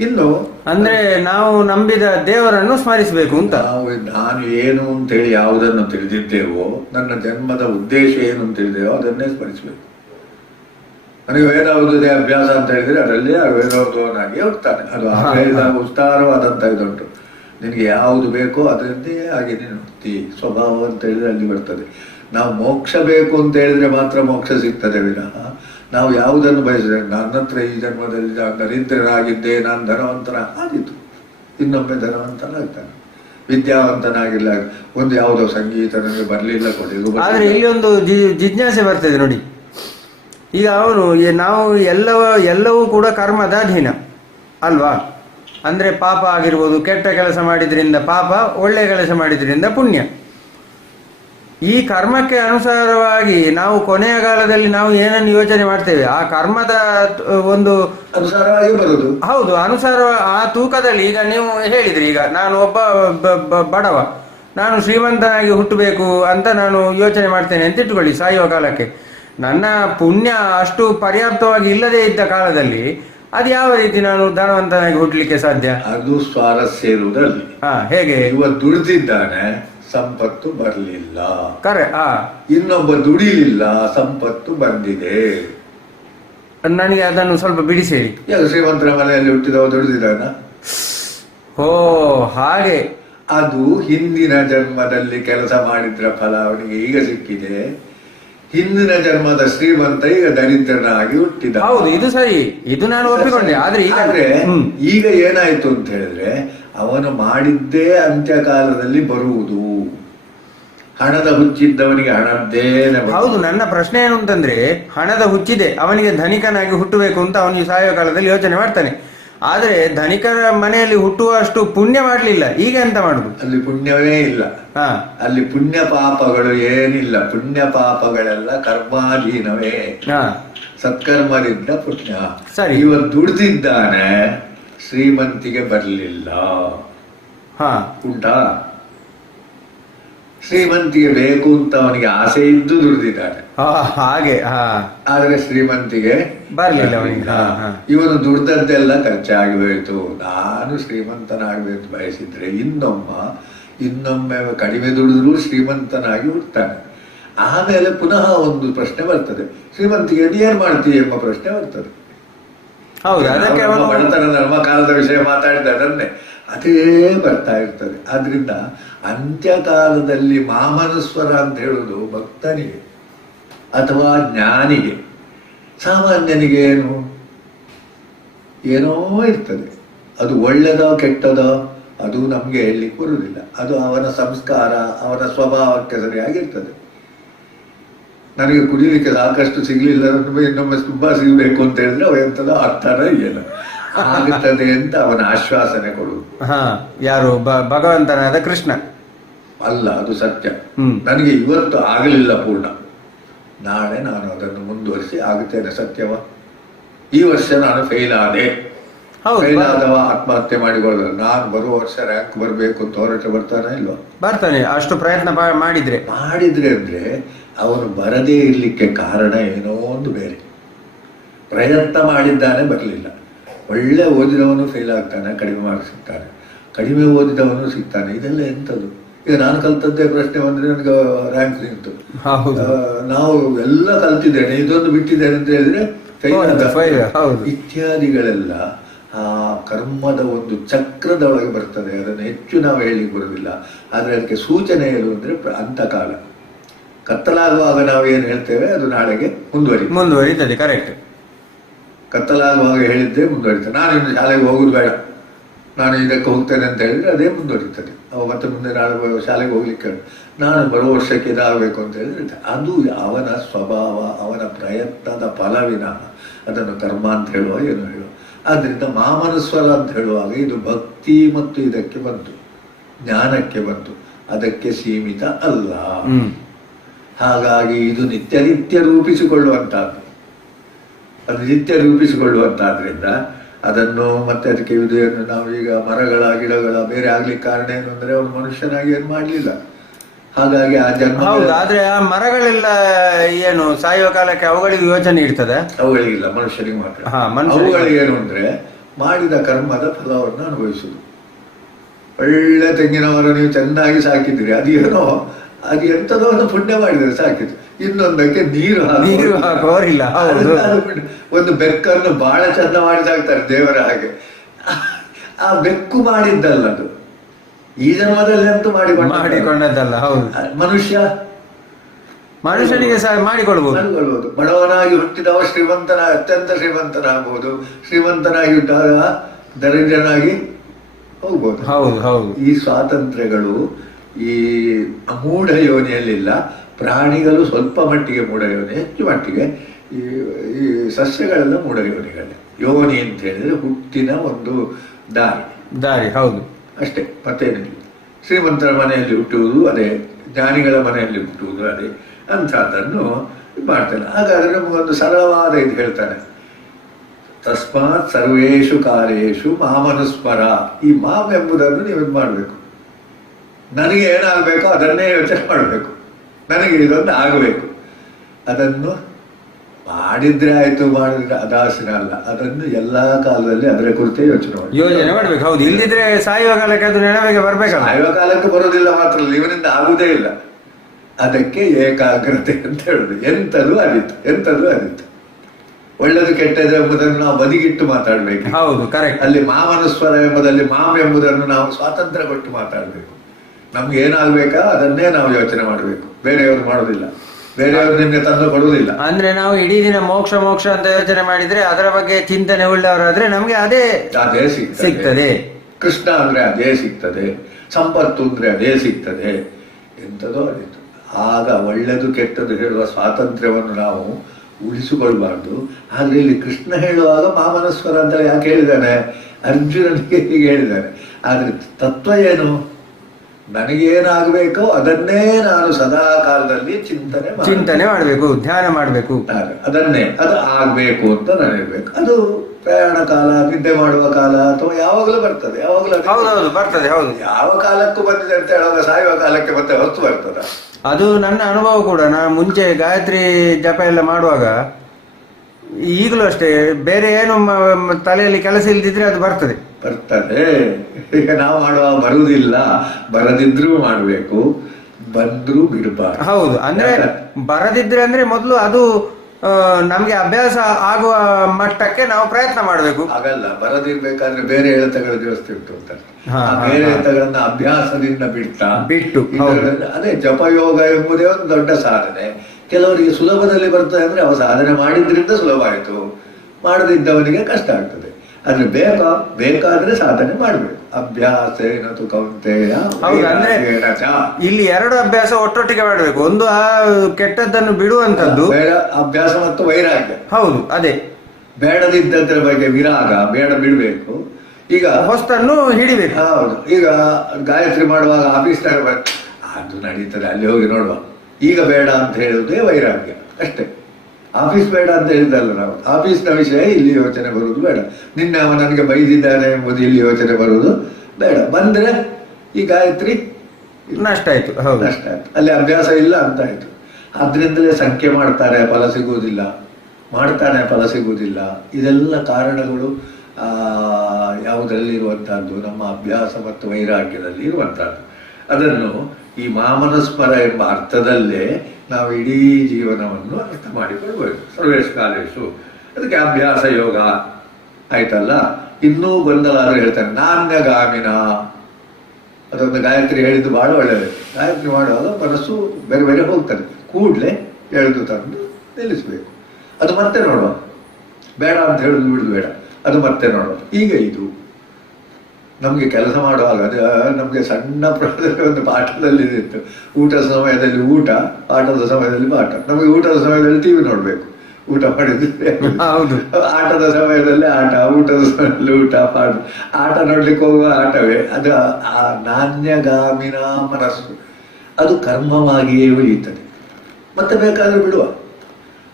ಇನ್ನು ಅಂದ್ರೆ ನಾವು ನಂಬಿದ ದೇವರನ್ನು ಸ್ಮರಿಸಬೇಕು ಅಂತ. ನಾನು ಏನು ಅಂತೇಳಿ ಯಾವುದನ್ನು ತಿಳಿದಿದ್ದೇವೋ, ನನ್ನ ಜನ್ಮದ ಉದ್ದೇಶ ಏನು ಅಂತ ತಿಳಿದೇವೋ ಅದನ್ನೇ ಸ್ಮರಿಸಬೇಕು. ನನಗೆ ವೇದಾವಧಿ ಅಭ್ಯಾಸ ಅಂತ ಹೇಳಿದ್ರೆ ಅದರಲ್ಲಿ ಆ ವೇದೋದ್ಭವನಾಗಿ ಹೋಗ್ತಾನೆ. ಅದು ಆಗ ವಿಸ್ತಾರವಾದಂಥ ಇದುಂಟು. ನಿನಗೆ ಯಾವುದು ಬೇಕೋ ಅದರದ್ದೇ ಹಾಗೆ ನಿಂತಿ ಸ್ವಭಾವ ಅಂತ ಹೇಳಿದ್ರೆ ಅಲ್ಲಿ ಬರ್ತದೆ. ನಾವು ಮೋಕ್ಷ ಬೇಕು ಅಂತ ಹೇಳಿದ್ರೆ ಮಾತ್ರ ಮೋಕ್ಷ ಸಿಗ್ತದೆ ವಿನಃ ನಾವು ಯಾವುದನ್ನು ಬಯಸಿದ್ರೆ, ನನ್ನ ಹತ್ರ ಈ ಜನ್ಮದಲ್ಲಿ ನಾನು ದರಿದ್ರನಾಗಿದ್ದೆ, ನಾನು ಧನವಂತನ ಆದಿತ್ತು, ಇನ್ನೊಮ್ಮೆ ಧನವಂತನಾಗ್ತಾನೆ. ವಿದ್ಯಾವಂತನಾಗಿಲ್ಲ, ಒಂದು ಯಾವುದೋ ಸಂಗೀತ ನನಗೆ ಬರಲಿಲ್ಲ ಕೊಡಿ. ಆದ್ರೆ ಇಲ್ಲಿ ಒಂದು ಜಿಜ್ಞಾಸೆ ಬರ್ತದೆ ನೋಡಿ. ಈಗ ಅವನು ನಾವು ಎಲ್ಲವೂ ಕೂಡ ಕರ್ಮದ ಅಧೀನ ಅಲ್ವಾ? ಅಂದ್ರೆ ಪಾಪ ಆಗಿರ್ಬೋದು, ಕೆಟ್ಟ ಕೆಲಸ ಮಾಡಿದ್ರಿಂದ ಪಾಪ, ಒಳ್ಳೆ ಕೆಲಸ ಮಾಡಿದ್ರಿಂದ ಪುಣ್ಯ. ಈ ಕರ್ಮಕ್ಕೆ ಅನುಸಾರವಾಗಿ ನಾವು ಕೊನೆಯ ಕಾಲದಲ್ಲಿ ನಾವು ಏನನ್ನು ಯೋಚನೆ ಮಾಡ್ತೇವೆ, ಆ ಕರ್ಮದ ಒಂದು ಅನುಸಾರವಾಗಿ ಬರುವುದು. ಹೌದು, ಅನುಸಾರ ಆ ತೂಕದಲ್ಲಿ. ಈಗ ನೀವು ಹೇಳಿದ್ರಿ, ಈಗ ನಾನು ಒಬ್ಬ ಬಡವ, ನಾನು ಶ್ರೀಮಂತನಾಗಿ ಹುಟ್ಟಬೇಕು ಅಂತ ನಾನು ಯೋಚನೆ ಮಾಡ್ತೇನೆ ಅಂತ ಇಟ್ಟುಕೊಳ್ಳಿ. ಸಾಯುವ ಕಾಲಕ್ಕೆ ನನ್ನ ಪುಣ್ಯ ಅಷ್ಟು ಪರ್ಯಾಪ್ತವಾಗಿ ಇಲ್ಲದೇ ಇದ್ದ ಕಾಲದಲ್ಲಿ ಅದು ಯಾವ ರೀತಿ ನಾನು ಧನವಂತನಾಗಿ ಹುಟ್ಟಲಿಕ್ಕೆ ಸಾಧ್ಯ? ಅದು ಸ್ವಾರಸ್ಯ ಇರುವುದಲ್ಲಿ. ಹೇಗೆ? ಇವತ್ತು ದುಡಿದಿದ್ದಾನೆ, ಸಂಪತ್ತು ಬರಲಿಲ್ಲ. ಇನ್ನೊಬ್ಬ ದುಡಿಲಿಲ್ಲ, ಸಂಪತ್ತು ಬಂದಿದೆ. ನನಗೆ ಅದನ್ನು ಸ್ವಲ್ಪ ಬಿಡಿಸಿ ಹೇಳಿ. ಶ್ರೀಮಂತರ ಮನೆಯಲ್ಲಿ ಹುಟ್ಟಿದವ ದುಡಿದಿದ್ದಾನ? ಓ ಹಾಗೆ. ಅದು ಹಿಂದಿನ ಜನ್ಮದಲ್ಲಿ ಕೆಲಸ ಮಾಡಿದ್ರ ಫಲ ಅವನಿಗೆ ಈಗ ಸಿಕ್ಕಿದೆ. ಹಿಂದಿನ ಜನ್ಮದ ಶ್ರೀಮಂತ ಈಗ ದರಿದ್ರನಾಗಿ ಹುಟ್ಟಿದ. ಹೌದು, ಇದು ಸರಿ, ಇದು ನಾನು ಒಪ್ಪಿಕೊಂಡೆ. ಆದ್ರೆ ಈಗ ಏನಾಯ್ತು ಅಂತ ಹೇಳಿದ್ರೆ, ಅವನು ಮಾಡಿದ್ದೇ ಅಂತ್ಯಕಾಲದಲ್ಲಿ ಬರುವುದು. ಹಣದ ಹುಚ್ಚಿದ್ದವನಿಗೆ ಹಣದ್ದೇ. ಹೌದು, ನನ್ನ ಪ್ರಶ್ನೆ ಏನು ಅಂತಂದ್ರೆ, ಹಣದ ಹುಚ್ಚಿದೆ ಅವನಿಗೆ, ಧನಿಕನಾಗಿ ಹುಟ್ಟಬೇಕು ಅಂತ ಅವನಿಗೆ ಸಾಯುವ ಕಾಲದಲ್ಲಿ ಯೋಚನೆ ಮಾಡ್ತಾನೆ. ಆದ್ರೆ ಧನಿಕರ ಮನೆಯಲ್ಲಿ ಹುಟ್ಟುವಷ್ಟು ಪುಣ್ಯ ಮಾಡಲಿಲ್ಲ, ಈಗ ಎಂತ ಮಾಡುದು? ಅಲ್ಲಿ ಪುಣ್ಯವೇ ಇಲ್ಲ. ಅಲ್ಲಿ ಪುಣ್ಯ ಪಾಪಗಳು ಏನಿಲ್ಲ. ಪುಣ್ಯ ಪಾಪಗಳೆಲ್ಲ ಕರ್ಮಾಧೀನವೇ. ಸತ್ಕರ್ಮದಿಂದ ಪುಣ್ಯ. ಸರಿ, ಇವತ್ತು ದುಡ್ದಿದ್ದಾನೆ, ಶ್ರೀಮಂತಿಗೆ ಬರಲಿಲ್ಲ. ಉಂಟಾ? ಶ್ರೀಮಂತಿಗೆ ಬೇಕು ಅಂತ ಅವನಿಗೆ ಆಸೆ ಇದ್ದು ದುಡ್ದಿದ್ದಾನೆ, ಹಾಗೆ. ಆದ್ರೆ ಶ್ರೀಮಂತಿಗೆ ಬರಲಿಲ್ಲ. ಇವನು ದುಡ್ದದ್ದೆಲ್ಲ ಖರ್ಚಾಗಿ ಹೋಯಿತು. ನಾನು ಶ್ರೀಮಂತನಾಗಬೇಕು ಬಯಸಿದ್ರೆ ಇನ್ನೊಮ್ಮೆ ಕಡಿಮೆ ದುಡಿದ್ರೂ ಶ್ರೀಮಂತನಾಗಿ ಹುಡ್ತಾನೆ. ಆಮೇಲೆ ಪುನಃ ಒಂದು ಪ್ರಶ್ನೆ ಬರ್ತದೆ, ಶ್ರೀಮಂತಿಗೆ ಏನ್ ಮಾಡ್ತೀವಿ ಎಂಬ ಪ್ರಶ್ನೆ ಬರ್ತದೆ. ಬಡತನ ಧರ್ಮಕಾಲದ ವಿಷಯ ಮಾತಾಡಿದನ್ನೇ ಅದೇ ಬರ್ತಾ ಇರ್ತದೆ. ಆದ್ರಿಂದ ಅಂತ್ಯಕಾಲದಲ್ಲಿ ಮಾಮನಸ್ವರ ಅಂತ ಹೇಳುವುದು ಭಕ್ತನಿಗೆ ಅಥವಾ ಜ್ಞಾನಿಗೆ. ಸಾಮಾನ್ಯನಿಗೆ ಏನೋ ಇರ್ತದೆ. ಅದು ಒಳ್ಳೆದೋ ಕೆಟ್ಟದೋ ಅದು ನಮ್ಗೆ ಹೇಳಲಿಕ್ಕೆ ಬರುವುದಿಲ್ಲ. ಅದು ಅವನ ಸಂಸ್ಕಾರ, ಅವನ ಸ್ವಭಾವಕ್ಕೆ ಸರಿಯಾಗಿರ್ತದೆ. ನನಗೆ ಕುಡಿಲಿಕ್ಕೆ ಸಾಕಷ್ಟು ಸಿಗ್ಲಿಲ್ಲ, ಇನ್ನೊಮ್ಮೆ ತುಂಬಾ ಸಿಗಬೇಕು ಅಂತ ಹೇಳಿದ್ರೆ ಅವ ಎಂತದ ಅರ್ಥನ ಏನು. ಆಗುತ್ತದೆ ಅಂತ ಅವನ ಆಶ್ವಾಸನೆ ಕೊಡುವುದು. ಹಾ, ಯಾರು ಭಗವಂತನಾದ ಕೃಷ್ಣ. ಅಲ್ಲ, ಅದು ಸತ್ಯ. ಹ್ಮ್. ನನಗೆ ಇವತ್ತು ಆಗಲಿಲ್ಲ ಪೂರ್ಣ, ನಾಳೆ ನಾನು ಅದನ್ನು ಮುಂದುವರಿಸಿ ಆಗುತ್ತೇನೆ. ಸತ್ಯವ? ಈ ವರ್ಷ ನಾನು ಫೇಲ್ ಆದೆ, ಹೌದು, ಫೇಲ್ ಆದವ ಆತ್ಮಹತ್ಯೆ ಮಾಡಿಕೊಳ್ಳೋದು. ನಾನು ಬರುವ ವರ್ಷ ರ್ಯಾಂಕ್ ಬರಬೇಕು ಅಂತ ಹೊರಟೆ ಬರ್ತಾನೆ ಇಲ್ವಾ? ಬರ್ತಾನೆ. ಅಷ್ಟು ಪ್ರಯತ್ನ ಮಾಡಿದ್ರೆ ಅಂದ್ರೆ ಅವನು ಬರದೇ ಇರ್ಲಿಕ್ಕೆ ಕಾರಣ ಏನೋ ಒಂದು ಬೇರೆ. ಪ್ರಯತ್ನ ಮಾಡಿದ್ದಾನೆ, ಬರಲಿಲ್ಲ. ಒಳ್ಳೆ ಓದಿದವನು ಫೇಲ್ ಆಗ್ತಾನೆ, ಕಡಿಮೆ ಮಾರ್ಕ್ಸ್ ಸಿಗ್ತಾನೆ. ಕಡಿಮೆ ಓದಿದವನು ಸಿಗ್ತಾನೆ. ಇದೆಲ್ಲ ಎಂಥದ್ದು? ಈಗ ನಾನು ಕಲ್ತದ್ದೇ ಪ್ರಶ್ನೆ ಬಂದ್ರೆ ನನಗೆ ರ್ಯಾಂಕ್ ನಿಂತು. ನಾವು ಎಲ್ಲ ಕಲ್ತಿದ್ದೇನೆ, ಇದೊಂದು ಬಿಟ್ಟಿದ್ದೇನೆ ಅಂತ ಹೇಳಿದ್ರೆ ಫೇಲ್. ಇತ್ಯಾದಿಗಳೆಲ್ಲ ಆ ಕರ್ಮದ ಒಂದು ಚಕ್ರದೊಳಗೆ ಬರ್ತದೆ. ಅದನ್ನು ಹೆಚ್ಚು ನಾವು ಹೇಳಿಕ್ ಬರುವುದಿಲ್ಲ. ಆದರೆ ಅದಕ್ಕೆ ಸೂಚನೆ ಏನು ಅಂದ್ರೆ ಅಂತಕಾಲ ಕತ್ತಲಾಗುವಾಗ ನಾವು ಏನು ಹೇಳ್ತೇವೆ ಅದು ನಾಳೆಗೆ ಮುಂದುವರಿತದೆ. ಕರೆಕ್ಟ್. ಕತ್ತಲಾಗುವಾಗ ಹೇಳಿದ್ದೇ ಮುಂದುವರಿತದೆ. ನಾನು ಇನ್ನು ಶಾಲೆಗೆ ಹೋಗುದು ಬೇಡ, ನಾನು ಇದಕ್ಕೆ ಹೋಗ್ತೇನೆ ಅಂತ ಹೇಳಿದ್ರೆ ಅದೇ ಮುಂದುವರಿತದೆ. ಅವ ಮತ್ತೆ ಮುಂದೆ ನಾಳೆ ಶಾಲೆಗೆ ಹೋಗ್ಲಿಕ್ಕೆ ನಾನು ಬರುವ ವರ್ಷಕ್ಕೆ ಇದಾಗಬೇಕು ಅಂತ ಹೇಳಿದ್ರೆ ಅದು ಅವನ ಸ್ವಭಾವ, ಅವನ ಪ್ರಯತ್ನದ ಫಲವಿನ. ಅದನ್ನು ಕರ್ಮ ಅಂತ ಹೇಳುವ ಏನು ಹೇಳುವ. ಆದ್ರಿಂದ ಮಾಮನಸ್ವರ ಅಂತ ಹೇಳುವಾಗ ಇದು ಭಕ್ತಿ ಮತ್ತು ಇದಕ್ಕೆ ಬಂತು, ಜ್ಞಾನಕ್ಕೆ ಬಂತು, ಅದಕ್ಕೆ ಸೀಮಿತ ಅಲ್ಲ. ಹಾಗಾಗಿ ಇದು ನಿತ್ಯ ನಿತ್ಯ ರೂಪಿಸಿಕೊಳ್ಳುವಂತಹದ್ದು. ಅದು ನಿತ್ಯ ರೂಪಿಸಿಕೊಳ್ಳುವಂತಾದ್ರಿಂದ ಅದನ್ನು ಮತ್ತೆ ಅದಕ್ಕೆ ಇದನ್ನು ನಾವು ಈಗ ಮರಗಳ ಗಿಡಗಳ ಬೇರೆ ಆಗ್ಲಿಕ್ಕೆ ಕಾರಣ ಏನು ಅಂದ್ರೆ ಅವನು ಮನುಷ್ಯನಾಗಿ ಏನು ಮಾಡ್ಲಿಲ್ಲ. ಹಾಗಾಗಿ ಆ ಜನ್ಮ. ಆದ್ರೆ ಆ ಮರಗಳೆಲ್ಲ ಏನು ಸಾಯುವ ಕಾಲಕ್ಕೆ ಅವುಗಳಿಗೆ ಯೋಚನೆ ಇರ್ತದೆ? ಅವುಗಳಿಗಿಲ್ಲ, ಮನುಷ್ಯನಿಗೆ ಮಾತ್ರ. ಅವುಗಳಿಗೆ ಏನು ಅಂದ್ರೆ ಮಾಡಿದ ಕರ್ಮದ ಫಲವನ್ನು ಅನುಭವಿಸುದು. ಒಳ್ಳೆ ತೆಂಗಿನ ಮರ ನೀವು ಚೆನ್ನಾಗಿ ಸಾಕಿದ್ರಿ, ಅದು ಎಂಥದೋ ಒಂದು ಪುಣ್ಯ ಮಾಡಿದ್ರೆ ಸಾಕಿದ್ರು. ಇನ್ನೊಂದಕ್ಕೆ ನೀರು ಹಾಕೋರಿಲ್ಲ. ಒಂದು ಬೆಕ್ಕನ್ನು ಬಹಳ ಚಂದ ಮಾಡಿ ಸಾಕ್ತಾರೆ ದೇವರ ಹಾಗೆ. ಆ ಬೆಕ್ಕು ಮಾಡಿದ್ದಲ್ಲ, ಅದು ಈ ಜನ್ಮದಲ್ಲಿ ಅಂತೂ ಮಾಡಿಕೊಂಡದ್ದಲ್ಲ. ಹೌದು, ಮನುಷ್ಯನಿಗೆ ಸಹ ಮಾಡಿಕೊಳ್ಬಹುದು. ಬಡವನಾಗಿ ಹುಟ್ಟಿದವ ಅತ್ಯಂತ ಶ್ರೀಮಂತನಾಗಬಹುದು, ಶ್ರೀಮಂತನಾಗಿ ಹುಟ್ಟಾಗ ದರಿದ್ರನಾಗಿ ಹೋಗ್ಬೋದು. ಹೌದು ಹೌದು. ಈ ಸ್ವಾತಂತ್ರ್ಯಗಳು ಈ ಮೂಢ ಯೋನಿಯಲ್ಲಿಲ್ಲ. ಪ್ರಾಣಿಗಳು ಸ್ವಲ್ಪ ಮಟ್ಟಿಗೆ ಮೂಢ ಯೋನಿ, ಹೆಚ್ಚು ಮಟ್ಟಿಗೆ ಈ ಸಸ್ಯಗಳೆಲ್ಲ ಮೂಢ ಯೋನಿಗಳೇ. ಯೋನಿ ಅಂತ ಹೇಳಿದ್ರೆ ಹುಟ್ಟಿನ ಒಂದು ದಾರಿ. ಹೌದು, ಅಷ್ಟೇ, ಮತ್ತೇನಿಲ್ಲ. ಶ್ರೀಮಂತರ ಮನೆಯಲ್ಲಿ ಹುಟ್ಟುವುದು ಅದೇ, ಜ್ಞಾನಿಗಳ ಮನೆಯಲ್ಲಿ ಹುಟ್ಟುವುದು ಅದೇ ಅಂಥದ್ದನ್ನು ಮಾಡ್ತಾನೆ. ಹಾಗಾದ್ರೆ ನಮಗೊಂದು ಸರಳವಾದ ಇದು ಹೇಳ್ತಾನೆ, ತಸ್ಮಾತ್ ಸರ್ವೇಷು ಕಾರ್ಯೇಷು ಮಾಮನುಸ್ಮರ. ಈ ಮಾಮ್ ಎಂಬುದನ್ನು ನೀವು ಇದು ಮಾಡಬೇಕು. ನನಗೆ ಏನಾಗಬೇಕೋ ಅದನ್ನೇ ಯೋಚನೆ ಮಾಡಬೇಕು. ನನಗೆ ಇದೊಂದು ಆಗಬೇಕು, ಅದನ್ನು ಮಾಡಿದ್ರೆ ಆಯ್ತು, ಮಾಡಿದ್ರೆ ಅದಾಸನ ಅಲ್ಲ. ಅದನ್ನು ಎಲ್ಲಾ ಕಾಲದಲ್ಲಿ ಅದರ ಕುರಿತೇ ಯೋಚನೆ ಮಾಡಬೇಕು. ಹೌದು, ಇಲ್ಲದಿದ್ರೆ ಸಾಯುವ ಕಾಲಕ್ಕೆ ಅದು ನೆನಪಿಗೆ ಬರ್ಬೇಕು. ಸಾಯುವ ಕಾಲಕ್ಕೆ ಬರೋದಿಲ್ಲ ಮಾತ್ರ, ಇವನಿಂದ ಆಗುವುದೇ ಇಲ್ಲ. ಅದಕ್ಕೆ ಏಕಾಗ್ರತೆ ಅಂತ ಹೇಳುದು. ಎಂಥದ್ದು ಅದಿತ್ತು. ಒಳ್ಳೆದು ಕೆಟ್ಟದ್ದು ಎಂಬುದನ್ನು ನಾವು ಬದಿಗಿಟ್ಟು ಮಾತಾಡ್ಬೇಕು. ಹೌದು, ಕರೆಕ್ಟ್. ಅಲ್ಲಿ ಮಾಮನುಸ್ವರ ಎಂಬುದಲ್ಲಿ ಮಾಮ್ ಎಂಬುದನ್ನು ನಾವು ಸ್ವಾತಂತ್ರ್ಯ ಕೊಟ್ಟು ಮಾತಾಡ್ಬೇಕು. ನಮ್ಗೆ ಏನಾಗ್ಬೇಕಾ ಅದನ್ನೇ ನಾವು ಯೋಚನೆ ಮಾಡಬೇಕು, ಬೇರೆಯವರು ಮಾಡೋದಿಲ್ಲ, ಬೇರೆಯವರು ನಿಮ್ಗೆ ತಂದು ಕೊಡುವುದಿಲ್ಲ. ಅಂದ್ರೆ ನಾವು ಇಡೀ ದಿನ ಮೋಕ್ಷ ಅಂತ ಯೋಚನೆ ಮಾಡಿದ್ರೆ, ಅದರ ಬಗ್ಗೆ ಚಿಂತನೆ ಉಳ್ಳವರಾದ್ರೆ ನಮ್ಗೆ ಅದೇ ಸಿಗ್ತದೆ. ಕೃಷ್ಣ ಅಂದ್ರೆ ಅದೇ ಸಿಗ್ತದೆ, ಸಂಪತ್ತು ಅಂದ್ರೆ ಅದೇ ಸಿಗ್ತದೆ, ಎಂಥದೋ ಅದಿತ್ತು. ಆಗ ಒಳ್ಳೆದು ಕೆಟ್ಟದ್ದು ಹೇಳುವ ಸ್ವಾತಂತ್ರ್ಯವನ್ನು ನಾವು ಉಳಿಸಿಕೊಳ್ಬಾರ್ದು. ಆದ್ರೆ ಇಲ್ಲಿ ಕೃಷ್ಣ ಹೇಳುವಾಗ ಮಾಮನಸ್ವರ ಅಂತ ಯಾಕೆ ಹೇಳಿದ್ದಾನೆ? ಅರ್ಜುನನಿಗೆ ಹೀಗೆ ಹೇಳಿದ್ದಾನೆ. ಆದ್ರೆ ತತ್ವ ಏನು? ನನಗೇನಾಗಬೇಕೋ ಅದನ್ನೇ ನಾನು ಸದಾ ಕಾಲದಲ್ಲಿ ಚಿಂತನೆ ಮಾಡಬೇಕು, ಧ್ಯಾನ ಮಾಡಬೇಕು. ಅದನ್ನೇ ಅದು ಆಗ್ಬೇಕು ಅಂತ ನಾನು ಹೇಳ್ಬೇಕು. ಅದು ಪ್ರಯಾಣ ಕಾಲ, ನಿದ್ದೆ ಮಾಡುವ ಕಾಲ, ಅಥವಾ ಯಾವಾಗಲೂ ಬರ್ತದೆ. ಬರ್ತದೆ. ಹೌದು, ಯಾವ ಕಾಲಕ್ಕೂ ಬಂದಿದೆ ಅಂತ ಹೇಳುವಾಗ ಸಾಯುವ ಕಾಲಕ್ಕೆ ಮತ್ತೆ ಹೊತ್ತು ಬರ್ತದ. ಅದು ನನ್ನ ಅನುಭವ ಕೂಡ. ನಾನು ಮುಂಚೆ ಗಾಯತ್ರಿ ಜಪ ಎಲ್ಲ ಮಾಡುವಾಗ ಈಗಲೂ ಅಷ್ಟೇ, ಬೇರೆ ಏನು ತಲೆಯಲ್ಲಿ ಕೆಲಸ ಇಲ್ದಿದ್ರೆ ಅದು ಬರ್ತದೆ. ಈಗ ನಾವು ಮಾಡುವ ಬರುವುದಿಲ್ಲ, ಬರದಿದ್ರೂ ಮಾಡಬೇಕು, ಬಂದ್ರೂ ಬಿಡಬಾರ್ದು. ಹೌದು, ಅಂದ್ರೆ ಬರದಿದ್ರೆ ಅಂದ್ರೆ ಮೊದಲು ಅದು ನಮ್ಗೆ ಅಭ್ಯಾಸ ಆಗುವ ಮಟ್ಟಕ್ಕೆ ನಾವು ಪ್ರಯತ್ನ ಮಾಡಬೇಕು. ಹಾಗಲ್ಲ, ಬರದಿರ್ಬೇಕಾದ್ರೆ ಬೇರೆ ಎಳೆತಗಳ ವ್ಯವಸ್ಥೆ ಉಂಟು ಅಂತ. ಬೇರೆ ಎಳೆತಗಳನ್ನ ಅಭ್ಯಾಸದಿಂದ ಬಿಟ್ಟು ಅದೇ ಜಪಯೋಗ ಎಂಬುದೇ ಒಂದು ದೊಡ್ಡ ಸಾಧನೆ. ಕೆಲವರಿಗೆ ಸುಲಭದಲ್ಲಿ ಬರ್ತದೆ ಅಂದ್ರೆ ಅವ ಸಾಧನೆ ಮಾಡಿದ್ರಿಂದ ಸುಲಭ ಆಯ್ತು, ಮಾಡದಿದ್ದವನಿಗೆ ಕಷ್ಟ ಆಗ್ತದೆ. ಆದ್ರೆ ಬೇಕಾದ್ರೆ ಸಾಧನೆ ಮಾಡ್ಬೇಕು. ಅಭ್ಯಾಸ ಏನದು ಕೌಂತೆಯ. ಇಲ್ಲಿ ಎರಡು ಅಭ್ಯಾಸ ಒಟ್ಟೊಟ್ಟಿಗೆ ಮಾಡಬೇಕು. ಒಂದು ಆ ಕೆಟ್ಟದ್ದನ್ನು ಬಿಡುವಂತದ್ದು, ಅಭ್ಯಾಸ ಮತ್ತು ವೈರಾಗ್ಯ. ಹೌದು, ಅದೇ ಬೇಡದಿದ್ದದ್ರ ಬಗ್ಗೆ ವಿರಾಗ, ಬೇಡ ಬಿಡಬೇಕು. ಈಗ ಹೊಸ್ತನ್ನು ಹಿಡಿಬೇಕು. ಹೌದು, ಈಗ ಗಾಯತ್ರಿ ಮಾಡುವಾಗ ಆಫೀಸ್ನಾಗ ಅದು ನಡೀತದೆ, ಅಲ್ಲಿ ಹೋಗಿ ನೋಡುವ. ಈಗ ಬೇಡ ಅಂತ ಹೇಳುವುದೇ ವೈರಾಗ್ಯ ಅಷ್ಟೇ. ಆಫೀಸ್ ಬೇಡ ಅಂತ ಹೇಳಿದಲ್ಲ ನಾವು, ಆಫೀಸ್ನ ವಿಷಯ ಇಲ್ಲಿ ಯೋಚನೆ ಬರುವುದು ಬೇಡ. ನಿನ್ನೆ ಅವ ನನಗೆ ಬೈದಿದ್ದಾನೆ ಎಂಬುದು ಇಲ್ಲಿ ಯೋಚನೆ ಬರುವುದು ಬೇಡ. ಬಂದ್ರೆ ಈ ಗಾಯತ್ರಿ ನಷ್ಟ ಆಯ್ತು. ಹೌದು, ನಷ್ಟ ಆಯ್ತು, ಅಲ್ಲಿ ಅಭ್ಯಾಸ ಇಲ್ಲ ಅಂತ ಆಯ್ತು. ಆದ್ರಿಂದಲೇ ಸಂಖ್ಯೆ ಮಾಡ್ತಾರೆ, ಫಲ ಸಿಗುವುದಿಲ್ಲ, ಮಾಡ್ತಾನೆ ಫಲ ಸಿಗುವುದಿಲ್ಲ. ಇದೆಲ್ಲ ಕಾರಣಗಳು ಯಾವುದರಲ್ಲಿ ಇರುವಂತಹದ್ದು? ನಮ್ಮ ಅಭ್ಯಾಸ ಮತ್ತು ವೈರಾಗ್ಯದಲ್ಲಿ ಇರುವಂತಹದ್ದು. ಅದನ್ನು ಈ ಮಾಮನಸ್ಮರ ಎಂಬ ಅರ್ಥದಲ್ಲೇ ನಾವು ಇಡೀ ಜೀವನವನ್ನು ಅರ್ಥ ಮಾಡಿಕೊಳ್ಬೇಕು. ಸರ್ವೇಶ್ ಕಾಲೇಶು, ಅದಕ್ಕೆ ಅಭ್ಯಾಸ ಯೋಗ ಆಯ್ತಲ್ಲ. ಇನ್ನೂ ಗೊಂದಲಾದರೂ ಹೇಳ್ತಾನೆ ನಾಣ್ಯಗಾಮಿನ. ಅದೊಂದು ಗಾಯತ್ರಿ ಹೇಳಿದ್ದು ಬಹಳ ಒಳ್ಳೆಯದು. ಗಾಯತ್ರಿ ಮಾಡುವಾಗ ಮನಸ್ಸು ಬೇರೆ ಬೇರೆ ಹೋಗ್ತದೆ, ಕೂಡಲೇ ಎಳೆದು ತಂದು ನಿಲ್ಲಿಸಬೇಕು. ಅದು ಮತ್ತೆ ನೋಡುವ, ಬೇಡ ಅಂತ ಹೇಳುದು ಬಿಡುದು ಬೇಡ, ಅದು ಮತ್ತೆ ನೋಡುವ. ಈಗ ಇದು ನಮಗೆ ಕೆಲಸ ಮಾಡುವಾಗ ಅದು ನಮಗೆ ಸಣ್ಣ ಪ್ರಮಾಣದಲ್ಲಿ ಒಂದು ಪಾಠದಲ್ಲಿ ಇತ್ತು. ಊಟದ ಸಮಯದಲ್ಲಿ ಊಟ, ಪಾಠದ ಸಮಯದಲ್ಲಿ ಪಾಠ. ನಮಗೆ ಊಟದ ಸಮಯದಲ್ಲಿ ಟಿವಿ ನೋಡ್ಬೇಕು, ಊಟ ಮಾಡಿದ್ರೆ. ಆಟದ ಸಮಯದಲ್ಲಿ ಆಟ, ಊಟದ ಸಮಯದಲ್ಲಿ ಊಟ, ಪಾಠ. ಆಟ ನೋಡ್ಲಿಕ್ಕೆ ಹೋಗುವ ಆಟವೇ ಅದು. ಆ ನಾಣ್ಯಗಾಮಿನ ಮನಸ್ಸು ಅದು ಕರ್ಮವಾಗಿಯೇ ಉಳಿಯುತ್ತದೆ. ಮತ್ತೆ ಬೇಕಾದ್ರೆ ಬಿಡುವ.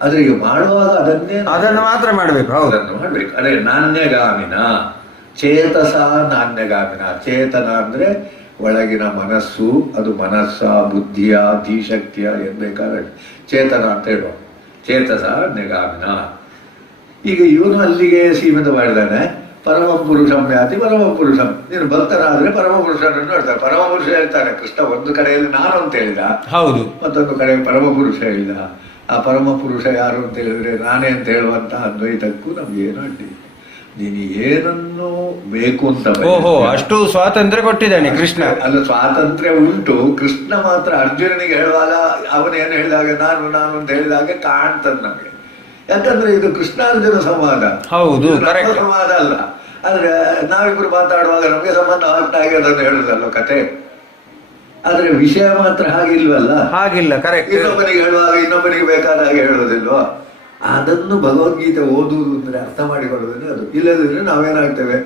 ಆದ್ರೆ ಈಗ ಮಾಡುವಾಗ ಅದನ್ನು ಮಾತ್ರ ಮಾಡಬೇಕು. ಅದನ್ನು ಮಾಡ್ಬೇಕು. ಅದೇ ನಾಣ್ಯಗಾಮಿನ, ಚೇತಸ ನಾಣ್ಯಗಾಮಿನ. ಚೇತನ ಅಂದ್ರೆ ಒಳಗಿನ ಮನಸ್ಸು, ಅದು ಮನಸ್ಸ, ಬುದ್ಧಿಯ, ಧೀಶಕ್ತಿಯ ಏನ್ ಬೇಕಾದ್ರೆ ಚೇತನ ಅಂತ ಹೇಳುವ. ಚೇತಸ ನ್ಯಗಾಮಿನ. ಈಗ ಇವನು ಅಲ್ಲಿಗೆ ಸೀಮಿತ ಮಾಡಿದಾನೆ. ಪರಮ ಪುರುಷಂ ಯಾತಿ ಪರಮ ಪುರುಷಂ. ನೀನು ಭಕ್ತರಾದ್ರೆ ಪರಮ ಪುರುಷನನ್ನು ಹೇಳ್ತಾರೆ. ಪರಮ ಪುರುಷ ಹೇಳ್ತಾನೆ ಕೃಷ್ಣ. ಒಂದು ಕಡೆಯಲ್ಲಿ ನಾನು ಅಂತ ಹೇಳಿದ, ಹೌದು, ಮತ್ತೊಂದು ಕಡೆ ಪರಮ ಪುರುಷ ಹೇಳಿದ. ಆ ಪರಮ ಪುರುಷ ಯಾರು ಅಂತ ಹೇಳಿದ್ರೆ ನಾನೇ ಅಂತ ಹೇಳುವಂತಹ ಅದ್ವೈತಕ್ಕೂ ನಮ್ಗೇನು ಅಡ್ಡಿ. ನೀನು ಏನನ್ನು ಬೇಕು ಅಂತ ಅಷ್ಟು ಸ್ವಾತಂತ್ರ್ಯ ಕೊಟ್ಟಿದ್ದಾನೆ ಕೃಷ್ಣ. ಅಲ್ಲ, ಸ್ವಾತಂತ್ರ್ಯ ಉಂಟು. ಕೃಷ್ಣ ಮಾತ್ರ ಅರ್ಜುನನಿಗೆ ಹೇಳುವಾಗ ಅವನೇನು ಹೇಳಿದಾಗ ನಾನು ನಾನು ಅಂತ ಹೇಳಿದಾಗ ಕಾಣ್ತದೆ ನಮಗೆ. ಯಾಕಂದ್ರೆ ಇದು ಕೃಷ್ಣಾರ್ಜುನ ಸಂವಾದ, ಹೌದು, ಸಂವಾದ ಅಲ್ಲ. ಆದ್ರೆ ನಾವಿಬ್ರು ಮಾತಾಡುವಾಗ ನಮಗೆ ಸಂಬಂಧ ಆಗ್ತಾಗೆ ಅದನ್ನು ಹೇಳುದಲ್ಲ ಕತೆ. ಆದ್ರೆ ವಿಷಯ ಮಾತ್ರ ಹಾಗಿಲ್ವಲ್ಲ, ಹಾಗಿಲ್ಲ. ಕರೆಕ್ಟ್. ಇನ್ನೊಬ್ಬನಿಗೆ ಹೇಳುವಾಗ ಇನ್ನೊಬ್ಬನಿಗೆ ಬೇಕಾದ ಹಾಗೆ ಹೇಳೋದಿಲ್ವಾ? ಅದನ್ನು ಭಗವದ್ಗೀತೆ ಓದುವುದು ಅಂದ್ರೆ ಅರ್ಥ ಮಾಡಿಕೊಳ್ಳೋದ್ರೆ ಅದು. ಇಲ್ಲದಿದ್ರೆ ನಾವೇನಾಗ್ತೇವೆ,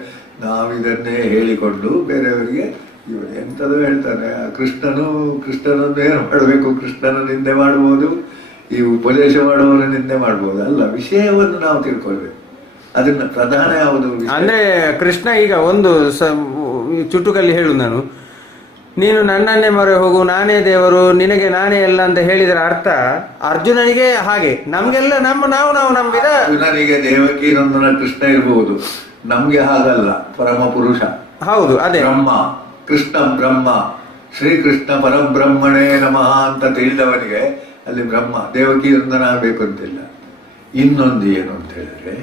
ನಾವಿದನ್ನೇ ಹೇಳಿಕೊಂಡು ಬೇರೆಯವರಿಗೆ ಇವನು ಎಂಥದ್ದು ಹೇಳ್ತಾನೆ. ಕೃಷ್ಣನನ್ನು ಏನು ಮಾಡಬೇಕು, ಕೃಷ್ಣನ ನಿಂದೆ ಮಾಡ್ಬೋದು, ಈ ಉಪದೇಶ ಮಾಡುವವರ ನಿಂದೆ ಮಾಡ್ಬೋದು. ಅಲ್ಲ, ವಿಷಯವನ್ನು ನಾವು ತಿಳ್ಕೊಳ್ಬೇಕು. ಅದನ್ನ ಪ್ರಧಾನ ಯಾವುದು ಅಂದ್ರೆ ಕೃಷ್ಣ ಈಗ ಒಂದು ಚುಟುಕಲ್ಲಿ ಹೇಳು, ನಾನು ನೀನು ನನ್ನನ್ನೇ ಮೊರೆ ಹೋಗು, ನಾನೇ ದೇವರು, ನಿನಗೆ ನಾನೇ ಎಲ್ಲ ಅಂತ ಹೇಳಿದರ ಅರ್ಥ ಅರ್ಜುನನಿಗೆ ಹಾಗೆ, ನಮ್ಗೆಲ್ಲ ನಾವು ನಂಬಿದ. ಅರ್ಜುನನಿಗೆ ದೇವಕಿ ನಂದನ ಕೃಷ್ಣ ಇರಬಹುದು, ನಮ್ಗೆ ಹಾಗಲ್ಲ. ಪರಮ ಪುರುಷ, ಹೌದು, ಅದೇ ಬ್ರಹ್ಮ. ಕೃಷ್ಣ ಬ್ರಹ್ಮ, ಶ್ರೀಕೃಷ್ಣ ಪರಬ್ರಹ್ಮಣೇ ನಮಃ ಅಂತ ತಿಳಿದವನಿಗೆ ಅಲ್ಲಿ ಬ್ರಹ್ಮ. ದೇವಕಿ ನಂದನ ಆಗ್ಬೇಕು ಅಂತಿಲ್ಲ. ಇನ್ನೊಂದು ಏನು ಅಂತ ಹೇಳಿದ್ರೆ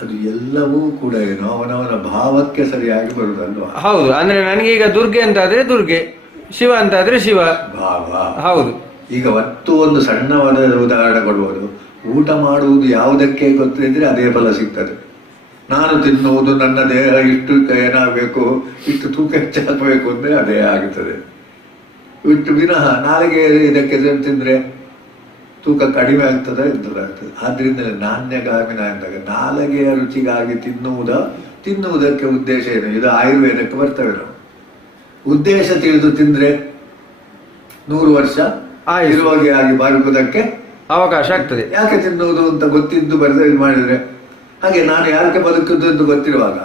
ಅದು ಎಲ್ಲವೂ ಕೂಡ ಏನೋ ಅವನವನ ಭಾವಕ್ಕೆ ಸರಿಯಾಗಿ ಬರುದಲ್ವಾ? ಹೌದು. ಅಂದ್ರೆ ನನಗೆ ಈಗ ದುರ್ಗೆ ಅಂತ ಆದ್ರೆ ದುರ್ಗೆ, ಶಿವ ಅಂತ ಆದ್ರೆ ಶಿವ ಭಾವ. ಹೌದು. ಈಗ ಒಂದು ಸಣ್ಣವಾದ ಉದಾಹರಣೆ ಕೊಡ್ಬೋದು. ಊಟ ಮಾಡುವುದು ಯಾವುದಕ್ಕೆ ಗೊತ್ತಿದ್ರೆ ಅದೇ ಫಲ ಸಿಗ್ತದೆ. ನಾನು ತಿನ್ನುವುದು ನನ್ನ ದೇಹ ಇಷ್ಟು ಏನಾಗಬೇಕು, ಇಷ್ಟು ತೂಕ ಹೆಚ್ಚಾಗಬೇಕು ಅಂದ್ರೆ ಅದೇ ಆಗುತ್ತದೆ. ಇಷ್ಟು ವಿನಃ ನಾಳೆಗೆ ಇದಕ್ಕೆ ತಿಂದ್ರೆ ತೂಕ ಕಡಿಮೆ ಆಗ್ತದೆ, ಇಂಥದ್ದಾಗ್ತದೆ. ಆದ್ರಿಂದ ನಾಣ್ಯಗಾಮಿನ ಅಂದಾಗ ನಾಲಿಗೆಯ ರುಚಿಗಾಗಿ ತಿನ್ನುವುದಕ್ಕೆ ಉದ್ದೇಶ ಏನು? ಇದು ಆಯುರ್ವೇದಕ್ಕೆ ಬರ್ತವೆ. ನಾವು ಉದ್ದೇಶ ತಿಳಿದು ತಿಂದ್ರೆ 100 ವರ್ಷ ಇರುವಾಗೆ ಆಗಿ ಬದುಕುವುದಕ್ಕೆ ಅವಕಾಶ ಆಗ್ತದೆ. ಯಾಕೆ ತಿನ್ನುವುದು ಅಂತ ಗೊತ್ತಿದ್ದು ಇದು ಮಾಡಿದ್ರೆ ಹಾಗೆ ನಾನು ಯಾಕೆ ಬದುಕುದು ಎಂದು ಗೊತ್ತಿರುವಾಗ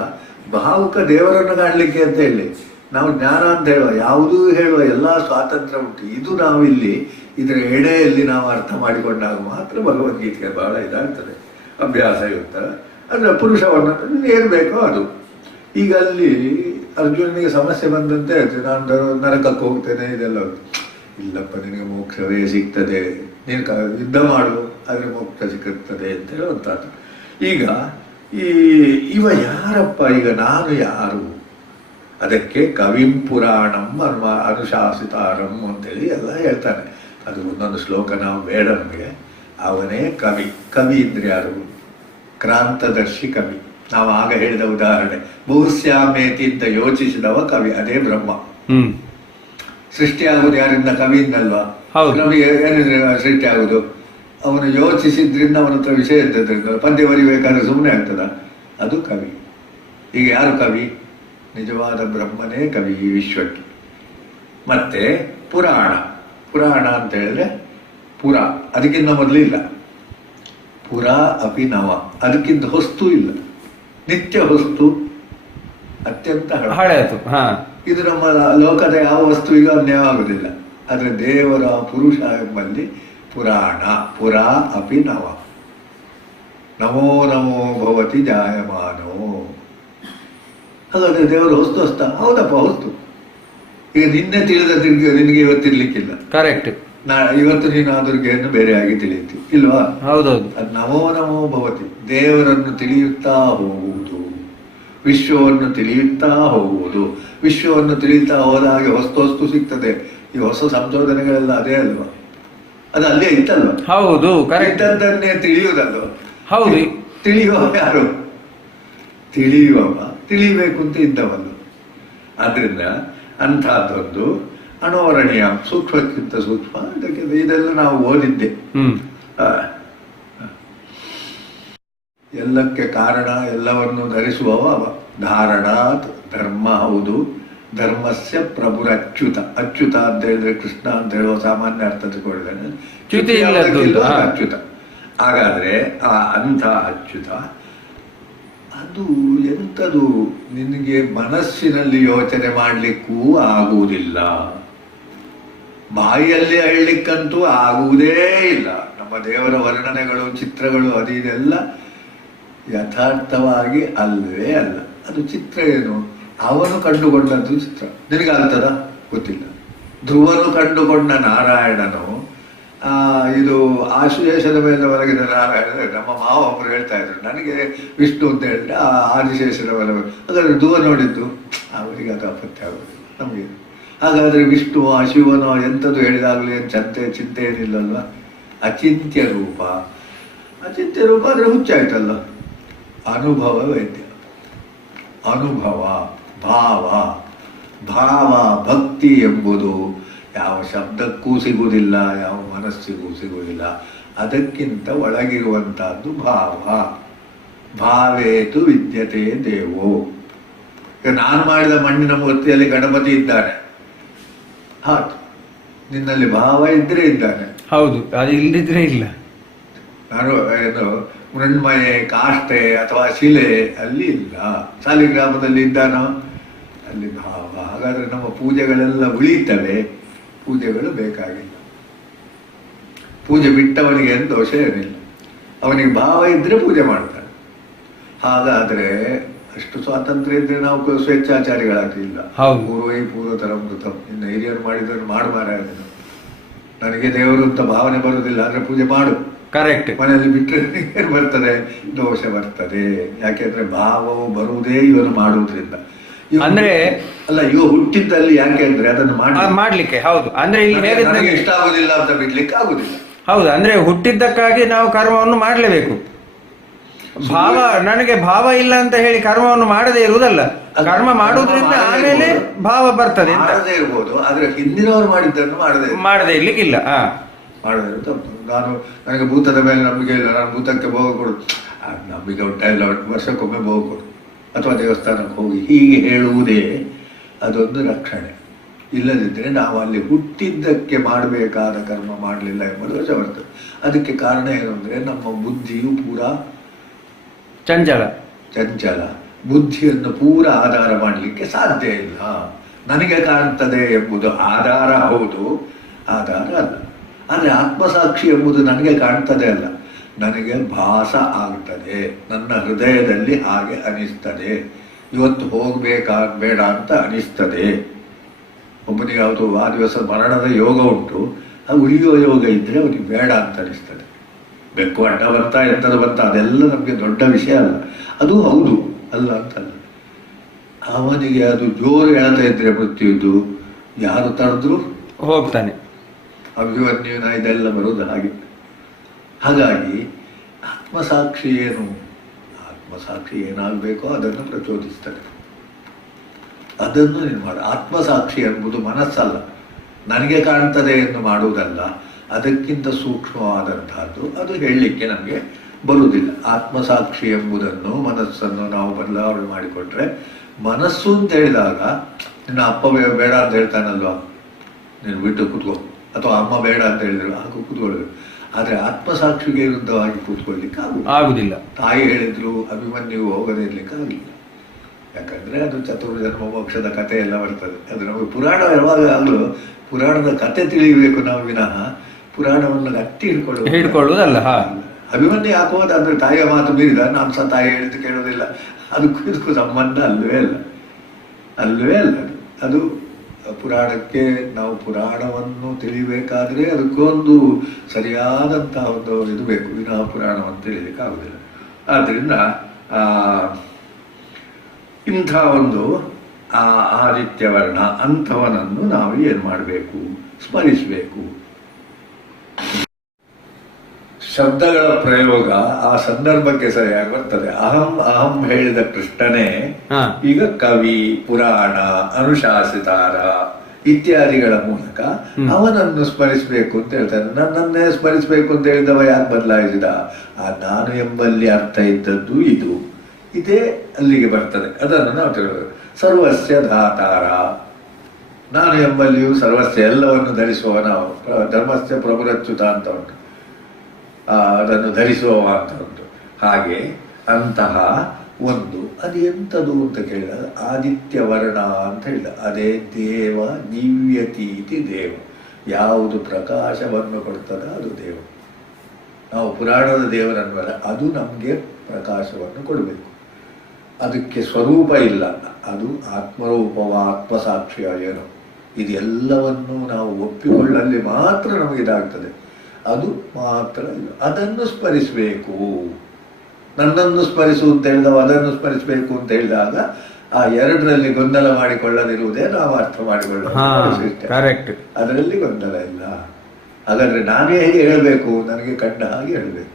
ಭಾವುಕ ದೇವರನ್ನು ಕಾಣಲಿಕ್ಕೆ ಅಂತ ಹೇಳಿ ನಾವು ಜ್ಞಾನ ಅಂತ ಹೇಳುವ, ಯಾವುದೂ ಹೇಳುವ ಎಲ್ಲ ಸ್ವಾತಂತ್ರ್ಯ ಉಂಟು. ಇದು ನಾವು ಇಲ್ಲಿ ಇದರ ಎಡೆಯಲ್ಲಿ ನಾವು ಅರ್ಥ ಮಾಡಿಕೊಂಡಾಗ ಮಾತ್ರ ಭಗವದ್ಗೀತೆಗೆ ಬಹಳ ಇದಾಗ್ತದೆ. ಅಭ್ಯಾಸ ಇರ್ತಾರೆ ಅಂದ್ರೆ ಪುರುಷವನ್ನು ಏನು ಬೇಕೋ ಅದು. ಈಗ ಅಲ್ಲಿ ಅರ್ಜುನನಿಗೆ ಸಮಸ್ಯೆ ಬಂದಂತೆ ನಾನು ನರಕಕ್ಕೆ ಹೋಗ್ತೇನೆ, ಇದೆಲ್ಲ ಇಲ್ಲಪ್ಪ ನಿನಗೆ ಮೋಕ್ಷವೇ ಸಿಗ್ತದೆ, ನೀನು ಯುದ್ಧ ಮಾಡು ಆದರೆ ಮೋಕ್ಷ ಸಿಗುತ್ತದೆ ಅಂತ ಹೇಳುವಂಥದ್ದು. ಈಗ ಇವ ಯಾರಪ್ಪ, ಈಗ ನಾನು ಯಾರು? ಅದಕ್ಕೆ ಕವಿಂ ಪುರಾಣಂ ಅನುಶಾಸಿತಾರಂ ಅಂತೇಳಿ ಎಲ್ಲ ಹೇಳ್ತಾನೆ. ಅದು ಒಂದೊಂದು ಶ್ಲೋಕ ನಾವು ಬೇಡ ನಮಗೆ. ಅವನೇ ಕವಿ. ಕವಿ ಅಂದ್ರೆ ಯಾರು? ಕ್ರಾಂತದರ್ಶಿ ಕವಿ. ನಾವು ಆಗ ಹೇಳಿದ ಉದಾಹರಣೆ ಬಹುಶ್ಯಾಮೇತಿ ಅಂತ ಯೋಚಿಸಿದವ ಕವಿ, ಅದೇ ಬ್ರಹ್ಮ. ಸೃಷ್ಟಿ ಆಗುವುದು ಯಾರಿಂದ? ಕವಿಯಿಂದಲ್ವಾ? ಕವಿ ಏನಿದ್ರೆ ಸೃಷ್ಟಿ ಆಗುದು? ಅವನು ಯೋಚಿಸಿದ್ರಿಂದ ಅವನ ಹತ್ರ ವಿಷಯ ಇದ್ದದ್ರಿಂದ ಪದ್ಯ ಬರಿಬೇಕಾದ್ರೆ ಸುಮ್ಮನೆ ಆಗ್ತದ? ಅದು ಕವಿ. ಈಗ ಯಾರು ಕವಿ? ನಿಜವಾದ ಬ್ರಹ್ಮನೇ ಕವಿ ಈ ವಿಶ್ವಕ್ಕೆ. ಮತ್ತೆ ಪುರಾಣ. ಪುರಾಣ ಅಂತ ಹೇಳಿದ್ರೆ ಪುರ, ಅದಕ್ಕಿಂತ ಮೊದಲಿಲ್ಲ. ಪುರ ಅಪಿನವ, ಅದಕ್ಕಿಂತ ಹೊಸ್ತು ಇಲ್ಲ. ನಿತ್ಯ ಹೊಸ್ತು, ಅತ್ಯಂತ ಹಳೆಯದು. ಇದು ನಮ್ಮ ಲೋಕದ ಯಾವ ವಸ್ತುವಿಗೂ ಅನ್ಯವಾಗುವುದಿಲ್ಲ. ಆದರೆ ದೇವರ ಪುರುಷ ಎಂಬಲ್ಲಿ ಪುರಾಣ. ಪುರ ಅಪಿನವ. ನಮೋ ನಮೋ ಭವತಿ ಜಾಯಮಾನೋ. ಹಾಗಾದ್ರೆ ದೇವರು ಹೊಸ್ತು ಹೊಸ್ತ? ಹೌದಪ್ಪ, ಹೊಸ್ತು. ಈಗ ನಿನ್ನೆ ತಿಳಿದ ನಿನಗೆ ಇವತ್ತಿರ್ಲಿಕ್ಕಿಲ್ಲ. ಕರೆಕ್ಟ್. ಇವತ್ತು ನೀನು ಆ ದುರ್ಗೆಯನ್ನು ಬೇರೆಯಾಗಿ ತಿಳಿಯುತ್ತಿ ಇಲ್ವಾ? ಹೌದೌದು. ಅದು ನಮೋ ನಮೋ ಭವತಿ. ದೇವರನ್ನು ತಿಳಿಯುತ್ತಾ ಹೋಗುವುದು, ವಿಶ್ವವನ್ನು ತಿಳಿಯುತ್ತಾ ಹೋಗುವುದು. ವಿಶ್ವವನ್ನು ತಿಳಿಯುತ್ತಾ ಹೋದ ಹಾಗೆ ಹೊಸ್ತು ಸಿಗ್ತದೆ. ಈ ಹೊಸ ಸಂಶೋಧನೆಗಳೆಲ್ಲ ಅದೇ ಅಲ್ವಾ? ಅದು ಅಲ್ಲೇ ಇತ್ತಲ್ವ? ಹೌದು, ಕರೆಕ್ಟ್. ಇದ್ದದ್ದನ್ನೇ ತಿಳಿಯುವುದಲ್ವ? ಹೌದು. ತಿಳಿಯುವ ಯಾರು? ತಿಳಿಯುವವ ತಿಳಿಬೇಕು ಅಂತ ಇದ್ದವಲ್ಲ. ಆದ್ರಿಂದ ಅಂಥದ್ದೊಂದು ಅಣೋರಣೀಯ, ಸೂಕ್ಷ್ಮಕ್ಕಿಂತ ಸೂಕ್ಷ್ಮ. ಇದೆಲ್ಲ ನಾವು ಓದಿದ್ದೆ. ಎಲ್ಲಕ್ಕೆ ಕಾರಣ, ಎಲ್ಲವನ್ನು ಧರಿಸುವವ ಅವ. ಧಾರಣಾತ್ ಧರ್ಮ. ಹೌದು, ಧರ್ಮಸ್ಯ ಪ್ರಭುರ ಅಚ್ಯುತ. ಅಚ್ಯುತ ಅಂತ ಹೇಳಿದ್ರೆ ಕೃಷ್ಣ ಅಂತ ಹೇಳುವ ಸಾಮಾನ್ಯ ಅರ್ಥ ತಗೊಂಡಿದ್ದಾನೆ. ಅಚ್ಯುತ. ಹಾಗಾದ್ರೆ ಆ ಅಂಥ ಅಚ್ಯುತ ಅದು ಎಂಥದು? ನಿನಗೆ ಮನಸ್ಸಿನಲ್ಲಿ ಯೋಚನೆ ಮಾಡಲಿಕ್ಕೂ ಆಗುವುದಿಲ್ಲ, ಬಾಯಿಯಲ್ಲಿ ಹೇಳಲಿಕ್ಕಂತೂ ಆಗುವುದೇ ಇಲ್ಲ. ನಮ್ಮ ದೇವರ ವರ್ಣನೆಗಳು, ಚಿತ್ರಗಳು, ಅದು ಇದೆಲ್ಲ ಯಥಾರ್ಥವಾಗಿ ಅಲ್ಲವೇ ಅಲ್ಲ. ಅದು ಚಿತ್ರ ಏನು? ಅವನು ಕಂಡುಕೊಂಡದ್ದು ಚಿತ್ರ. ನಿನಗಾಗ್ತದ? ಗೊತ್ತಿಲ್ಲ. ಧ್ರುವನು ಕಂಡುಕೊಂಡ ನಾರಾಯಣನು ಇದು ಆಶುಶೇಷದ ಮೇಲೆ ಒಳಗಿನ ನಾರಾಯಣ. ನಮ್ಮ ಮಾವ ಒಬ್ಬರು ಹೇಳ್ತಾ ಇದ್ರು, ನನಗೆ ವಿಷ್ಣು ಅಂತ ಹೇಳಿದ್ರೆ ಆದಿಶೇಷದ ಮೇಲೆ. ಹಾಗಾದ್ರೆ ಧ್ರುವ ನೋಡಿದ್ದು ಅವರಿಗೆ ಅದು ಅಪತ್ಯ ಆಗೋದು, ನಮಗೆ. ಹಾಗಾದ್ರೆ ವಿಷ್ಣು ಶಿವನೋ ಎಂಥದ್ದು ಹೇಳಿದಾಗಲೂ ಏನು ಚಿಂತೆ ಏನಿಲ್ಲಲ್ವ? ಅಚಿಂತ್ಯ ರೂಪ. ಅಚಿಂತ್ಯ ರೂಪ ಅಂದರೆ ಹುಚ್ಚಾಯ್ತಲ್ಲ. ಅನುಭವ ವೈದ್ಯ. ಅನುಭವ, ಭಾವ. ಭಾವ ಭಕ್ತಿ ಎಂಬುದು ಯಾವ ಶಬ್ದಕ್ಕೂ ಸಿಗುವುದಿಲ್ಲ, ಯಾವ ಮನಸ್ಸಿಗೂ ಸಿಗುವುದಿಲ್ಲ. ಅದಕ್ಕಿಂತ ಒಳಗಿರುವಂತಹದ್ದು ಭಾವ. ಭಾವೇತು ವಿದ್ಯತೆ ದೇವೋ. ಈಗ ನಾನು ಮಾಡಿದ ಮಣ್ಣಿನ ಮೂರ್ತಿಯಲ್ಲಿ ಗಣಪತಿ ಇದ್ದಾನೆ, ಹಾಗೆ ನಿನ್ನಲ್ಲಿ ಭಾವ ಇದ್ರೆ ಇದ್ದಾನೆ. ಹೌದು, ಅದು ಇಲ್ಲದಿದ್ರೆ ಇಲ್ಲ. ನಾನು ಏನು ಮೃಣ್ಮಯ ಕಾಷ್ಟೆ ಅಥವಾ ಶಿಲೆ ಅಲ್ಲಿ ಇಲ್ಲ. ಸಾಲಿಗ್ರಾಮದಲ್ಲಿ ಇದ್ದಾನೋ ಅಲ್ಲಿ ಭಾವ. ಹಾಗಾದ್ರೆ ನಮ್ಮ ಪೂಜೆಗಳೆಲ್ಲ ಉಳಿತವೆ, ಪೂಜೆಗಳು ಬೇಕಾಗಿಲ್ಲ. ಪೂಜೆ ಬಿಟ್ಟವನಿಗೆ ಏನು ದೋಷ ಏನಿಲ್ಲ. ಅವನಿಗೆ ಭಾವ ಇದ್ರೆ ಪೂಜೆ ಮಾಡ್ತಾನೆ. ಹಾಗಾದ್ರೆ ಅಷ್ಟು ಸ್ವಾತಂತ್ರ್ಯ ಇದ್ರೆ ನಾವು ಸ್ವೇಚ್ಛಾಚಾರಿಗಳಾಗಲಿಲ್ಲ. ಪೂರ್ವೈ ಪೂರ್ವತರ ಮೃತಂ. ಇನ್ನು ಹಿರಿಯರು ಮಾಡಿದನ್ನು ಮಾಡುಮಾರ. ನನಗೆ ದೇವರು ಅಂತ ಭಾವನೆ ಬರುವುದಿಲ್ಲ ಅಂದ್ರೆ ಪೂಜೆ ಮಾಡು. ಕರೆಕ್ಟ್. ಮನೆಯಲ್ಲಿ ಬಿಟ್ಟರೆ ಏನು ಬರ್ತದೆ? ದೋಷ ಬರ್ತದೆ. ಯಾಕೆಂದ್ರೆ ಭಾವವು ಬರುವುದೇ ಇವನು ಮಾಡುವುದರಿಂದ. ಅಂದ್ರೆ ಅಲ್ಲ, ಇವ ಹುಟ್ಟಿದ್ದಲ್ಲಿ ಯಾಕೆ ಅಂದ್ರೆ ಅದನ್ನು ಮಾಡ್ಲಿಕ್ಕೆ. ಹೌದು, ಅಂದ್ರೆ ನನಗೆ ಇಷ್ಟ ಆಗುದಿಲ್ಲ ಅಂತ ಬಿಡ್ಲಿಕ್ಕೆ ಆಗುದಿಲ್ಲ. ಹೌದು, ಅಂದ್ರೆ ಹುಟ್ಟಿದ್ದಕ್ಕಾಗಿ ನಾವು ಕರ್ಮವನ್ನು ಮಾಡಲೇಬೇಕು. ಭಾವ, ನನಗೆ ಭಾವ ಇಲ್ಲ ಅಂತ ಹೇಳಿ ಕರ್ಮವನ್ನು ಮಾಡದೇ ಇರುವುದಲ್ಲ. ಕರ್ಮ ಮಾಡುವುದರಿಂದ ಆಮೇಲೆ ಭಾವ ಬರ್ತದೆ. ಮಾಡದೇ ಇರ್ಬೋದು, ಆದ್ರೆ ಹಿಂದಿನವರು ಮಾಡಿದ್ದನ್ನು ಮಾಡದೇ ಇರ್ಲಿಕ್ಕಿಲ್ಲ. ಮಾಡದೇ ತಪ್ಪು. ನನಗೆ ಭೂತದ ಮೇಲೆ ನಂಬಿಕೆ ಇಲ್ಲ, ನಾನು ಭೂತಕ್ಕೆ ಭೋಗ ಕೊಡು. ನಂಬಿಕೆ ಉಂಟ ಇಲ್ಲ, ವರ್ಷಕ್ಕೊಮ್ಮೆ ಭೋಗ ಕೊಡು ಅಥವಾ ದೇವಸ್ಥಾನಕ್ಕೆ ಹೋಗಿ ಹೀಗೆ ಹೇಳುವುದೇ ಅದೊಂದು ರಕ್ಷಣೆ. ಇಲ್ಲದಿದ್ದರೆ ನಾವು ಅಲ್ಲಿ ಹುಟ್ಟಿದ್ದಕ್ಕೆ ಮಾಡಬೇಕಾದ ಕರ್ಮ ಮಾಡಲಿಲ್ಲ ಎಂಬ ದೋಷ ಬರ್ತದೆ. ಅದಕ್ಕೆ ಕಾರಣ ಏನು ಅಂದರೆ ನಮ್ಮ ಬುದ್ಧಿಯು ಪೂರಾ ಚಂಚಲ. ಬುದ್ಧಿಯನ್ನು ಪೂರ ಆಧಾರ ಮಾಡಲಿಕ್ಕೆ ಸಾಧ್ಯ ಇಲ್ಲ. ನನಗೆ ಕಾಣ್ತದೆ ಎಂಬುದು ಆಧಾರ, ಹೌದು, ಆಧಾರ ಅಲ್ಲ. ಆದರೆ ಆತ್ಮಸಾಕ್ಷಿ ಎಂಬುದು ನನಗೆ ಕಾಣ್ತದೆ ಅಲ್ಲ, ನನಗೆ ಭಾಸ ಆಗ್ತದೆ. ನನ್ನ ಹೃದಯದಲ್ಲಿ ಹಾಗೆ ಅನಿಸ್ತದೆ. ಇವತ್ತು ಹೋಗಬೇಕಾಗಬೇಡ ಅಂತ ಅನಿಸ್ತದೆ. ಒಬ್ಬನಿಗೆ ಯಾವುದು ಆ ದಿವಸ ಮರಣದ ಯೋಗ ಉಂಟು, ಆ ಉಳಿಯುವ ಯೋಗ ಇದ್ದರೆ ಅವನಿಗೆ ಬೇಡ ಅಂತ ಅನಿಸ್ತದೆ. ಬೆಕ್ಕು ಅಡ್ಡ ಬರ್ತಾ ಎಂಥದ್ದು ಬರ್ತಾ ಅದೆಲ್ಲ ನಮಗೆ ದೊಡ್ಡ ವಿಷಯ ಅಲ್ಲ. ಅದು ಹೌದು, ಅಲ್ಲ ಅಂತಲ್ಲ. ಅವನಿಗೆ ಅದು ಜೋರು ಹೇಳ್ತಾ ಇದ್ರೆ ಮೃತ್ಯುದು ಯಾರು ತಡೆದ್ರು ಹೋಗ್ತಾನೆ. ಅಭಿಮನ್ಯುನ ಇದೆಲ್ಲ ಬರುವುದು ಹಾಗೆ. ಹಾಗಾಗಿ ಆತ್ಮಸಾಕ್ಷಿ ಏನು? ಆತ್ಮಸಾಕ್ಷಿ ಏನಾಗಬೇಕೋ ಅದನ್ನು ಪ್ರಚೋದಿಸ್ತದೆ. ಅದನ್ನು ನೀನು ಮಾಡು. ಆತ್ಮಸಾಕ್ಷಿ ಎಂಬುದು ಮನಸ್ಸಲ್ಲ, ನನಗೆ ಕಾಣ್ತದೆ ಎಂದು ಮಾಡುವುದಲ್ಲ. ಅದಕ್ಕಿಂತ ಸೂಕ್ಷ್ಮವಾದಂತಹದ್ದು ಅದು ಹೇಳಲಿಕ್ಕೆ ನಮಗೆ ಬರುವುದಿಲ್ಲ. ಆತ್ಮಸಾಕ್ಷಿ ಎಂಬುದನ್ನು ಮನಸ್ಸನ್ನು ನಾವು ಬದಲಾವಣೆ ಮಾಡಿಕೊಟ್ರೆ, ಮನಸ್ಸು ಅಂತ ಹೇಳಿದಾಗ ನಿನ್ನ ಅಪ್ಪ ಬೇಡ ಅಂತ ಹೇಳ್ತಾನಲ್ವಾ, ನೀನು ಬಿಟ್ಟು ಕೂತ್ಕೋ, ಅಥವಾ ಅಮ್ಮ ಬೇಡ ಅಂತ ಹೇಳಿದ್ರು ಹಾಗೂ ಕೂತ್ಕೊಳ್ಬೇಕು. ಆದರೆ ಆತ್ಮಸಾಕ್ಷಿಗೆ ವಿರುದ್ಧವಾಗಿ ಕೂತ್ಕೊಳ್ಲಿಕ್ಕೆ ಆಗುದಿಲ್ಲ. ತಾಯಿ ಹೇಳಿದ್ರು ಅಭಿಮನ್ಯು ಹೋಗದಿರ್ಲಿಕ್ಕೆ ಆಗಲಿಲ್ಲ. ಯಾಕಂದ್ರೆ ಅದು ಚತುರ್ಜನ್ಮ ಮೋಕ್ಷದ ಕಥೆ ಎಲ್ಲ ಬರ್ತದೆ. ಅದು ನಮಗೆ ಪುರಾಣ ಯಾವಾಗಲೂ ಪುರಾಣದ ಕಥೆ ತಿಳಿಯಬೇಕು ನಾವು, ವಿನಃ ಪುರಾಣವನ್ನು ಗಟ್ಟಿ ಹಿಡ್ಕೊಳ್ಳುವುದಲ್ಲ. ಅಭಿಮನ್ಯು ಯಾಕೆ ಹೋದ ಅಂದ್ರೆ ತಾಯಿಯ ಮಾತು ಮೀರಿದ, ನಾನು ಸಹ ತಾಯಿ ಹೇಳಿದ್ದು ಕೇಳೋದಿಲ್ಲ, ಅದಕ್ಕೂ ಇದಕ್ಕೂ ಸಂಬಂಧ ಅಲ್ಲವೇ ಅಲ್ಲ. ಅದು ಪುರಾಣಕ್ಕೆ ನಾವು ಪುರಾಣವನ್ನು ತಿಳಿಬೇಕಾದ್ರೆ ಅದಕ್ಕೊಂದು ಸರಿಯಾದಂತಹ ಒಂದು ಇದು ಬೇಕು, ವಿನಃ ಪುರಾಣವನ್ನು ತಿಳಿಲಿಕ್ಕೆ ಆಗುದಿಲ್ಲ. ಆದ್ರಿಂದ ಇಂಥ ಒಂದು ಆದಿತ್ಯವರ್ಣ ಅಂಥವನನ್ನು ನಾವು ಏನು ಮಾಡಬೇಕು, ಸ್ಮರಿಸಬೇಕು. ಶಬ್ದಗಳ ಪ್ರಯೋಗ ಆ ಸಂದರ್ಭಕ್ಕೆ ಸರಿಯಾಗಿ ಬರ್ತದೆ. ಅಹಂ ಹೇಳಿದ ಕೃಷ್ಣನೇ ಈಗ ಕವಿ, ಪುರಾಣ, ಅನುಶಾಸಿತಾರ ಇತ್ಯಾದಿಗಳ ಮೂಲಕ ಅವನನ್ನು ಸ್ಮರಿಸಬೇಕು ಅಂತ ಹೇಳ್ತಾನೆ. ನನ್ನನ್ನೇ ಸ್ಮರಿಸಬೇಕು ಅಂತ ಹೇಳಿದವ ಯಾಕೆ ಬದಲಾಯಿಸಿದ? ಆ ನಾನು ಎಂಬಲ್ಲಿ ಅರ್ಥ ಇದ್ದದ್ದು ಇದೇ ಅಲ್ಲಿಗೆ ಬರ್ತದೆ. ಅದನ್ನು ನಾವು ತಿಳಿದು ಸರ್ವಸ್ಯ ಧಾತಾರ, ನಾನು ಎಂಬಲ್ಲಿಯೂ ಸರ್ವಸ್ಯ ಎಲ್ಲವನ್ನು ಧರಿಸುವ ನಾವು ಧರ್ಮಸ್ಯ ಪ್ರಭುರಚ್ಯುತ ಅಂತ ಉಂಟು, ಅದನ್ನು ಧರಿಸುವ ಅಂತ ಉಂಟು. ಹಾಗೆ ಅಂತಹ ಒಂದು ಅದು ಎಂಥದು ಅಂತ ಕೇಳಿದಾಗ ಆದಿತ್ಯವರ್ಣ ಅಂತ ಹೇಳಿದ. ಅದೇ ದೇವ ದಿವ್ಯತೀತಿ ದೇವ, ಯಾವುದು ಪ್ರಕಾಶವನ್ನು ಕೊಡ್ತದ ಅದು ದೇವ. ನಾವು ಪುರಾಣದ ದೇವರನ್ವಲ್ಲ, ಅದು ನಮಗೆ ಪ್ರಕಾಶವನ್ನು ಕೊಡಬೇಕು. ಅದಕ್ಕೆ ಸ್ವರೂಪ ಇಲ್ಲ, ಅದು ಆತ್ಮರೂಪವ ಆತ್ಮಸಾಕ್ಷಿಯ ಏನು, ಇದೆಲ್ಲವನ್ನು ನಾವು ಒಪ್ಪಿಕೊಳ್ಳಲ್ಲಿ ಮಾತ್ರ ನಮಗಿದಾಗ್ತದೆ. ಅದು ಮಾತ್ರ ಇಲ್ಲ, ಅದನ್ನು ಸ್ಮರಿಸಬೇಕು. ನನ್ನನ್ನು ಸ್ಮರಿಸು ಅಂತ ಹೇಳಿದವ ಅದನ್ನು ಸ್ಮರಿಸಬೇಕು ಅಂತ ಹೇಳಿದಾಗ ಆ ಎರಡರಲ್ಲಿ ಗೊಂದಲ ಮಾಡಿಕೊಳ್ಳದಿರುವುದೇ ನಾವು ಅರ್ಥ ಮಾಡಿಕೊಳ್ಳೋದು. ಅದರಲ್ಲಿ ಗೊಂದಲ ಇಲ್ಲ. ಹಾಗಾದ್ರೆ ನಾನೇ ಹೇಗೆ ಹೇಳಬೇಕು? ನನಗೆ ಕಂಡ ಹಾಗೆ ಹೇಳಬೇಕು.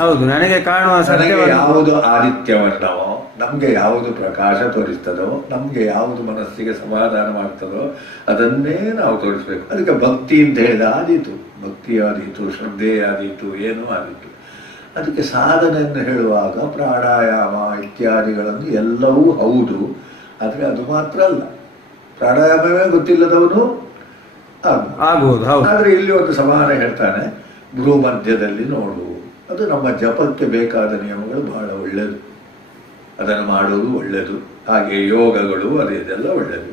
ಹೌದು, ನನಗೆ ಕಾಣುವ ನನಗೆ ಯಾವುದು ಆದಿತ್ಯವರ್ಣವೋ, ನಮ್ಗೆ ಯಾವುದು ಪ್ರಕಾಶ ತೋರಿಸ್ತದೋ, ನಮ್ಗೆ ಯಾವುದು ಮನಸ್ಸಿಗೆ ಸಮಾಧಾನ ಮಾಡ್ತದೋ ಅದನ್ನೇ ನಾವು ತೋರಿಸ್ಬೇಕು. ಅದಕ್ಕೆ ಭಕ್ತಿ ಅಂತ ಹೇಳಿದ ಆದೀತು, ಭಕ್ತಿ ಆದೀತು, ಶ್ರದ್ಧೆ ಆದೀತು, ಏನೂ ಆದೀತು. ಅದಕ್ಕೆ ಸಾಧನೆಯನ್ನು ಹೇಳುವಾಗ ಪ್ರಾಣಾಯಾಮ ಇತ್ಯಾದಿಗಳನ್ನು ಎಲ್ಲವೂ ಹೌದು, ಆದರೆ ಅದು ಮಾತ್ರ ಅಲ್ಲ. ಪ್ರಾಣಾಯಾಮವೇ ಗೊತ್ತಿಲ್ಲದವನು ಆಗ್ಬೋದು. ಆದ್ರೆ ಇಲ್ಲಿ ಒಂದು ಸಮಾನ ಹೇಳ್ತಾನೆ, ಭ್ರೂ ಮಧ್ಯದಲ್ಲಿ ನೋಡು. ಅದು ನಮ್ಮ ಜಪಕ್ಕೆ ಬೇಕಾದ ನಿಯಮಗಳು ಬಹಳ ಒಳ್ಳೆಯದು, ಅದನ್ನು ಮಾಡುವುದು ಒಳ್ಳೆಯದು. ಹಾಗೆ ಯೋಗಗಳು ಇದೆಲ್ಲ ಒಳ್ಳೆಯದು.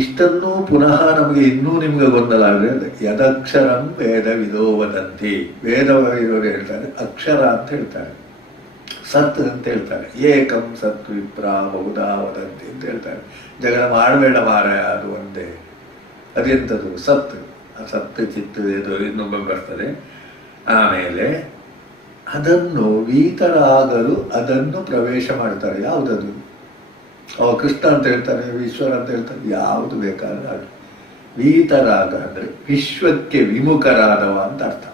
ಇಷ್ಟನ್ನು ಪುನಃ ನಮಗೆ ಇನ್ನೂ ನಿಮ್ಗೆ ಗೊಂದಲ ಆದರೆ ಯದಕ್ಷರಂ ವೇದ ವಿದೋ ವದಂತಿ. ವೇದವಿರೋರು ಹೇಳ್ತಾರೆ ಅಕ್ಷರ ಅಂತ ಹೇಳ್ತಾರೆ, ಸತ್ ಅಂತ ಹೇಳ್ತಾರೆ. ಏಕಂ ಸತ್ ವಿಪ್ರ ಬಹುಧಾ ವದಂತಿ ಅಂತ ಹೇಳ್ತಾರೆ. ಜಗಳ ಮಾಡಬೇಡ ಮಾರಾಯ, ಅದು ಒಂದೇ. ಅದೆಂಥದ್ದು? ಸತ್. ಆ ಸತ್ ಚಿತ್ತು ಇದು ಇನ್ನೊಬ್ಬ ಬರ್ತದೆ. ಆಮೇಲೆ ಅದನ್ನು ವೀತರಾಗಲು ಅದನ್ನು ಪ್ರವೇಶ ಮಾಡ್ತಾರೆ. ಯಾವುದದು? ಕೃಷ್ಣ ಅಂತ ಹೇಳ್ತಾರೆ, ಈಶ್ವರ ಅಂತ ಹೇಳ್ತಾರೆ, ಯಾವುದು ಬೇಕಾದ್ರೆ ಅದು. ವೀತರಾಗ ಅಂದ್ರೆ ವಿಶ್ವಕ್ಕೆ ವಿಮುಖರಾದವ ಅಂತ ಅರ್ಥ.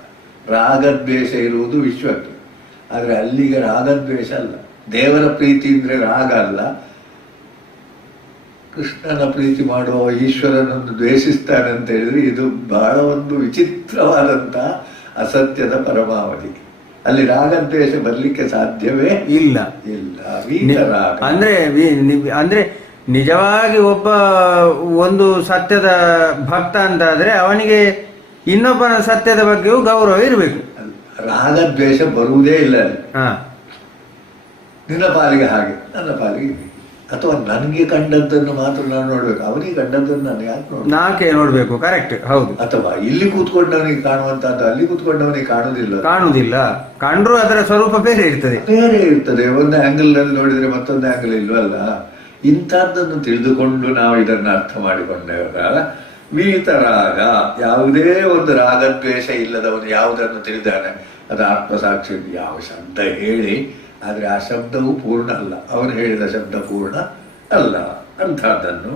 ರಾಗದ್ವೇಷ ಇರುವುದು ವಿಶ್ವಕ್ಕೆ, ಆದ್ರೆ ಅಲ್ಲಿಗೆ ರಾಗದ್ವೇಷ ಅಲ್ಲ. ದೇವರ ಪ್ರೀತಿ ಅಂದ್ರೆ ರಾಗ ಅಲ್ಲ. ಕೃಷ್ಣನ ಪ್ರೀತಿ ಮಾಡುವ ಈಶ್ವರನನ್ನು ದ್ವೇಷಿಸ್ತಾನೆ ಅಂತ ಹೇಳಿದ್ರೆ ಇದು ಬಹಳ ಒಂದು ವಿಚಿತ್ರವಾದಂತ ಅಸತ್ಯದ ಪರಮಾವಧಿ. ಅಲ್ಲಿ ರಾಗದ್ವೇಷ ಬರ್ಲಿಕ್ಕೆ ಸಾಧ್ಯವೇ ಇಲ್ಲ. ಅಂದ್ರೆ ನಿಜವಾಗಿ ಒಬ್ಬ ಒಂದು ಸತ್ಯದ ಭಕ್ತ ಅಂತಾದ್ರೆ ಅವನಿಗೆ ಇನ್ನೊಬ್ಬನ ಸತ್ಯದ ಬಗ್ಗೆಯೂ ಗೌರವ ಇರಬೇಕು. ರಾಗದ್ವೇಷ ಬರುವುದೇ ಇಲ್ಲ. ನಿನ್ನ ಪಾಲಿಗೆ ಹಾಗೆ, ನನ್ನ ಪಾಲಿಗೆ ಹೀಗೆ. ಅಥವಾ ನನಗೆ ಕಂಡದ್ದನ್ನು ಮಾತ್ರ ನಾನು ನೋಡ್ಬೇಕು, ಅವನಿಗೆ ಕಂಡದ್ದನ್ನು ನಾನು ಯಾಕೆ ನಾಕೆ ನೋಡ್ಬೇಕು? ಕರೆಕ್ಟ್, ಹೌದು. ಅಥವಾ ಇಲ್ಲಿ ಕೂತ್ಕೊಂಡವನಿಗೆ ಕಾಣುವಂತಹದ್ದು ಅಲ್ಲಿ ಕೂತ್ಕೊಂಡವನಿಗೆ ಕಾಣುವುದಿಲ್ಲ. ಕಂಡ್ರು ಅದರ ಸ್ವರೂಪ ಬೇರೆ ಇರ್ತದೆ. ಒಂದು ಆಂಗಲ್ ನಲ್ಲಿ ನೋಡಿದ್ರೆ ಮತ್ತೊಂದು ಆಂಗಲ್ ಇಲ್ವಲ್ಲ. ಇಂಥದ್ದನ್ನು ತಿಳಿದುಕೊಂಡು ನಾವು ಇದನ್ನು ಅರ್ಥ ಮಾಡಿಕೊಂಡಾಗ ವೀತರಾಗ, ಯಾವುದೇ ಒಂದು ರಾಗದ್ವೇಷ ಇಲ್ಲದವನು ಯಾವುದನ್ನು ತಿಳಿದಾನೆ ಅದು ಆತ್ಮಸಾಕ್ಷಿ. ಯಾವ ಶಬ್ದ ಹೇಳಿ, ಆದರೆ ಆ ಶಬ್ದವು ಪೂರ್ಣ ಅಲ್ಲ, ಅವನು ಹೇಳಿದ ಶಬ್ದ ಪೂರ್ಣ ಅಲ್ಲ. ಅಂಥದ್ದನ್ನು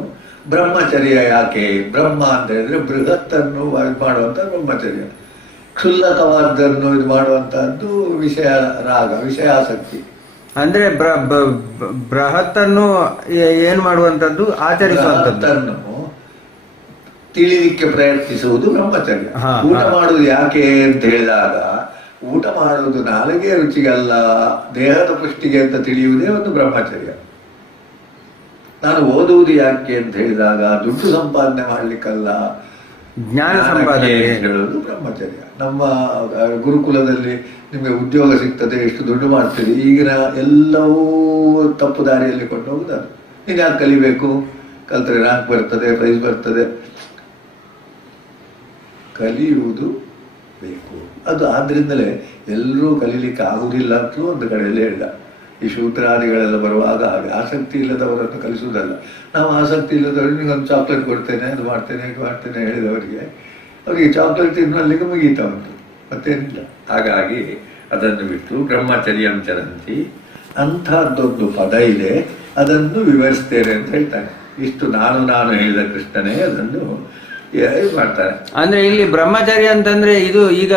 ಬ್ರಹ್ಮಚರ್ಯ ಯಾಕೆ? ಬ್ರಹ್ಮ ಅಂತ ಹೇಳಿದ್ರೆ ಬೃಹತ್ತನ್ನು ಮಾಡುವಂಥ ಬ್ರಹ್ಮಚರ್ಯ, ಕ್ಷುಲ್ಲಕವಾದನ್ನು ಇದು ಮಾಡುವಂತಹದ್ದು ವಿಷಯ ರಾಗ, ವಿಷಯಾಸಕ್ತಿ. ಅಂದ್ರೆ ಬೃಹತ್ತನ್ನು ಏನ್ ಮಾಡುವಂತದ್ದು? ಆಚರಿಸುವಂತದ್ದನ್ನು ತಿಳಿಲಿಕ್ಕೆ ಪ್ರಯತ್ನಿಸುವುದು ಬ್ರಹ್ಮಚರ್ಯ. ಹಾ, ಊಟ ಹಾ. ಮಾಡುವುದು ಯಾಕೆ ಅಂತ ಹೇಳಿದಾಗ, ಊಟ ಮಾಡುವುದು ನಾಲಿಗೆ ರುಚಿಗಲ್ಲ, ದೇಹದ ಪುಷ್ಟಿಗೆ ಅಂತ ತಿಳಿಯುವುದೇ ಒಂದು ಬ್ರಹ್ಮಚರ್ಯ. ನಾನು ಓದುವುದು ಯಾಕೆ ಅಂತ ಹೇಳಿದಾಗ ದುಡ್ಡು ಸಂಪಾದನೆ ಮಾಡ್ಲಿಕ್ಕಲ್ಲ, ಜ್ಞಾನ ಸಂಪಾದನೆ ಅಂತ ಹೇಳುವುದು ಬ್ರಹ್ಮಚರ್ಯ. ನಮ್ಮ ಗುರುಕುಲದಲ್ಲಿ ನಿಮಗೆ ಉದ್ಯೋಗ ಸಿಗ್ತದೆ, ಎಷ್ಟು ದುಡ್ಡು ಮಾಡ್ತೀರಿ, ಈಗಿನ ಎಲ್ಲವೂ ತಪ್ಪು ದಾರಿಯಲ್ಲಿ ಕೊಂಡು ಹೋಗುದು. ನೀನು ಯಾಕೆ ಕಲಿಬೇಕು? ಕಲ್ತರೆ ರ್ಯಾಂಕ್ ಬರ್ತದೆ, ಪ್ರೈಸ್ ಬರ್ತದೆ. ಕಲಿಯುವುದು ಬೇಕು. ಅದು ಆದ್ರಿಂದಲೇ ಎಲ್ಲರೂ ಕಲೀಲಿಕ್ಕೆ ಆಗುವುದಿಲ್ಲ ಅಂತಲೂ ಒಂದು ಕಡೆಯಲ್ಲಿ ಹೇಳಿದ. ಈ ಶೂದ್ರಾದಿಗಳೆಲ್ಲ ಬರುವಾಗ ಹಾಗೆ ಆಸಕ್ತಿ ಇಲ್ಲದವರನ್ನು ಕಲಿಸುವುದಲ್ಲ. ನಾವು ಆಸಕ್ತಿ ಇಲ್ಲದವರು ನಿಗೊಂದು ಚಾಕ್ಲೇಟ್ ಕೊಡ್ತೇನೆ, ಅದು ಮಾಡ್ತೇನೆ, ಇದು ಮಾಡ್ತೇನೆ ಹೇಳಿದವರಿಗೆ ಅವರಿಗೆ ಚಾಕ್ಲೇಟ್ ತಿನ್ನಲಿಕ್ಕೆ ಮುಗೀತಾ ಉಂಟು, ಮತ್ತೇನಿಲ್ಲ. ಹಾಗಾಗಿ ಅದನ್ನು ಬಿಟ್ಟು ಬ್ರಹ್ಮಚರ್ಯಂ ಚರಂತಿ ಅಂಥದ್ದೊಂದು ಪದ ಇದೆ, ಅದನ್ನು ವಿವರಿಸ್ತೇನೆ ಅಂತ ಹೇಳ್ತಾನೆ. ಇಷ್ಟು ನಾನು ಹೇಳಿದ ಕೃಷ್ಣನೇ ಅದನ್ನು ಮಾಡ್ತಾರೆ. ಅಂದ್ರೆ ಇಲ್ಲಿ ಬ್ರಹ್ಮಚರ್ಯ ಅಂತಂದ್ರೆ ಇದು ಈಗ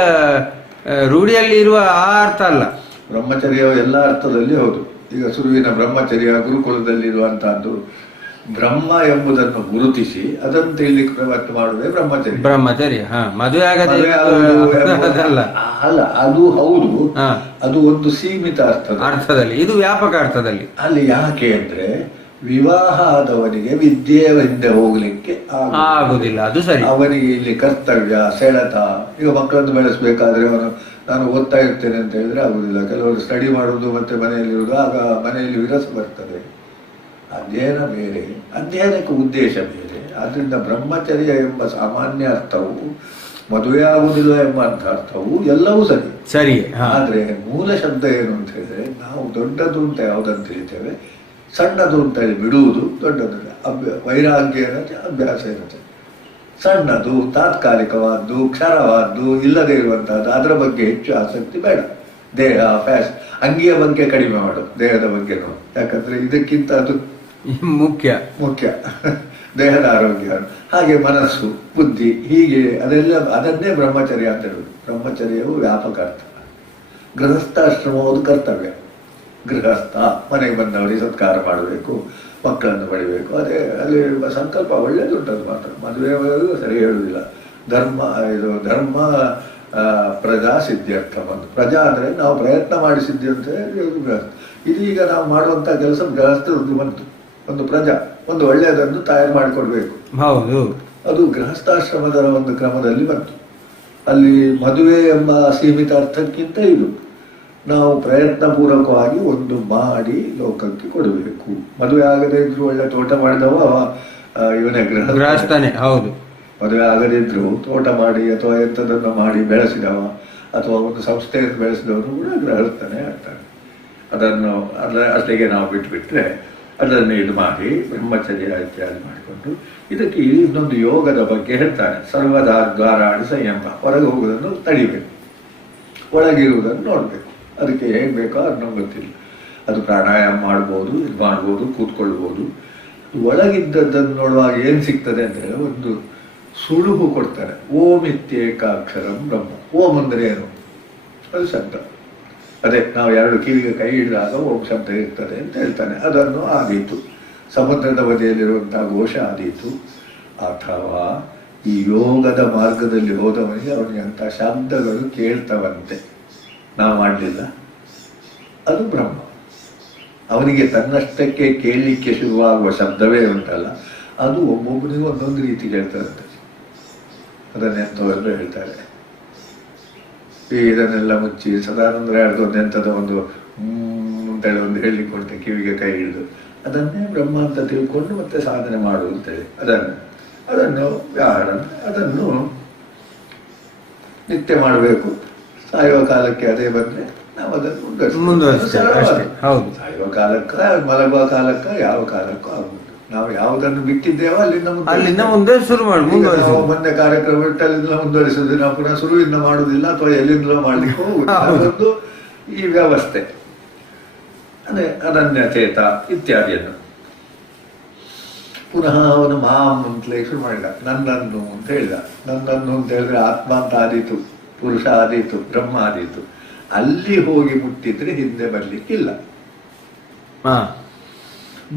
ರೂಢಿಯಲ್ಲಿ ಇರುವ ಆ ಅರ್ಥ ಅಲ್ಲ. ಬ್ರಹ್ಮಚರ್ಯ ಎಲ್ಲ ಅರ್ಥದಲ್ಲಿ ಹೌದು. ಈಗ ಸುರುವಿನ ಬ್ರಹ್ಮಚರ್ಯ ಗುರುಕುಲದಲ್ಲಿರುವಂತಹದ್ದು. ಬ್ರಹ್ಮ ಎಂಬುದನ್ನು ಗುರುತಿಸಿ ಅದನ್ನು ತಿಳಿಲಿಕ್ಕೆ ಪ್ರಯತ್ನ ಮಾಡುವುದೇ ಬ್ರಹ್ಮಚರ್ಯ. ಬ್ರಹ್ಮಚರ್ಯ ಮದುವೆ ಆಗದೆ ಅಲ್ಲ, ಅದು ಹೌದು. ಅದು ಒಂದು ಸೀಮಿತ ಅರ್ಥದಲ್ಲಿ, ಇದು ವ್ಯಾಪಕ ಅರ್ಥದಲ್ಲಿ. ಅಲ್ಲಿ ಯಾಕೆ ಅಂದ್ರೆ ವಿವಾಹ ಆದವನಿಗೆ ವಿದ್ಯೆಯ ಹಿಂದೆ ಹೋಗ್ಲಿಕ್ಕೆ ಆಗುದಿಲ್ಲ, ಅದು ಸರಿ. ಅವನಿಗೆ ಇಲ್ಲಿ ಕರ್ತವ್ಯ, ಸೆಳೆತ. ಈಗ ಮಕ್ಕಳನ್ನು ಬೆಳೆಸಬೇಕಾದ್ರೆ ಅವನು ನಾನು ಓದ್ತಾ ಇರ್ತೇನೆ ಅಂತ ಹೇಳಿದ್ರೆ ಆಗುದಿಲ್ಲ. ಕೆಲವರು ಸ್ಟಡಿ ಮಾಡುವುದು ಮತ್ತೆ ಮನೆಯಲ್ಲಿರುವುದು, ಆಗ ಮನೆಯಲ್ಲಿ ವಿರಸ ಬರ್ತದೆ. ಅಧ್ಯಯನ ಬೇರೆ, ಅಧ್ಯಯನಕ್ಕೆ ಉದ್ದೇಶ ಬೇರೆ. ಆದ್ರಿಂದ ಬ್ರಹ್ಮಚರ್ಯ ಎಂಬ ಸಾಮಾನ್ಯ ಅರ್ಥವು, ಮದುವೆ ಆಗುವುದಿಲ್ಲ ಎಂಬ ಅರ್ಥವು ಎಲ್ಲವೂ ಸರಿ ಸರಿ. ಆದ್ರೆ ಮೂಲ ಶಬ್ದ ಏನು ಅಂತ ಹೇಳಿದ್ರೆ, ನಾವು ದೊಡ್ಡದು ಅಂತ ಯಾವುದಂತ ಹೇಳ್ತೇವೆ, ಸಣ್ಣದು ಅಂತ ಹೇಳಿ ಬಿಡುವುದು, ದೊಡ್ಡದು ವೈರಾಗ್ಯ ಇರುತ್ತೆ, ಅಭ್ಯಾಸ ಇರುತ್ತೆ. ಸಣ್ಣದು, ತಾತ್ಕಾಲಿಕವಾದ್ದು, ಕ್ಷರವಾದ್ದು, ಇಲ್ಲದೆ ಇರುವಂತಹದ್ದು, ಅದರ ಬಗ್ಗೆ ಹೆಚ್ಚು ಆಸಕ್ತಿ ಬೇಡ. ದೇಹ, ಅಂಗಿಯ ಬಗ್ಗೆ ಕಡಿಮೆ ಮಾಡು, ದೇಹದ ಬಗ್ಗೆ ನೋಡಿ. ಯಾಕಂದ್ರೆ ಇದಕ್ಕಿಂತ ಅದು ಮುಖ್ಯ ದೇಹದ ಆರೋಗ್ಯ. ಹಾಗೆ ಮನಸ್ಸು, ಬುದ್ಧಿ, ಹೀಗೆ ಅದನ್ನೇ ಬ್ರಹ್ಮಚರ್ಯ ಅಂತ ಹೇಳುದು. ಬ್ರಹ್ಮಚರ್ಯವು ವ್ಯಾಪಕ ಅರ್ಥ. ಗೃಹಸ್ಥಾಶ್ರಮವುದು ಕರ್ತವ್ಯ. ಗೃಹಸ್ಥ ಮನೆಗೆ ಬಂದವರಿಗೆ ಸತ್ಕಾರ ಮಾಡಬೇಕು, ಮಕ್ಕಳನ್ನು ಪಡಿಬೇಕು. ಅಲ್ಲಿ ಸಂಕಲ್ಪ ಒಳ್ಳೆದುಂಟದು ಮಾತ್ರ. ಮದುವೆ ಸರಿ ಹೇಳುವುದಿಲ್ಲ. ಧರ್ಮ ಪ್ರಜಾ ಸಿದ್ಧಾರ್ಥ. ಒಂದು ಪ್ರಜಾ ಅಂದ್ರೆ ನಾವು ಪ್ರಯತ್ನ ಮಾಡಿ ಸಿದ್ಧಿ ಅಂತ ಹೇಳಿ ಗೃಹಸ್ಥ. ಇದೀಗ ನಾವು ಮಾಡುವಂತ ಕೆಲಸ ಗೃಹಸ್ಥದ್ದು ಬಂತು. ಒಂದು ಪ್ರಜಾ, ಒಂದು ಒಳ್ಳೆಯದನ್ನು ತಯಾರು ಮಾಡಿಕೊಡ್ಬೇಕು. ಹೌದು, ಅದು ಗೃಹಸ್ಥಾಶ್ರಮದ ಒಂದು ಕ್ರಮದಲ್ಲಿ ಬಂತು. ಅಲ್ಲಿ ಮದುವೆ ಎಂಬ ಸೀಮಿತ ಅರ್ಥಕ್ಕಿಂತ ಇದು ನಾವು ಪ್ರಯತ್ನ ಪೂರ್ವಕವಾಗಿ ಒಂದು ಮಾಡಿ ಲೋಕಕ್ಕೆ ಕೊಡಬೇಕು. ಮದುವೆ ಆಗದೇ ಇದ್ರು ಒಳ್ಳೆ ತೋಟ ಮಾಡಿದವ ಇವನೇ ಗೃಹಸ್ಥನೇ. ಹೌದು, ಮದುವೆ ಆಗದಿದ್ರು ತೋಟ ಮಾಡಿ ಅಥವಾ ಎಂಥದನ್ನು ಮಾಡಿ ಬೆಳೆಸಿದವ ಅಥವಾ ಒಂದು ಸಂಸ್ಥೆಯನ್ನು ಬೆಳೆಸಿದವನು ಕೂಡ ಗೃಹಸ್ಥನೇ ಆಗ್ತಾನೆ. ಅದನ್ನು ಅಷ್ಟೇಗೆ ನಾವು ಬಿಟ್ಬಿಟ್ರೆ ಅದನ್ನು ಇದು ಮಾಡಿ ಬ್ರಹ್ಮಚರ್ಯ ಇತ್ಯಾದಿ ಮಾಡಿಕೊಂಡು, ಇದಕ್ಕೆ ಇನ್ನೊಂದು ಯೋಗದ ಬಗ್ಗೆ ಹೇಳ್ತಾನೆ. ಸರ್ವದಾ ದ್ವಾರಾಣಿ ಸಂಯಮ. ಹೊರಗೆ ಹೋಗುವುದನ್ನು ತಡಿಬೇಕು, ಒಳಗಿರುವುದನ್ನು ನೋಡ್ಬೇಕು. ಅದಕ್ಕೆ ಹೇಗೆ ಬೇಕೋ ಅದು ನಮ್ಗೆ ಗೊತ್ತಿಲ್ಲ. ಅದು ಪ್ರಾಣಾಯಾಮ ಮಾಡ್ಬೋದು, ಇದು ಮಾಡ್ಬೋದು, ಕೂತ್ಕೊಳ್ಬೋದು. ಒಳಗಿದ್ದದ್ದನ್ನು ನೋಡುವಾಗ ಏನು ಸಿಗ್ತದೆ ಅಂದರೆ ಒಂದು ಸುಳುಹು ಕೊಡ್ತಾರೆ. ಓಂ ಇತ್ಯೇಕಾಕ್ಷರಂ ಬ್ರಹ್ಮ. ಓಂ ಅಂದರೆ ಏನು? ಅದು ಶಬ್ದ. ಅದೇ ನಾವು ಎರಡು ಕಿವಿಗೆ ಕೈ ಹಿಡಿದಾಗ ಓಂ ಶಬ್ದ ಇರ್ತದೆ ಅಂತ ಹೇಳ್ತಾನೆ. ಅದನ್ನು ಆದೀತು. ಸಮುದ್ರದ ಬದಿಯಲ್ಲಿರುವಂತಹ ಘೋಷ ಆದೀತು. ಅಥವಾ ಈ ಯೋಗದ ಮಾರ್ಗದಲ್ಲಿ ಹೋದವನಿಗೆ ಅವನಿಗೆ ಅಂಥ ಶಬ್ದಗಳು ಕೇಳ್ತವಂತೆ, ನಾವು ಮಾಡಲಿಲ್ಲ. ಅದು ಬ್ರಹ್ಮ. ಅವನಿಗೆ ತನ್ನಷ್ಟಕ್ಕೆ ಕೇಳಲಿಕ್ಕೆ ಶುರುವಾಗುವ ಶಬ್ದವೇ ಉಂಟಲ್ಲ, ಅದು ಒಬ್ಬೊಬ್ಬನಿಗೂ ಒಂದೊಂದು ರೀತಿ ಕೇಳ್ತಾರಂತೆ. ಅದನ್ನೆಂಥವೆಲ್ಲ ಹೇಳ್ತಾರೆ. ಇದನ್ನೆಲ್ಲ ಮುಚ್ಚಿ ಸದಾನಂದ್ರ ಹೇಳ್ದು ಎಂಥದ ಒಂದು ಅಂತೇಳಿ ಒಂದು ಹೇಳಲಿಕ್ಕೆ ಕೊಡ್ತೆ, ಕಿವಿಗೆ ಕೈ ಹಿಡಿದು ಅದನ್ನೇ ಬ್ರಹ್ಮ ಅಂತ ತಿಳ್ಕೊಂಡು ಮತ್ತೆ ಸಾಧನೆ ಮಾಡುವುದು ಅಂತೇಳಿ ಅದನ್ನು ವ್ಯವಹಾರ ಅದನ್ನು ನಿತ್ಯ ಮಾಡಬೇಕು. ಸಾಯುವ ಕಾಲಕ್ಕೆ ಅದೇ ಬಂದ್ರೆ ನಾವು ಅದನ್ನು ಮುಂದುವರಿಸ್ತೇವೆ. ಸಾಯುವ ಕಾಲಕ್ಕ, ಮಲಗುವ ಕಾಲಕ್ಕ, ಯಾವ ಕಾಲಕ್ಕೂ ಆಗುವುದು. ನಾವು ಯಾವುದನ್ನು ಬಿಟ್ಟಿದ್ದೇವೋ ಅಲ್ಲಿಂದ ಮುಂದೆ ಶುರು ಮಾಡಿ ಮೊನ್ನೆ ಕಾರ್ಯಕ್ರಮ ಬಿಟ್ಟು ಅಲ್ಲಿಂದ ಮುಂದುವರಿಸುವುದು. ನಾವು ಪುನಃ ಶುರುವಿಂದ ಮಾಡುವುದಿಲ್ಲ ಅಥವಾ ಎಲ್ಲಿಂದಲೋ ಮಾಡ್ಲಿಕ್ಕೆ ಹೋಗುದು. ಅದೊಂದು ಈ ವ್ಯವಸ್ಥೆ. ಅದೇ ಅನನ್ಯ ಚೇತ ಇತ್ಯಾದಿಯನ್ನು ಪುನಃ ಅವನು ಮಾಂ ಅಂತಲೇ ಶುರು ಮಾಡಿದ. ನನ್ನನ್ನು ಅಂತ ಹೇಳಿದ. ನನ್ನನ್ನು ಅಂತ ಹೇಳಿದ್ರೆ ಆತ್ಮ ಅಂತ ಆದೀತು, ಪುರುಷ ಆದೀತು, ಬ್ರಹ್ಮ ಆದೀತು. ಅಲ್ಲಿ ಹೋಗಿ ಮುಟ್ಟಿದ್ರೆ ಹಿಂದೆ ಬರ್ಲಿಕ್ಕಿಲ್ಲ.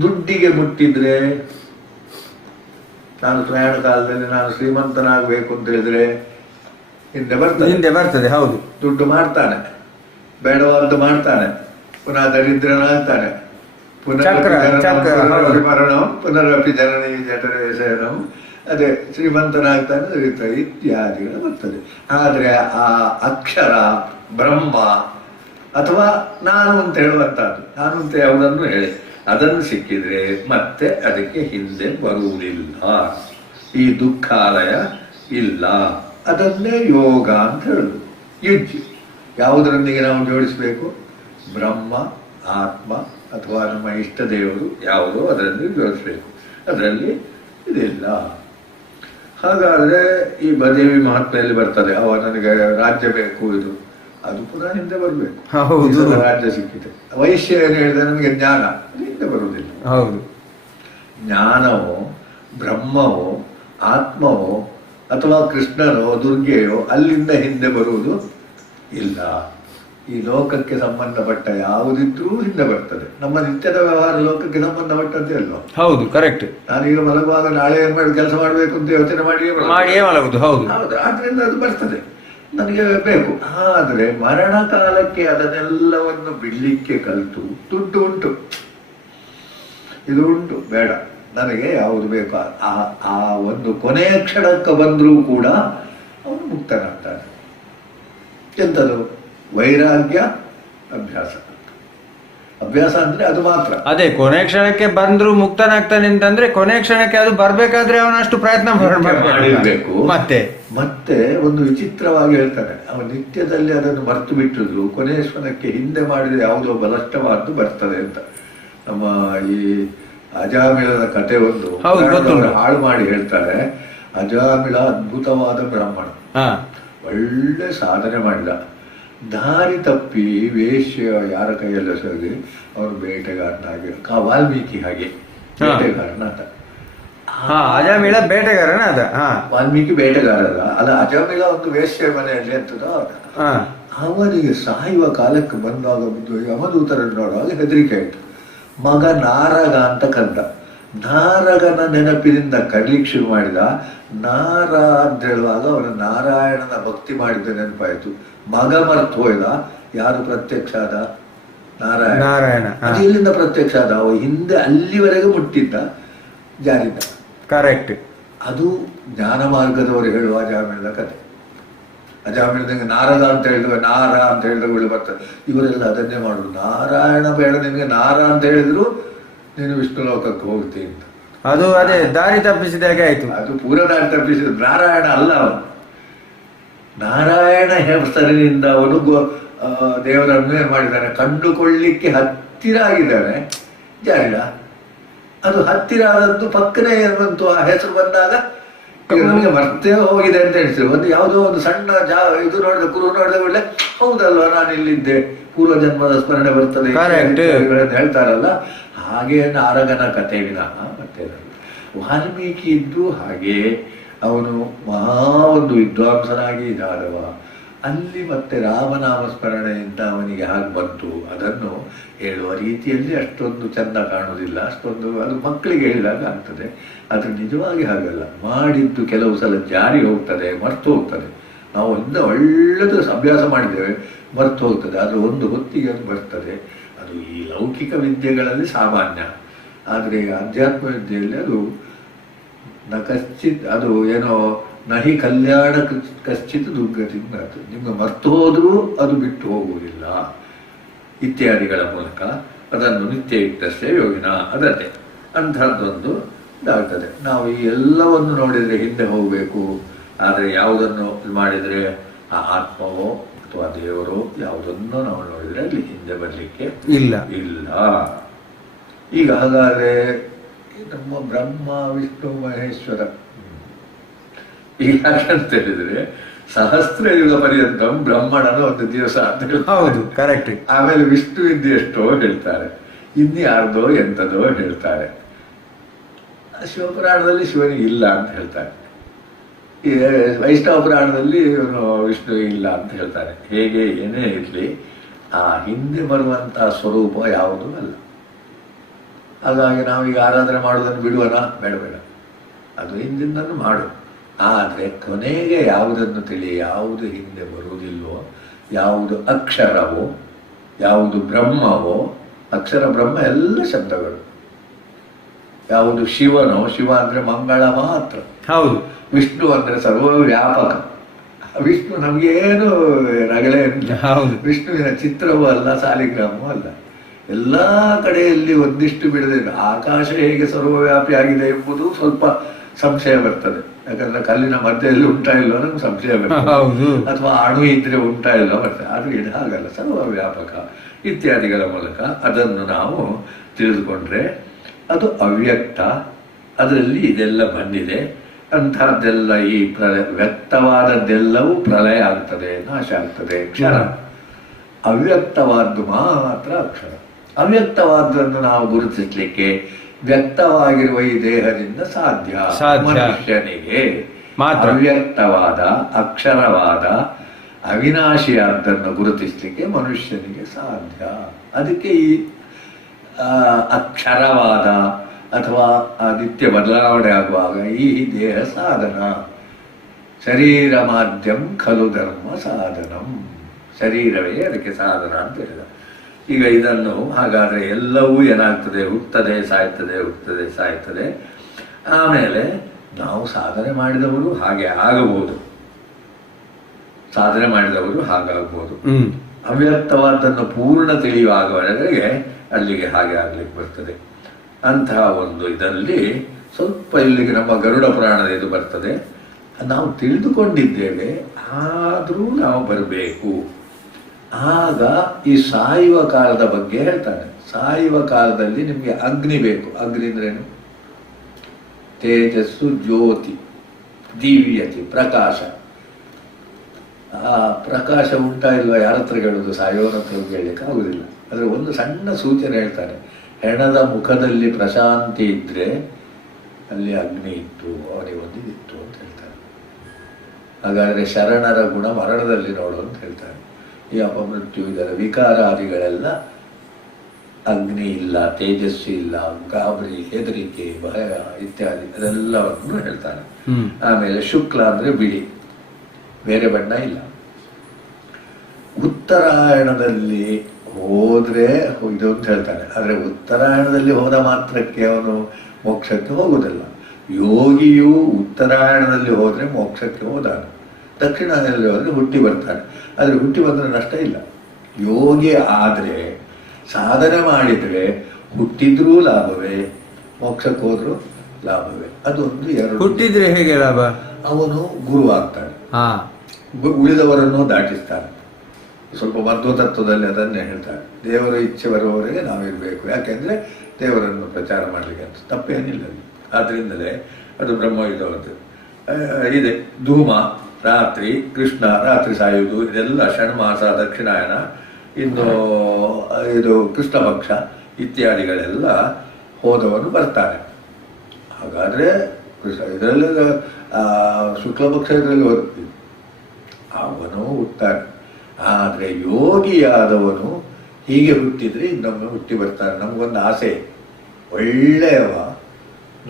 ದುಡ್ಡಿಗೆ ಮುಟ್ಟಿದ್ರೆ ನಾನು ಪ್ರಯಾಣ ಕಾಲದಲ್ಲಿ ನಾನು ಶ್ರೀಮಂತನಾಗಬೇಕು ಅಂತ ಹೇಳಿದ್ರೆ ಹಿಂದೆ ಬರ್ತದೆ. ಹೌದು. ದುಡ್ಡು ಮಾಡ್ತಾನೆ, ಬೇಡವಾದ್ದು ಮಾಡ್ತಾನೆ, ಪುನಃ ದರಿದ್ರನಾಗ್ತಾನೆ, ಮರಣಂ ಪುನರಪಿ ಜನನಿ ಜಠರೇಶನಂ, ಅದೇ ಶ್ರೀಮಂತನಾಗ್ತಾನೆ, ಇತ್ಯಾದಿಗಳು ಬರ್ತದೆ. ಆದರೆ ಆ ಅಕ್ಷರ ಬ್ರಹ್ಮ ಅಥವಾ ನಾನು ಅಂತ ಹೇಳುವಂತಹದ್ದು, ನಾನು ಅಂತ ಯಾವುದನ್ನು ಹೇಳಿ ಅದನ್ನು ಸಿಕ್ಕಿದ್ರೆ ಮತ್ತೆ ಅದಕ್ಕೆ ಹಿಂದೆ ಬರುವುದಿಲ್ಲ, ಈ ದುಃಖಾಲಯ ಇಲ್ಲ. ಅದನ್ನೇ ಯೋಗ ಅಂತ ಹೇಳುದು. ಯುಜ್ ಯಾವುದರೊಂದಿಗೆ ನಾವು ಜೋಡಿಸಬೇಕು? ಬ್ರಹ್ಮ, ಆತ್ಮ ಅಥವಾ ನಮ್ಮ ಇಷ್ಟ ದೇವರು ಯಾವುದೋ ಅದರಲ್ಲಿ ಜೋಡಿಸಬೇಕು. ಅದರಲ್ಲಿ ಇದಿಲ್ಲ. ಹಾಗಾದ್ರೆ ಈ ಬದೇವಿ ಮಹಾತ್ಮೆಯಲ್ಲಿ ಬರ್ತದೆ, ನನಗೆ ರಾಜ್ಯ ಬೇಕು, ಇದು ಅದು ಪುನಃ ಹಿಂದೆ ಬರಬೇಕು. ರಾಜ್ಯ ಸಿಕ್ಕಿದೆ. ವೈಶ್ಯ ಏನು ಹೇಳಿದ್ರೆ ನಮಗೆ ಜ್ಞಾನ, ಅದು ಹಿಂದೆ ಬರುವುದಿಲ್ಲ. ಹೌದು. ಜ್ಞಾನವೋ ಬ್ರಹ್ಮವೋ ಆತ್ಮವೋ ಅಥವಾ ಕೃಷ್ಣನೋ ದುರ್ಗೆಯೋ ಅಲ್ಲಿಂದ ಹಿಂದೆ ಬರುವುದು ಇಲ್ಲ. ಈ ಲೋಕಕ್ಕೆ ಸಂಬಂಧಪಟ್ಟ ಯಾವುದಿದ್ರೂ ಹಿಂದೆ ಬರ್ತದೆ. ನಮ್ಮ ನಿತ್ಯದ ವ್ಯವಹಾರ ಲೋಕಕ್ಕೆ ಸಂಬಂಧಪಟ್ಟದ್ದೇ ಅಲ್ವಾ? ಹೌದು, ಕರೆಕ್ಟ್. ನಾನೀಗ ಮಲಗುವಾಗ ನಾಳೆ ಏನ್ ಮಾಡಿ ಕೆಲಸ ಮಾಡಬೇಕು ಅಂತ ಯೋಚನೆ ಮಾಡಿಯೇ ಮಲಗುದು. ಹೌದು, ಆದ್ರಿಂದ ಅದು ಬರ್ತದೆ, ನನಗೆ ಬೇಕು. ಆದ್ರೆ ಮರಣ ಕಾಲಕ್ಕೆ ಅದನ್ನೆಲ್ಲವನ್ನು ಬಿಡ್ಲಿಕ್ಕೆ ಕಲಿತು ದುಡ್ಡು ಉಂಟು, ಇದು ಉಂಟು, ಬೇಡ ನನಗೆ ಯಾವುದು ಬೇಕು ಆ ಒಂದು ಕೊನೆಯ ಕ್ಷಣಕ್ಕೆ ಬಂದರೂ ಕೂಡ ಅವನು ಮುಕ್ತನಾಗ್ತಾನೆ. ಎಂಥದು? ವೈರಾಗ್ಯ ಅಭ್ಯಾಸ. ಅಭ್ಯಾಸ ಅಂದ್ರೆ ಅದು ಮಾತ್ರ. ಅದೇ ಕೊನೆ ಕ್ಷಣಕ್ಕೆ ಬಂದ್ರು ಮುಕ್ತನಾಗ್ತಾನೆ ಅಂತಂದ್ರೆ ಕೊನೆ ಕ್ಷಣಕ್ಕೆ ಅದು ಬರ್ಬೇಕಾದ್ರೆ ಅವನಷ್ಟು ಪ್ರಯತ್ನ ಮಾಡಿರ್ಬೇಕು. ಮತ್ತೆ ಮತ್ತೆ ಒಂದು ವಿಚಿತ್ರವಾಗಿ ಹೇಳ್ತಾನೆ, ಅವನು ನಿತ್ಯದಲ್ಲಿ ಅದನ್ನು ಮರ್ತು ಬಿಟ್ಟಿದ್ರು ಕೊನೆಯ ಕ್ಷಣಕ್ಕೆ ಹಿಂದೆ ಮಾಡಿದ್ರೆ ಯಾವುದೋ ಬಲಷ್ಟವಾದ್ದು ಬರ್ತದೆ ಅಂತ. ನಮ್ಮ ಈ ಅಜಾಮಿಳದ ಕತೆ ಒಂದು ಹಾಳು ಮಾಡಿ ಹೇಳ್ತಾರೆ. ಅಜಾಮಿಳ ಅದ್ಭುತವಾದ ಬ್ರಾಹ್ಮಣ, ಒಳ್ಳೆ ಸಾಧನೆ ಮಾಡಿದ. ದಾರಿ ತಪ್ಪಿ ವೇಶ್ಯ ಯಾರ ಕೈಯಲ್ಲ ಸರಿ ಅವನು ಬೇಟೆಗಾರನಾಗಿ, ವಾಲ್ಮೀಕಿ ಹಾಗೆ ಬೇಟೆಗಾರನಾದ. ಅಜಾಮಿಳ ಬೇಟೆಗಾರನಾದ. ವಾಲ್ಮೀಕಿ ಬೇಟೆಗಾರದ ಅಲ್ಲ, ಅಜಾಮಿಳ ಒಂದು ವೇಶ್ಯ ಮನೆಯಲ್ಲಿ ಅಂತದ. ಅವನಿಗೆ ಸಾಯುವ ಕಾಲಕ್ಕೆ ಬಂದಾಗ ಯಮದೂತರನ್ನು ನೋಡುವಾಗ ಹೆದರಿಕೆ ಆಯ್ತು. ಮಗ ನಾರಗ ಅಂತ ಕರೆದ. ನಾರಗನ ನೆನಪಿನಿಂದ ಕರೀಲಿಕ್ಕೆ ಶುರು ಮಾಡಿದ. ನಾರ ಅಂತ ಹೇಳುವಾಗ ಅವನು ನಾರಾಯಣನ ಭಕ್ತಿ ಮಾಡಿದ ನೆನಪಾಯಿತು. ಮಗ ಮರ್ತು ಹೋಯ್ದ. ಯಾರು ಪ್ರತ್ಯಕ್ಷ ಆದ? ನಾರಾಯಣ. ಅದು ಎಲ್ಲಿಂದ ಪ್ರತ್ಯಕ್ಷ ಆದ? ಅವ ಹಿಂದೆ ಅಲ್ಲಿವರೆಗೆ ಮುಟ್ಟಿದ್ದ, ಜಾರಿದ್ದ. ಕರೆಕ್ಟ್. ಅದು ಜ್ಞಾನ ಮಾರ್ಗದವರು ಹೇಳುವ ಅಜಾಮಿಳದ ಕತೆ. ಅಜಾಮಿಳದಂಗೆ ನಾರಗ ಅಂತ ಹೇಳಿದ್ರೆ ನಾರ ಅಂತ ಹೇಳಿದ್ರೆ ಬರ್ತದೆ. ಇವರೆಲ್ಲ ಅದನ್ನೇ ಮಾಡುದು. ನಾರಾಯಣ ಬೇಡ ನಿನಗೆ, ನಾರ ಅಂತ ಹೇಳಿದ್ರು ನೀನು ವಿಷ್ಣು ಲೋಕಕ್ಕೆ ಹೋಗ್ತೀನಿ ಅಂತ. ಅದು ಅದೇ ದಾರಿ ತಪ್ಪಿಸಿದಾಗೆ ಆಯ್ತು. ಅದು ಪೂರ ದಾರಿ ತಪ್ಪಿಸಿದ. ನಾರಾಯಣ ಅಲ್ಲ ಅವನು. ನಾರಾಯಣ ಹೆಸರಿನಿಂದ ಅವನು ದೇವರನ್ನು ಏನ್ ಮಾಡಿದ್ದಾನೆ, ಕಂಡುಕೊಳ್ಳಿಕ್ಕೆ ಹತ್ತಿರ ಆಗಿದ್ದಾನೆ, ಜಾರಿಡ. ಅದು ಹತ್ತಿರ ಆದದ್ದು ಪಕ್ಕನೆ ಏನ್ ಬಂತು, ಆ ಹೆಸರು ಬಂದಾಗ ನನಗೆ ಮರ್ತೇ ಹೋಗಿದೆ ಅಂತ ಹೇಳ್ತೀವಿ. ಒಂದು ಯಾವುದೋ ಒಂದು ಸಣ್ಣ ಇದು ನೋಡಿದ ಕುರು ನೋಡಿದ ಒಳ್ಳೆ ಹೌದಲ್ವಾ ನಾನು ಇಲ್ಲಿದ್ದೆ, ಪೂರ್ವ ಜನ್ಮದ ಸ್ಮರಣೆ ಬರ್ತದೆ ಹೇಳ್ತಾರಲ್ಲ, ಹಾಗೆ ನಾರಗನ ಕತೆ ವಿನಃ ಮತ್ತೆ ವಾಲ್ಮೀಕಿ ಇದ್ದು ಹಾಗೆ ಅವನು ಮಹಾ ಒಂದು ವಿದ್ವಾಂಸನಾಗಿ ಇದಾದವ. ಅಲ್ಲಿ ಮತ್ತೆ ರಾಮನಾಮ ಸ್ಮರಣೆಯಿಂದ ಅವನಿಗೆ ಹಾಗೆ ಬಂತು. ಅದನ್ನು ಹೇಳುವ ರೀತಿಯಲ್ಲಿ ಅಷ್ಟೊಂದು ಚಂದ ಕಾಣುವುದಿಲ್ಲ, ಅಷ್ಟೊಂದು ಅದು ಮಕ್ಕಳಿಗೆ ಹೇಳಿದಾಗ ಆಗ್ತದೆ. ಆದರೆ ನಿಜವಾಗಿ ಹಾಗಲ್ಲ. ಮಾಡಿದ್ದು ಕೆಲವು ಸಲ ಜಾರಿ ಹೋಗ್ತದೆ, ಮರ್ತು ಹೋಗ್ತದೆ. ನಾವು ಒಂದು ಒಳ್ಳೆದು ಅಭ್ಯಾಸ ಮಾಡಿದ್ದೇವೆ, ಮರ್ತು ಹೋಗ್ತದೆ. ಆದರೆ ಒಂದು ಹೊತ್ತಿಗೆ ಅದು ಬರ್ತದೆ. ಅದು ಈ ಲೌಕಿಕ ವಿದ್ಯೆಗಳಲ್ಲಿ ಸಾಮಾನ್ಯ. ಆದರೆ ಅಧ್ಯಾತ್ಮ ವಿದ್ಯೆಯಲ್ಲಿ ಅದು ಕಶ್ಚಿತ್, ಅದು ಏನೋ ನಹಿ ಕಲ್ಯಾಣ ಕಶ್ಚಿತ್ ದುರ್ಗತಿಯಿಂದ ನಿಮ್ಗೆ ಮರ್ತು ಹೋದ್ರೂ ಅದು ಬಿಟ್ಟು ಹೋಗುವುದಿಲ್ಲ ಇತ್ಯಾದಿಗಳ ಮೂಲಕ ಅದನ್ನು ನಿತ್ಯ ಇಟ್ಟಷ್ಟೇ ಯೋಗಿನ ಅದನ್ನೇ ಅಂಥದ್ದೊಂದು ಇದಾಗ್ತದೆ. ನಾವು ಈ ಎಲ್ಲವನ್ನು ನೋಡಿದರೆ ಹಿಂದೆ ಹೋಗಬೇಕು. ಆದರೆ ಯಾವುದನ್ನು ಮಾಡಿದರೆ ಆ ಆತ್ಮವೋ ಅಥವಾ ದೇವರೋ ಯಾವುದನ್ನು ನಾವು ನೋಡಿದರೆ ಅಲ್ಲಿ ಹಿಂದೆ ಬರಲಿಕ್ಕೆ ಇಲ್ಲ. ಈಗ ಹಾಗಾದ್ರೆ ನಮ್ಮ ಬ್ರಹ್ಮ ವಿಷ್ಣು ಮಹೇಶ್ವರ ಯಾಕಂತ ಹೇಳಿದ್ರೆ ಸಹಸ್ರ ಯುಗ ಪರ್ಯಂತ ಬ್ರಹ್ಮಣನ ಒಂದು ದಿವಸ ಅಂತ ಹೇಳ್ತಾರೆ. ಹೌದು, ಕರೆಕ್ಟ್. ಆಮೇಲೆ ವಿಷ್ಣುವಿಂದ ಎಷ್ಟೋ ಹೇಳ್ತಾರೆ, ಇನ್ಯಾರ್ದೋ ಎಂಥದೋ ಹೇಳ್ತಾರೆ. ಶಿವಪುರಾಣದಲ್ಲಿ ಶಿವನಿಗೆ ಇಲ್ಲ ಅಂತ ಹೇಳ್ತಾರೆ. ಈ ವೈಷ್ಣವ ಪುರಾಣದಲ್ಲಿ ಇವನು ವಿಷ್ಣು ಇಲ್ಲ ಅಂತ ಹೇಳ್ತಾರೆ. ಹೇಗೆ ಏನೇ ಇರಲಿ ಆ ಹಿಂದೆ ಬರುವಂತಹ ಸ್ವರೂಪ ಯಾವುದೂ ಅಲ್ಲ. ಹಾಗಾಗಿ ನಾವೀಗ ಆರಾಧನೆ ಮಾಡುವುದನ್ನು ಬಿಡುವನ? ಬೇಡ. ಅದು ಹಿಂದಿಂದನೂ ಮಾಡು. ಆದರೆ ಕೊನೆಗೆ ಯಾವುದನ್ನು ತಿಳಿ, ಯಾವುದು ಹಿಂದೆ ಬರುವುದಿಲ್ವೋ, ಯಾವುದು ಅಕ್ಷರವೋ, ಯಾವುದು ಬ್ರಹ್ಮವೋ, ಅಕ್ಷರ ಬ್ರಹ್ಮ ಎಲ್ಲ ಶಬ್ದಗಳು. ಯಾವುದು ಶಿವನೋ, ಶಿವ ಅಂದರೆ ಮಂಗಳ ಮಾತ್ರ. ಹೌದು. ವಿಷ್ಣು ಅಂದರೆ ಸರ್ವವ್ಯಾಪಕ. ವಿಷ್ಣು ನಮಗೇನು ರಗಳೆ ಇಲ್ಲ. ವಿಷ್ಣುವಿನ ಚಿತ್ರವೂ ಅಲ್ಲ, ಸಾಲಿಗ್ರಾಮವೂ ಅಲ್ಲ. ಎಲ್ಲ ಕಡೆಯಲ್ಲಿ ಒಂದಿಷ್ಟು ಬಿಡದೆ ಆಕಾಶ ಹೇಗೆ ಸರ್ವವ್ಯಾಪಿ ಆಗಿದೆ ಎಂಬುದು ಸ್ವಲ್ಪ ಸಂಶಯ ಬರ್ತದೆ. ಯಾಕಂದ್ರೆ ಕಲ್ಲಿನ ಮಧ್ಯದಲ್ಲಿ ಉಂಟಾ ಇಲ್ಲೋ ನಮ್ಗೆ ಸಂಶಯ ಬರ್ತದೆ, ಅಥವಾ ಅಣು ಇದ್ರೆ ಉಂಟಾ ಇಲ್ಲೋ ಬರ್ತದೆ. ಅದು ಇದು ಹಾಗಲ್ಲ, ಸರ್ವವ್ಯಾಪಕ ಇತ್ಯಾದಿಗಳ ಮೂಲಕ ಅದನ್ನು ನಾವು ತಿಳಿದುಕೊಂಡ್ರೆ ಅದು ಅವ್ಯಕ್ತ. ಅದರಲ್ಲಿ ಇದೆಲ್ಲ ಬಂದಿದೆ. ಅಂಥದ್ದೆಲ್ಲ ಈ ವ್ಯಕ್ತವಾದದ್ದೆಲ್ಲವೂ ಪ್ರಳಯ ಆಗ್ತದೆ, ನಾಶ ಆಗ್ತದೆ, ಕ್ಷಣ. ಅವ್ಯಕ್ತವಾದ್ದು ಮಾತ್ರ ಅಕ್ಷರ. ಅವ್ಯಕ್ತವಾದನ್ನು ನಾವು ಗುರುತಿಸಲಿಕ್ಕೆ ವ್ಯಕ್ತವಾಗಿರುವ ಈ ದೇಹದಿಂದ ಸಾಧ್ಯ. ಮನುಷ್ಯನಿಗೆ ಅವ್ಯಕ್ತವಾದ, ಅಕ್ಷರವಾದ, ಅವಿನಾಶಿಯಾದ್ದನ್ನು ಗುರುತಿಸಲಿಕ್ಕೆ ಮನುಷ್ಯನಿಗೆ ಸಾಧ್ಯ. ಅದಕ್ಕೆ ಈ ಅಕ್ಷರವಾದ ಅಥವಾ ನಿತ್ಯ ಬದಲಾವಣೆ ಆಗುವಾಗ ಈ ದೇಹ ಸಾಧನ. ಶರೀರ ಮಾಧ್ಯಮ ಖಲು ಧರ್ಮ ಸಾಧನಂ. ಶರೀರವೇ ಅದಕ್ಕೆ ಸಾಧನ ಅಂತ ಹೇಳಿದ. ಈಗ ಇದನ್ನು ಹಾಗಾದರೆ ಎಲ್ಲವೂ ಏನಾಗ್ತದೆ, ಹುಟ್ಟುತ್ತದೆ, ಸಾಯ್ತದೆ, ಹುಟ್ಟುತ್ತದೆ, ಸಾಯ್ತದೆ. ಆಮೇಲೆ ನಾವು ಸಾಧನೆ ಮಾಡಿದವರು ಹಾಗೆ ಆಗಬಹುದು, ಸಾಧನೆ ಮಾಡಿದವರು ಹಾಗಾಗ್ಬೋದು. ಅವ್ಯಕ್ತವಾದನ್ನು ಪೂರ್ಣ ತಿಳಿಯುವಾಗವರೆಗೆ ಅಲ್ಲಿಗೆ ಹಾಗೆ ಆಗ್ಲಿಕ್ಕೆ ಬರ್ತದೆ. ಅಂತಹ ಒಂದು ಇದರಲ್ಲಿ ಸ್ವಲ್ಪ ಇಲ್ಲಿಗೆ ನಮ್ಮ ಗರುಡ ಪುರಾಣದ ಇದು ಬರ್ತದೆ. ನಾವು ತಿಳಿದುಕೊಂಡಿದ್ದೇವೆ, ಆದರೂ ನಾವು ಬರಬೇಕು. ಆಗ ಈ ಸಾಯುವ ಕಾಲದ ಬಗ್ಗೆ ಹೇಳ್ತಾನೆ. ಸಾಯುವ ಕಾಲದಲ್ಲಿ ನಿಮಗೆ ಅಗ್ನಿ ಬೇಕು. ಅಗ್ನಿ ಅಂದ್ರೇನು? ತೇಜಸ್ಸು, ಜ್ಯೋತಿ, ದಿವ್ಯತೆ, ಪ್ರಕಾಶ. ಆ ಪ್ರಕಾಶ ಉಂಟಾ ಇಲ್ವಾ ಯಾರ ಹತ್ರ ಹೇಳುದು? ಸಾಯೋನ ಹತ್ರ ಹೇಳಲಿಕ್ಕೆ ಆಗುದಿಲ್ಲ. ಆದರೆ ಒಂದು ಸಣ್ಣ ಸೂಚನೆ ಹೇಳ್ತಾನೆ. ಹೆಣದ ಮುಖದಲ್ಲಿ ಪ್ರಶಾಂತಿ ಇದ್ರೆ ಅಲ್ಲಿ ಅಗ್ನಿ ಇತ್ತು, ಅವನಿಗೆ ಒಂದಿತ್ತು ಅಂತ ಹೇಳ್ತಾನೆ. ಹಾಗಾದರೆ ಶರಣರ ಗುಣ ಮರಣದಲ್ಲಿ ನೋಡು ಅಂತ ಹೇಳ್ತಾನೆ. ಈ ಅಪಮೃತ್ಯು, ಇದರ ವಿಕಾರಾದಿಗಳೆಲ್ಲ ಅಗ್ನಿ ಇಲ್ಲ, ತೇಜಸ್ಸು ಇಲ್ಲ, ಗಾಬರಿ, ಹೆದರಿಕೆ, ಭಯ ಇತ್ಯಾದಿ ಅದೆಲ್ಲವನ್ನು ಹೇಳ್ತಾನೆ. ಆಮೇಲೆ ಶುಕ್ಲ ಅಂದ್ರೆ ಬಿಳಿ, ಬೇರೆ ಬಣ್ಣ ಇಲ್ಲ. ಉತ್ತರಾಯಣದಲ್ಲಿ ಹೋದ್ರೆ ಇದು ಅಂತ ಹೇಳ್ತಾನೆ. ಆದರೆ ಉತ್ತರಾಯಣದಲ್ಲಿ ಹೋದ ಮಾತ್ರಕ್ಕೆ ಅವನು ಮೋಕ್ಷಕ್ಕೆ ಹೋಗುವುದಿಲ್ಲ. ಯೋಗಿಯು ಉತ್ತರಾಯಣದಲ್ಲಿ ಹೋದ್ರೆ ಮೋಕ್ಷಕ್ಕೆ ಹೋದಾನೆ, ದಕ್ಷಿಣಾಯನದಲ್ಲಿ ಹೋದ್ರೆ ಹುಟ್ಟಿ ಬರ್ತಾನೆ. ಆದರೆ ಹುಟ್ಟಿ ಬಂದರೆ ನಷ್ಟ ಇಲ್ಲ. ಯೋಗಿ ಆದರೆ, ಸಾಧನೆ ಮಾಡಿದರೆ ಹುಟ್ಟಿದ್ರೂ ಲಾಭವೇ, ಮೋಕ್ಷಕ್ಕೆ ಹೋದ್ರೂ ಲಾಭವೇ. ಅದೊಂದು ಎರಡು. ಹುಟ್ಟಿದ್ರೆ ಹೇಗೆ ಲಾಭ? ಅವನು ಗುರು ಆಗ್ತಾನೆ, ಉಳಿದವರನ್ನು ದಾಟಿಸ್ತಾನೆ. ಸ್ವಲ್ಪ ಮಧ್ವತತ್ವದಲ್ಲಿ ಅದನ್ನೇ ಹೇಳ್ತಾರೆ. ದೇವರ ಇಚ್ಛೆ ಬರುವವರೆಗೆ ನಾವಿರಬೇಕು. ಯಾಕೆಂದ್ರೆ ದೇವರನ್ನು ಪ್ರಚಾರ ಮಾಡಲಿಕ್ಕೆ ಅಂತ ತಪ್ಪೇನಿಲ್ಲ. ಆದ್ರಿಂದಲೇ ಅದು ಬ್ರಹ್ಮಯುಧವಂತ ಇದೆ. ಧೂಮ ರಾತ್ರಿ, ಕೃಷ್ಣ ರಾತ್ರಿ ಸಾಯುವುದು, ಇದೆಲ್ಲ ಷಣ್ಮಾಸ, ದಕ್ಷಿಣಾಯನ, ಇನ್ನು ಇದು ಕೃಷ್ಣ ಪಕ್ಷ ಇತ್ಯಾದಿಗಳೆಲ್ಲ ಹೋದವನು ಬರ್ತಾನೆ. ಹಾಗಾದ್ರೆ ಇದರಲ್ಲಿ ಶುಕ್ಲ ಪಕ್ಷ ಇದರಲ್ಲಿ ಅವನು ಹುಟ್ಟಾನೆ. ಆದರೆ ಯೋಗಿಯಾದವನು ಹೀಗೆ ಹುಟ್ಟಿದ್ರೆ ಇನ್ನೊಮ್ಮೆ ಹುಟ್ಟಿ ಬರ್ತಾನೆ. ನಮಗೊಂದು ಆಸೆ, ಒಳ್ಳೆಯವ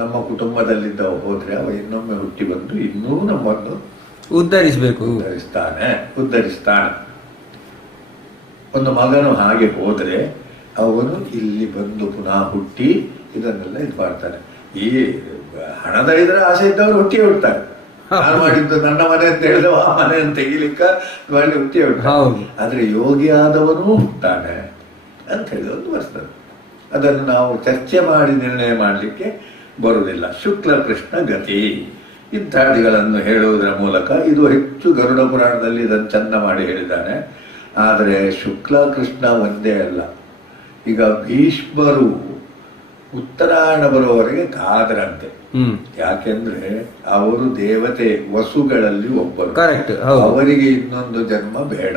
ನಮ್ಮ ಕುಟುಂಬದಲ್ಲಿದ್ದವ ಹೋದ್ರೆ ಅವ ಇನ್ನೊಮ್ಮೆ ಹುಟ್ಟಿ ಬಂದು ಇನ್ನೂ ನಮ್ಮನ್ನು ಉದ್ಧರಿಸ್ತಾನೆ. ಒಂದು ಮಗನು ಹಾಗೆ ಹೋದ್ರೆ ಅವನು ಇಲ್ಲಿ ಬಂದು ಪುನಃ ಹುಟ್ಟಿ ಇದನ್ನೆಲ್ಲ ಇದು ಮಾಡ್ತಾನೆ. ಈ ಹಣದ ಇದರ ಆಸೆ ಇದ್ದವರು ಹುಟ್ಟಿ ಹುಡ್ತಾರೆ. ನಾನು ಮಾಡಿದ್ದು ನನ್ನ ಮನೆ ಅಂತ ಹೇಳಿದವ ಆ ಮನೆಯನ್ನು ತೆಗಿಲಿಕ್ಕ ಮಾಡಿ ಹುಟ್ಟಿ ಹುಡ್ತಾನೆ. ಆದ್ರೆ ಯೋಗಿ ಆದವನು ಹುಟ್ಟಾನೆ ಅಂತ ಹೇಳಿ ಒಂದು ಬರ್ತದೆ. ಅದನ್ನು ನಾವು ಚರ್ಚೆ ಮಾಡಿ ನಿರ್ಣಯ ಮಾಡಲಿಕ್ಕೆ ಬರುವುದಿಲ್ಲ. ಶುಕ್ಲ ಕೃಷ್ಣ ಗತಿ ಇತ್ಯಾದಿಗಳನ್ನು ಹೇಳುವುದರ ಮೂಲಕ ಇದು ಹೆಚ್ಚು ಗರುಡ ಪುರಾಣದಲ್ಲಿ ಇದನ್ನು ಚಂದ ಮಾಡಿ ಹೇಳಿದ್ದಾನೆ. ಆದರೆ ಶುಕ್ಲ ಕೃಷ್ಣ ಒಂದೇ ಅಲ್ಲ. ಈಗ ಭೀಷ್ಮರು ಉತ್ತರಾಯಣ ಬರುವವರೆಗೆ ಕಾದರಂತೆ. ಯಾಕೆಂದ್ರೆ ಅವರು ದೇವತೆ, ವಸುಗಳಲ್ಲಿ ಒಬ್ಬರು. ಅವರಿಗೆ ಇನ್ನೊಂದು ಜನ್ಮ ಬೇಡ.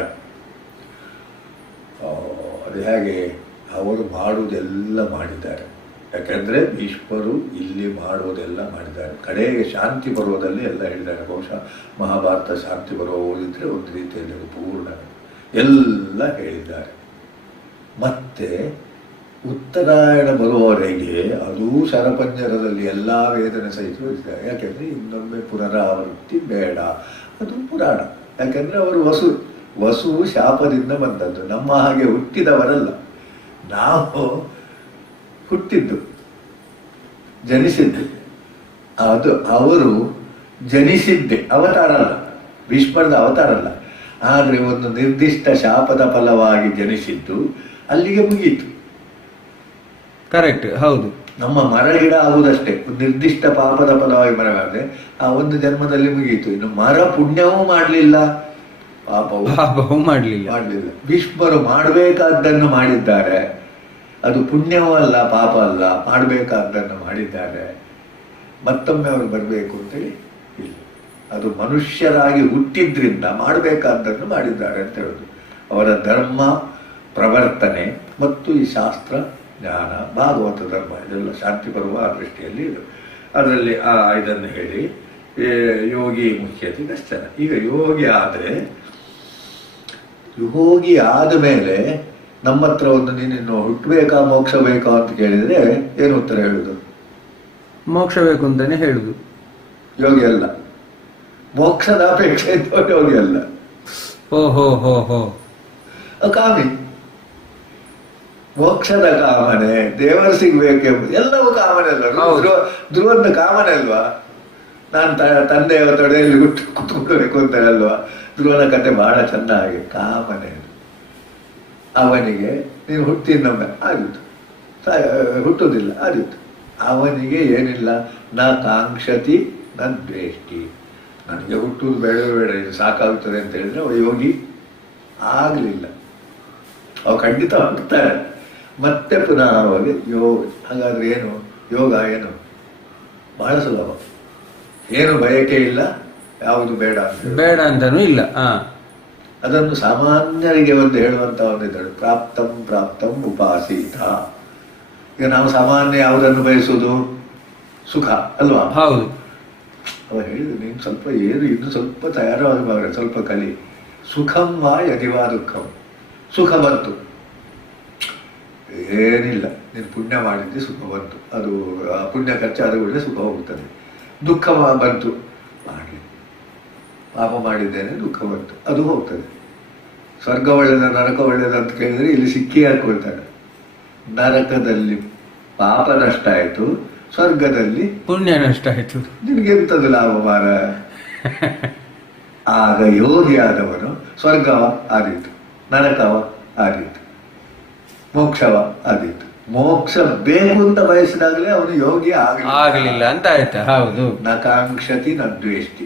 ಅದು ಹೇಗೆ? ಅವರು ಮಾಡುವುದೆಲ್ಲ ಮಾಡಿದ್ದಾರೆ. ಯಾಕೆಂದ್ರೆ ಭೀಷ್ಮರು ಇಲ್ಲಿ ಮಾಡುವುದೆಲ್ಲ ಮಾಡಿದ್ದಾರೆ. ಕಡೆಗೆ ಶಾಂತಿ ಪರ್ವದಲ್ಲಿ ಎಲ್ಲ ಹೇಳಿದ್ದಾರೆ. ಬಹುಶಃ ಮಹಾಭಾರತ ಶಾಂತಿ ಪರ್ವ ಓದಿದ್ರೆ ಒಂದು ರೀತಿಯಲ್ಲಿ ಅದು ಪೂರ್ಣ ಎಲ್ಲ ಹೇಳಿದ್ದಾರೆ. ಮತ್ತೆ ಉತ್ತರಾಯಣ ಬರುವವರೆಗೆ ಅದೂ ಶರಪಂಜರದಲ್ಲಿ ಎಲ್ಲ ವೇದನೆ ಸಹಿತ ಇರ್ತಾರೆ. ಯಾಕೆಂದರೆ ಇನ್ನೊಮ್ಮೆ ಪುನರಾವೃತ್ತಿ ಬೇಡ, ಅದು ಪುರಾಣ. ಯಾಕೆಂದರೆ ಅವರು ವಸು ಶಾಪದಿಂದ ಬಂದದ್ದು, ನಮ್ಮ ಹಾಗೆ ಹುಟ್ಟಿದವರಲ್ಲ. ನಾವು ಹುಟ್ಟಿದ್ದು, ಜನಿಸಿದ್ದು. ಅದು ಅವರು ಜನಿಸಿದ್ದೆ, ಅವತಾರ ಅಲ್ಲ, ಭೀಷ್ಮರದ ಅವತಾರ ಅಲ್ಲ. ಆದರೆ ಒಂದು ನಿರ್ದಿಷ್ಟ ಶಾಪದ ಫಲವಾಗಿ ಜನಿಸಿದ್ದು ಅಲ್ಲಿಗೆ ಮುಗೀತು. ಕರೆಕ್ಟ್, ಹೌದು. ನಮ್ಮ ಮರ ಗಿಡ ಆಗುವುದಷ್ಟೇ, ಒಂದು ನಿರ್ದಿಷ್ಟ ಪಾಪದ ಫಲವಾಗಿ ಮರವಾದರೆ ಆ ಒಂದು ಜನ್ಮದಲ್ಲಿ ಮುಗೀತು. ಇನ್ನು ಮರ ಪುಣ್ಯವೂ ಮಾಡಲಿಲ್ಲ, ಪಾಪವೂ ಮಾಡಲಿಲ್ಲ. ಭೀಷ್ಮರು ಮಾಡಬೇಕಾದ್ದನ್ನು ಮಾಡಿದ್ದಾರೆ. ಅದು ಪುಣ್ಯವೂ ಅಲ್ಲ, ಪಾಪ ಅಲ್ಲ, ಮಾಡಬೇಕಾದ್ದನ್ನು ಮಾಡಿದ್ದಾರೆ. ಮತ್ತೊಮ್ಮೆ ಅವರು ಬರಬೇಕು ಅಂತೇಳಿ ಇಲ್ಲ. ಅದು ಮನುಷ್ಯರಾಗಿ ಹುಟ್ಟಿದ್ರಿಂದ ಮಾಡಬೇಕಾದ್ದನ್ನು ಮಾಡಿದ್ದಾರೆ ಅಂತ ಹೇಳೋದು. ಅವರ ಧರ್ಮ ಪ್ರವರ್ತನೆ ಮತ್ತು ಈ ಶಾಸ್ತ್ರ ಜ್ಞಾನ, ಭಾಗವತ ಧರ್ಮ, ಇದೆಲ್ಲ ಶಾಂತಿ ಪರ್ವ ಆ ದೃಷ್ಟಿಯಲ್ಲಿ ಇದು. ಅದರಲ್ಲಿ ಇದನ್ನು ಹೇಳಿ ಯೋಗಿ ಮುಖ್ಯತೆ ದರ್ಶನ. ಈಗ ಯೋಗಿ ಆದ ಮೇಲೆ ನಮ್ಮ ಹತ್ರ ಒಂದು ನೀನಿನ್ನು ಹುಟ್ಟಬೇಕಾ ಮೋಕ್ಷ ಬೇಕಾ ಅಂತ ಕೇಳಿದರೆ ಏನು ಉತ್ತರ ಹೇಳುದು? ಮೋಕ್ಷ ಬೇಕು ಅಂತಾನೆ ಹೇಳುದು. ಯೋಗಿ ಅಲ್ಲ, ಮೋಕ್ಷದ ಅಪೇಕ್ಷೆ ಇದ್ದವ ಯೋಗಿ ಅಲ್ಲ. ಓಹೋ ಕಾಮಿ, ಮೋಕ್ಷದ ಕಾಮನೆ, ದೇವರು ಸಿಗ್ಬೇಕೆಂಬುದು ಎಲ್ಲವೂ ಕಾಮನೆ ಅಲ್ವಾ? ಧ್ರುವನ ಕಾಮನೆ ಅಲ್ವಾ? ನಾನು ತಂದೆಯ ತೊಡೆಯಲ್ಲಿ ಕುತ್ಕೊಳ್ಬೇಕು ಅಂತ ಅಲ್ವಾ? ಧ್ರುವನ ಕತೆ ಬಹಳ ಚೆನ್ನಾಗಿ ಕಾಮನೆ. ಅವನಿಗೆ ನೀನು ಹುಟ್ಟಿನೊಮ್ಮೆ ಆದಿತ್ತು, ಹುಟ್ಟುವುದಿಲ್ಲ ಆದಿತ್ತು. ಅವನಿಗೆ ಏನಿಲ್ಲ, ನ ಕಾಂಕ್ಷತಿ ನ ದ್ವೇಷ್ಟಿ. ನನಗೆ ಹುಟ್ಟುವುದು ಬೇಡ, ಇದು ಸಾಕಾಗುತ್ತದೆ ಅಂತ ಹೇಳಿದ್ರೆ ಅವ ಯೋಗಿ ಆಗಲಿಲ್ಲ. ಅವ ಖಂಡಿತ ಹುಡ್ತಾರೆ, ಮತ್ತೆ ಪುನಃ ಅವಾಗ ಹಾಗಾದ್ರೆ ಏನು ಯೋಗ? ಏನು ಬಹಳ ಸುಲಭ, ಏನು ಬಯಕೆ ಇಲ್ಲ, ಯಾವುದು ಬೇಡ ಅಂತಾನೂ ಇಲ್ಲ. ಅದನ್ನು ಸಾಮಾನ್ಯರಿಗೆ ಒಂದು ಹೇಳುವಂತ ಒಂದಿದ್ದಾಳೆ, ಪ್ರಾಪ್ತಂ ಉಪಾಸೀತ. ಈಗ ನಾವು ಸಾಮಾನ್ಯ ಯಾವುದನ್ನು ಬಯಸುವುದು? ಸುಖ ಅಲ್ವಾ? ಹೌದು. ಅವ ಹೇಳಿದ್ರು, ನೀನು ಸ್ವಲ್ಪ ಇನ್ನು ಸ್ವಲ್ಪ ತಯಾರಾಗಬಾರ, ಸ್ವಲ್ಪ ಕಲಿ. ಸುಖಂ ವಾ ಯದಿವಾ ದುಃಖಂ. ಸುಖ ಬಂತು, ಏನಿಲ್ಲ, ನೀನು ಪುಣ್ಯ ಮಾಡಿದ್ದೆ, ಸುಖ ಬಂತು, ಅದು ಪುಣ್ಯ ಖರ್ಚಾದ ಕೂಡಲೇ ಸುಖ ಹೋಗುತ್ತದೆ. ದುಃಖ ಬಂತು, ಮಾಡಲಿ, ಪಾಪ ಮಾಡಿದ್ದೇನೆ, ದುಃಖ ಬಂತು, ಅದು ಹೋಗ್ತದೆ. ಸ್ವರ್ಗ ಒಳ್ಳೆದ ನರಕ ಒಳ್ಳೆದ ಅಂತ ಕೇಳಿದ್ರೆ ಇಲ್ಲಿ ಸಿಕ್ಕಿ ಹಾಕೊಳ್ತಾನೆ. ನರಕದಲ್ಲಿ ಪಾಪ ನಷ್ಟ ಆಯಿತು, ಸ್ವರ್ಗದಲ್ಲಿ ಪುಣ್ಯ ನಷ್ಟ ಆಯಿತು, ನಿನಗೆಂಥದ್ದು ಲಾಭ ಮಾರ? ಆಗ ಯೋಗಿ ಆದವನು ಸ್ವರ್ಗವ ಆದೀತು, ನರಕವ ಆದೀತು, ಮೋಕ್ಷವ ಆದೀತು. ಮೋಕ್ಷ ಬೇಕು ಅಂತ ಬಯಸಿದಾಗಲೇ ಅವನು ಯೋಗಿ ಆಗಲಿಲ್ಲ ಅಂತ ಆಯ್ತಾ? ಹೌದು. ನ ಕಾಂಕ್ಷತಿ ನ ದ್ವೇಷ್ಟಿ.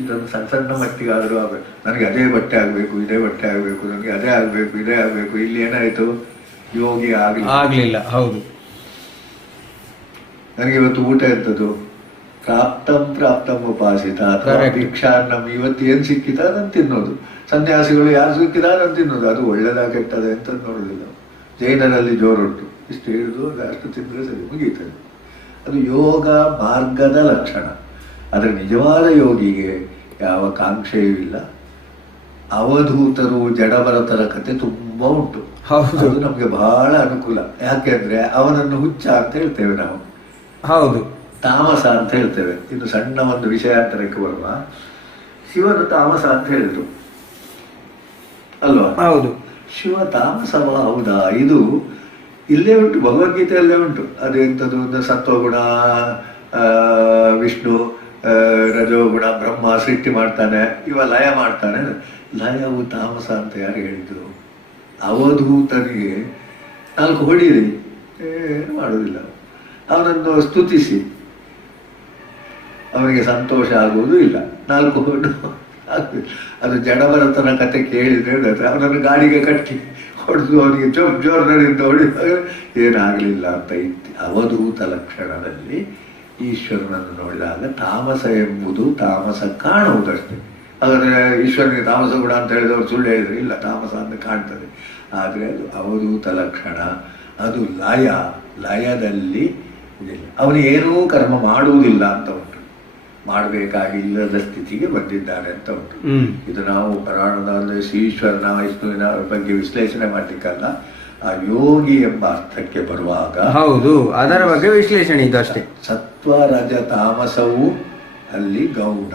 ಇದೊಂದು ಸಣ್ಣ ಮಟ್ಟಿಗಾದರೂ ಆಗಬೇಕು. ನನಗೆ ಅದೇ ಬಟ್ಟೆ ಆಗಬೇಕು, ಇದೇ ಬಟ್ಟೆ ಆಗಬೇಕು, ನನಗೆ ಅದೇ ಆಗಬೇಕು, ಇದೇ ಆಗಬೇಕು. ಇಲ್ಲಿ ಏನಾಯಿತು? ಯೋಗಿ ಆಗಲಿಲ್ಲ. ಹೌದು. ನನಗೆ ಇವತ್ತು ಊಟ ಎಂಥದ್ದು? ಪ್ರಾಪ್ತಂ ಉಪಾಸಿತ ಅಥವಾ ಭಿಕ್ಷಾನ್ನಂ. ಇವತ್ತು ಏನು ಸಿಕ್ಕಿತ ಅದನ್ನು ತಿನ್ನೋದು. ಸನ್ಯಾಸಿಗಳು ಯಾರು ಸಿಕ್ಕಿದ ಅದನ್ನು ತಿನ್ನೋದು. ಅದು ಒಳ್ಳೆದ ಕೆಟ್ಟದೆ ಅಂತ ನೋಡೋದಿಲ್ಲ. ಜೈನರಲ್ಲಿ ಜೋರುಂಟು, ಇಷ್ಟು ಹಿಡಿದು ಅಷ್ಟು ತಿಂದರೆ ಸರಿ, ಮುಗೀತದೆ. ಅದು ಯೋಗ ಮಾರ್ಗದ ಲಕ್ಷಣ. ಆದರೆ ನಿಜವಾದ ಯೋಗಿಗೆ ಯಾವ ಕಾಂಕ್ಷೆಯೂ ಇಲ್ಲ. ಅವಧೂತರು ಜಡಭರತರ ಕತೆ ತುಂಬ ಉಂಟು. ಅದು ನಮಗೆ ಬಹಳ ಅನುಕೂಲ. ಯಾಕೆಂದ್ರೆ ಅವನನ್ನು ಹುಚ್ಚ ಅಂತ ಹೇಳ್ತೇವೆ ನಾವು, ಹೌದು, ತಾಮಸ ಅಂತ ಹೇಳ್ತೇವೆ. ಇನ್ನು ಸಣ್ಣ ಒಂದು ವಿಷಯಾಂತರಕ್ಕೆ ಬರುವ, ಶಿವನು ತಾಮಸ ಅಂತ ಹೇಳಿದ್ರು ಅಲ್ವಾ? ಹೌದು. ಶಿವ ತಾಮಸವ? ಹೌದಾ? ಇದು ಇಲ್ಲೇ ಉಂಟು, ಭಗವದ್ಗೀತೆಯಲ್ಲೇ ಉಂಟು. ಅದೆಂಥದ್ದು? ಸತ್ವಗುಣ ವಿಷ್ಣು, ರಜೋಗುಣ ಬ್ರಹ್ಮ ಸೃಷ್ಟಿ ಮಾಡ್ತಾನೆ, ಇವ ಲಯ ಮಾಡ್ತಾನೆ. ಲಯವು ತಾಮಸ ಅಂತ ಯಾರು ಹೇಳಿದ್ರು? ಅವಧೂತನಿಗೆ 4 ಹೊಡೀರಿ, ಏನು ಮಾಡುವುದಿಲ್ಲ. ಅವನನ್ನು ಸ್ತುತಿಸಿ ಅವನಿಗೆ ಸಂತೋಷ ಆಗುವುದು ಇಲ್ಲ. 4 ಹೊಡು ಅದು ಜಡಭರತನ ಕತೆ ಕೇಳಿದ್ರೆ ಅವನನ್ನು ಗಾಡಿಗೆ ಕಟ್ಟಿ ಹೊಡೆದು ಅವನಿಗೆ ಜೋರ್ನರಿಂದ ಹೊಡಿದಾಗ ಏನಾಗಲಿಲ್ಲ ಅಂತ ಇತ್ತು. ಅವಧೂತ ಲಕ್ಷಣದಲ್ಲಿ ಈಶ್ವರನನ್ನು ನೋಡಿದಾಗ ತಾಮಸ ಎಂಬುದು ತಾಮಸ ಕಾಣುವುದಷ್ಟೇ. ಆದರೆ ಈಶ್ವರನಿಗೆ ತಾಮಸ ಗುಣ ಅಂತ ಹೇಳಿದವರು ಸುಳ್ಳು ಹೇಳಿದ್ರು, ಇಲ್ಲ, ತಾಮಸ ಅಂತ ಕಾಣ್ತದೆ. ಆದರೆ ಅದು ಅವಧೂತ ಲಕ್ಷಣ, ಅದು ಲಯದಲ್ಲಿ ಇದಿಲ್ಲ. ಅವನು ಏನೂ ಕರ್ಮ ಮಾಡುವುದಿಲ್ಲ ಅಂತ ಉಂಟು. ಮಾಡಬೇಕಾಗಿಲ್ಲದ ಸ್ಥಿತಿಗೆ ಬಂದಿದ್ದಾರೆ ಅಂತ ಉಂಟು. ಇದು ನಾವು ಪುರಾಣದಲ್ಲಿ ಶ್ರೀಶ್ವರನ ವಿಷ್ಣುವಿನ ಬಗ್ಗೆ ವಿಶ್ಲೇಷಣೆ ಮಾಡಲಿಕ್ಕಲ್ಲ, ಆ ಯೋಗಿ ಎಂಬ ಅರ್ಥಕ್ಕೆ ಬರುವಾಗ ಹೌದು, ಅದರ ಬಗ್ಗೆ ವಿಶ್ಲೇಷಣೆ ಇದು ಅಷ್ಟೇ. ಸತ್ವ ರಜ ತಾಮಸವು ಅಲ್ಲಿ ಗೌಣ.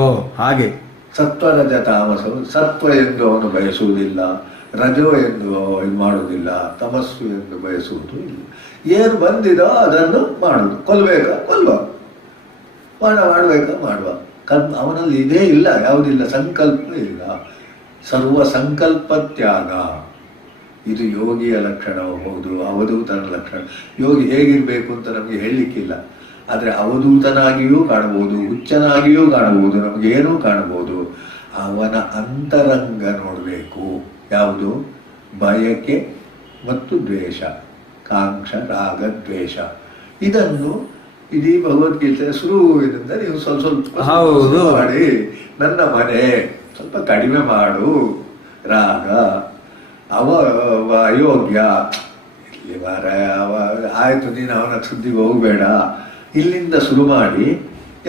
ಓ ಹಾಗೆ. ಸತ್ವ ರಜ ತಾಮಸವು, ಸತ್ವ ಎಂದು ಅವನು ಬಯಸುವುದಿಲ್ಲ, ರಜೋ ಎಂದು ಇದು ಮಾಡುವುದಿಲ್ಲ, ತಮಸ್ಸು ಎಂದು ಬಯಸುವುದು ಇಲ್ಲ. ಏನು ಬಂದಿದೋ ಅದನ್ನು ಮಾಡುವುದು. ಕೊಲ್ಬೇಕಾ ಕೊಲ್ವ, ಮಾಡಬೇಕಾ ಮಾಡುವ. ಅವನಲ್ಲಿ ಇದೇ ಇಲ್ಲ, ಯಾವುದಿಲ್ಲ, ಸಂಕಲ್ಪ ಇಲ್ಲ. ಸರ್ವ ಸಂಕಲ್ಪ ತ್ಯಾಗ ಇದು ಯೋಗಿಯ ಲಕ್ಷಣ. ಹೌದು, ಅವಧೂತನ ಲಕ್ಷಣ. ಯೋಗಿ ಹೇಗಿರಬೇಕು ಅಂತ ನಮಗೆ ಹೇಳಲಿಕ್ಕಿಲ್ಲ, ಆದರೆ ಅವಧೂತನಾಗಿಯೂ ಕಾಣಬಹುದು, ಹುಚ್ಚನಾಗಿಯೂ ಕಾಣಬಹುದು, ನಮಗೇನೂ ಕಾಣಬಹುದು. ಅವನ ಅಂತರಂಗ ನೋಡಬೇಕು. ಯಾವುದು? ಬಯಕೆ ಮತ್ತು ದ್ವೇಷ, ಕಾಂಕ್ಷ, ರಾಗ, ದ್ವೇಷ. ಇದನ್ನು ಇಡೀ ಭಗವದ್ಗೀತೆ ಶುರುವಿನಿಂದ ನೀವು ಸ್ವಲ್ಪ ಮಾಡಿ, ನನ್ನ ಮನೆ ಸ್ವಲ್ಪ ಕಡಿಮೆ ಮಾಡು, ರಾಗ, ಅಯೋಗ್ಯ, ಇಲ್ಲಿ ಮಾರ ಆಯ್ತು, ನೀನು ಅವನ ಸುದ್ದಿಗೆ ಹೋಗಬೇಡ, ಇಲ್ಲಿಂದ ಶುರು ಮಾಡಿ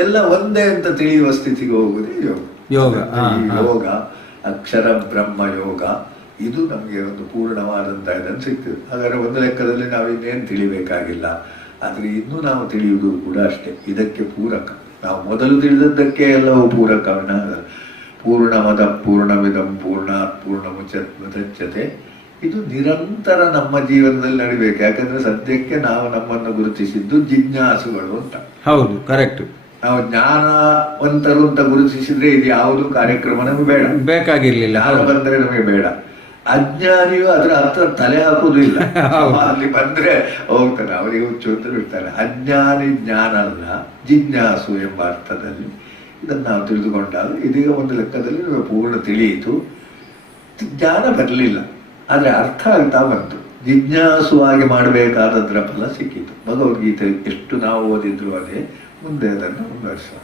ಎಲ್ಲ ಒಂದೇ ಅಂತ ತಿಳಿಯುವ ಸ್ಥಿತಿಗೆ ಹೋಗುದೇ ಯೋಗ. ಯೋಗ ಅಕ್ಷರ ಬ್ರಹ್ಮ ಯೋಗ. ಇದು ನಮಗೆ ಒಂದು ಪೂರ್ಣವಾದಂಥ ಇದನ್ನು ಸಿಗ್ತದೆ. ಹಾಗಾದ್ರೆ ಒಂದು ಲೆಕ್ಕದಲ್ಲಿ ನಾವು ಇನ್ನೇನು ತಿಳಿಬೇಕಾಗಿಲ್ಲ, ಆದರೆ ಇನ್ನೂ ನಾವು ತಿಳಿಯುವುದು ಕೂಡ ಅಷ್ಟೇ ಇದಕ್ಕೆ ಪೂರಕ. ನಾವು ಮೊದಲು ತಿಳಿದದ್ದಕ್ಕೆ ಎಲ್ಲವೂ ಪೂರಕವನ್ನ. ಪೂರ್ಣಮದ ಪೂರ್ಣಮಿದಂ ಪೂರ್ಣಾತ್ ಪೂರ್ಣಮುದಚ್ಯತೆ. ಇದು ನಿರಂತರ ನಮ್ಮ ಜೀವನದಲ್ಲಿ ನಡಿಬೇಕು. ಯಾಕಂದ್ರೆ ಸದ್ಯಕ್ಕೆ ನಾವು ನಮ್ಮನ್ನು ಗುರುತಿಸಿದ್ದು ಜಿಜ್ಞಾಸುಗಳು ಅಂತ. ಹೌದು, ಕರೆಕ್ಟ್. ನಾವು ಜ್ಞಾನವಂತರು ಅಂತ ಗುರುತಿಸಿದ್ರೆ ಇದು ಯಾವುದು ಕಾರ್ಯಕ್ರಮ ನಮಗೆ ಬೇಡ, ಬೇಕಾಗಿರ್ಲಿಲ್ಲ. ಜ್ಞಾನ ಬಂದ್ರೆ ನಮಗೆ ಬೇಡ. ಅಜ್ಞಾನಿಯು ಅದ್ರ ಹತ್ರ ತಲೆ ಹಾಕುವುದಿಲ್ಲ. ಅಲ್ಲಿ ಬಂದ್ರೆ ಹೋಗ್ತಾನೆ, ಅವರಿಗೆ ಹುಚ್ಚು ಅಂತ ಬಿಡ್ತಾನೆ. ಅಜ್ಞಾನಿ ಜ್ಞಾನ ಅಲ್ಲ, ಜಿಜ್ಞಾಸು ಎಂಬ ಅರ್ಥದಲ್ಲಿ ಇದನ್ನು ನಾವು ತಿಳಿದುಕೊಂಡಾಗ ಇದೀಗ ಒಂದು ಲೆಕ್ಕದಲ್ಲಿ ನಮಗೆ ಪೂರ್ಣ ತಿಳಿಯಿತು. ಜ್ಞಾನ ಬರಲಿಲ್ಲ, ಆದರೆ ಅರ್ಥ ಆಗ್ತಾ ಬಂತು. ಜಿಜ್ಞಾಸುವಾಗಿ ಮಾಡಬೇಕಾದದ್ರ ಫಲ ಸಿಕ್ಕಿತು. ಭಗವದ್ಗೀತೆ ಎಷ್ಟು ನಾವು ಓದಿದ್ರು ಅದೇ ಮುಂದೆ ಅದನ್ನು ಮುಂದುವರಿಸೋಣ.